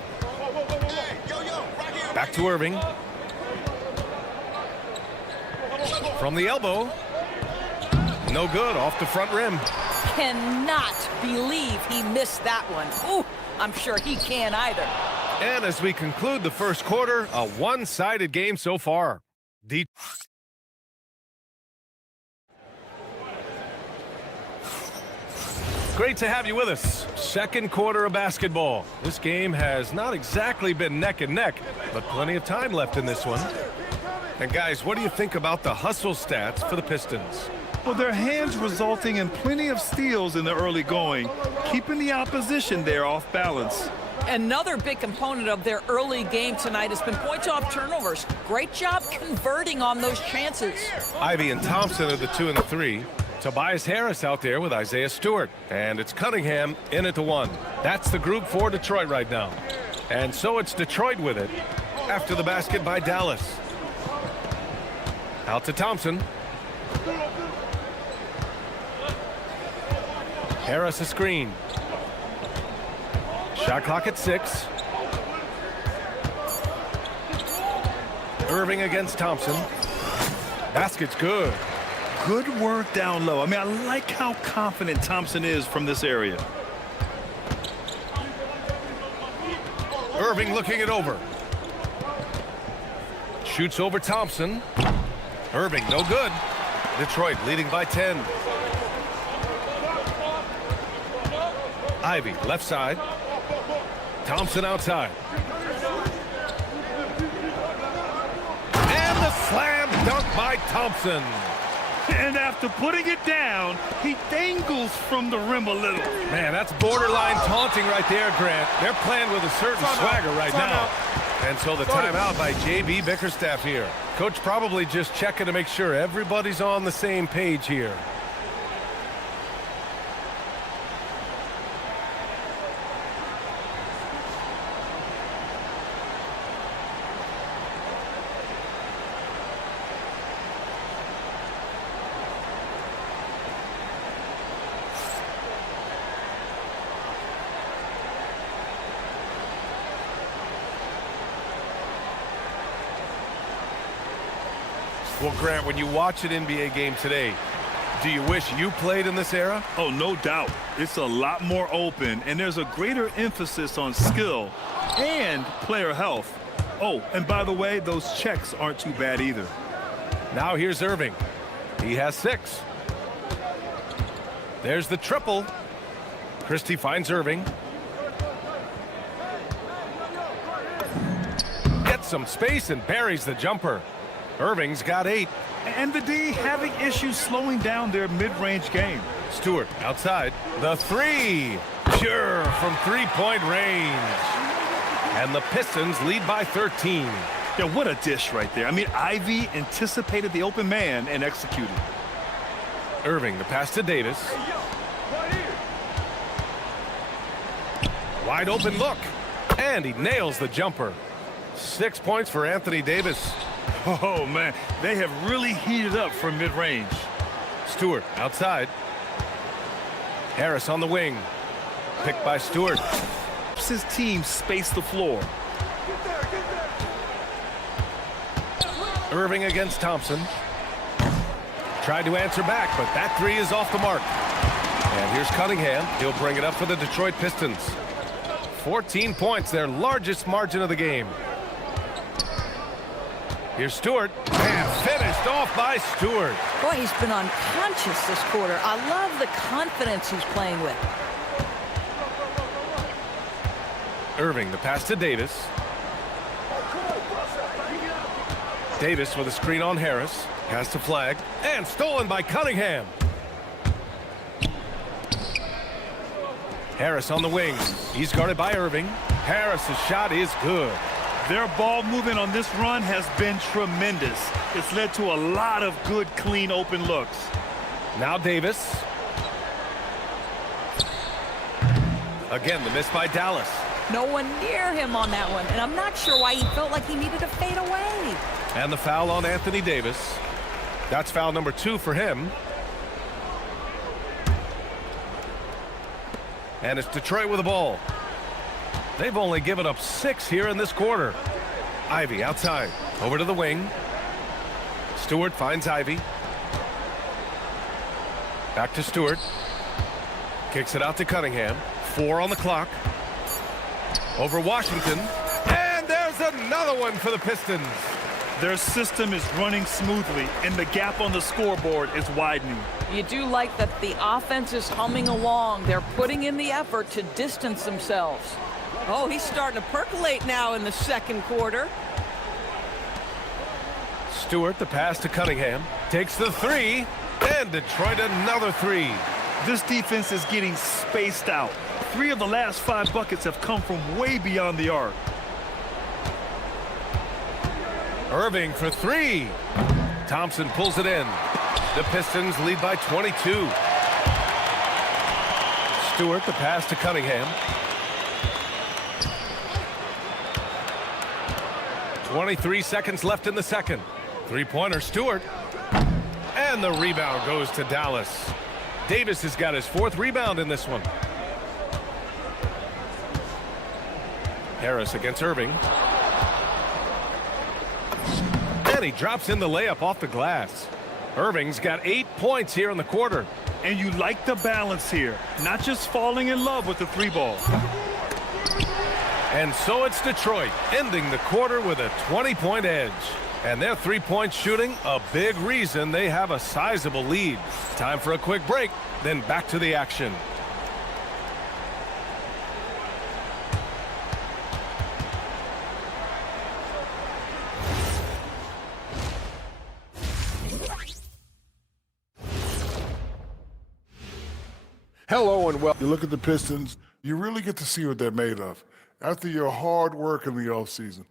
Back to Irving. From the elbow. No good, off the front rim. Cannot believe he missed that one. Ooh, I'm sure he can't either. And as we conclude the first quarter, a one-sided game so far. Great to have you with us. Second quarter of basketball. This game has not exactly been neck and neck, but plenty of time left in this one. And guys, what do you think about the hustle stats for the Pistons? Well, their hands resulting in plenty of steals in the early going, keeping the opposition there off balance. Another big component of their early game tonight has been points off turnovers. Great job converting on those chances. Ivy and Thompson are the 2 and the 3. Tobias Harris out there with Isaiah Stewart. And it's Cunningham in at the 1. That's the group for Detroit right now. And so it's Detroit with it after the basket by Dallas. Out to Thompson. Harris a screen. Shot clock at 6. Irving against Thompson. Basket's good. Good work down low. I mean, I like how confident Thompson is from this area. Irving looking it over. Shoots over Thompson. Irving, no good. Detroit leading by 10. Ivy, left side. Thompson outside. And the slam dunk by Thompson. And after putting it down, he dangles from the rim a little. Man, that's borderline taunting right there, Grant. They're playing with a certain swagger right now. And so the timeout by J.B. Bickerstaff here. Coach probably just checking to make sure everybody's on the same page here. Well, Grant, when you watch an NBA game today, do you wish you played in this era? Oh, no doubt. It's a lot more open, and there's a greater emphasis on skill and player health. Oh, and by the way, those checks aren't too bad either. Now here's Irving. He has 6. There's the triple. Christie finds Irving. Gets some space and buries the jumper. Irving's got 8. And the D having issues slowing down their mid-range game. Stewart outside. The 3. Sure, from three-point range. And the Pistons lead by 13. Yeah, what a dish right there. I mean, Ivy anticipated the open man and executed. Irving, the pass to Davis. Wide open look. And he nails the jumper. 6 points for Anthony Davis. Oh, man, they have really heated up from mid-range. Stewart outside. Harris on the wing. Picked by Stewart. His team space the floor. Irving against Thompson. Tried to answer back, but that 3 is off the mark. And here's Cunningham. He'll bring it up for the Detroit Pistons. 14 points, their largest margin of the game. Here's Stewart, and finished off by Stewart. Boy, he's been unconscious this quarter. I love the confidence he's playing with. Irving, the pass to Davis. Davis with a screen on Harris. Has to flag. And stolen by Cunningham. Harris on the wing. He's guarded by Irving. Harris's shot is good. Their ball movement on this run has been tremendous. It's led to a lot of good, clean, open looks. Now Davis. Again, the miss by Dallas. No one near him on that one, and I'm not sure why he felt like he needed to fade away. And the foul on Anthony Davis. That's foul number 2 for him. And it's Detroit with the ball. They've only given up 6 here in this quarter. Ivy outside. Over to the wing. Stewart finds Ivy. Back to Stewart. Kicks it out to Cunningham. 4 on the clock. Over Washington. And there's another one for the Pistons. Their system is running smoothly, and the gap on the scoreboard is widening. You do like that the offense is humming along. They're putting in the effort to distance themselves. Oh, he's starting to percolate now in the second quarter. Stewart, the pass to Cunningham. Takes the 3. And Detroit another 3. This defense is getting spaced out. 3 of the last 5 buckets have come from way beyond the arc. Irving for 3. Thompson pulls it in. The Pistons lead by 22. Stewart, the pass to Cunningham. 23 seconds left in the second. Three-pointer, Stewart. And the rebound goes to Dallas. Davis has got his 4th rebound in this one. Harris against Irving. And he drops in the layup off the glass. Irving's got 8 points here in the quarter. And you like the balance here, not just falling in love with the 3-ball. And so it's Detroit ending the quarter with a 20-point edge. And their 3-point shooting, a big reason they have a sizable lead. Time for a quick break, then back to the action. Hello and welcome. You look at the Pistons, you really get to see what they're made of after your hard work in the offseason.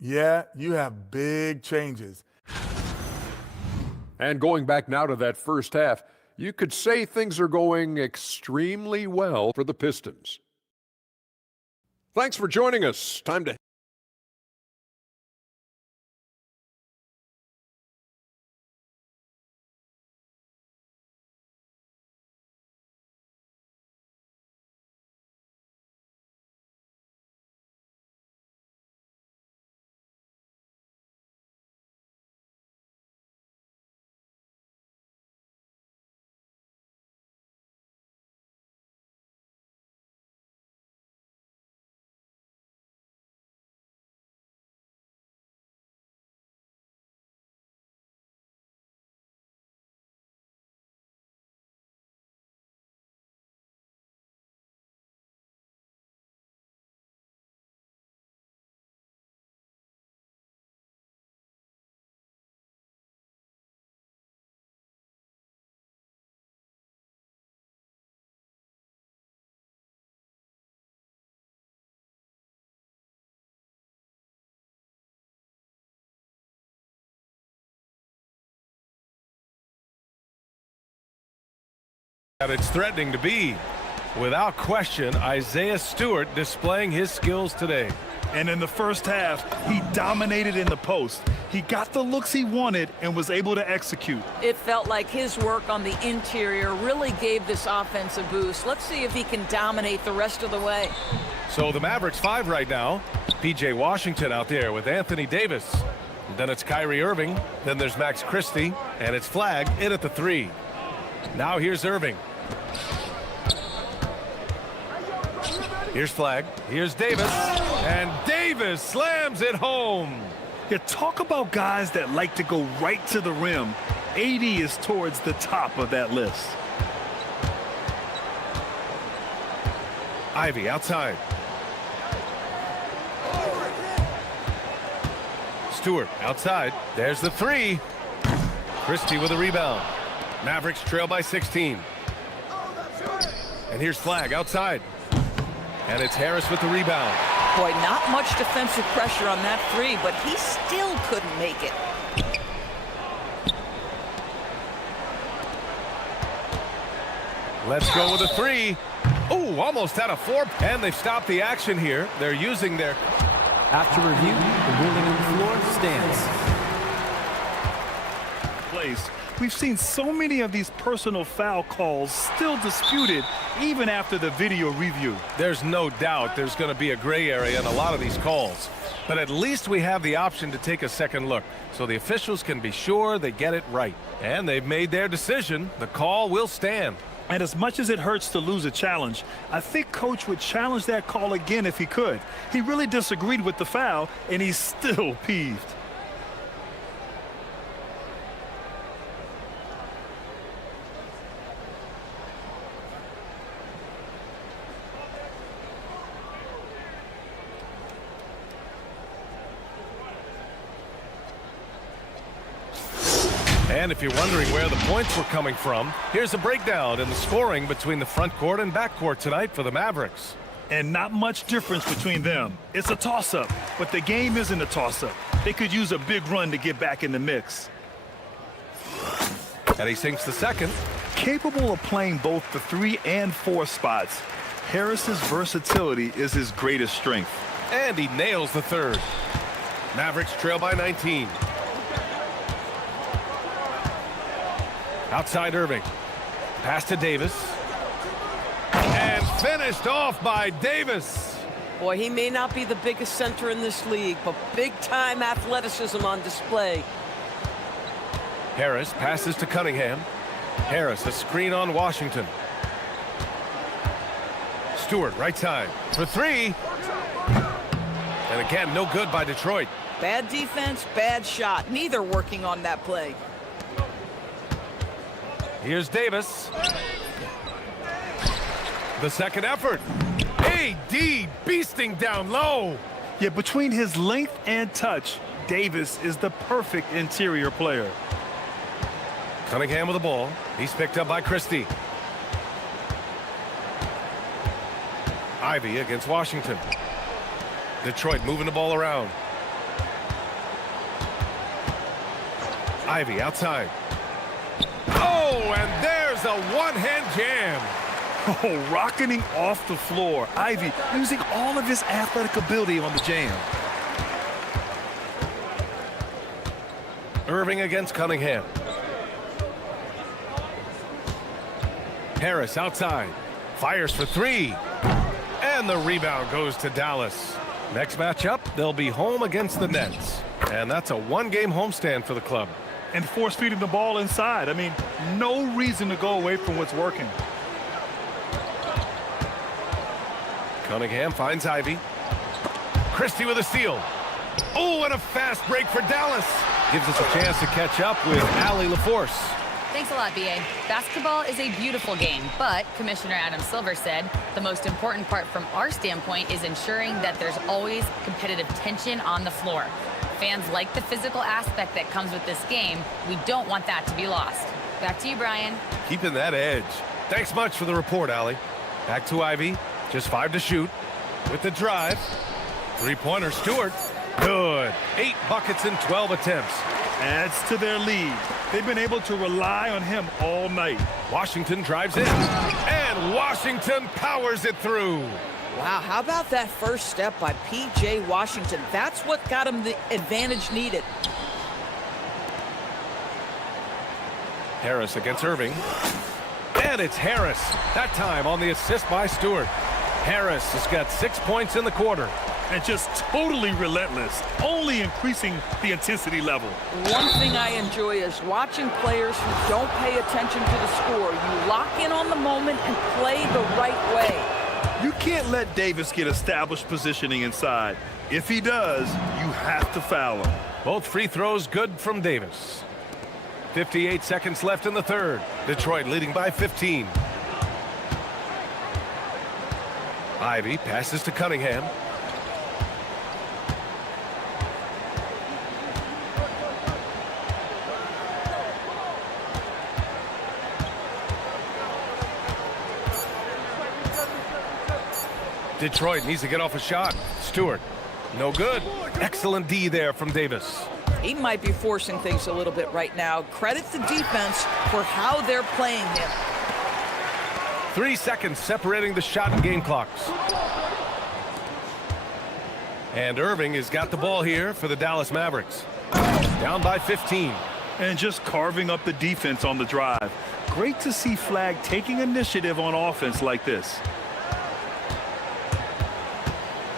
Yeah, you have big changes. And going back now to that first half, you could say things are going extremely well for the Pistons. Thanks for joining us. Time to It's threatening to be. Without question, Isaiah Stewart displaying his skills today. And in the first half, he dominated in the post. He got the looks he wanted and was able to execute. It felt like his work on the interior really gave this offense a boost. Let's see if he can dominate the rest of the way. So the Mavericks 5 right now. PJ Washington out there with Anthony Davis. Then it's Kyrie Irving. Then there's Max Christie. And it's Flag in at the 3. Now here's Irving. Here's Flag. Here's Davis. And Davis slams it home. Yeah, talk about guys that like to go right to the rim. AD is towards the top of that list. Ivy outside. Stewart outside. There's the three. Christie with a rebound. Mavericks trail by 16. And here's Flagg outside. And it's Harris with the rebound. Boy, not much defensive pressure on that three, but he still couldn't make it. Let's go with a three. Oh, almost had a four. And they've stopped the action here. They're using their... After review, the ruling on the floor stands. Place. We've seen so many of these personal foul calls still disputed even after the video review. There's no doubt there's going to be a gray area in a lot of these calls. But at least we have the option to take a second look, so the officials can be sure they get it right. And they've made their decision. The call will stand. And as much as it hurts to lose a challenge, I think Coach would challenge that call again if he could. He really disagreed with the foul, and he's still peeved. And if you're wondering where the points were coming from, here's a breakdown in the scoring between the front court and back court tonight for the Mavericks. And not much difference between them. It's a toss-up, but the game isn't a toss-up. They could use a big run to get back in the mix. And he sinks the second. Capable of playing both the 3 and 4 spots, Harris's versatility is his greatest strength. And he nails the third. Mavericks trail by 19. Outside Irving. Pass to Davis. And finished off by Davis. Boy, he may not be the biggest center in this league, but big-time athleticism on display. Harris passes to Cunningham. Harris, a screen on Washington. Stewart, right side for three. And again, no good by Detroit. Bad defense, bad shot. Neither working on that play. Here's Davis. The second effort. AD beasting down low. Yeah, between his length and touch, Davis is the perfect interior player. Cunningham with the ball. He's picked up by Christie. Ivy against Washington. Detroit moving the ball around. Ivy outside. Oh, and there's a one-hand jam. Oh, rocketing off the floor. Ivy using all of his athletic ability on the jam. Irving against Cunningham. Harris outside. Fires for three. And the rebound goes to Dallas. Next matchup, they'll be home against the Nets. And that's a one-game homestand for the club. And force-feeding the ball inside. I mean, no reason to go away from what's working. Cunningham finds Ivy. Christie with a steal. Oh, and a fast break for Dallas. Gives us a chance to catch up with Allie LaForce. Thanks a lot, B.A. Basketball is a beautiful game, but Commissioner Adam Silver said the most important part from our standpoint is ensuring that there's always competitive tension on the floor. Fans like the physical aspect that comes with this game. We don't want that to be lost. Back to you, Brian. Keeping that edge. Thanks much for the report, Allie. Back to Ivy. Just 5 to shoot. With the drive. Three-pointer, Stewart. Good. 8 buckets in 12 attempts. Adds to their lead. They've been able to rely on him all night. Washington drives in. And Washington powers it through. Wow, how about that first step by P.J. Washington? That's what got him the advantage needed. Harris against Irving. And it's Harris. That time on the assist by Stewart. Harris has got 6 points in the quarter. And just totally relentless, only increasing the intensity level. One thing I enjoy is watching players who don't pay attention to the score. You lock in on the moment and play the right way. You can't let Davis get established positioning inside. If he does, you have to foul him. Both free throws good from Davis. 58 seconds left in the third. Detroit leading by 15. Ivy passes to Cunningham. Detroit needs to get off a shot. Stewart, no good. Excellent D there from Davis. He might be forcing things a little bit right now. Credit the defense for how they're playing him. 3 seconds separating the shot and game clocks. And Irving has got the ball here for the Dallas Mavericks. Down by 15. And just carving up the defense on the drive. Great to see Flag taking initiative on offense like this.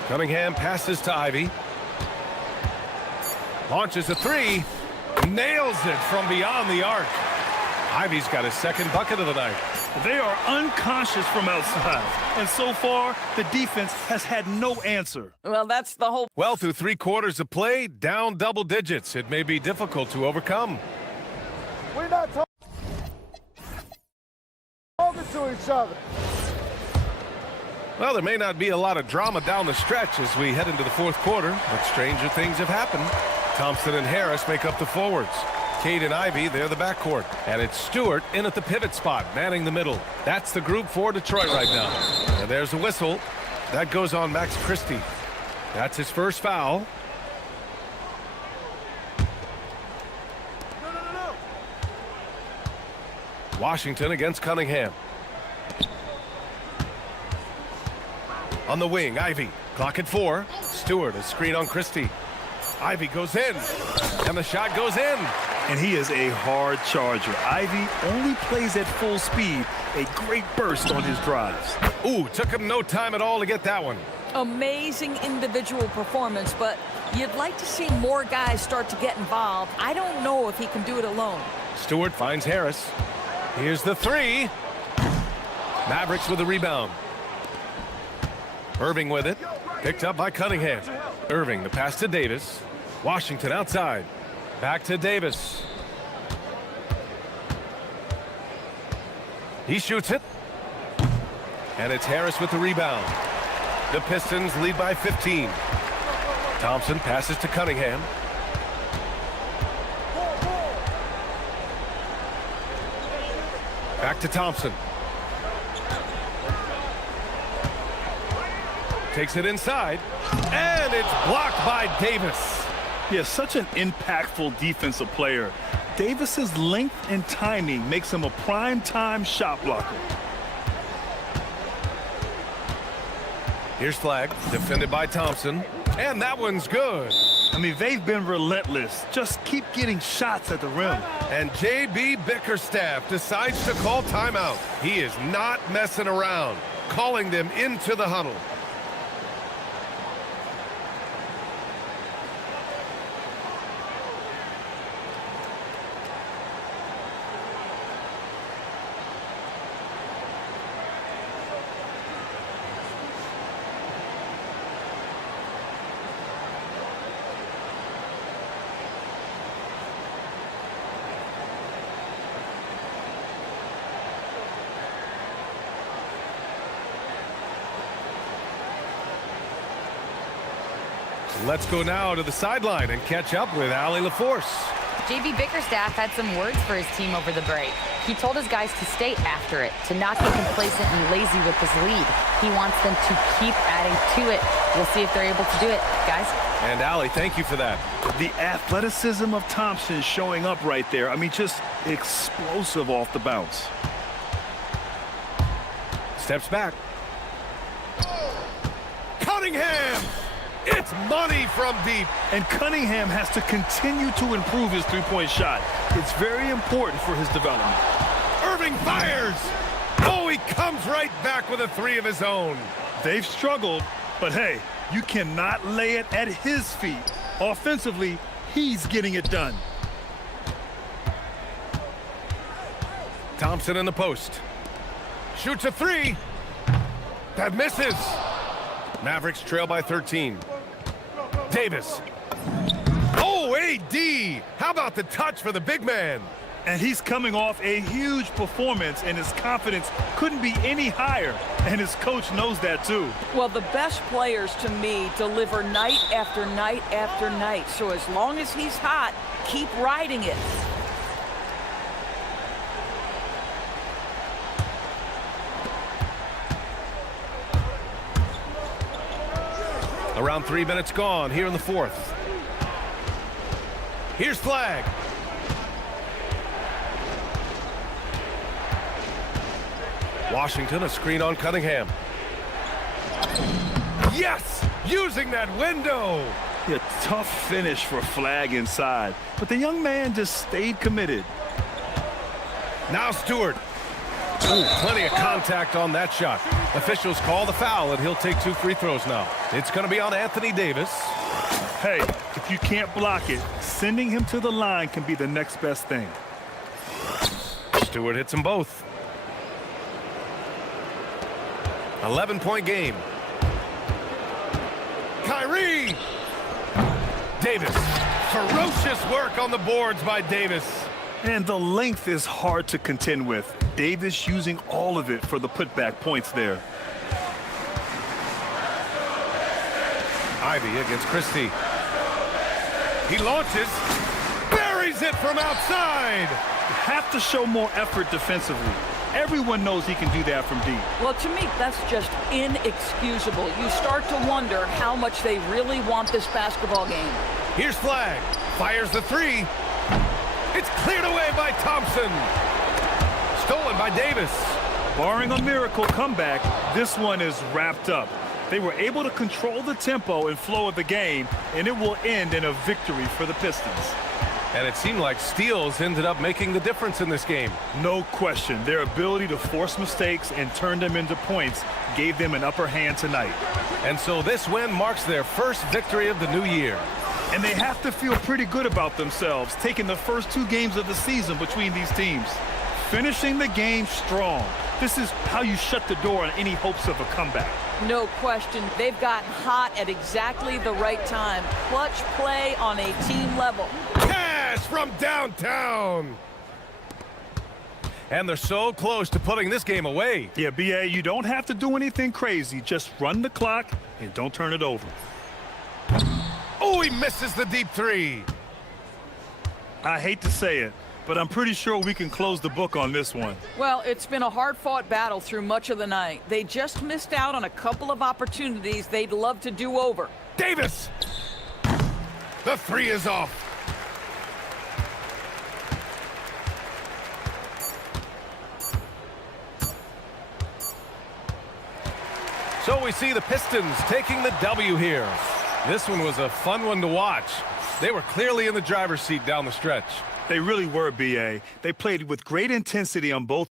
Cunningham passes to Ivy. Launches a three. Nails it from beyond the arc. Ivy's got his second bucket of the night. They are unconscious from outside. And so far, the defense has had no answer. Well, that's the whole... Well, through 3 quarters of play, down double digits. It may be difficult to overcome. We're not talking to each other. Well, there may not be a lot of drama down the stretch as we head into the 4th quarter, but stranger things have happened. Thompson and Harris make up the forwards. Cade and Ivy, they're the backcourt. And it's Stewart in at the pivot spot, manning the middle. That's the group for Detroit right now. And there's a whistle. That goes on Max Christie. That's his first foul. Washington against Cunningham. On the wing, Ivy. Clock at 4. Stewart, a screen on Christie. Ivy goes in, and the shot goes in. And he is a hard charger. Ivy only plays at full speed. A great burst on his drives. Ooh, took him no time at all to get that one. Amazing individual performance, but you'd like to see more guys start to get involved. I don't know if he can do it alone. Stewart finds Harris. Here's the three. Mavericks with the rebound. Irving with it. Picked up by Cunningham. Irving, the pass to Davis. Washington outside. Back to Davis. He shoots it. And it's Harris with the rebound. The Pistons lead by 15. Thompson passes to Cunningham. Back to Thompson. Takes it inside. And it's blocked by Davis. He is such an impactful defensive player. Davis's length and timing makes him a prime-time shot blocker. Here's Flag, defended by Thompson. And that one's good. I mean, they've been relentless. Just keep getting shots at the rim. And J.B. Bickerstaff decides to call timeout. He is not messing around, calling them into the huddle. Let's go now to the sideline and catch up with Allie LaForce. J.B. Bickerstaff had some words for his team over the break. He told his guys to stay after it, to not get complacent and lazy with this lead. He wants them to keep adding to it. We'll see if they're able to do it, guys. And Allie, thank you for that. The athleticism of Thompson showing up right there. I mean, just explosive off the bounce. Steps back. Cunningham! It's money from deep. And Cunningham has to continue to improve his three-point shot. It's very important for his development. Irving fires. Oh, he comes right back with a three of his own. They've struggled, but hey, you cannot lay it at his feet. Offensively, he's getting it done. Thompson in the post. Shoots a three. That misses. Mavericks trail by 13. Davis. Oh, AD! How about the touch for the big man? And he's coming off a huge performance, and his confidence couldn't be any higher. And his coach knows that, too. Well, the best players, to me, deliver night after night after night. So as long as he's hot, keep riding it. Around 3 minutes gone here in the fourth. Here's flag. Washington, a screen on Cunningham. Yes! Using that window! Yeah, tough finish for flag inside. But the young man just stayed committed. Now Stewart. Ooh, plenty of contact on that shot. Officials call the foul, and he'll take 2 free throws now. It's going to be on Anthony Davis. Hey, if you can't block it, sending him to the line can be the next best thing. Stewart hits them both. 11-point game. Kyrie! Davis. Ferocious work on the boards by Davis. And the length is hard to contend with. Davis using all of it for the putback points there. Ivy against Christie. He launches, buries it from outside. You have to show more effort defensively. Everyone knows he can do that from deep. Well, to me, that's just inexcusable. You start to wonder how much they really want this basketball game. Here's flag. Fires the three. It's cleared away by Thompson. Stolen by Davis. Barring a miracle comeback, this one is wrapped up. They were able to control the tempo and flow of the game, and it will end in a victory for the Pistons. And it seemed like steals ended up making the difference in this game. No question. Their ability to force mistakes and turn them into points gave them an upper hand tonight. And so this win marks their first victory of the new year. And they have to feel pretty good about themselves, taking the first 2 games of the season between these teams. Finishing the game strong. This is how you shut the door on any hopes of a comeback. No question. They've gotten hot at exactly the right time. Clutch play on a team level. Cash from downtown. And they're so close to putting this game away. Yeah, B.A., you don't have to do anything crazy. Just run the clock and don't turn it over. Oh, he misses the deep three. I hate to say it, but I'm pretty sure we can close the book on this one. Well, it's been a hard-fought battle through much of the night. They just missed out on a couple of opportunities they'd love to do over. Davis! The three is off. So we see the Pistons taking the W here. This one was a fun one to watch. They were clearly in the driver's seat down the stretch. They really were, B.A. They played with great intensity on both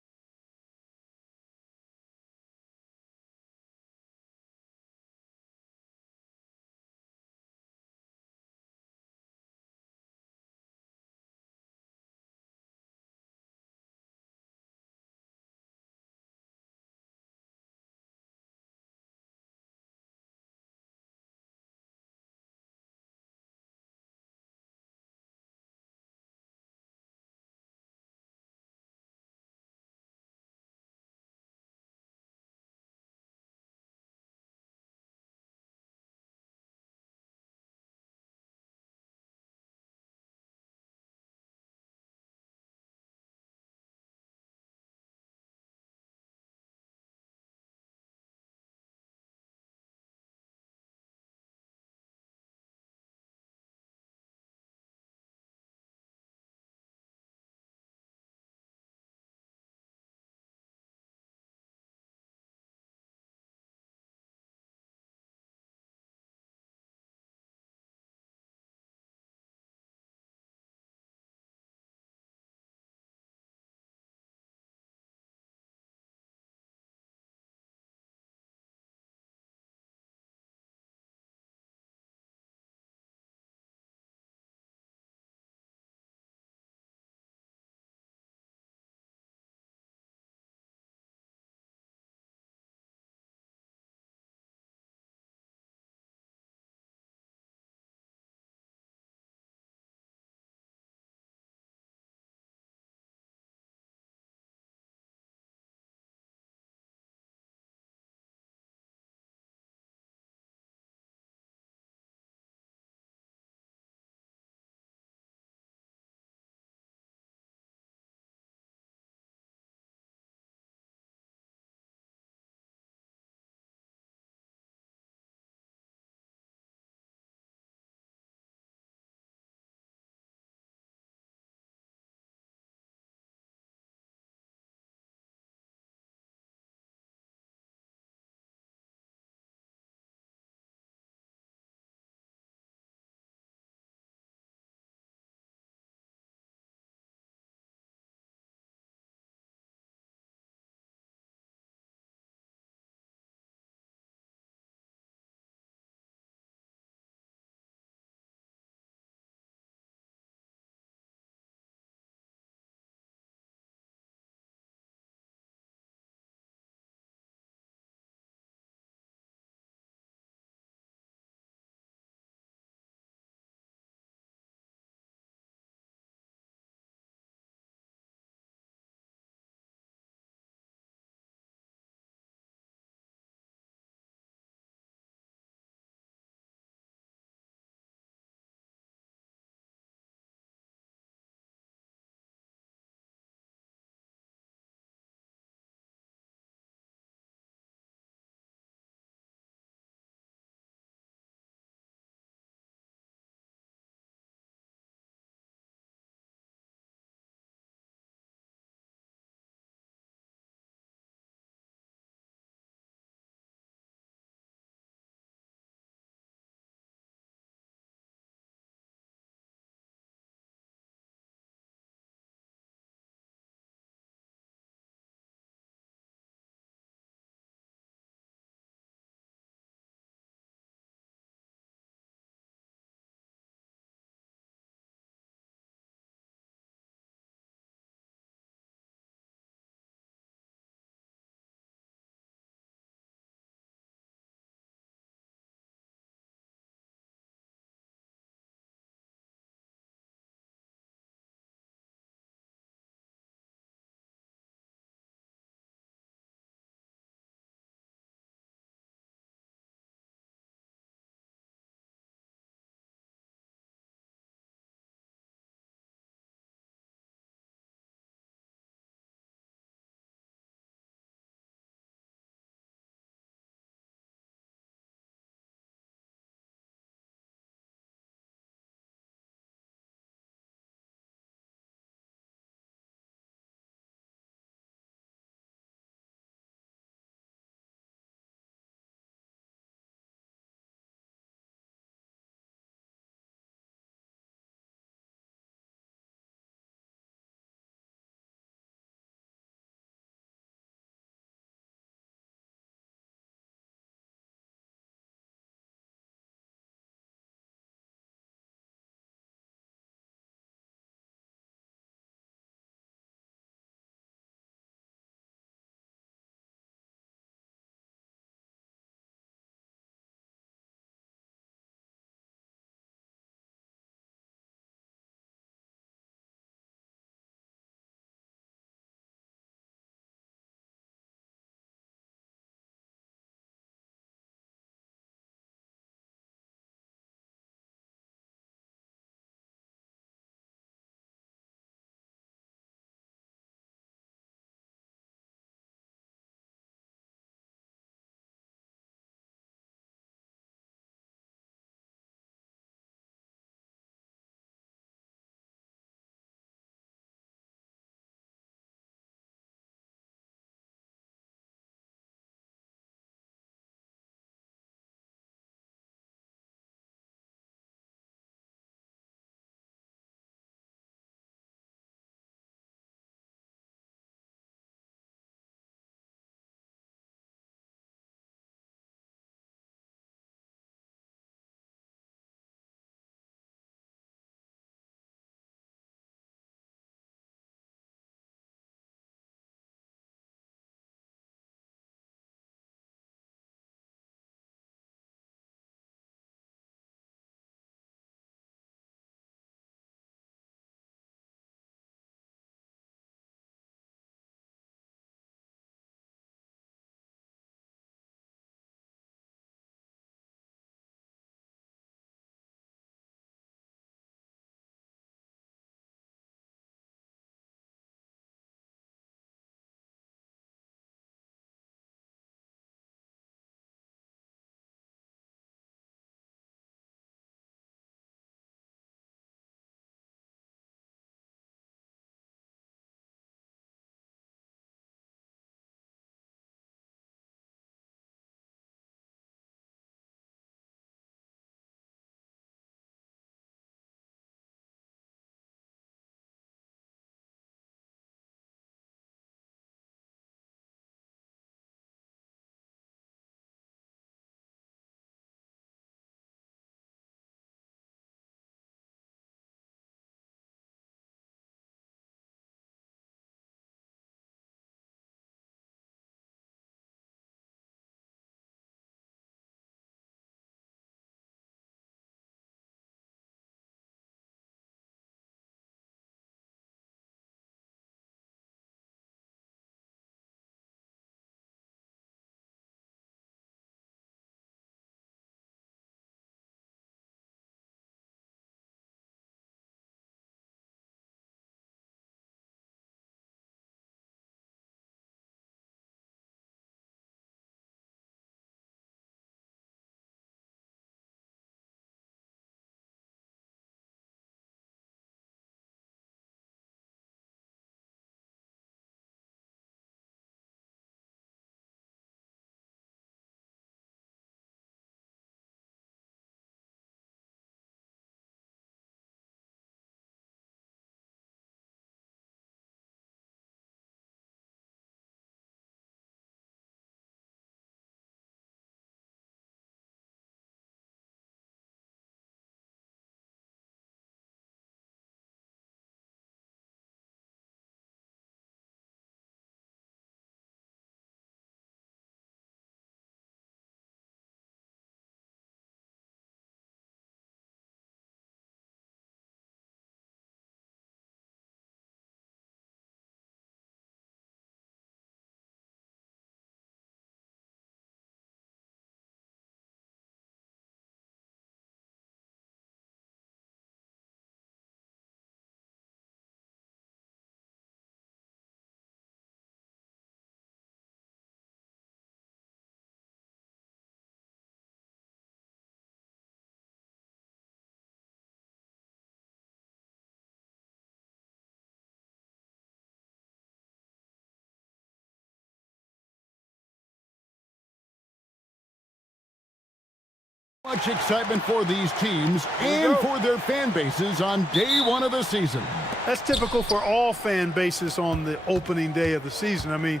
Much excitement for these teams and for their fan bases on day one of the season. That's typical for all fan bases on the opening day of the season. I mean,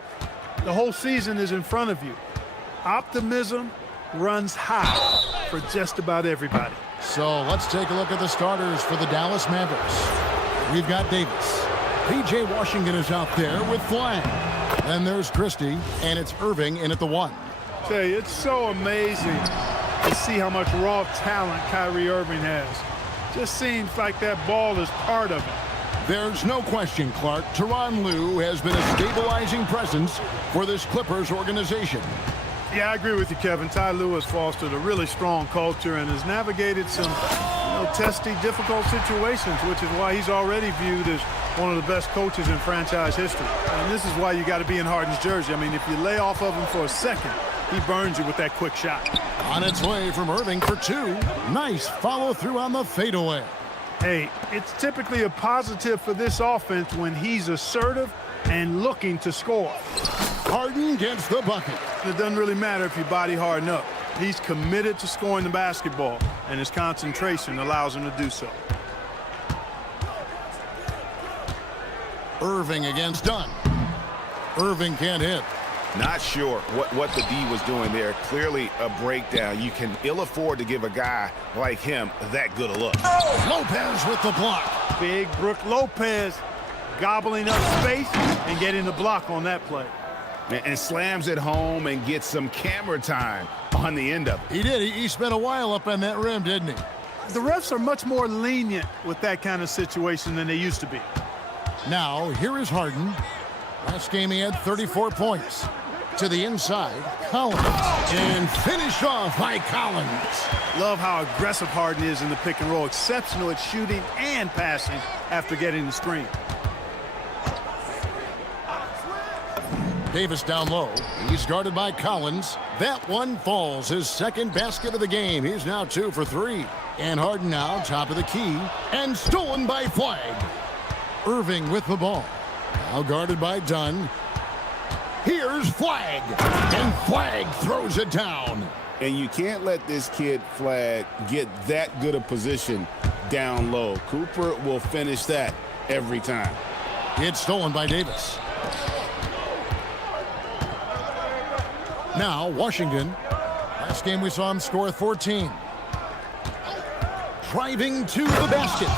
the whole season is in front of you. Optimism runs high for just about everybody. So let's take a look at the starters for the Dallas Mavericks. We've got Davis. P.J. Washington is out there with Flag. Then there's Christie, and it's Irving in at the 1. Tell you, it's so amazing to see how much raw talent Kyrie Irving has. Just seems like that ball is part of it. There's no question, Clark, Tyronn Lue has been a stabilizing presence for this Clippers organization. Yeah, I agree with you, Kevin. Ty Lue has fostered a really strong culture and has navigated some testy, difficult situations, which is why he's already viewed as one of the best coaches in franchise history. And this is why you got to be in Harden's jersey. I mean, if you lay off of him for a second, he burns you with that quick shot. On its way from Irving for 2. Nice follow through on the fadeaway. Hey, it's typically a positive for this offense when he's assertive and looking to score. Harden gets the bucket. It doesn't really matter if you body Harden up. He's committed to scoring the basketball, and his concentration allows him to do so. Irving against Dunn. Irving can't hit. Not sure what the D was doing there. Clearly a breakdown. You can ill afford to give a guy like him that good a look. Lopez with the block. Big Brook Lopez gobbling up space and getting the block on that play. And slams it home and gets some camera time on the end of it. He did. He spent a while up on that rim, didn't he? The refs are much more lenient with that kind of situation than they used to be. Now, here is Harden. Last game he had 34 points. To the inside, Collins. And finished off by Collins. Love how aggressive Harden is in the pick and roll. Exceptional at shooting and passing after getting the screen. Davis down low. He's guarded by Collins. That one falls. His second basket of the game. He's now 2 for 3. And Harden now top of the key. And stolen by Flag. Irving with the ball. Now guarded by Dunn. Here's Flag. And Flag throws it down. And you can't let this kid, Flag, get that good a position down low. Cooper will finish that every time. It's stolen by Davis. Now, Washington. Last game we saw him score 14. Driving to the basket.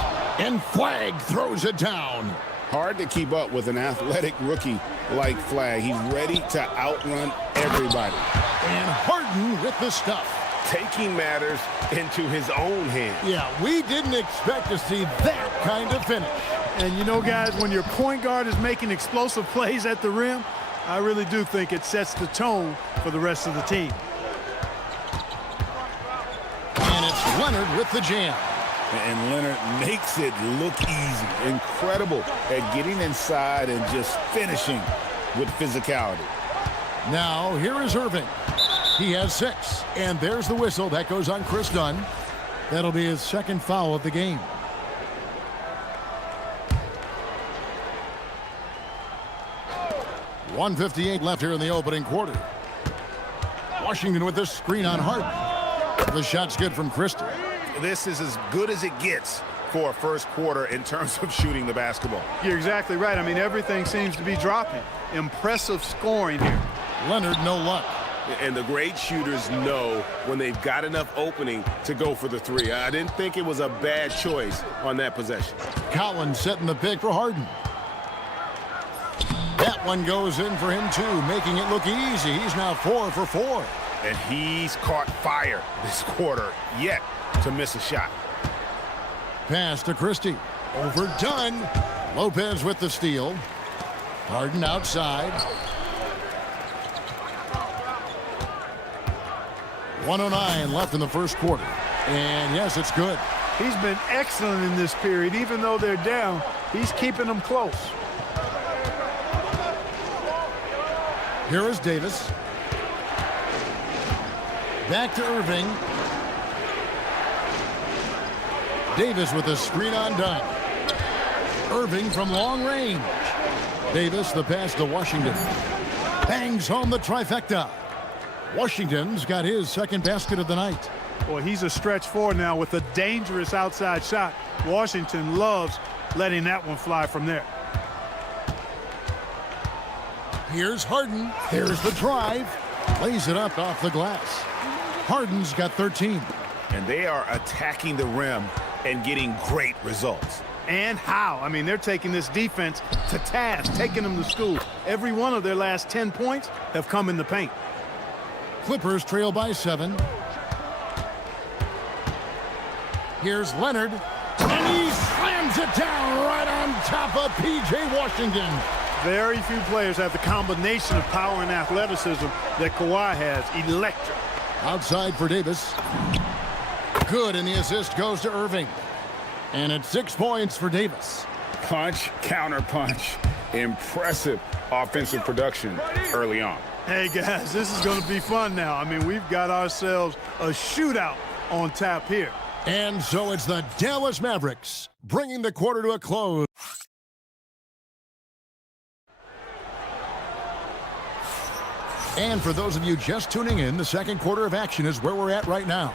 And Flag throws it down. Hard to keep up with an athletic rookie like Flag. He's ready to outrun everybody. And Harden with the stuff. Taking matters into his own hands. Yeah, we didn't expect to see that kind of finish. And you know, guys, when your point guard is making explosive plays at the rim, I really do think it sets the tone for the rest of the team. And it's Leonard with the jam. And Leonard makes it look easy. Incredible at getting inside and just finishing with physicality. Now, here is Irving. He has 6. And there's the whistle. That goes on Chris Dunn. That'll be his second foul of the game. .158 left here in the opening quarter. Washington with this screen on Harden. The shot's good from Christie. This is as good as it gets for a first quarter in terms of shooting the basketball. You're exactly right. I mean, everything seems to be dropping. Impressive scoring here. Leonard, no luck. And the great shooters know when they've got enough opening to go for the 3. I didn't think it was a bad choice on that possession. Collins setting the pick for Harden. That one goes in for him, too, making it look easy. He's now 4 for 4. And he's caught fire this quarter, yet to miss a shot. Pass to Christie. Overdone. Lopez with the steal. Harden outside. 1:09 left in the first quarter. And yes, it's good. He's been excellent in this period. Even though they're down, he's keeping them close. Here is Davis. Back to Irving. Davis with a screen on Dunn. Irving from long range. Davis, the pass to Washington. Bangs home the trifecta. Washington's got his second basket of the night. Boy, he's a stretch four now with a dangerous outside shot. Washington loves letting that one fly from there. Here's Harden. There's the drive. Lays it up off the glass. Harden's got 13. And they are attacking the rim and getting great results. And how? I mean, they're taking this defense to task, taking them to school. Every one of their last 10 points have come in the paint. Clippers trail by 7. Here's Leonard. And he slams it down right on top of P.J. Washington. Very few players have the combination of power and athleticism that Kawhi has. Electric. Outside for Davis. Good, and the assist goes to Irving. And it's 6 points for Davis. Punch, counter punch. Impressive offensive production early on. Hey, guys, this is going to be fun now. I mean, we've got ourselves a shootout on tap here. And so it's the Dallas Mavericks bringing the quarter to a close. And for those of you just tuning in, the second quarter of action is where we're at right now.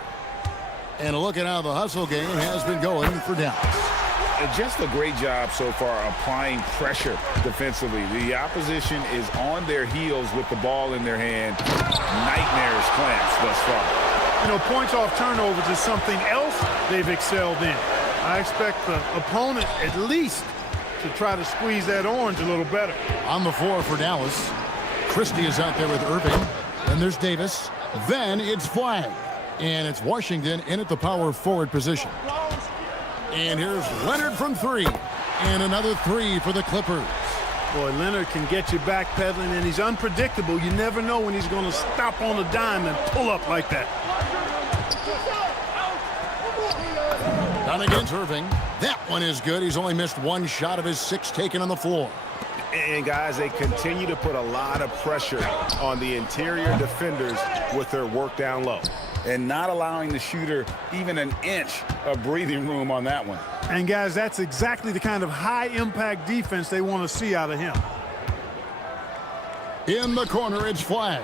And a look at how the hustle game has been going for Dallas. Just a great job so far applying pressure defensively. The opposition is on their heels with the ball in their hand. Nightmarish clamps thus far. You know, points off turnovers is something else they've excelled in. I expect the opponent at least to try to squeeze that orange a little better. On the floor for Dallas, Christie is out there with Irving. Then there's Davis. Then it's Flag. And it's Washington in at the power forward position. And here's Leonard from 3. And another 3 for the Clippers. Boy, Leonard can get you backpedaling, and he's unpredictable. You never know when he's going to stop on a dime and pull up like that. Down against Irving. That one is good. He's only missed 1 shot of his 6 taken on the floor. And, guys, they continue to put a lot of pressure on the interior defenders with their work down low. And not allowing the shooter even an inch of breathing room on that one. And, guys, that's exactly the kind of high-impact defense they want to see out of him. In the corner, it's Flag.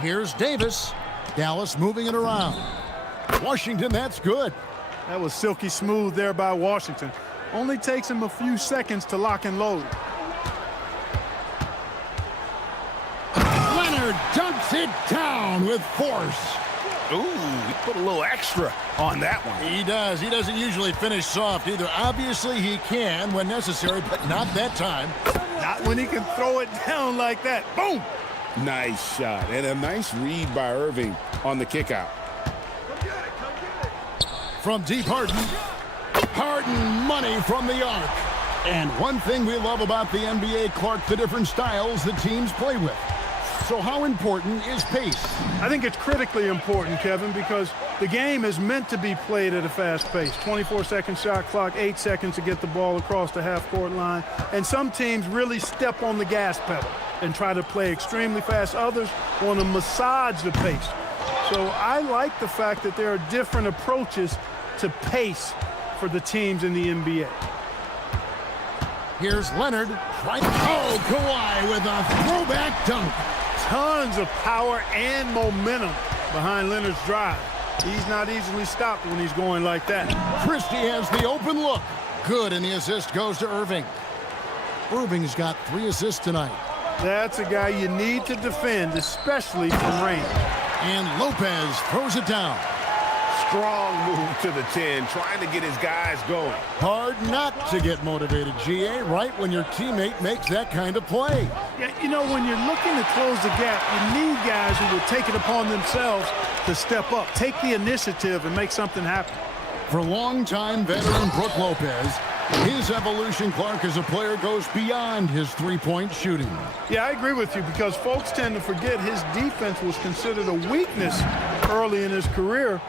Here's Davis. Dallas moving it around. Washington, that's good. That was silky smooth there by Washington. Only takes him a few seconds to lock and load. Leonard dumps it down with force. Ooh, he put a little extra on that one. He does. He doesn't usually finish soft either. Obviously, he can when necessary, but not that time. Not when he can throw it down like that. Boom! Nice shot. And a nice read by Irving on the kickout. From deep, Harden. Harden money from the arc. And one thing we love about the NBA, Clark, the different styles the teams play with. So how important is pace? I think it's critically important, Kevin, because the game is meant to be played at a fast pace. 24-second shot clock, 8 seconds to get the ball across the half-court line. And some teams really step on the gas pedal and try to play extremely fast. Others want to massage the pace. So I like the fact that there are different approaches to pace for the teams in the NBA. Here's Leonard. Right. Oh, Kawhi with a throwback dunk. Tons of power and momentum behind Leonard's drive. He's not easily stopped when he's going like that. Christie has the open look. Good, and the assist goes to Irving. Irving's got 3 assists tonight. That's a guy you need to defend, especially from range. And Lopez throws it down. Strong move to the 10, trying to get his guys going. Hard not to get motivated, GA, right when your teammate makes that kind of play. Yeah, you know, when you're looking to close the gap, you need guys who will take it upon themselves to step up, take the initiative, and make something happen. For longtime veteran Brook Lopez, his evolution, Clark, as a player goes beyond his three-point shooting. Yeah, I agree with you because folks tend to forget his defense was considered a weakness early in his career.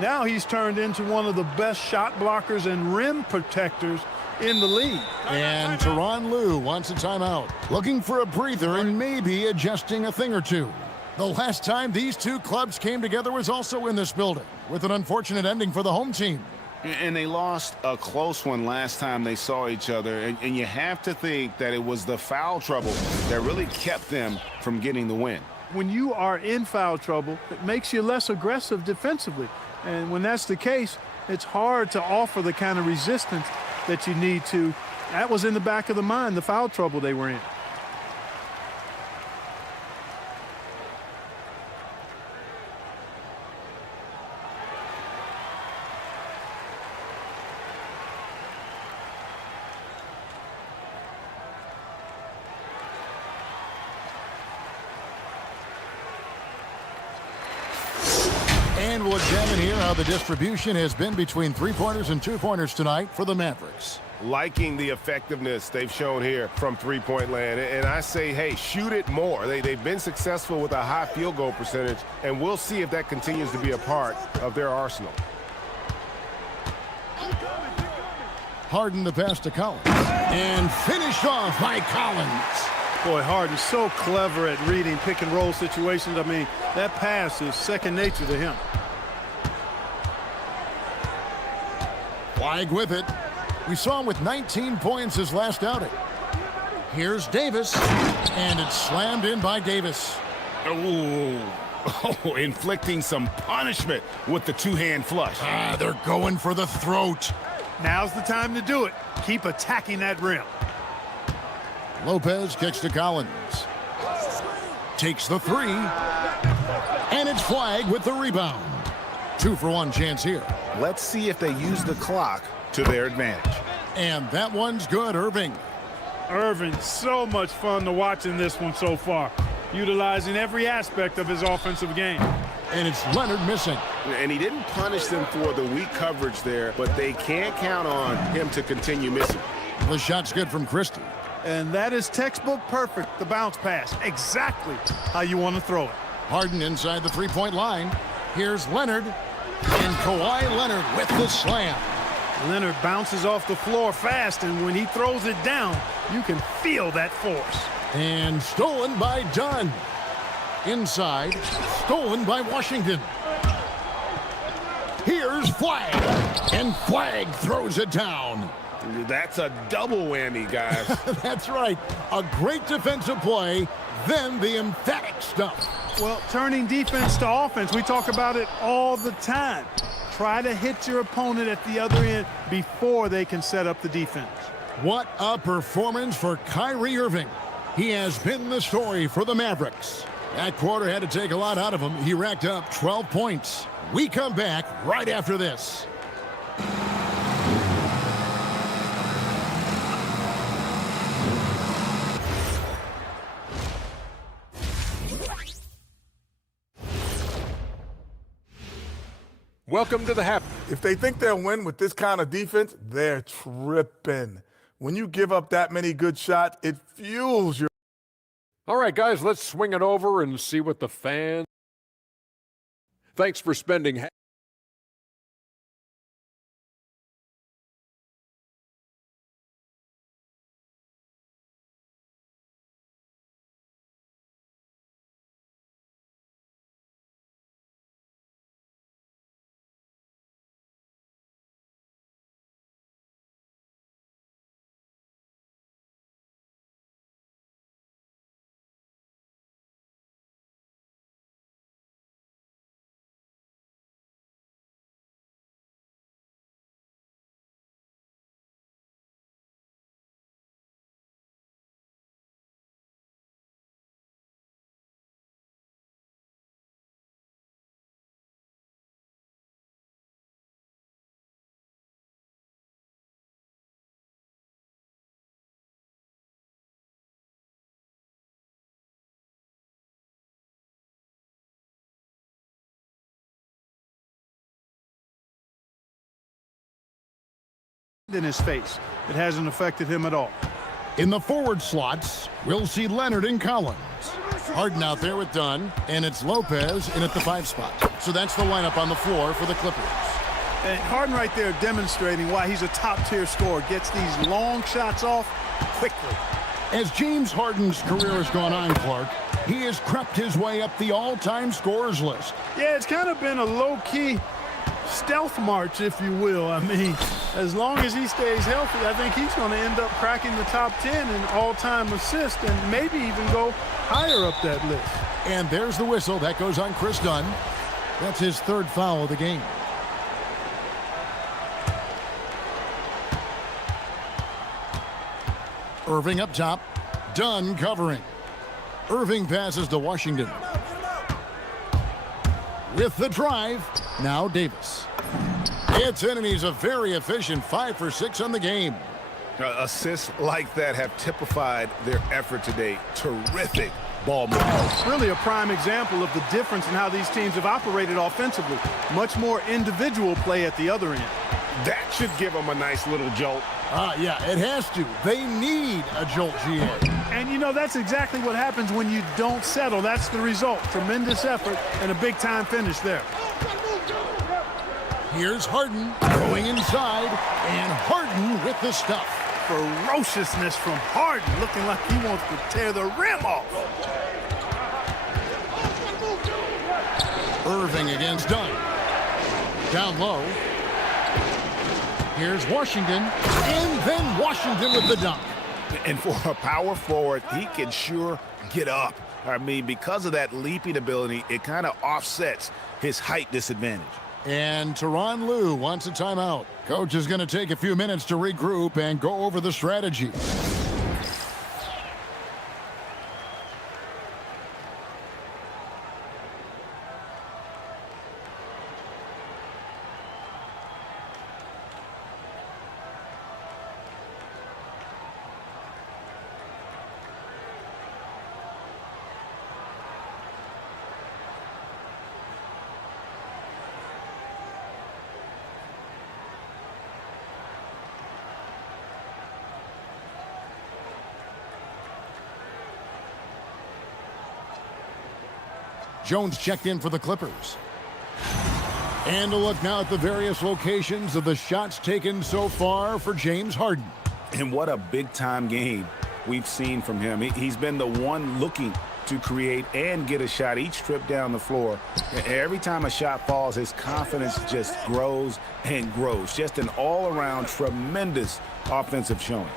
Now he's turned into one of the best shot blockers and rim protectors in the league. And Tyronn Lue wants a timeout, looking for a breather and maybe adjusting a thing or two. The last time these two clubs came together was also in this building, with an unfortunate ending for the home team. And they lost a close one last time they saw each other. And you have to think that it was the foul trouble that really kept them from getting the win. When you are in foul trouble, it makes you less aggressive defensively. And when that's the case, it's hard to offer the kind of resistance that you need to. That was in the back of the mind, the foul trouble they were in. And we'll examine here how the distribution has been between three-pointers and two-pointers tonight for the Mavericks. Liking the effectiveness they've shown here from three-point land. And I say, hey, shoot it more. They've been successful with a high field goal percentage, and we'll see if that continues to be a part of their arsenal. Harden the pass to Collins. And finished off by Collins. Boy, Harden's so clever at reading pick-and-roll situations. I mean, that pass is second nature to him. Flag with it. We saw him with 19 points his last outing. Here's Davis, and it's slammed in by Davis. Oh, inflicting some punishment with the two-hand flush. They're going for the throat. Now's the time to do it. Keep attacking that rim. Lopez kicks to Collins. Takes the three. And it's flagged with the rebound. 2-for-1 chance here. Let's see if they use the clock to their advantage. And that one's good, Irving. Irving, so much fun to watch in this one so far, utilizing every aspect of his offensive game. And it's Leonard missing. And he didn't punish them for the weak coverage there, but they can't count on him to continue missing. The shot's good from Christie. And that is textbook perfect, the bounce pass. Exactly how you want to throw it. Harden inside the three-point line. Here's Leonard. And Kawhi Leonard with the slam. Leonard bounces off the floor fast, and when he throws it down, you can feel that force. And stolen by Dunn. Inside, stolen by Washington. Here's Flag. And Flag throws it down. That's a double whammy, guys. That's right. A great defensive play, then the emphatic stuff. Well, turning defense to offense, we talk about it all the time. Try to hit your opponent at the other end before they can set up the defense. What a performance for Kyrie Irving. He has been the story for the Mavericks. That quarter had to take a lot out of him. He racked up 12 points. We come back right after this. Welcome to the half. If they think they'll win with this kind of defense, they're tripping. When you give up that many good shots, it fuels your... All right, guys, let's swing it over and see what the fans... Thanks for spending... in his face. It hasn't affected him at all. In the forward slots, we'll see Leonard and Collins. Harden out there with Dunn, and it's Lopez in at the 5 spot. So that's the lineup on the floor for the Clippers. And Harden right there demonstrating why he's a top-tier scorer. Gets these long shots off quickly. As James Harden's career has gone on, Clark, he has crept his way up the all-time scorers list. Yeah, it's kind of been a low-key stealth march, if you will. I mean, as long as he stays healthy, I think he's going to end up cracking the top 10 in all-time assists and maybe even go higher up that list. And there's the whistle. That goes on Chris Dunn. That's his third foul of the game. Irving up top. Dunn covering. Irving passes to Washington. With the drive, now Davis. It's in, and he's a very efficient 5 for 6 on the game. Assists like that have typified their effort today. Terrific ball movement. Really a prime example of the difference in how these teams have operated offensively. Much more individual play at the other end. That should give them a nice little jolt. Yeah, it has to. They need a jolt, GA. And, you know, that's exactly what happens when you don't settle. That's the result. Tremendous effort and a big-time finish there. Here's Harden going inside, and Harden with the stuff. Ferociousness from Harden, looking like he wants to tear the rim off. Irving against Dunn. Down low. Here's Washington, and then Washington with the dunk. And for a power forward, he can sure get up. I mean, because of that leaping ability, it kind of offsets his height disadvantage. And Tyronn Lue wants a timeout. Coach is going to take a few minutes to regroup and go over the strategy. Jones checked in for the Clippers. And a look now at the various locations of the shots taken so far for James Harden. And what a big-time game we've seen from him. He's been the one looking to create and get a shot each trip down the floor. Every time a shot falls, his confidence just grows and grows. Just an all-around tremendous offensive showing.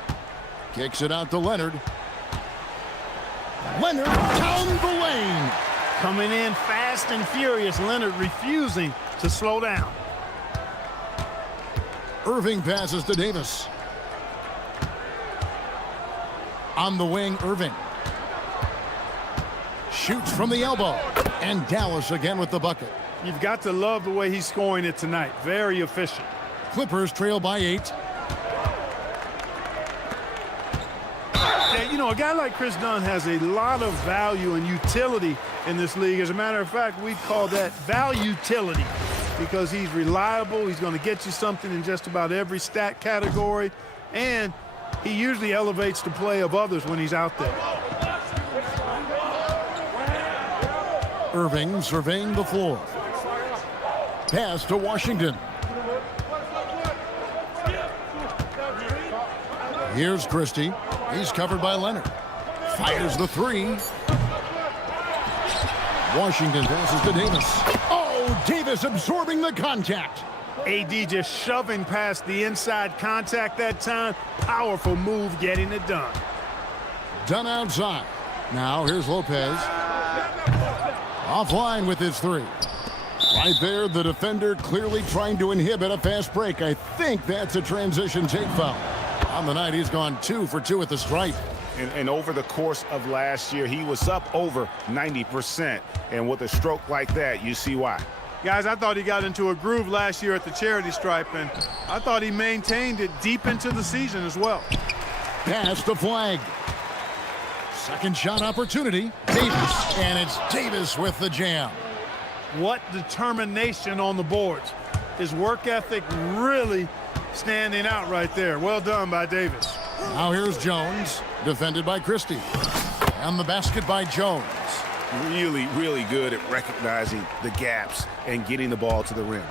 Kicks it out to Leonard. Leonard down the lane. Coming in fast and furious. Leonard refusing to slow down. Irving passes to Davis. On the wing, Irving. Shoots from the elbow. And Dallas again with the bucket. You've got to love the way he's scoring it tonight. Very efficient. Clippers trail by 8. You know, a guy like Chris Dunn has a lot of value and utility in this league. As a matter of fact, we'd call that value-utility because he's reliable. He's going to get you something in just about every stat category, and he usually elevates the play of others when he's out there. Irving surveying the floor. Pass to Washington. Here's Christie. He's covered by Leonard. Fires the 3. Washington passes to Davis. Oh, Davis absorbing the contact. AD just shoving past the inside contact that time. Powerful move getting it done. Done outside. Now here's Lopez. Offline with his 3. Right there, the defender clearly trying to inhibit a fast break. I think that's a transition take foul. On the night, he's gone 2 for 2 at the stripe. And over the course of last year, he was up over 90%. And with a stroke like that, you see why. Guys, I thought he got into a groove last year at the charity stripe, and I thought he maintained it deep into the season as well. Pass the flag. Second shot opportunity. Davis, and it's Davis with the jam. What determination on the boards. His work ethic really standing out right there. Well done by Davis. Now here's Jones, defended by Christie. And the basket by Jones. Really, really good at recognizing the gaps and getting the ball to the rim.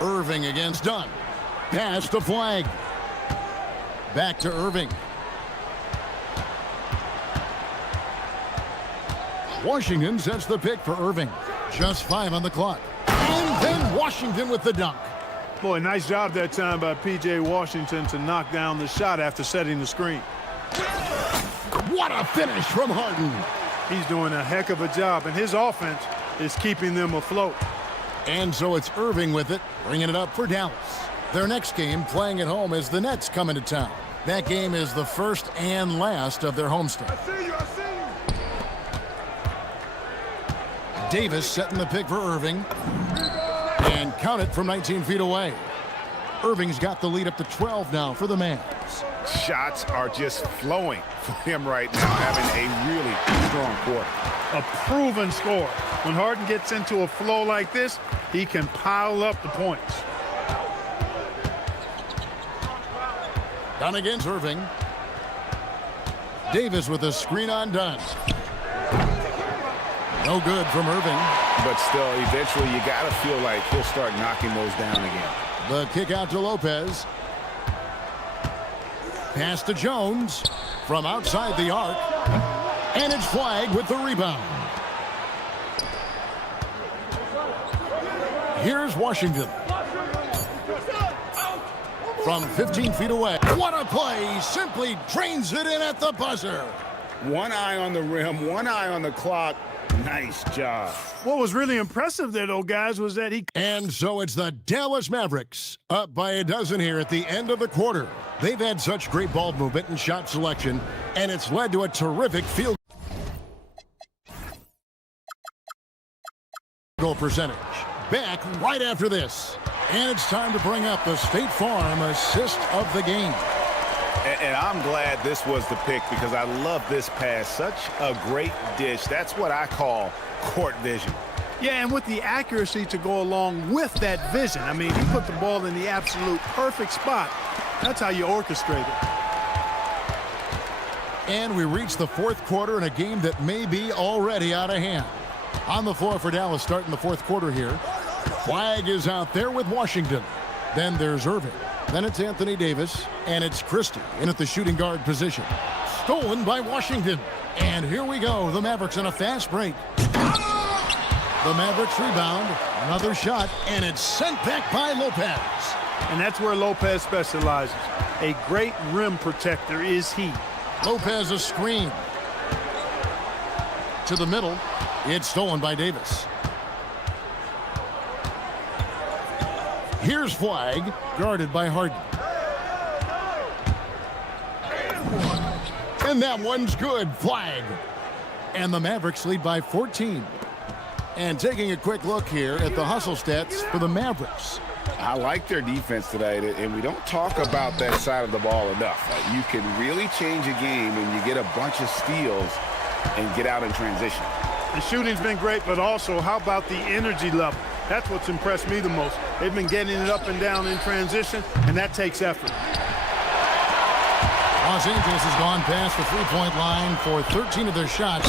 Irving against Dunn. Pass to flag. Back to Irving. Washington sets the pick for Irving. Just 5 on the clock. And then Washington with the dunk. Boy, nice job that time by P.J. Washington to knock down the shot after setting the screen. What a finish from Harden. He's doing a heck of a job, and his offense is keeping them afloat. And so it's Irving with it, bringing it up for Dallas. Their next game, playing at home, is the Nets coming to town. That game is the first and last of their homestand. Davis setting the pick for Irving. And count it from 19 feet away. Irving's got the lead up to 12 now for the Mavs. Shots are just flowing for him right now, having a really strong quarter. A proven scorer. When Harden gets into a flow like this, he can pile up the points. Down against Irving. Davis with a screen on Dunn. No good from Irving. But still, eventually you got to feel like he'll start knocking those down again. The kick out to Lopez. Pass to Jones from outside the arc. And it's flagged with the rebound. Here's Washington. From 15 feet away. What a play! Simply drains it in at the buzzer. One eye on the rim, one eye on the clock. Nice job. What was really impressive there, though, guys, was that he... And so it's the Dallas Mavericks up by a dozen here at the end of the quarter. They've had such great ball movement and shot selection, and it's led to a terrific field goal percentage. Back right after this. And it's time to bring up the State Farm assist of the game. And I'm glad this was the pick because I love this pass. Such a great dish. That's what I call court vision. Yeah, and with the accuracy to go along with that vision. I mean, he put the ball in the absolute perfect spot. That's how you orchestrate it. And we reach the fourth quarter in a game that may be already out of hand. On the floor for Dallas starting the fourth quarter here. Flag is out there with Washington. Then there's Irving. Then it's Anthony Davis, and it's Christie in at the shooting guard position. Stolen by Washington. And here we go, the Mavericks on a fast break. The Mavericks rebound, another shot, and it's sent back by Lopez. And that's where Lopez specializes. A great rim protector is he. Lopez a screen. To the middle, it's stolen by Davis. Here's flag, guarded by Harden. And that one's good, flag. And the Mavericks lead by 14. And taking a quick look here at the hustle stats for the Mavericks. I like their defense tonight, and we don't talk about that side of the ball enough. You can really change a game when you get a bunch of steals and get out in transition. The shooting's been great, but also how about the energy level? That's what's impressed me the most. They've been getting it up and down in transition, and that takes effort. Los Angeles has gone past the three-point line for 13 of their shots,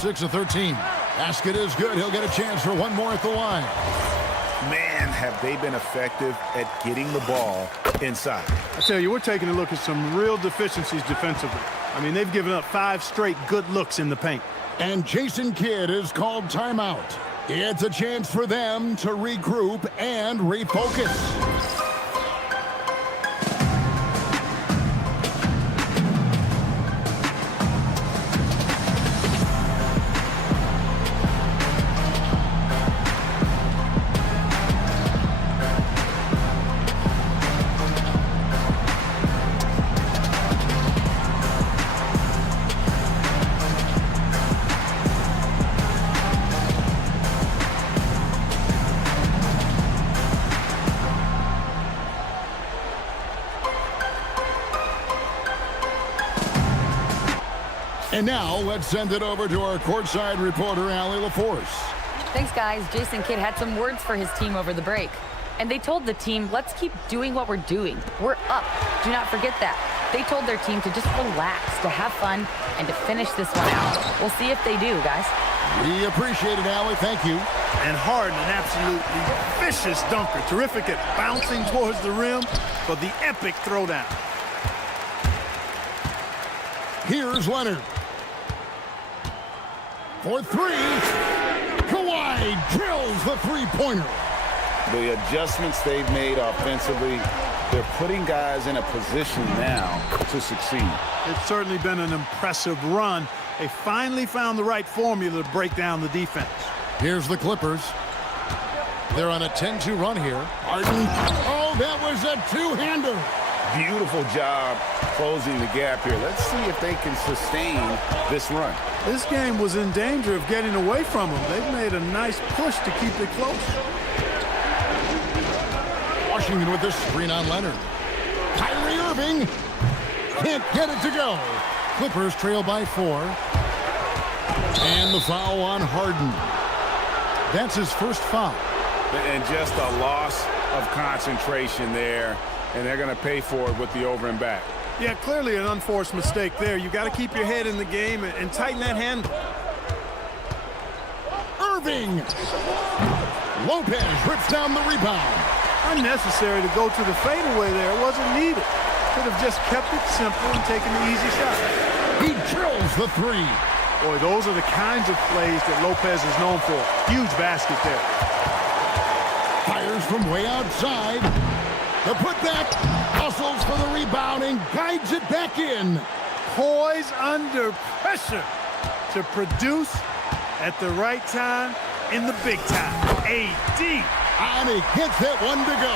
6 of 13. Basket is good. He'll get a chance for one more at the line. Man, have they been effective at getting the ball inside. I tell you, we're taking a look at some real deficiencies defensively. I mean, they've given up 5 straight good looks in the paint. And Jason Kidd is called timeout. It's a chance for them to regroup and refocus. And now, let's send it over to our courtside reporter, Allie LaForce. Thanks, guys. Jason Kidd had some words for his team over the break. And they told the team, let's keep doing what we're doing. We're up. Do not forget that. They told their team to just relax, to have fun, and to finish this one out. We'll see if they do, guys. We appreciate it, Allie. Thank you. And Harden, an absolutely vicious dunker. Terrific at bouncing towards the rim, but the epic throwdown. Here's Leonard. For 3, Kawhi drills the three-pointer. The adjustments they've made offensively They're putting guys in a position now to succeed. It's certainly been an impressive run. They finally found the right formula to break down the defense. Here's the Clippers. They're on a 10-2 run here. Harden. Oh, that was a two-hander. Beautiful job closing the gap here. Let's see if they can sustain this run. This game was in danger of getting away from them. They've made a nice push to keep it close. Washington with this screen on Leonard. Kyrie Irving can't get it to go. Clippers trail by 4. And the foul on Harden. That's his first foul. And just a loss of concentration there. And they're going to pay for it with the over and back. Yeah, clearly an unforced mistake there. You got to keep your head in the game and tighten that handle. Irving. Lopez rips down the rebound. Unnecessary to go to the fadeaway there. It wasn't needed. Could have just kept it simple and taken the easy shot. He drills the 3. Boy, those are the kinds of plays that Lopez is known for. Huge basket there. Fires from way outside. The putback, hustles for the rebound and guides it back in. Poise under pressure to produce at the right time in the big time. AD. And he gets that one to go.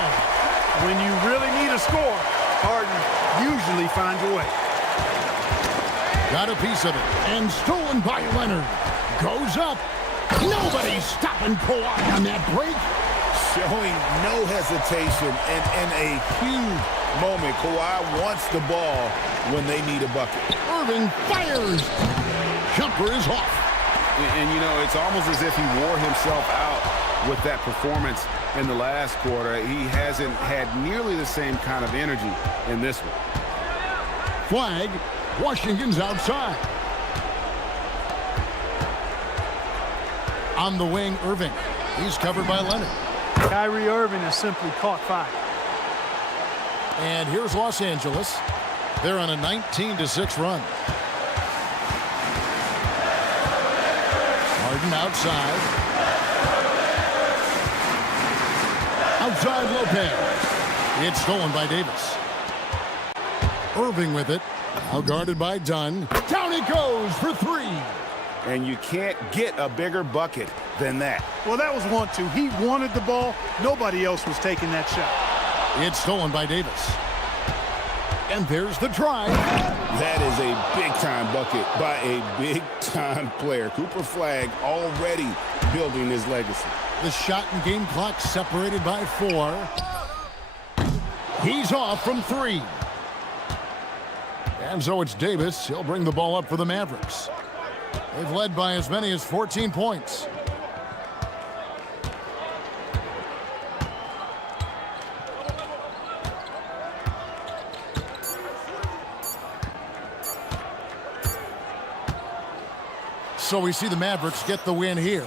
When you really need a score, Harden usually finds a way. Got a piece of it and stolen by Leonard. Goes up. Nobody's stopping Kawhi on that break. Showing no hesitation and in a huge moment. Kawhi wants the ball when they need a bucket. Irving fires. Jumper is off. And you know, it's almost as if he wore himself out with that performance in the last quarter. He hasn't had nearly the same kind of energy in this one. Flag. Washington's outside. On the wing, Irving. He's covered by Leonard. Kyrie Irving has simply caught fire. And here's Los Angeles. They're on a 19-6 run. Harden outside. Outside Lopez. It's stolen by Davis. Irving with it. Now guarded by Dunn. Down it goes for 3. And you can't get a bigger bucket than that. Well, that was 1-2. He wanted the ball. Nobody else was taking that shot. It's stolen by Davis. And there's the try. That is a big-time bucket by a big-time player. Cooper Flag already building his legacy. The shot and game clock separated by 4. He's off from 3. And so it's Davis. He'll bring the ball up for the Mavericks. They've led by as many as 14 points. So we see the Mavericks get the win here.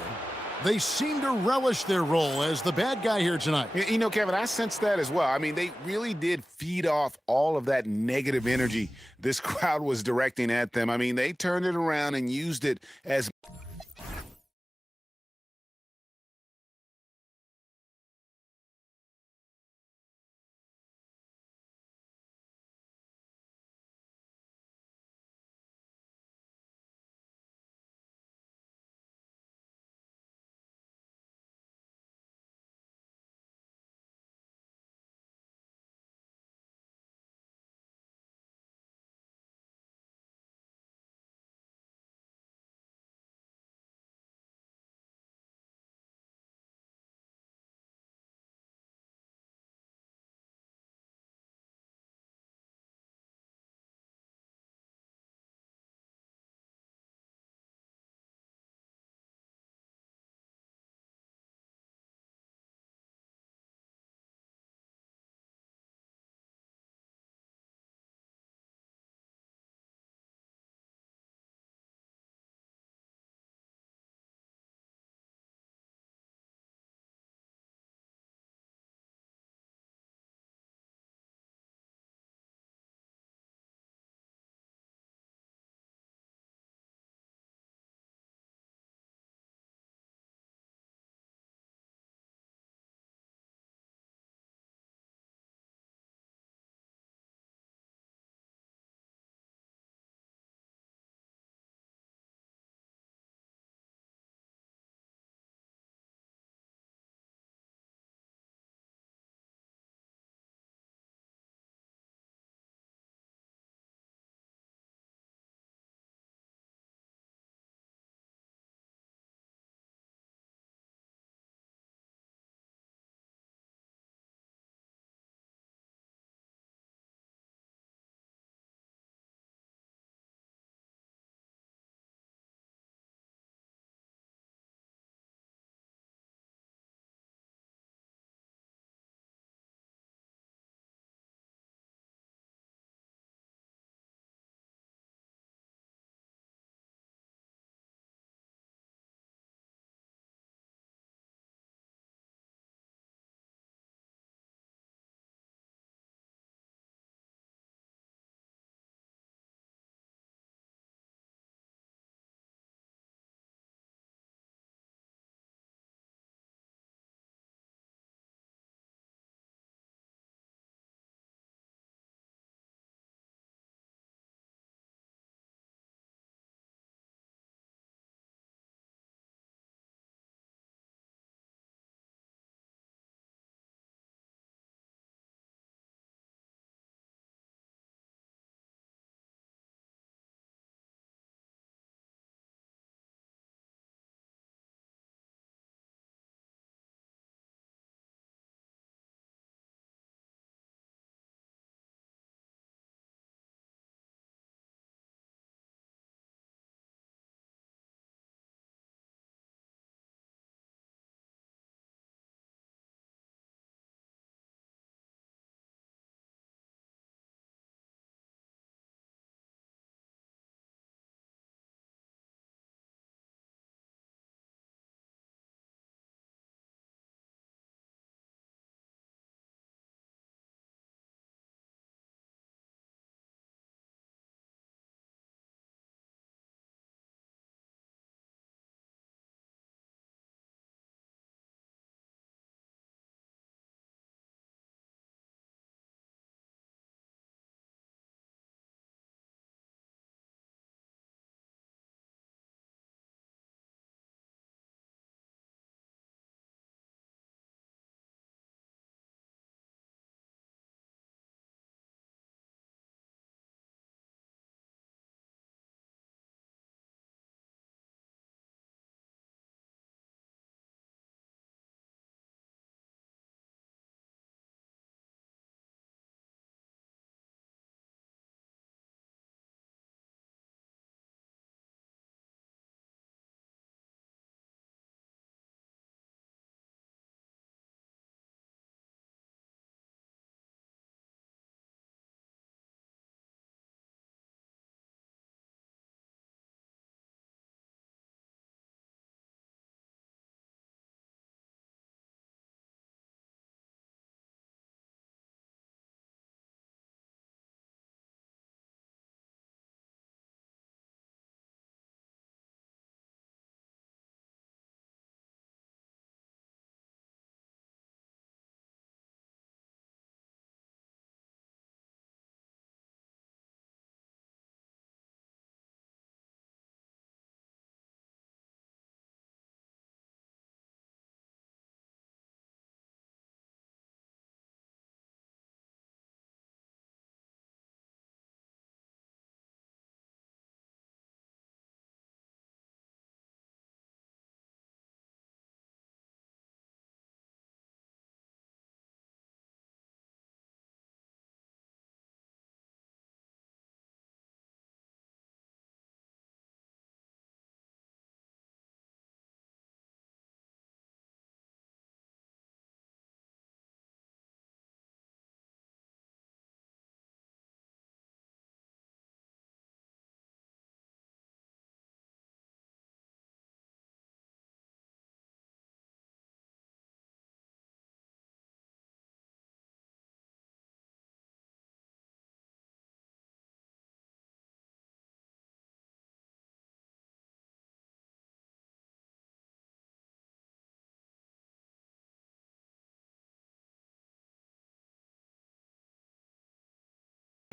They seem to relish their role as the bad guy here tonight. You know, Kevin, I sense that as well. I mean, they really did feed off all of that negative energy this crowd was directing at them. I mean, they turned it around and used it as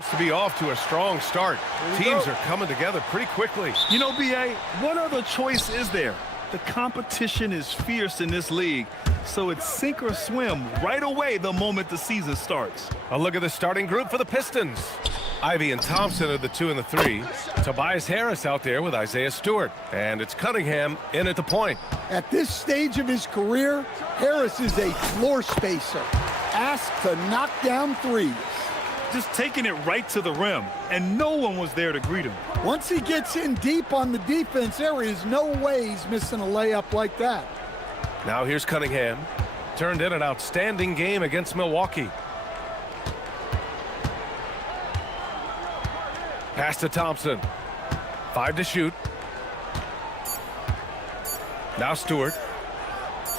To be off to a strong start. Teams are coming together pretty quickly. You know, B.A., what other choice is there? The competition is fierce in this league, so it's sink or swim right away the moment the season starts. A look at the starting group for the Pistons. Ivy and Thompson are the 2 and the 3. Tobias Harris out there with Isaiah Stewart. And it's Cunningham in at the point. At this stage of his career, Harris is a floor spacer, asked to knock down threes. Just taking it right to the rim, and no one was there to greet him. Once he gets in deep on the defense, there is no way he's missing a layup like that. Now here's Cunningham. Turned in an outstanding game against Milwaukee. Pass to Thompson. 5 to shoot. Now Stewart.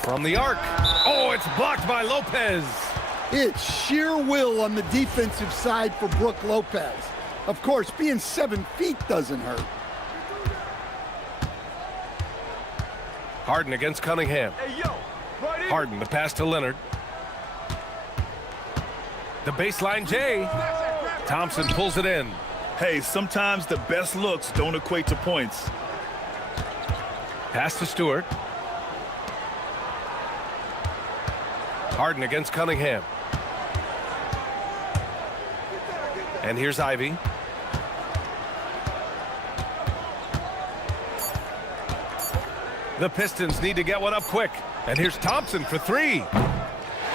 From the arc. Oh, it's blocked by Lopez. It's sheer will on the defensive side for Brook Lopez. Of course, being 7 feet doesn't hurt. Harden against Cunningham. Harden, the pass to Leonard. The baseline J. Thompson pulls it in. Hey, sometimes the best looks don't equate to points. Pass to Stewart. Harden against Cunningham. And here's Ivy. The Pistons need to get one up quick. And here's Thompson for 3.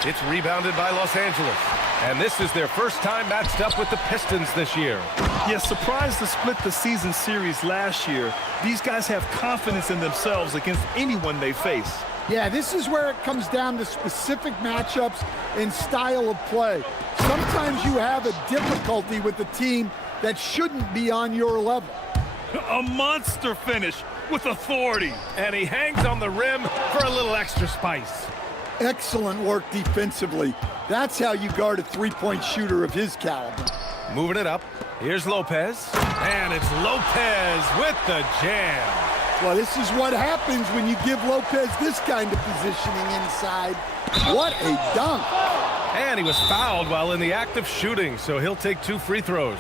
It's rebounded by Los Angeles. And this is their first time matched up with the Pistons this year. Yeah, surprised to split the season series last year. These guys have confidence in themselves against anyone they face. Yeah, this is where it comes down to specific matchups and style of play. Sometimes you have a difficulty with a team that shouldn't be on your level. A monster finish with authority. And he hangs on the rim for a little extra spice. Excellent work defensively. That's how you guard a three-point shooter of his caliber. Moving it up. Here's Lopez. And it's Lopez with the jam. Well, this is what happens when you give Lopez this kind of positioning inside. What a dunk. And he was fouled while in the act of shooting, so he'll take 2 free throws.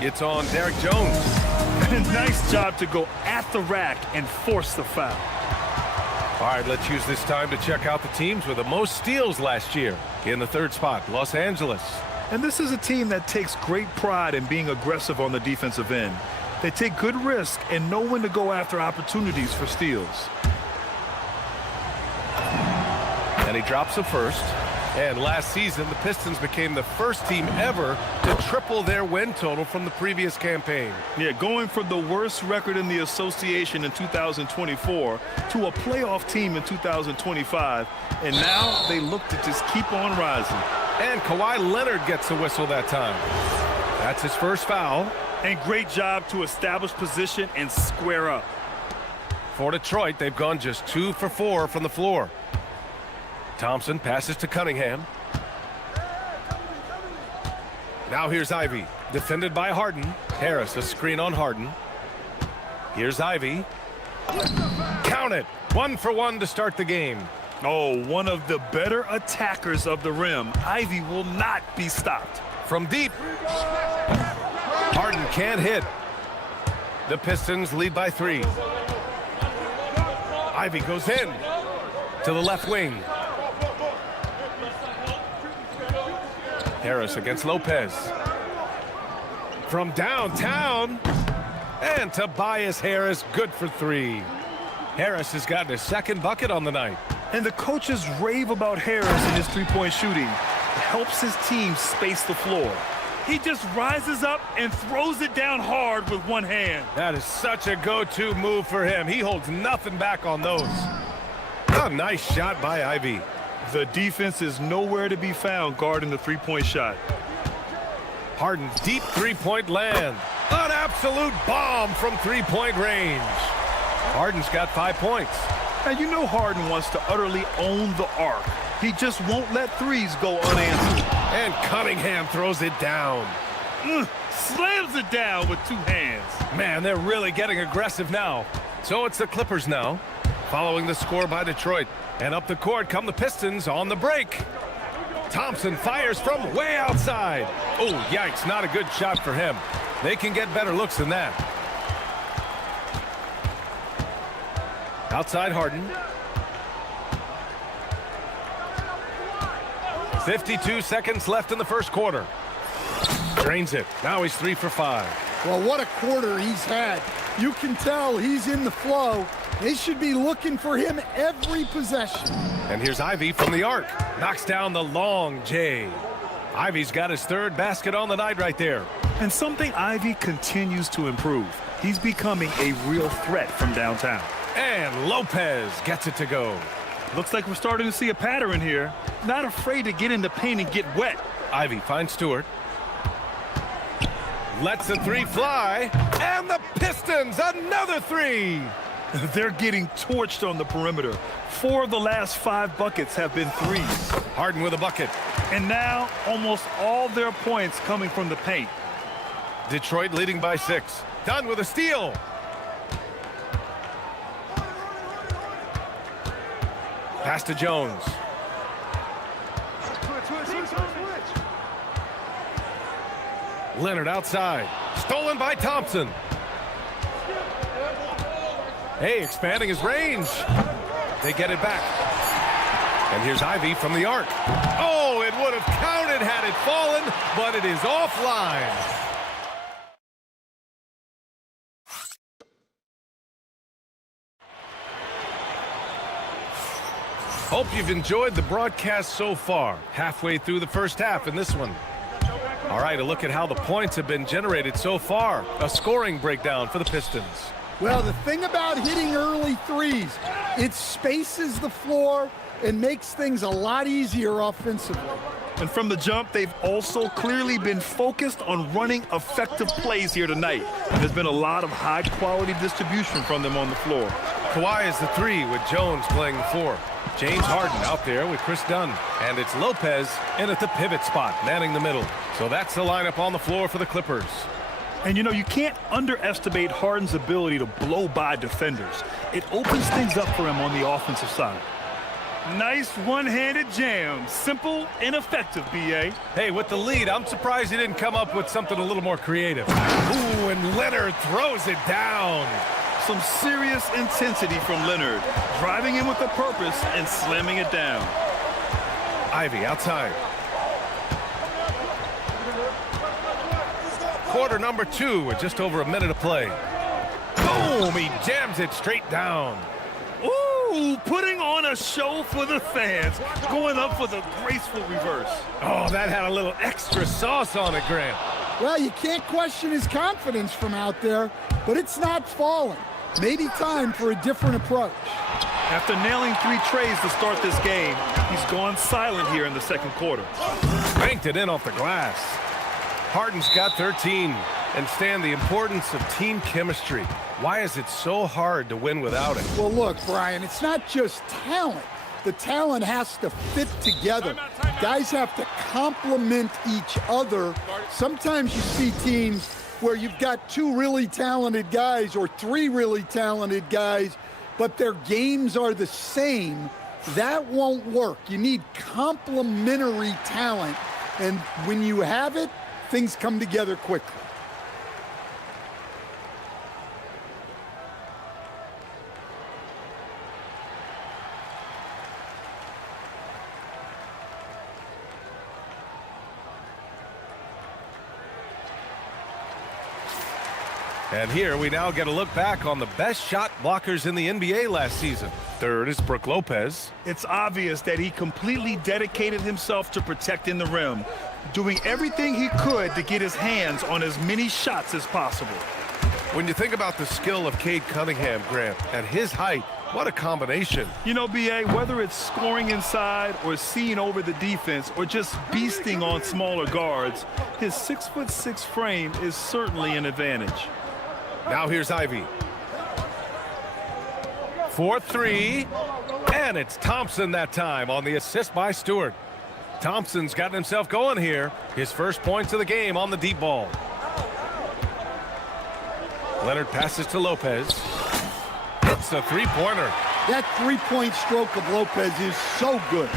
It's on Derek Jones. Nice job to go at the rack and force the foul. All right, let's use this time to check out the teams with the most steals last year. In the 3rd spot, Los Angeles. And this is a team that takes great pride in being aggressive on the defensive end. They take good risk and know when to go after opportunities for steals. And he drops the first. And last season, the Pistons became the first team ever to triple their win total from the previous campaign. Yeah, going from the worst record in the association in 2024 to a playoff team in 2025. And now they look to just keep on rising. And Kawhi Leonard gets the whistle that time. That's his first foul. And great job to establish position and square up. For Detroit, they've gone just 2 for 4 from the floor. Thompson passes to Cunningham. Now here's Ivy, defended by Harden. Harris, a screen on Harden. Here's Ivy. Count it. 1 for 1 to start the game. Oh, one of the better attackers of the rim. Ivy will not be stopped. From deep. Harden can't hit. The Pistons lead by 3. Ivy goes in to the left wing. Harris against Lopez. From downtown. And Tobias Harris, good for 3. Harris has gotten his 2nd bucket on the night. And the coaches rave about Harris and his three-point shooting. It helps his team space the floor. He just rises up and throws it down hard with one hand. That is such a go-to move for him. He holds nothing back on those. A nice shot by Ivy. The defense is nowhere to be found guarding the three-point shot. Harden, deep three-point land. An absolute bomb from three-point range. Harden's got 5 points. Now, you know Harden wants to utterly own the arc. He just won't let threes go unanswered. And Cunningham throws it down. Slams it down with 2 hands. Man, they're really getting aggressive now. So it's the Clippers now, following the score by Detroit. And up the court come the Pistons on the break. Thompson fires from way outside. Oh, yikes, not a good shot for him. They can get better looks than that. Outside Harden. 52 seconds left in the first quarter. Drains it. Now he's 3 for 5. Well, what a quarter he's had. You can tell he's in the flow. They should be looking for him every possession. And here's Ivy from the arc. Knocks down the long J. Ivy's got his third basket on the night right there. And something Ivy continues to improve. He's becoming a real threat from downtown. And Lopez gets it to go. Looks like we're starting to see a pattern here. Not afraid to get in the paint and get wet. Ivy finds Stewart. Lets the three fly. And the Pistons, another three. They're getting torched on the perimeter. 4 of the last 5 buckets have been threes. Harden with a bucket. And now almost all their points coming from the paint. Detroit leading by 6. Dunn with a steal. Pass to Jones. Leonard outside. Stolen by Thompson. Hey, expanding his range. They get it back. And here's Ivy from the arc. Oh, it would have counted had it fallen, but it is offline. Hope you've enjoyed the broadcast so far. Halfway through the first half in this one. All right, a look at how the points have been generated so far. A scoring breakdown for the Pistons. Well, the thing about hitting early threes, it spaces the floor and makes things a lot easier offensively. And from the jump, they've also clearly been focused on running effective plays here tonight. And there's been a lot of high-quality distribution from them on the floor. Kawhi is the 3 with Jones playing the 4. James Harden out there with Chris Dunn. And it's Lopez in at the pivot spot, manning the middle. So that's the lineup on the floor for the Clippers. And you know, you can't underestimate Harden's ability to blow by defenders. It opens things up for him on the offensive side. Nice one-handed jam. Simple and effective, B.A. Hey, with the lead, I'm surprised he didn't come up with something a little more creative. Ooh, and Leonard throws it down. Some serious intensity from Leonard, driving in with a purpose and slamming it down. Ivy outside. Quarter number 2 with just over a minute to play. Boom! He jams it straight down. Ooh, putting on a show for the fans. Going up with a graceful reverse. Oh, that had a little extra sauce on it, Grant. Well, you can't question his confidence from out there, but it's not falling. Maybe time for a different approach. After nailing 3 trays to start this game, he's gone silent here in the second quarter. Banked it in off the glass. Harden's got 13. And Stan, the importance of team chemistry. Why is it so hard to win without it? Well, look, Brian, it's not just talent. The talent has to fit together. Guys have to complement each other. Sometimes you see teams where you've got 2 really talented guys or 3 really talented guys, but their games are the same. That won't work. You need complementary talent. And when you have it, things come together quickly. And here we now get a look back on the best shot blockers in the NBA last season. Third is Brook Lopez. It's obvious that he completely dedicated himself to protecting the rim, doing everything he could to get his hands on as many shots as possible. When you think about the skill of Cade Cunningham, Grant, at his height, what a combination. You know, B.A., whether it's scoring inside or seeing over the defense or just beasting on smaller guards, his 6'6" frame is certainly an advantage. Now here's Ivy. 4-3, and it's Thompson that time on the assist by Stewart. Thompson's gotten himself going here. His first points of the game on the deep ball. Leonard passes to Lopez. It's a 3-pointer. That 3-point stroke of Lopez is so good.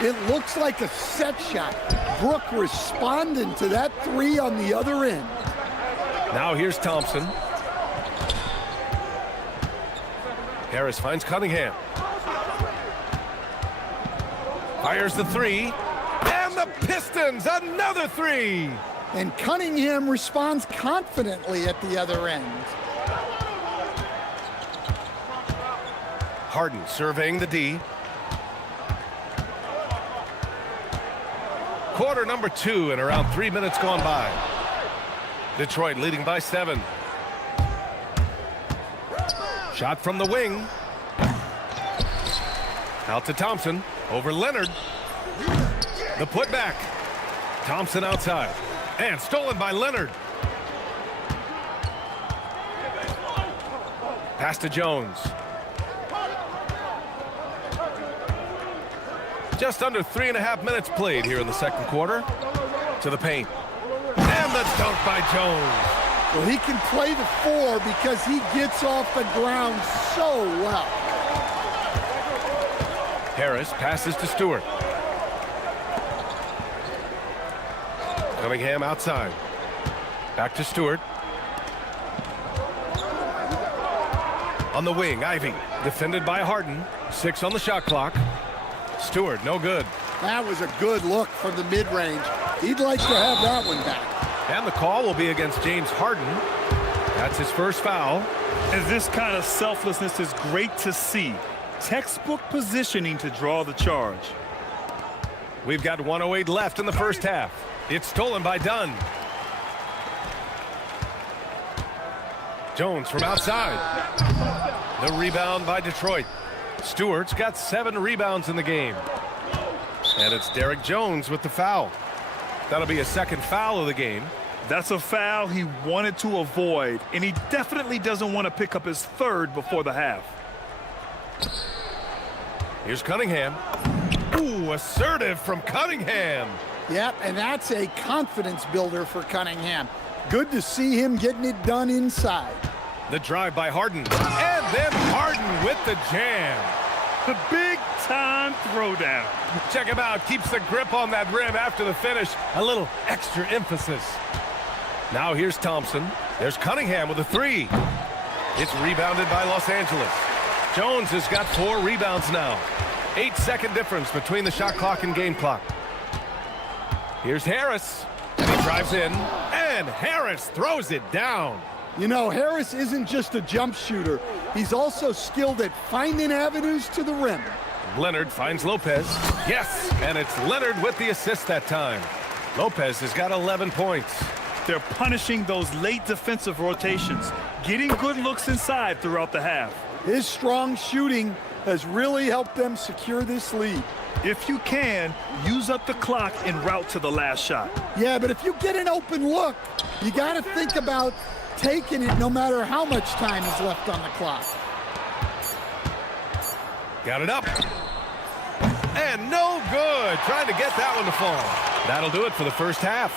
It looks like a set shot. Brook responding to that three on the other end. Now here's Thompson. Harris finds Cunningham. Fires the three. And the Pistons, another three. And Cunningham responds confidently at the other end. Harden surveying the D. Quarter number 2 and around 3 minutes gone by. Detroit leading by 7. Shot from the wing. Out to Thompson. Over Leonard. The putback. Thompson outside. And stolen by Leonard. Pass to Jones. Just under 3.5 minutes played here in the second quarter. To the paint. And the dunk by Jones. Well, he can play the 4 because he gets off the ground so well. Harris passes to Stewart. Cunningham outside. Back to Stewart. On the wing, Ivy. Defended by Harden. 6 on the shot clock. Stewart, no good. That was a good look from the mid-range. He'd like to have that one back. And the call will be against James Harden. That's his first foul. And this kind of selflessness is great to see. Textbook positioning to draw the charge. We've got 1:08 left in the first half. It's stolen by Dunn. Jones from outside. The rebound by Detroit. Stewart's got 7 rebounds in the game. And it's Derek Jones with the foul. That'll be a second foul of the game. That's a foul he wanted to avoid, and he definitely doesn't want to pick up his third before the half. Here's Cunningham. Ooh, assertive from Cunningham. Yep, and that's a confidence builder for Cunningham. Good to see him getting it done inside. The drive by Harden. And then Harden with the jam. The big-time throwdown. Check him out. Keeps the grip on that rim after the finish. A little extra emphasis. Now here's Thompson. There's Cunningham with a 3. It's rebounded by Los Angeles. Jones has got 4 rebounds now. 8-second difference between the shot clock and game clock. Here's Harris. And he drives in. And Harris throws it down. You know, Harris isn't just a jump shooter. He's also skilled at finding avenues to the rim. Leonard finds Lopez. Yes, and it's Leonard with the assist that time. Lopez has got 11 points. They're punishing those late defensive rotations, getting good looks inside throughout the half. His strong shooting has really helped them secure this lead. If you can, use up the clock en route to the last shot. Yeah, but if you get an open look, you got to think about taking it no matter how much time is left on the clock. Got it up. And no good. Trying to get that one to fall. That'll do it for the first half.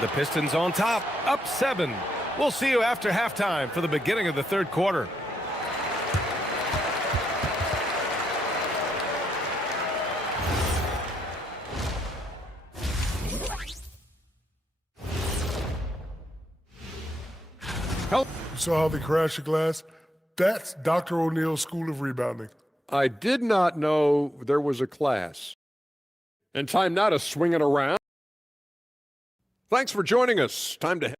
The Pistons on top, up 7. We'll see you after halftime for the beginning of the third quarter. You saw how they crashed the glass? That's Dr. O'Neill's School of Rebounding. I did not know there was a class. And time now to swing it around. Thanks for joining us. Time to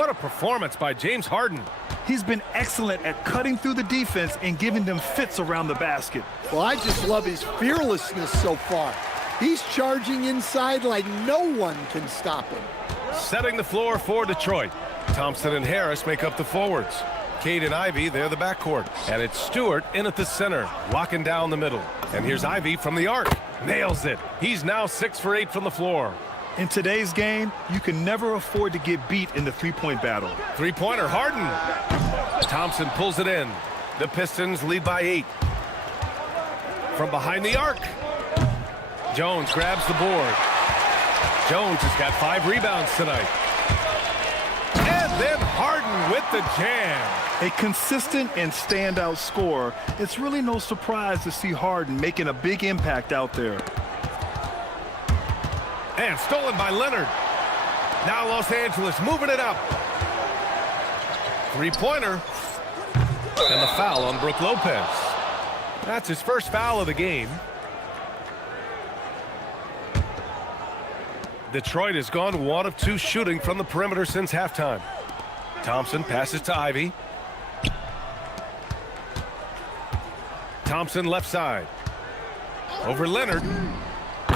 What a performance by James Harden. He's been excellent at cutting through the defense and giving them fits around the basket. Well, I just love his fearlessness so far. He's charging inside like no one can stop him. Setting the floor for Detroit. Thompson and Harris make up the forwards. Cade and Ivy, they're the backcourt. And it's Stewart in at the center, locking down the middle. And here's Ivy from the arc. Nails it. He's now 6 for 8 from the floor. In today's game, you can never afford to get beat in the three-point battle. Three-pointer, Harden. Thompson pulls it in. The Pistons lead by 8. From behind the arc. Jones grabs the board. Jones has got 5 rebounds tonight. And then Harden with the jam. A consistent and standout scorer. It's really no surprise to see Harden making a big impact out there. And stolen by Leonard. Now Los Angeles moving it up. Three-pointer. And the foul on Brook Lopez. That's his first foul of the game. Detroit has gone 1 of 2 shooting from the perimeter since halftime. Thompson passes to Ivy. Thompson left side. Over Leonard.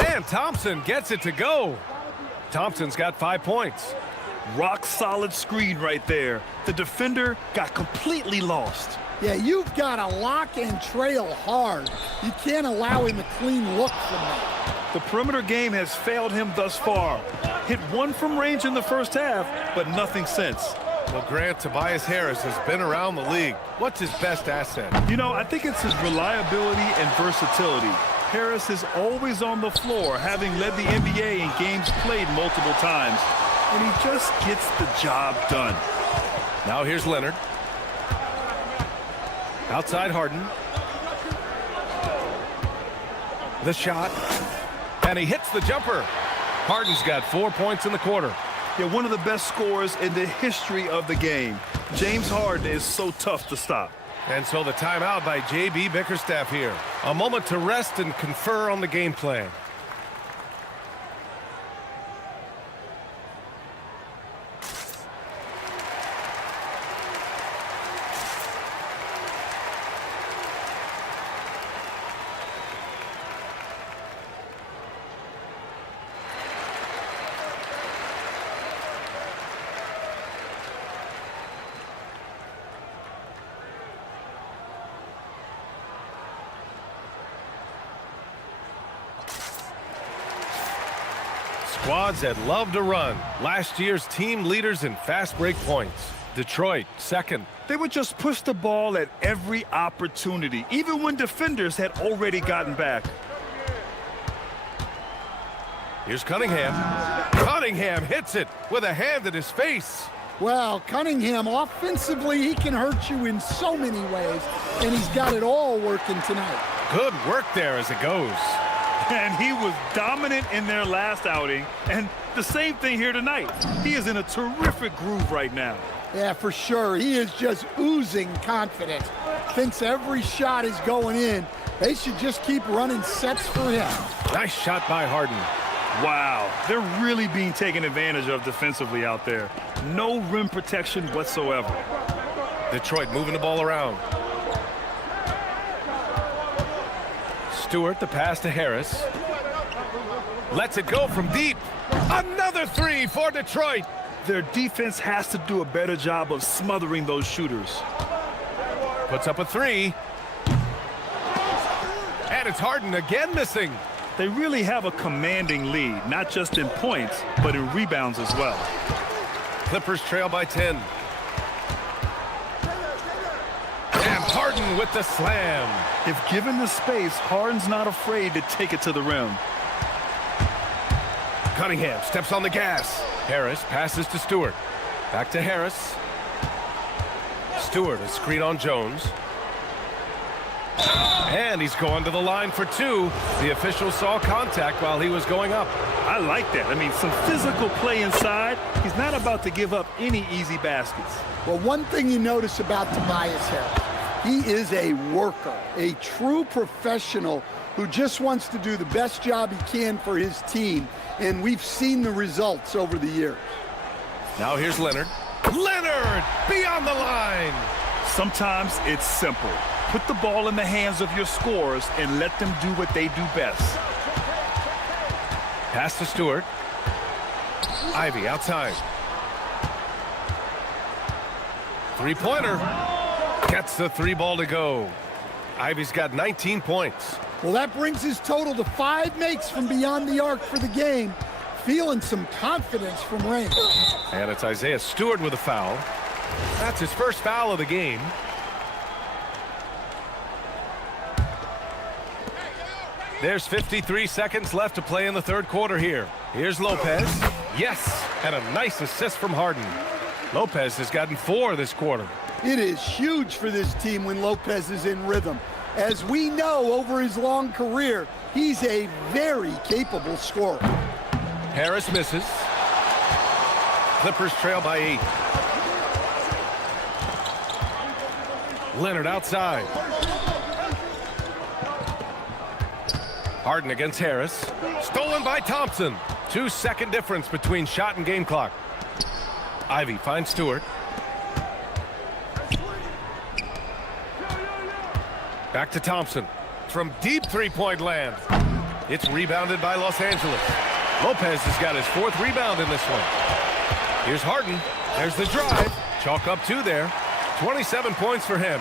And Thompson gets it to go. Thompson's got 5 points. Rock solid screen right there. The defender got completely lost. Yeah, you've got to lock and trail hard. You can't allow him a clean look from that. The perimeter game has failed him thus far. Hit 1 from range in the first half, but nothing since. Well, Grant, Tobias Harris has been around the league. What's his best asset? You know, I think it's his reliability and versatility. Harris is always on the floor, having led the NBA in games played multiple times. And he just gets the job done. Now here's Leonard. Outside Harden. The shot. And he hits the jumper. Harden's got 4 points in the quarter. Yeah, one of the best scorers in the history of the game. James Harden is so tough to stop. And so the timeout by J.B. Bickerstaff here. A moment to rest and confer on the game plan. Squads that love to run. Last year's team leaders in fast break points. Detroit, second. They would just push the ball at every opportunity, even when defenders had already gotten back. Here's Cunningham. Cunningham hits it with a hand at his face. Well, Cunningham, offensively, he can hurt you in so many ways, and he's got it all working tonight. Good work there as it goes. And he was dominant in their last outing, and the same thing here tonight. He is in a terrific groove right now. Yeah, for sure. He is just oozing confidence. Thinks every shot is going in. They should just keep running sets for him. Nice shot by Harden. Wow, they're really being taken advantage of defensively out there. No rim protection whatsoever. Detroit moving the ball around. Stewart, the pass to Harris. Lets it go from deep. Another 3 for Detroit. Their defense has to do a better job of smothering those shooters. Puts up a 3. And it's Harden again missing. They really have a commanding lead, not just in points, but in rebounds as well. Clippers trail by 10. And Harden with the slam. If given the space, Harden's not afraid to take it to the rim. Cunningham steps on the gas. Harris passes to Stewart. Back to Harris. Stewart, a screen on Jones. And he's going to the line for 2. The official saw contact while he was going up. I like that. I mean, some physical play inside. He's not about to give up any easy baskets. Well, one thing you notice about Tobias Harris, he is a worker, a true professional who just wants to do the best job he can for his team, and we've seen the results over the years. Now here's Leonard. Leonard beyond the line. Sometimes it's simple. Put the ball in the hands of your scorers and let them do what they do best. Pass to Stewart. Ivy outside. Three-pointer. Gets the three ball to go. Ivy's got 19 points. Well, that brings his total to 5 makes from beyond the arc for the game. Feeling some confidence from range. And it's Isaiah Stewart with a foul. That's his first foul of the game. There's 53 seconds left to play in the third quarter here. Here's Lopez. Yes, and a nice assist from Harden. Lopez has gotten 4 this quarter. It is huge for this team when Lopez is in rhythm. As we know over his long career, he's a very capable scorer. Harris misses. Clippers trail by 8. Leonard outside. Harden against Harris. Stolen by Thompson. 2-second difference between shot and game clock. Ivy finds Stewart. Back to Thompson. From deep three-point land. It's rebounded by Los Angeles. Lopez has got his 4th rebound in this one. Here's Harden. There's the drive. Chalk up 2 there. 27 points for him.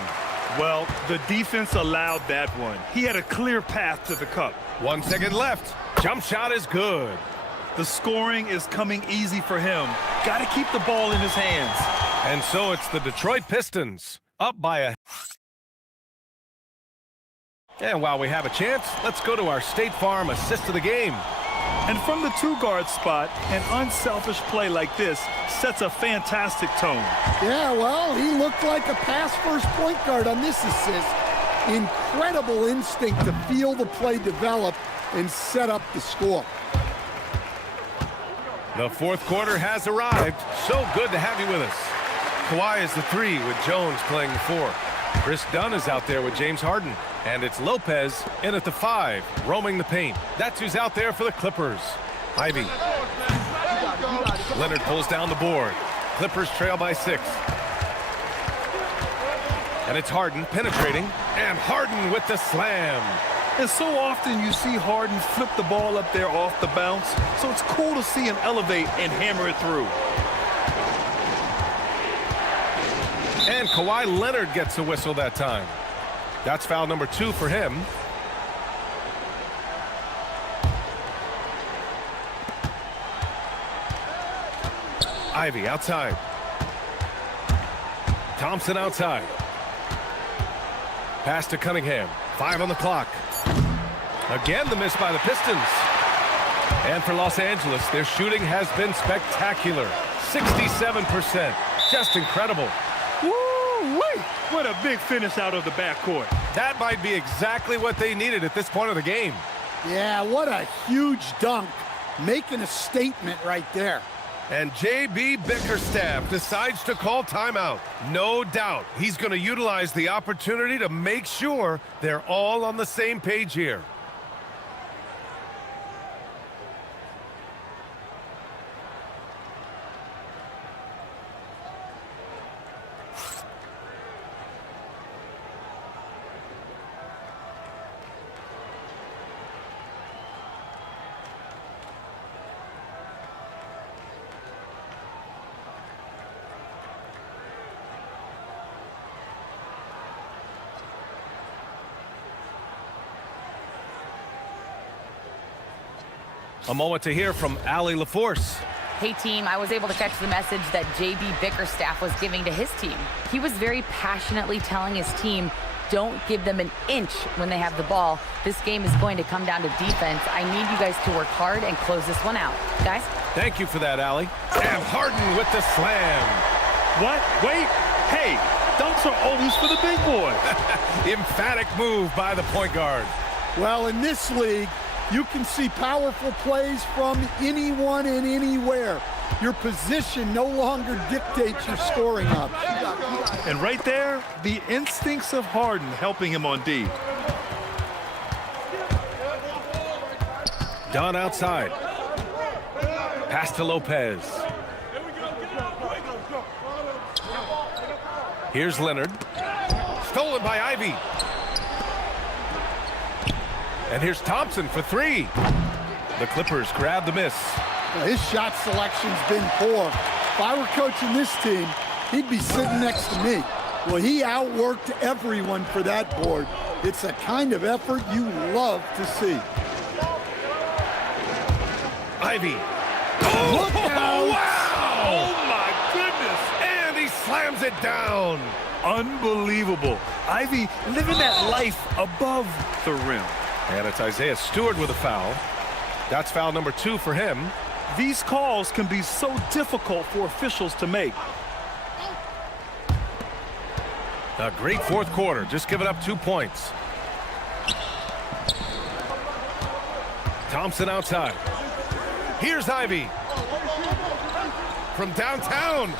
Well, the defense allowed that one. He had a clear path to the cup. 1 second left. Jump shot is good. The scoring is coming easy for him. Got to keep the ball in his hands. And so it's the Detroit Pistons up by a... And while we have a chance, let's go to our State Farm assist of the game. And from the 2-guard spot, an unselfish play like this sets a fantastic tone. Yeah, well, he looked like a pass-first point guard on this assist. Incredible instinct to feel the play develop and set up the score. The fourth quarter has arrived. So good to have you with us. Kawhi is the 3 with Jones playing the 4. Chris Dunn is out there with James Harden. And it's Lopez in at the 5, roaming the paint. That's who's out there for the Clippers. Ivy. Leonard pulls down the board. Clippers trail by 6. And it's Harden penetrating. And Harden with the slam. And so often you see Harden flip the ball up there off the bounce. So it's cool to see him elevate and hammer it through. And Kawhi Leonard gets a whistle that time. That's foul number 2 for him. Ivy outside. Thompson outside. Pass to Cunningham. 5 on the clock. Again, the miss by the Pistons. And for Los Angeles, their shooting has been spectacular. 67%. Just incredible. Woo-wee! What a big finish out of the backcourt. That might be exactly what they needed at this point of the game. Yeah, what a huge dunk. Making a statement right there. And J.B. Bickerstaff decides to call timeout. No doubt he's going to utilize the opportunity to make sure they're all on the same page here. A moment to hear from Allie LaForce. Hey team, I was able to catch the message that JB Bickerstaff was giving to his team. He was very passionately telling his team, don't give them an inch when they have the ball. This game is going to come down to defense. I need you guys to work hard and close this one out. Guys? Thank you for that, Allie. And Harden with the slam. What? Wait. Hey, dunks are always for the big boys. Emphatic move by the point guard. Well, in this league, you can see powerful plays from anyone and anywhere. Your position no longer dictates your scoring options. And right there, the instincts of Harden helping him on D. Dunn outside. Pass to Lopez. Here's Leonard. Stolen by Ivy. And here's Thompson for three. The Clippers grab the miss. Well, his shot selection's been poor. If I were coaching this team, he'd be sitting next to me. Well, he outworked everyone for that board. It's the kind of effort you love to see. Ivy. Look out! Wow! Oh, my goodness! And he slams it down. Unbelievable. Ivy living that life above the rim. And it's Isaiah Stewart with a foul. That's foul number 2 for him. These calls can be so difficult for officials to make. A great fourth quarter, just giving up 2 points. Thompson outside. Here's Ivy. From downtown.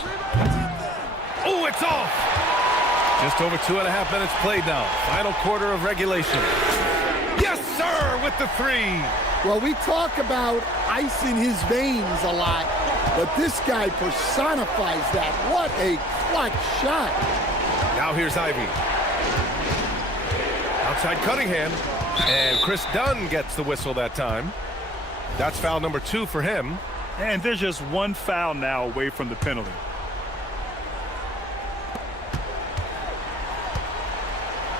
Oh, it's off. Just over 2.5 minutes played now. Final quarter of regulation. Yes, sir, with the 3. Well, we talk about ice in his veins a lot, but this guy personifies that. What a clutch shot. Now here's Ivy. Outside Cunningham. And Chris Dunn gets the whistle that time. That's foul number 2 for him. And there's just one foul now away from the penalty.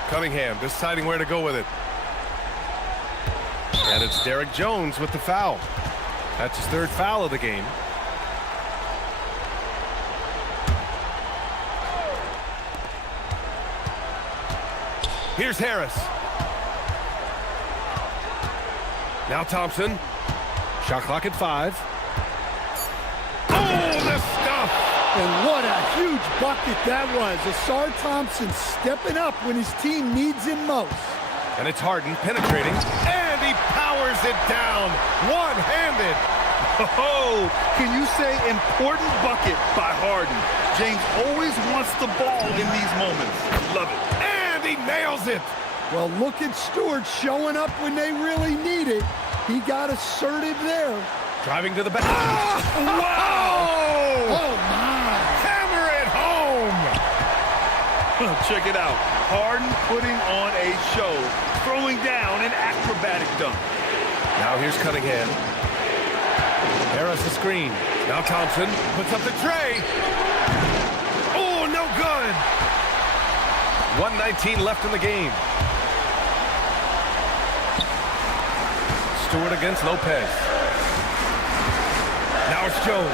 Cunningham deciding where to go with it. And it's Derek Jones with the foul. That's his 3rd foul of the game. Here's Harris. Now Thompson. Shot clock at 5. Oh, the stuff! And what a huge bucket that was. Asar Thompson stepping up when his team needs him most. And it's Harden penetrating. And he powers it down. One-handed. Oh, can you say important bucket by Harden? James always wants the ball in these moments. Love it. And he nails it. Well, look at Stewart showing up when they really need it. He got assertive there. Driving to the back. Oh, wow! Oh, my. Hammer it home. Check it out. Harden putting on a show, throwing down an acrobatic dunk. Now here's Cunningham. Harris the screen. Now Thompson puts up the tray. Oh, no good. 1:19 left in the game. Stewart against Lopez. Now it's Jones.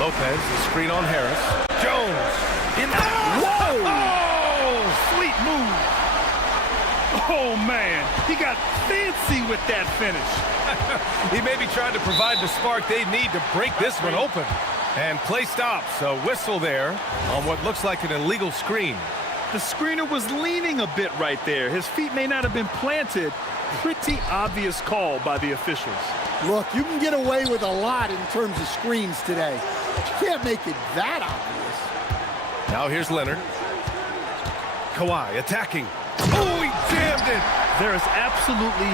Lopez, the screen on Harris. Jones. In the... Whoa! Oh! Sweet move. Oh, man. He got fancy with that finish. He may be trying to provide the spark they need to break this one open. And play stops. A whistle there on what looks like an illegal screen. The screener was leaning a bit right there. His feet may not have been planted. Pretty obvious call by the officials. Look, you can get away with a lot in terms of screens today. But you can't make it that obvious. Now here's Leonard. Kawhi attacking. Oh, he jammed it. There is absolutely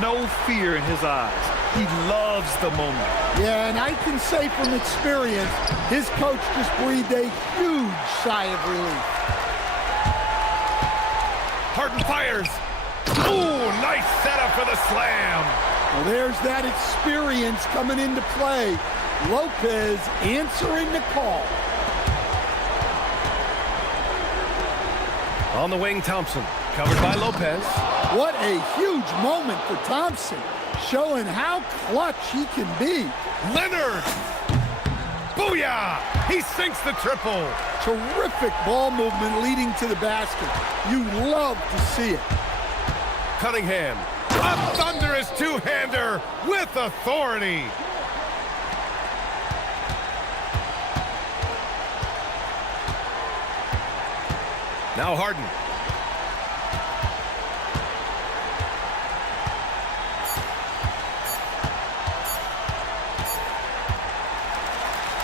no fear in his eyes. He loves the moment. Yeah, and I can say from experience, his coach just breathed a huge sigh of relief. Harden fires. Oh, nice setup for the slam. Well, there's that experience coming into play. Lopez answering the call. On the wing, Thompson. Covered by Lopez. What a huge moment for Thompson, showing how clutch he can be. Leonard! Booyah! He sinks the triple. Terrific ball movement leading to the basket. You love to see it. Cunningham. A thunderous two-hander with authority. Now Harden.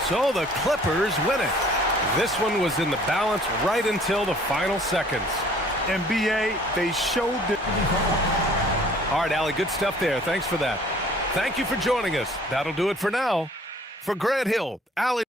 So the Clippers win it. This one was in the balance right until the final seconds. NBA, they showed it. All right, Allie, good stuff there. Thanks for that. Thank you for joining us. That'll do it for now. For Grant Hill, Allie.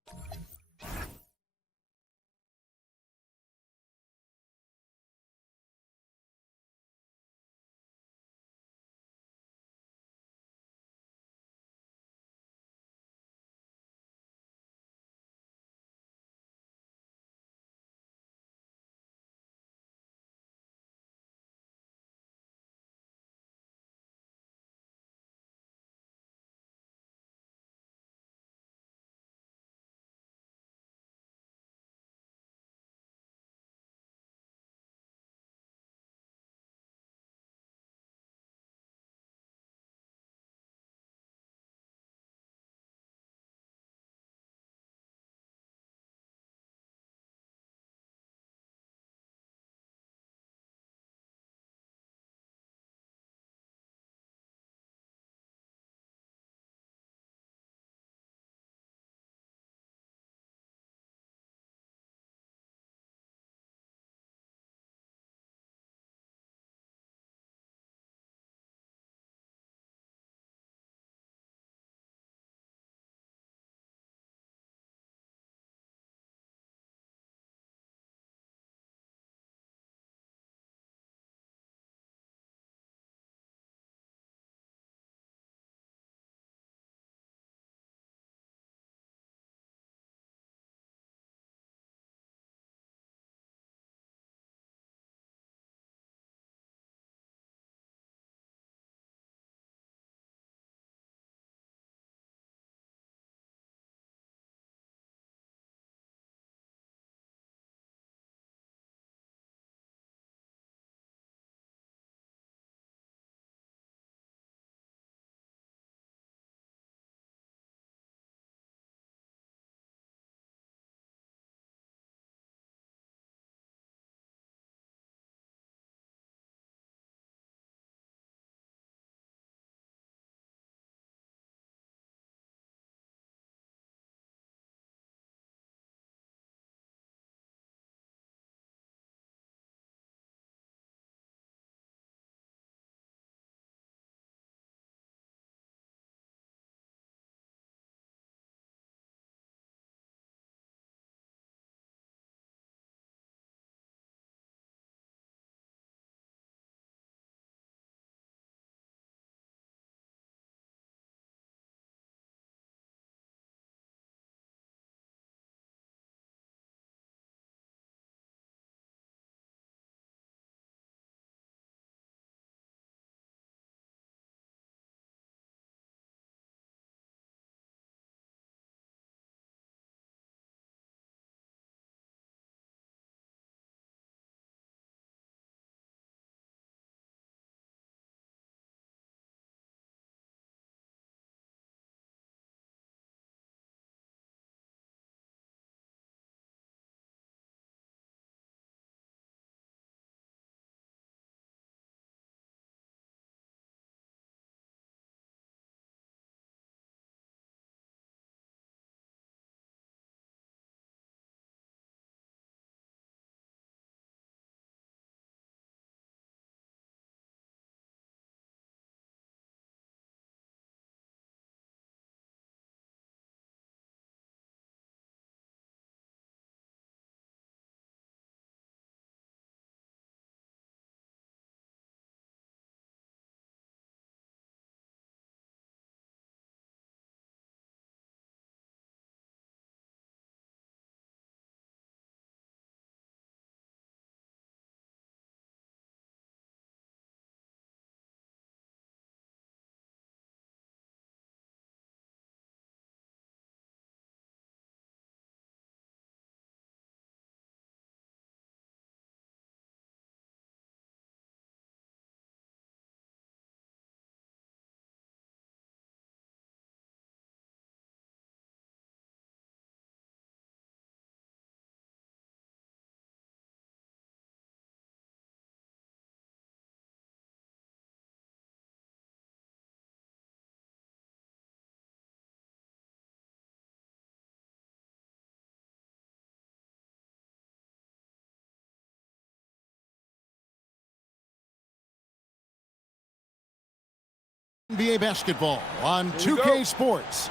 NBA basketball on 2K Sports.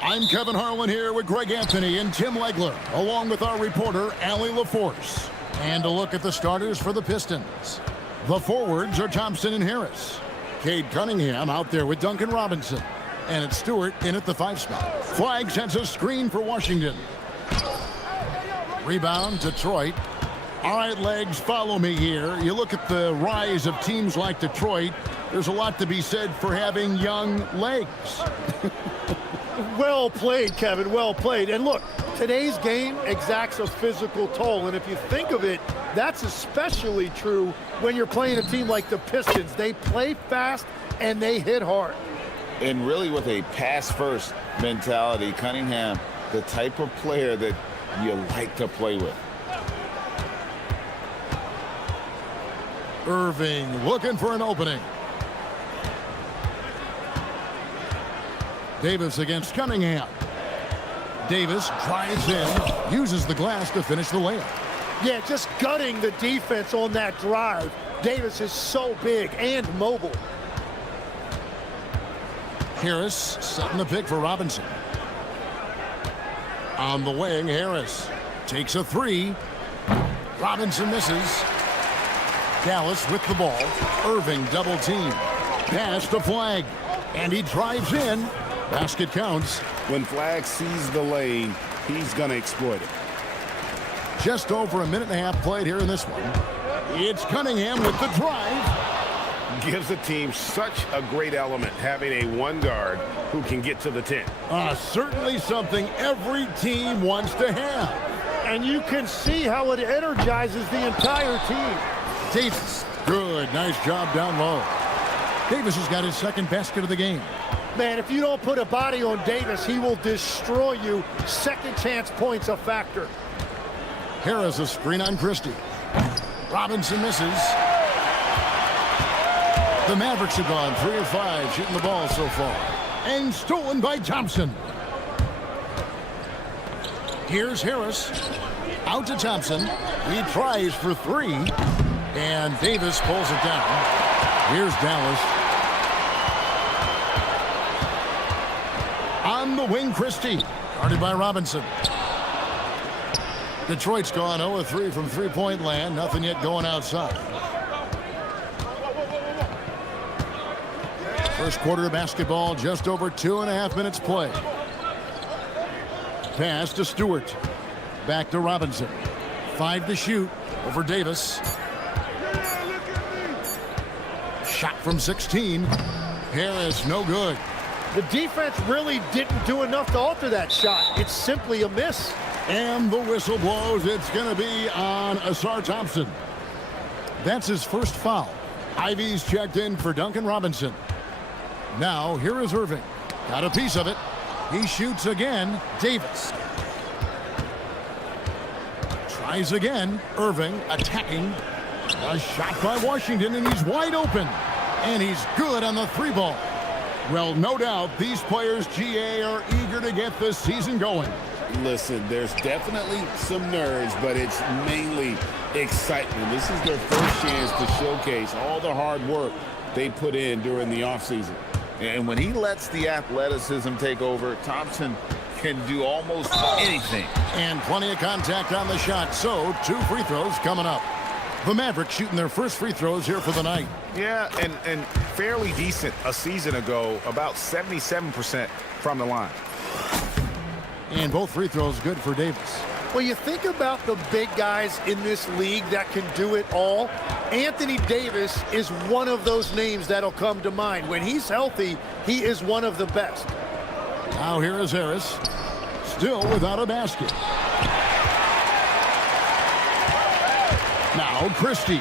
I'm Kevin Harlan here with Greg Anthony and Tim Legler, along with our reporter, Allie LaForce. And a look at the starters for the Pistons. The forwards are Thompson and Harris. Cade Cunningham out there with Duncan Robinson. And it's Stewart in at the 5 spot. Flag sends a screen for Washington. Rebound, Detroit. All right, Legs, follow me here. You look at the rise of teams like Detroit, there's a lot to be said for having young legs. Well played, Kevin, well played. And look, today's game exacts a physical toll. And if you think of it, that's especially true when you're playing a team like the Pistons. They play fast and they hit hard. And really with a pass-first mentality, Cunningham, the type of player that you like to play with. Irving looking for an opening. Davis against Cunningham. Davis drives in, uses the glass to finish the layup. Yeah, just gutting the defense on that drive. Davis is so big and mobile. Harris setting the pick for Robinson. On the wing, Harris takes a 3. Robinson misses. Dallas with the ball. Irving double team. Pass to Flag. And he drives in. Basket counts. When Flag sees the lane, he's going to exploit it. Just over a minute and a half played here in this one. It's Cunningham with the drive. Gives the team such a great element having a one guard who can get to the 10. Certainly something every team wants to have. And you can see how it energizes the entire team. Davis, good, nice job down low. Davis has got his second basket of the game. Man, if you don't put a body on Davis, he will destroy you. Second chance points a factor. Harris a screen on Christie. Robinson misses. The Mavericks have gone 3 of 5 shooting the ball so far. And stolen by Thompson. Here's Harris. Out to Thompson. He tries for 3. And Davis pulls it down. Here's Dallas. On the wing, Christie. Guarded by Robinson. Detroit's gone 0 of 3 from three-point land. Nothing yet going outside. First quarter of basketball, just over 2.5 minutes played. Pass to Stewart. Back to Robinson. 5 to shoot over Davis. Shot from 16. Harris, no good. The defense really didn't do enough to alter that shot. It's simply a miss. And the whistle blows. It's going to be on Asar Thompson. That's his first foul. Ivy's checked in for Duncan Robinson. Now, here is Irving. Got a piece of it. He shoots again. Davis. Tries again. Irving attacking. A shot by Washington, and he's wide open. And he's good on the 3 ball. Well, no doubt these players, GA, are eager to get this season going. Listen, there's definitely some nerves, but it's mainly excitement. This is their first chance to showcase all the hard work they put in during the offseason. And when he lets the athleticism take over, Thompson can do almost anything. And plenty of contact on the shot, so 2 free throws coming up. The Mavericks shooting their first free throws here for the night. Yeah, and fairly decent a season ago, about 77% from the line. And both free throws good for Davis. Well, you think about the big guys in this league that can do it all. Anthony Davis is one of those names that'll come to mind. When he's healthy, he is one of the best. Now here is Harris, still without a basket. Now Christie.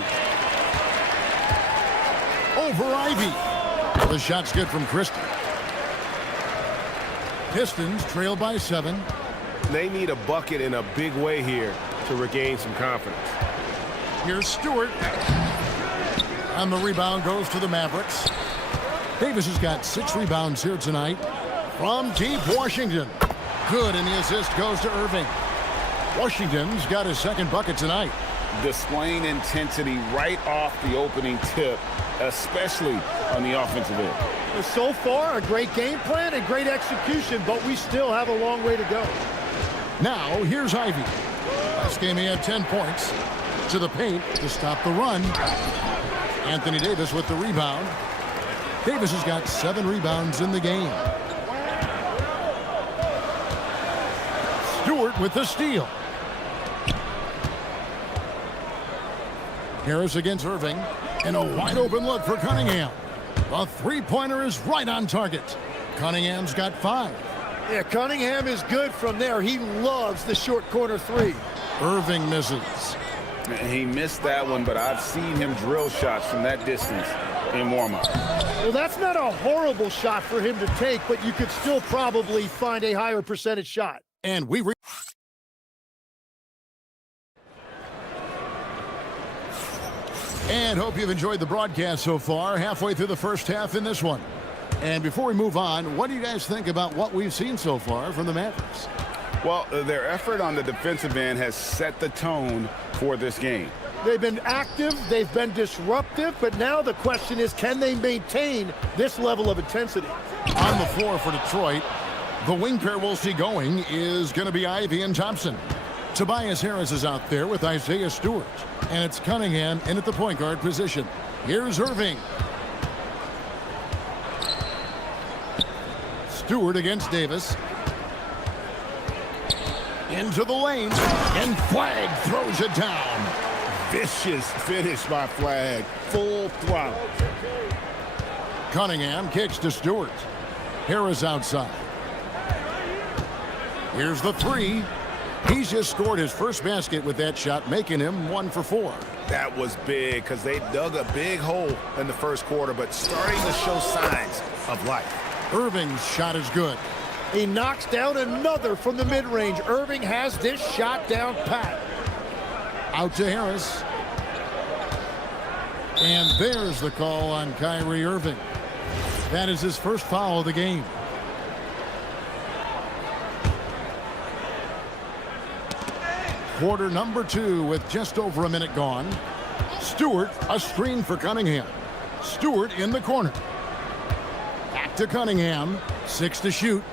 Over Ivy. The shot's good from Christie. Pistons trail by 7. They need a bucket in a big way here to regain some confidence. Here's Stewart. And the rebound goes to the Mavericks. Davis has got 6 rebounds here tonight. From deep Washington. Good, and the assist goes to Irving. Washington's got his second bucket tonight. displaying intensity right off the opening tip, especially on the offensive end. So far, a great game plan and great execution, but we still have a long way to go. Now, here's Ivy. Last game he had 10 points. To the paint to stop the run. Anthony Davis with the rebound. Davis has got 7 rebounds in the game. Stewart with the steal. Harris against Irving. And a wide open look for Cunningham. The three-pointer is right on target. Cunningham's got 5. Yeah, Cunningham is good from there. He loves the short corner three. Irving misses. He missed that one, but I've seen him drill shots from that distance in warm-up. Well, that's not a horrible shot for him to take, but you could still probably find a higher percentage shot. And we And hope you've enjoyed the broadcast so far, halfway through the first half in this one. And before we move on, what do you guys think about what we've seen so far from the Mavericks? Well, their effort on the defensive end has set the tone for this game. They've been active, they've been disruptive, but now the question is, can they maintain this level of intensity? On the floor for Detroit, the wing pair we'll see going is going to be Ivy and Thompson. Tobias Harris is out there with Isaiah Stewart. And it's Cunningham in at the point guard position. Here's Irving. Stewart against Davis. Into the lane. And Flagg throws it down. Vicious finish by Flagg. Full throttle. Cunningham kicks to Stewart. Harris outside. Here's the three. He's just scored his first basket with that shot, making him 1 for 4. That was big because they dug a big hole in the first quarter, but starting to show signs of life. Irving's shot is good. He knocks down another from the mid-range. Irving has this shot down pat. Out to Harris. And there's the call on Kyrie Irving. That is his first foul of the game. Quarter number 2 with just over a minute gone. Stewart, a screen for Cunningham. Stewart in the corner. Back to Cunningham. 6 to shoot.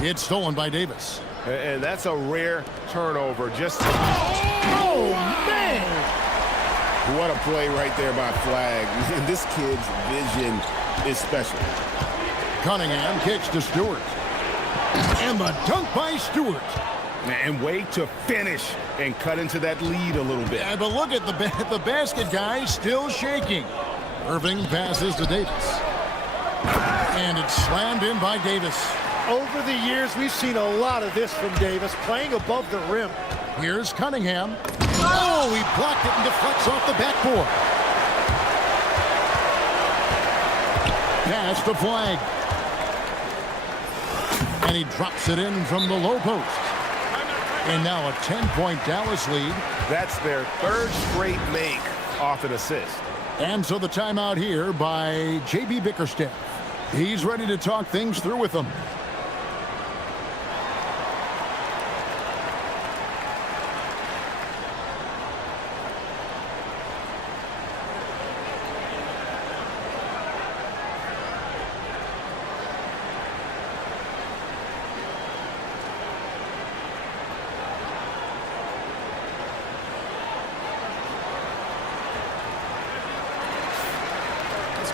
It's stolen by Davis. And that's a rare turnover. Just oh man! What a play right there by Flagg. This kid's vision is special. Cunningham kicks to Stewart. And the dunk by Stewart. And way to finish and cut into that lead a little bit. Yeah, but look at the basket guy still shaking. Irving passes to Davis. And it's slammed in by Davis. Over the years, we've seen a lot of this from Davis, playing above the rim. Here's Cunningham. Oh, he blocked it and deflects off the backboard. Pass to Flagg. And he drops it in from the low post. And now a 10-point Dallas lead. That's their third straight make off an assist. And so the timeout here by J.B. Bickerstaff. He's ready to talk things through with them.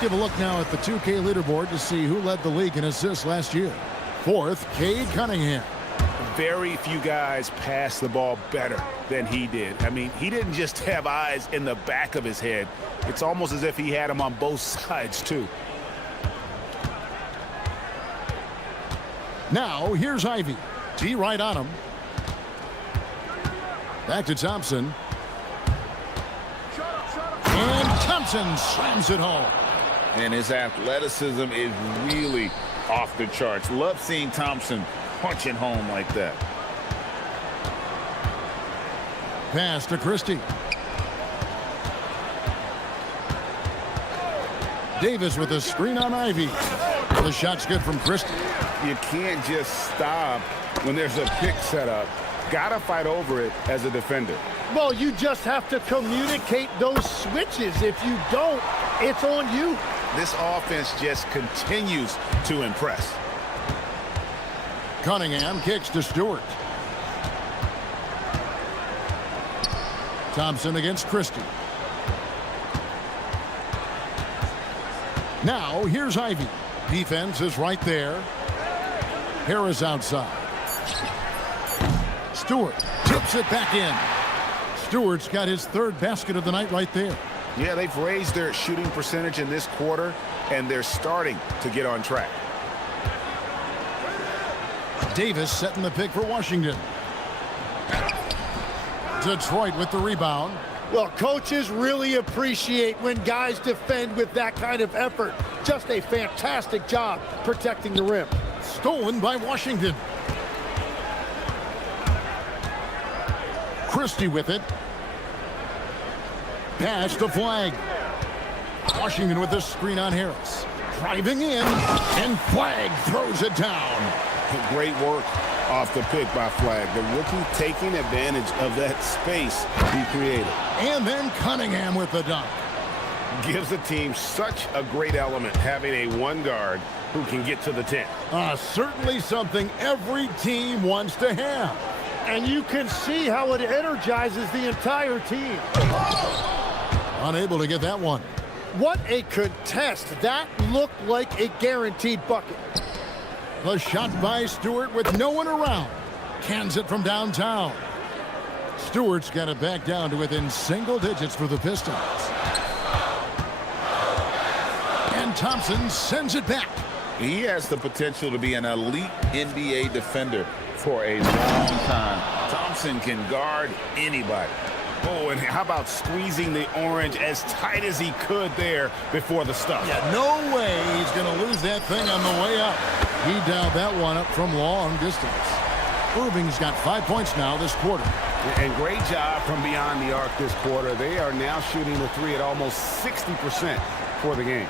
Give a look now at the 2K leaderboard to see who led the league in assists last year. 4th, Cade Cunningham. Very few guys pass the ball better than he did. I mean, he didn't just have eyes in the back of his head. It's almost as if he had them on both sides, too. Now, here's Ivy. T right on him. Back to Thompson. And Thompson slams it home. And his athleticism is really off the charts. Love seeing Thompson punching home like that. Pass to Christie. Davis with a screen on Ivy. The shot's good from Christie. You can't just stop when there's a pick set up. got to fight over it as a defender. Well, you just have to communicate those switches. If you don't, it's on you. This offense just continues to impress. Cunningham kicks to Stewart. Thompson against Christie. Now, here's Ivy. Defense is right there. Harris outside. Stewart tips it back in. Stewart's got his third basket of the night right there. Yeah, they've raised their shooting percentage in this quarter, and they're starting to get on track. Davis setting the pick for Washington. Detroit with the rebound. Well, coaches really appreciate when guys defend with that kind of effort. Just a fantastic job protecting the rim. Stolen by Washington. Christie with it. Pass to Flag. Washington with the screen on Harris. Driving in, and Flag throws it down. Great work off the pick by Flag. The rookie taking advantage of that space he created. And then Cunningham with the dunk. Gives the team such a great element having a one guard who can get to the 10. Certainly something every team wants to have. And you can see how it energizes the entire team. Unable to get that one. What a contest. That looked like a guaranteed bucket. The shot by Stewart with no one around. Cans it from downtown. Stewart's got it back down to within single digits for the Pistons. And Thompson sends it back. He has the potential to be an elite NBA defender for a long time. Thompson can guard anybody. Oh, and how about squeezing the orange as tight as he could there before the stuff? Yeah, no way he's going to lose that thing on the way up. He dialed that one up from long distance. Irving's got 5 points now this quarter. And great job from beyond the arc this quarter. They are now shooting the three at almost 60% for the game.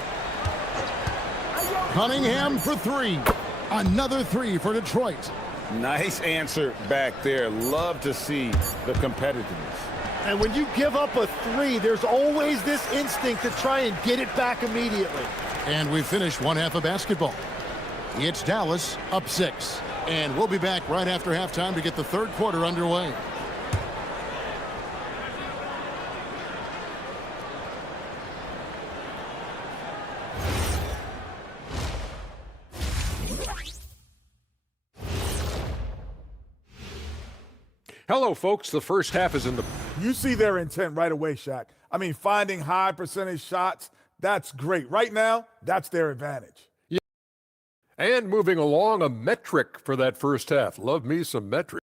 Cunningham for three. Another three for Detroit. Nice answer back there. Love to see the competitiveness. And when you give up a three, there's always this instinct to try and get it back immediately. And we finished one half of basketball. It's Dallas up 6. And we'll be back right after halftime to get the third quarter underway. Hello, folks. The first half is in the... You see their intent right away, Shaq. I mean, finding high percentage shots, that's great. Right now, that's their advantage. Yeah. And moving along, a metric for that first half. Love me some metric.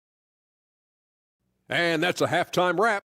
And that's a halftime wrap.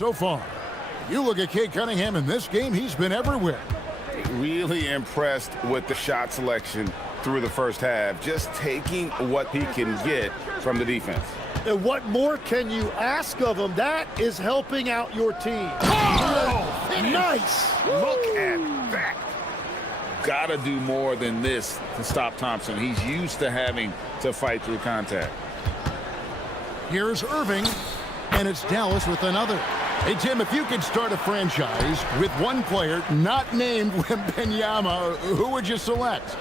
So far, you look at Cade Cunningham in this game, he's been everywhere. Really impressed with the shot selection through the first half, just taking what he can get from the defense. And what more can you ask of him? That is helping out your team. Oh, nice. Look at that. Gotta do more than this to stop Thompson. He's used to having to fight through contact. Here's Irving, and it's Dallas with another. Hey, Tim, if you could start a franchise with one player not named Wembanyama, who would you select?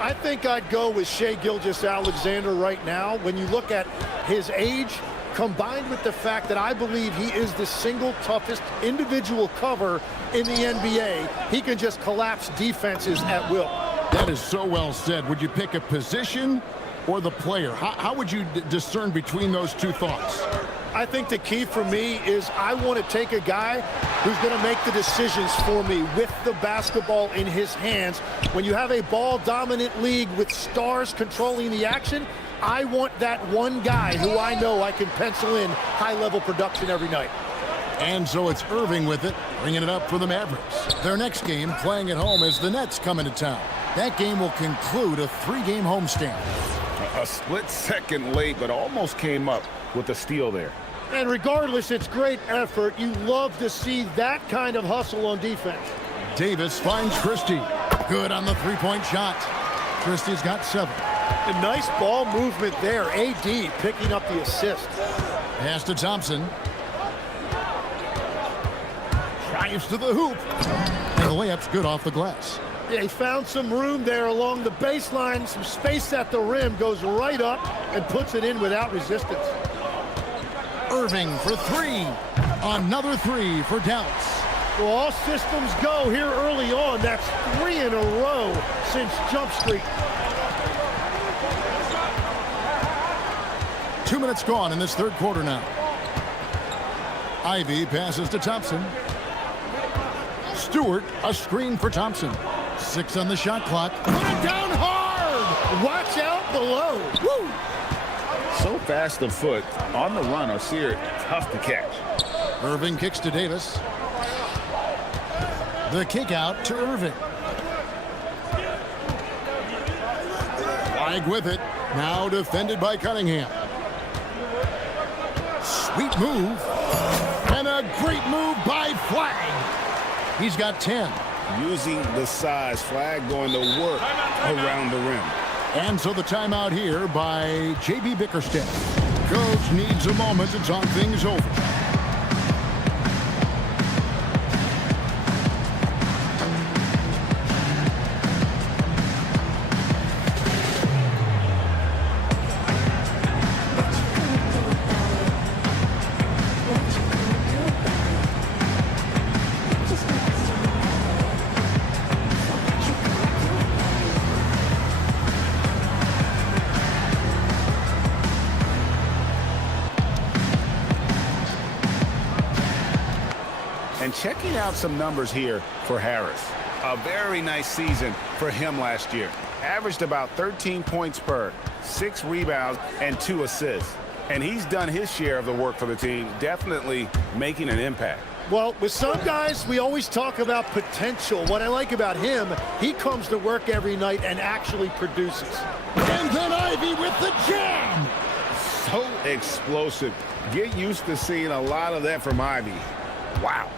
I think I'd go with Shai Gilgeous-Alexander right now. When you look at his age, combined with the fact that I believe he is the single toughest individual cover in the NBA, he can just collapse defenses at will. That is so well said. Would you pick a position or the player? How would you discern between those two thoughts? I think the key for me is I want to take a guy who's going to make the decisions for me with the basketball in his hands. When you have a ball-dominant league with stars controlling the action, I want that one guy who I know I can pencil in high-level production every night. And so it's Irving with it, bringing it up for the Mavericks. Their next game, playing at home, as the Nets come into town. That game will conclude a 3-game homestand. A split second late, but almost came up with a steal there. And regardless, it's great effort. You love to see that kind of hustle on defense. Davis finds Christie. Good on the three-point shot. Christie's got 7. A nice ball movement there. AD picking up the assist. Pass to Thompson. Drives to the hoop. And the layup's good off the glass. They found some room there along the baseline. Some space at the rim. Goes right up and puts it in without resistance. Irving for 3. Another 3 for Dallas. Well, all systems go here early on. That's 3 in a row since Jump Street. 2 minutes gone in this third quarter now. Ivy passes to Thompson. Stewart, a screen for Thompson. 6 on the shot clock. Put it down hard! Watch out below. Woo! So fast of foot, on the run, Osir, tough to catch. Irving kicks to Davis. The kick out to Irving. Flag with it. Now defended by Cunningham. Sweet move. And a great move by Flag. He's got 10. Using the size, Flag going to work around the rim. And so the timeout here by J.B. Bickerstaff. Coach needs a moment to talk things over. And checking out some numbers here for Harris. A very nice season for him last year. Averaged about 13 points per, 6 rebounds, and 2 assists. And he's done his share of the work for the team, definitely making an impact. Well, with some guys, we always talk about potential. What I like about him, he comes to work every night and actually produces. And then Ivy with the jam. So explosive. Get used to seeing a lot of that from Ivy. Wow.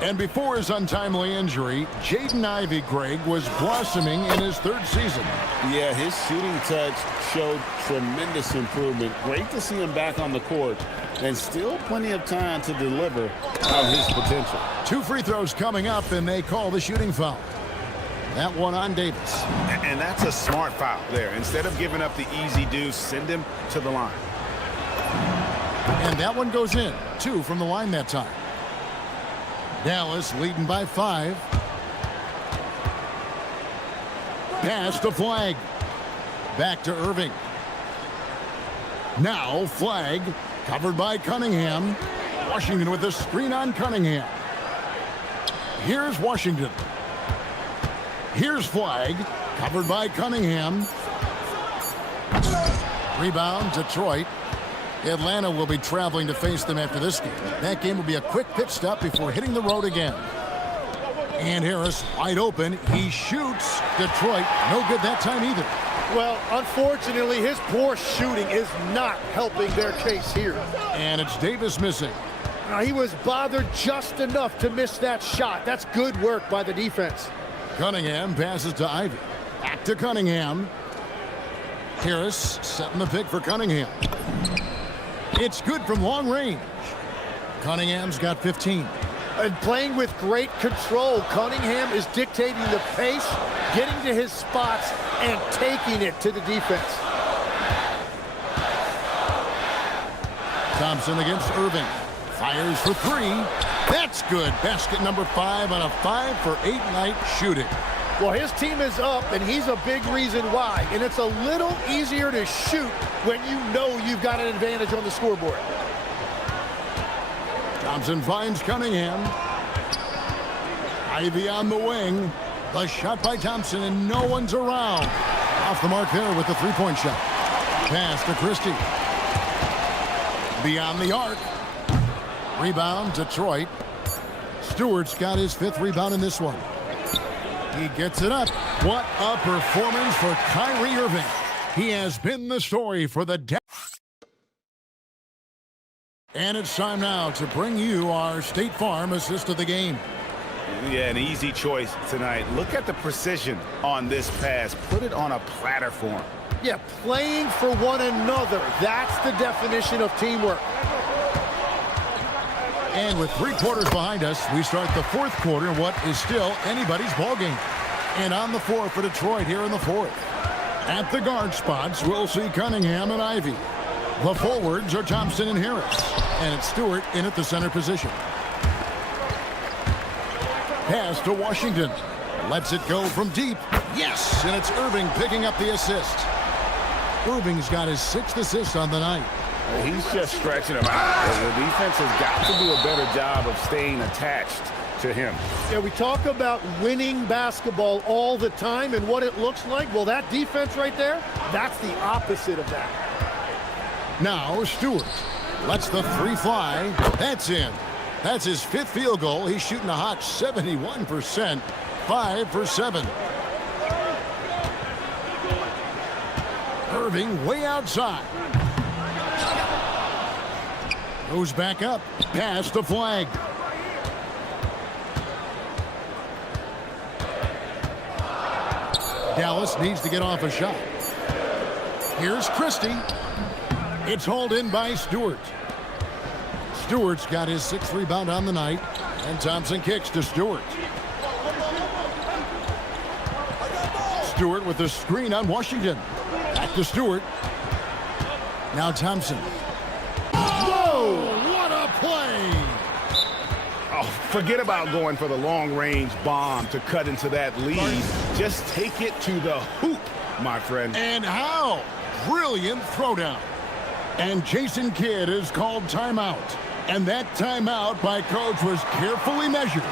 And before his untimely injury, Jaden Ivey, Greg, was blossoming in his 3rd season. Yeah, his shooting touch showed tremendous improvement. Great to see him back on the court, and still plenty of time to deliver on his potential. 2 free throws coming up, and they call the shooting foul. That one on Davis. And that's a smart foul there. Instead of giving up the easy deuce, send him to the line. And that one goes in. 2 from the line that time. Dallas leading by 5. Pass to Flag. Back to Irving. Now Flag covered by Cunningham. Washington with the screen on Cunningham. Here's Washington. Here's Flag covered by Cunningham. Rebound Detroit. Atlanta will be traveling to face them after this game. That game will be a quick pit stop before hitting the road again. And Harris wide open. He shoots. Detroit no good that time either. Well, unfortunately, his poor shooting is not helping their case here. And it's Davis missing. Now, he was bothered just enough to miss that shot. That's good work by the defense. Cunningham passes to Ivy. Back to Cunningham. Harris setting the pick for Cunningham. It's good from long range. Cunningham's got 15. And playing with great control. Cunningham is dictating the pace, getting to his spots, and taking it to the defense. Thompson against Irving. Fires for three. That's good. Basket number 5 on a 5-for-8 night shooting. Well, his team is up, and he's a big reason why. And it's a little easier to shoot when you know you've got an advantage on the scoreboard. Thompson finds Cunningham. Ivy on the wing. The shot by Thompson, and no one's around. Off the mark there with the three-point shot. Pass to Christie. Beyond the arc. Rebound, Detroit. Stewart's got his 5th rebound in this one. He gets it up. What a performance for Kyrie Irving. He has been the story for the day. And it's time now to bring you our State Farm assist of the game. Yeah, an easy choice tonight. Look at the precision on this pass. Put it on a platter for him. Yeah, playing for one another. That's the definition of teamwork. And with 3 quarters behind us, we start the 4th quarter, what is still anybody's ballgame. And on the floor for Detroit here in the 4th. At the guard spots, we'll see Cunningham and Ivy. The forwards are Thompson and Harris. And it's Stewart in at the center position. Pass to Washington. Lets it go from deep. Yes, and it's Irving picking up the assist. Irving's got his 6th assist on the night. He's just stretching him out. The defense has got to do a better job of staying attached to him. Yeah, we talk about winning basketball all the time and what it looks like. Well, that defense right there, that's the opposite of that. Now Stewart lets the 3 fly. That's in. That's his 5th field goal. He's shooting a hot 71%. 5 for 7. Irving way outside. Goes back up. Pass to Flag. Dallas needs to get off a shot. Here's Christie. It's hauled in by Stewart. Stewart's got his 6th rebound on the night. And Thompson kicks to Stewart. Stewart with the screen on Washington. Back to Stewart. Now Thompson. Whoa! What a play! Oh, forget about going for the long-range bomb to cut into that lead. Just take it to the hoop, my friend. And how? Brilliant throwdown. And Jason Kidd is called timeout. And that timeout by coach was carefully measured,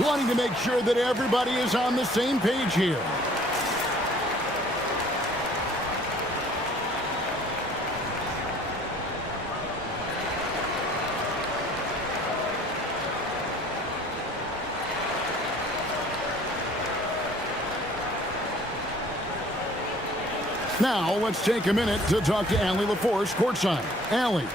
wanting to make sure that everybody is on the same page here. Now, let's take a minute to talk to Allie LaForce courtside. Allie.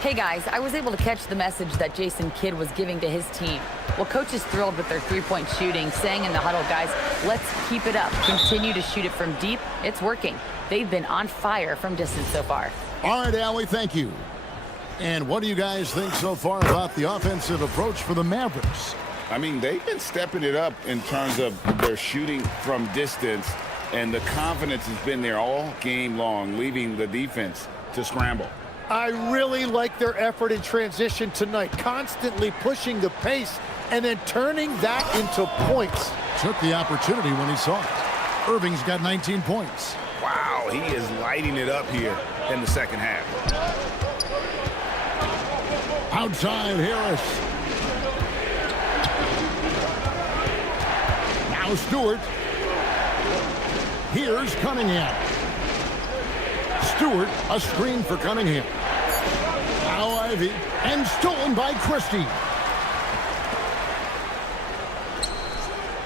Hey guys, I was able to catch the message that Jason Kidd was giving to his team. Well, coach is thrilled with their 3-point shooting, saying in the huddle, guys, let's keep it up. Continue to shoot it from deep. It's working. They've been on fire from distance so far. All right, Allie, thank you. And what do you guys think so far about the offensive approach for the Mavericks? I mean, they've been stepping it up in terms of their shooting from distance, and the confidence has been there all game long, leaving the defense to scramble. I really like their effort in transition tonight, constantly pushing the pace and then turning that into points. Took the opportunity when he saw it. Irving's got 19 points. Wow, he is lighting it up here in the second half. Outside Harris. Now Stewart. Here's Cunningham. Stewart, a screen for Cunningham. Now Ivy, and stolen by Christie.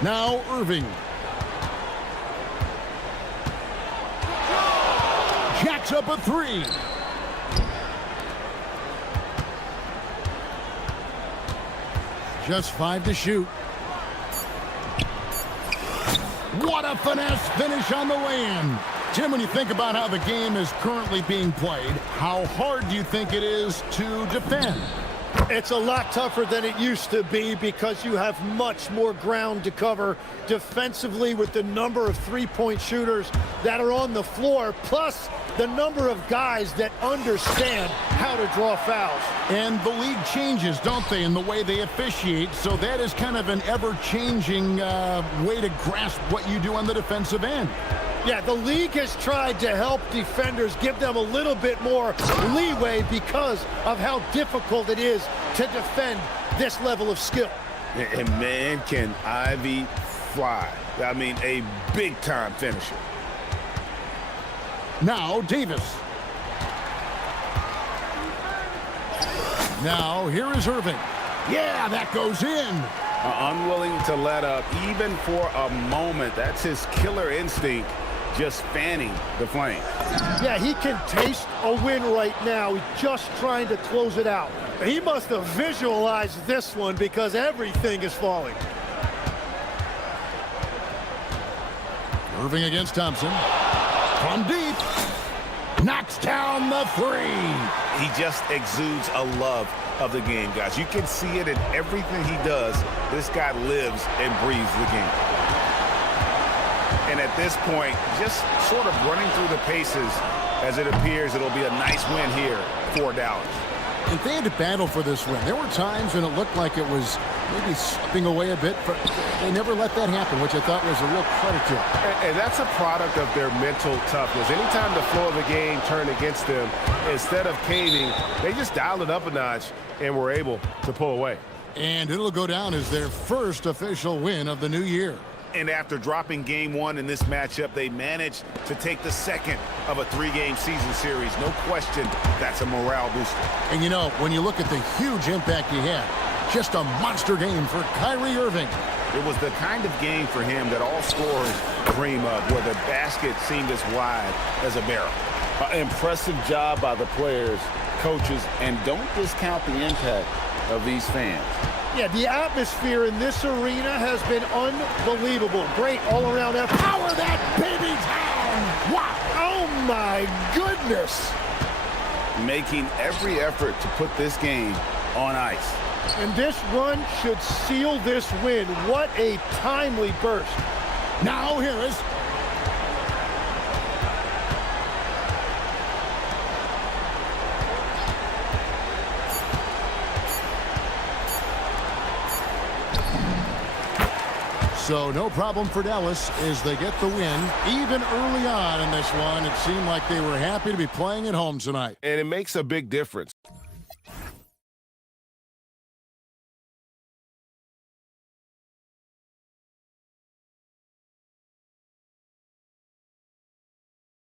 Now Irving. Jacks up a 3. Just 5 to shoot. What a finesse finish on the lay-in. Tim, when you think about how the game is currently being played, how hard do you think it is to defend? It's a lot tougher than it used to be because you have much more ground to cover defensively with the number of three-point shooters that are on the floor, plus the number of guys that understand how to draw fouls. And the league changes, don't they, in the way they officiate, so that is kind of an ever-changing way to grasp what you do on the defensive end. Yeah, the league has tried to help defenders, give them a little bit more leeway because of how difficult it is to defend this level of skill. And man, can Ivy fly. I mean, a big-time finisher. Now Davis. Now here is Irving. Yeah, that goes in. Unwilling to let up even for a moment. That's his killer instinct, just fanning the flame. Yeah, he can taste a win right now. He's just trying to close it out. He must have visualized this one because everything is falling. Irving against Thompson. From deep. Knocks down the three. He just exudes a love of the game, guys. You can see it in everything he does. This guy lives and breathes the game. And at this point, just sort of running through the paces as it appears it'll be a nice win here for Dallas. If they had to battle for this win, there were times when it looked like it was maybe slipping away a bit, but they never let that happen, which I thought was a real credit to them. And that's a product of their mental toughness. Anytime the flow of the game turned against them, instead of caving, they just dialed it up a notch and were able to pull away. And it'll go down as their first official win of the new year. And after dropping game one in this matchup, they managed to take the second of a three-game season series. No question, that's a morale booster. And you know, when you look at the huge impact he had, just a monster game for Kyrie Irving. It was the kind of game for him that all scorers dream of, where the basket seemed as wide as a barrel. Impressive job by the players, coaches, and don't discount the impact of these fans. Yeah, the atmosphere in this arena has been unbelievable. Great all-around effort. Power that baby down! Wow! Oh, my goodness! Making every effort to put this game on ice. And this run should seal this win. What a timely burst. Now here is... So no problem for Dallas as they get the win. Even early on in this one, it seemed like they were happy to be playing at home tonight. And it makes a big difference.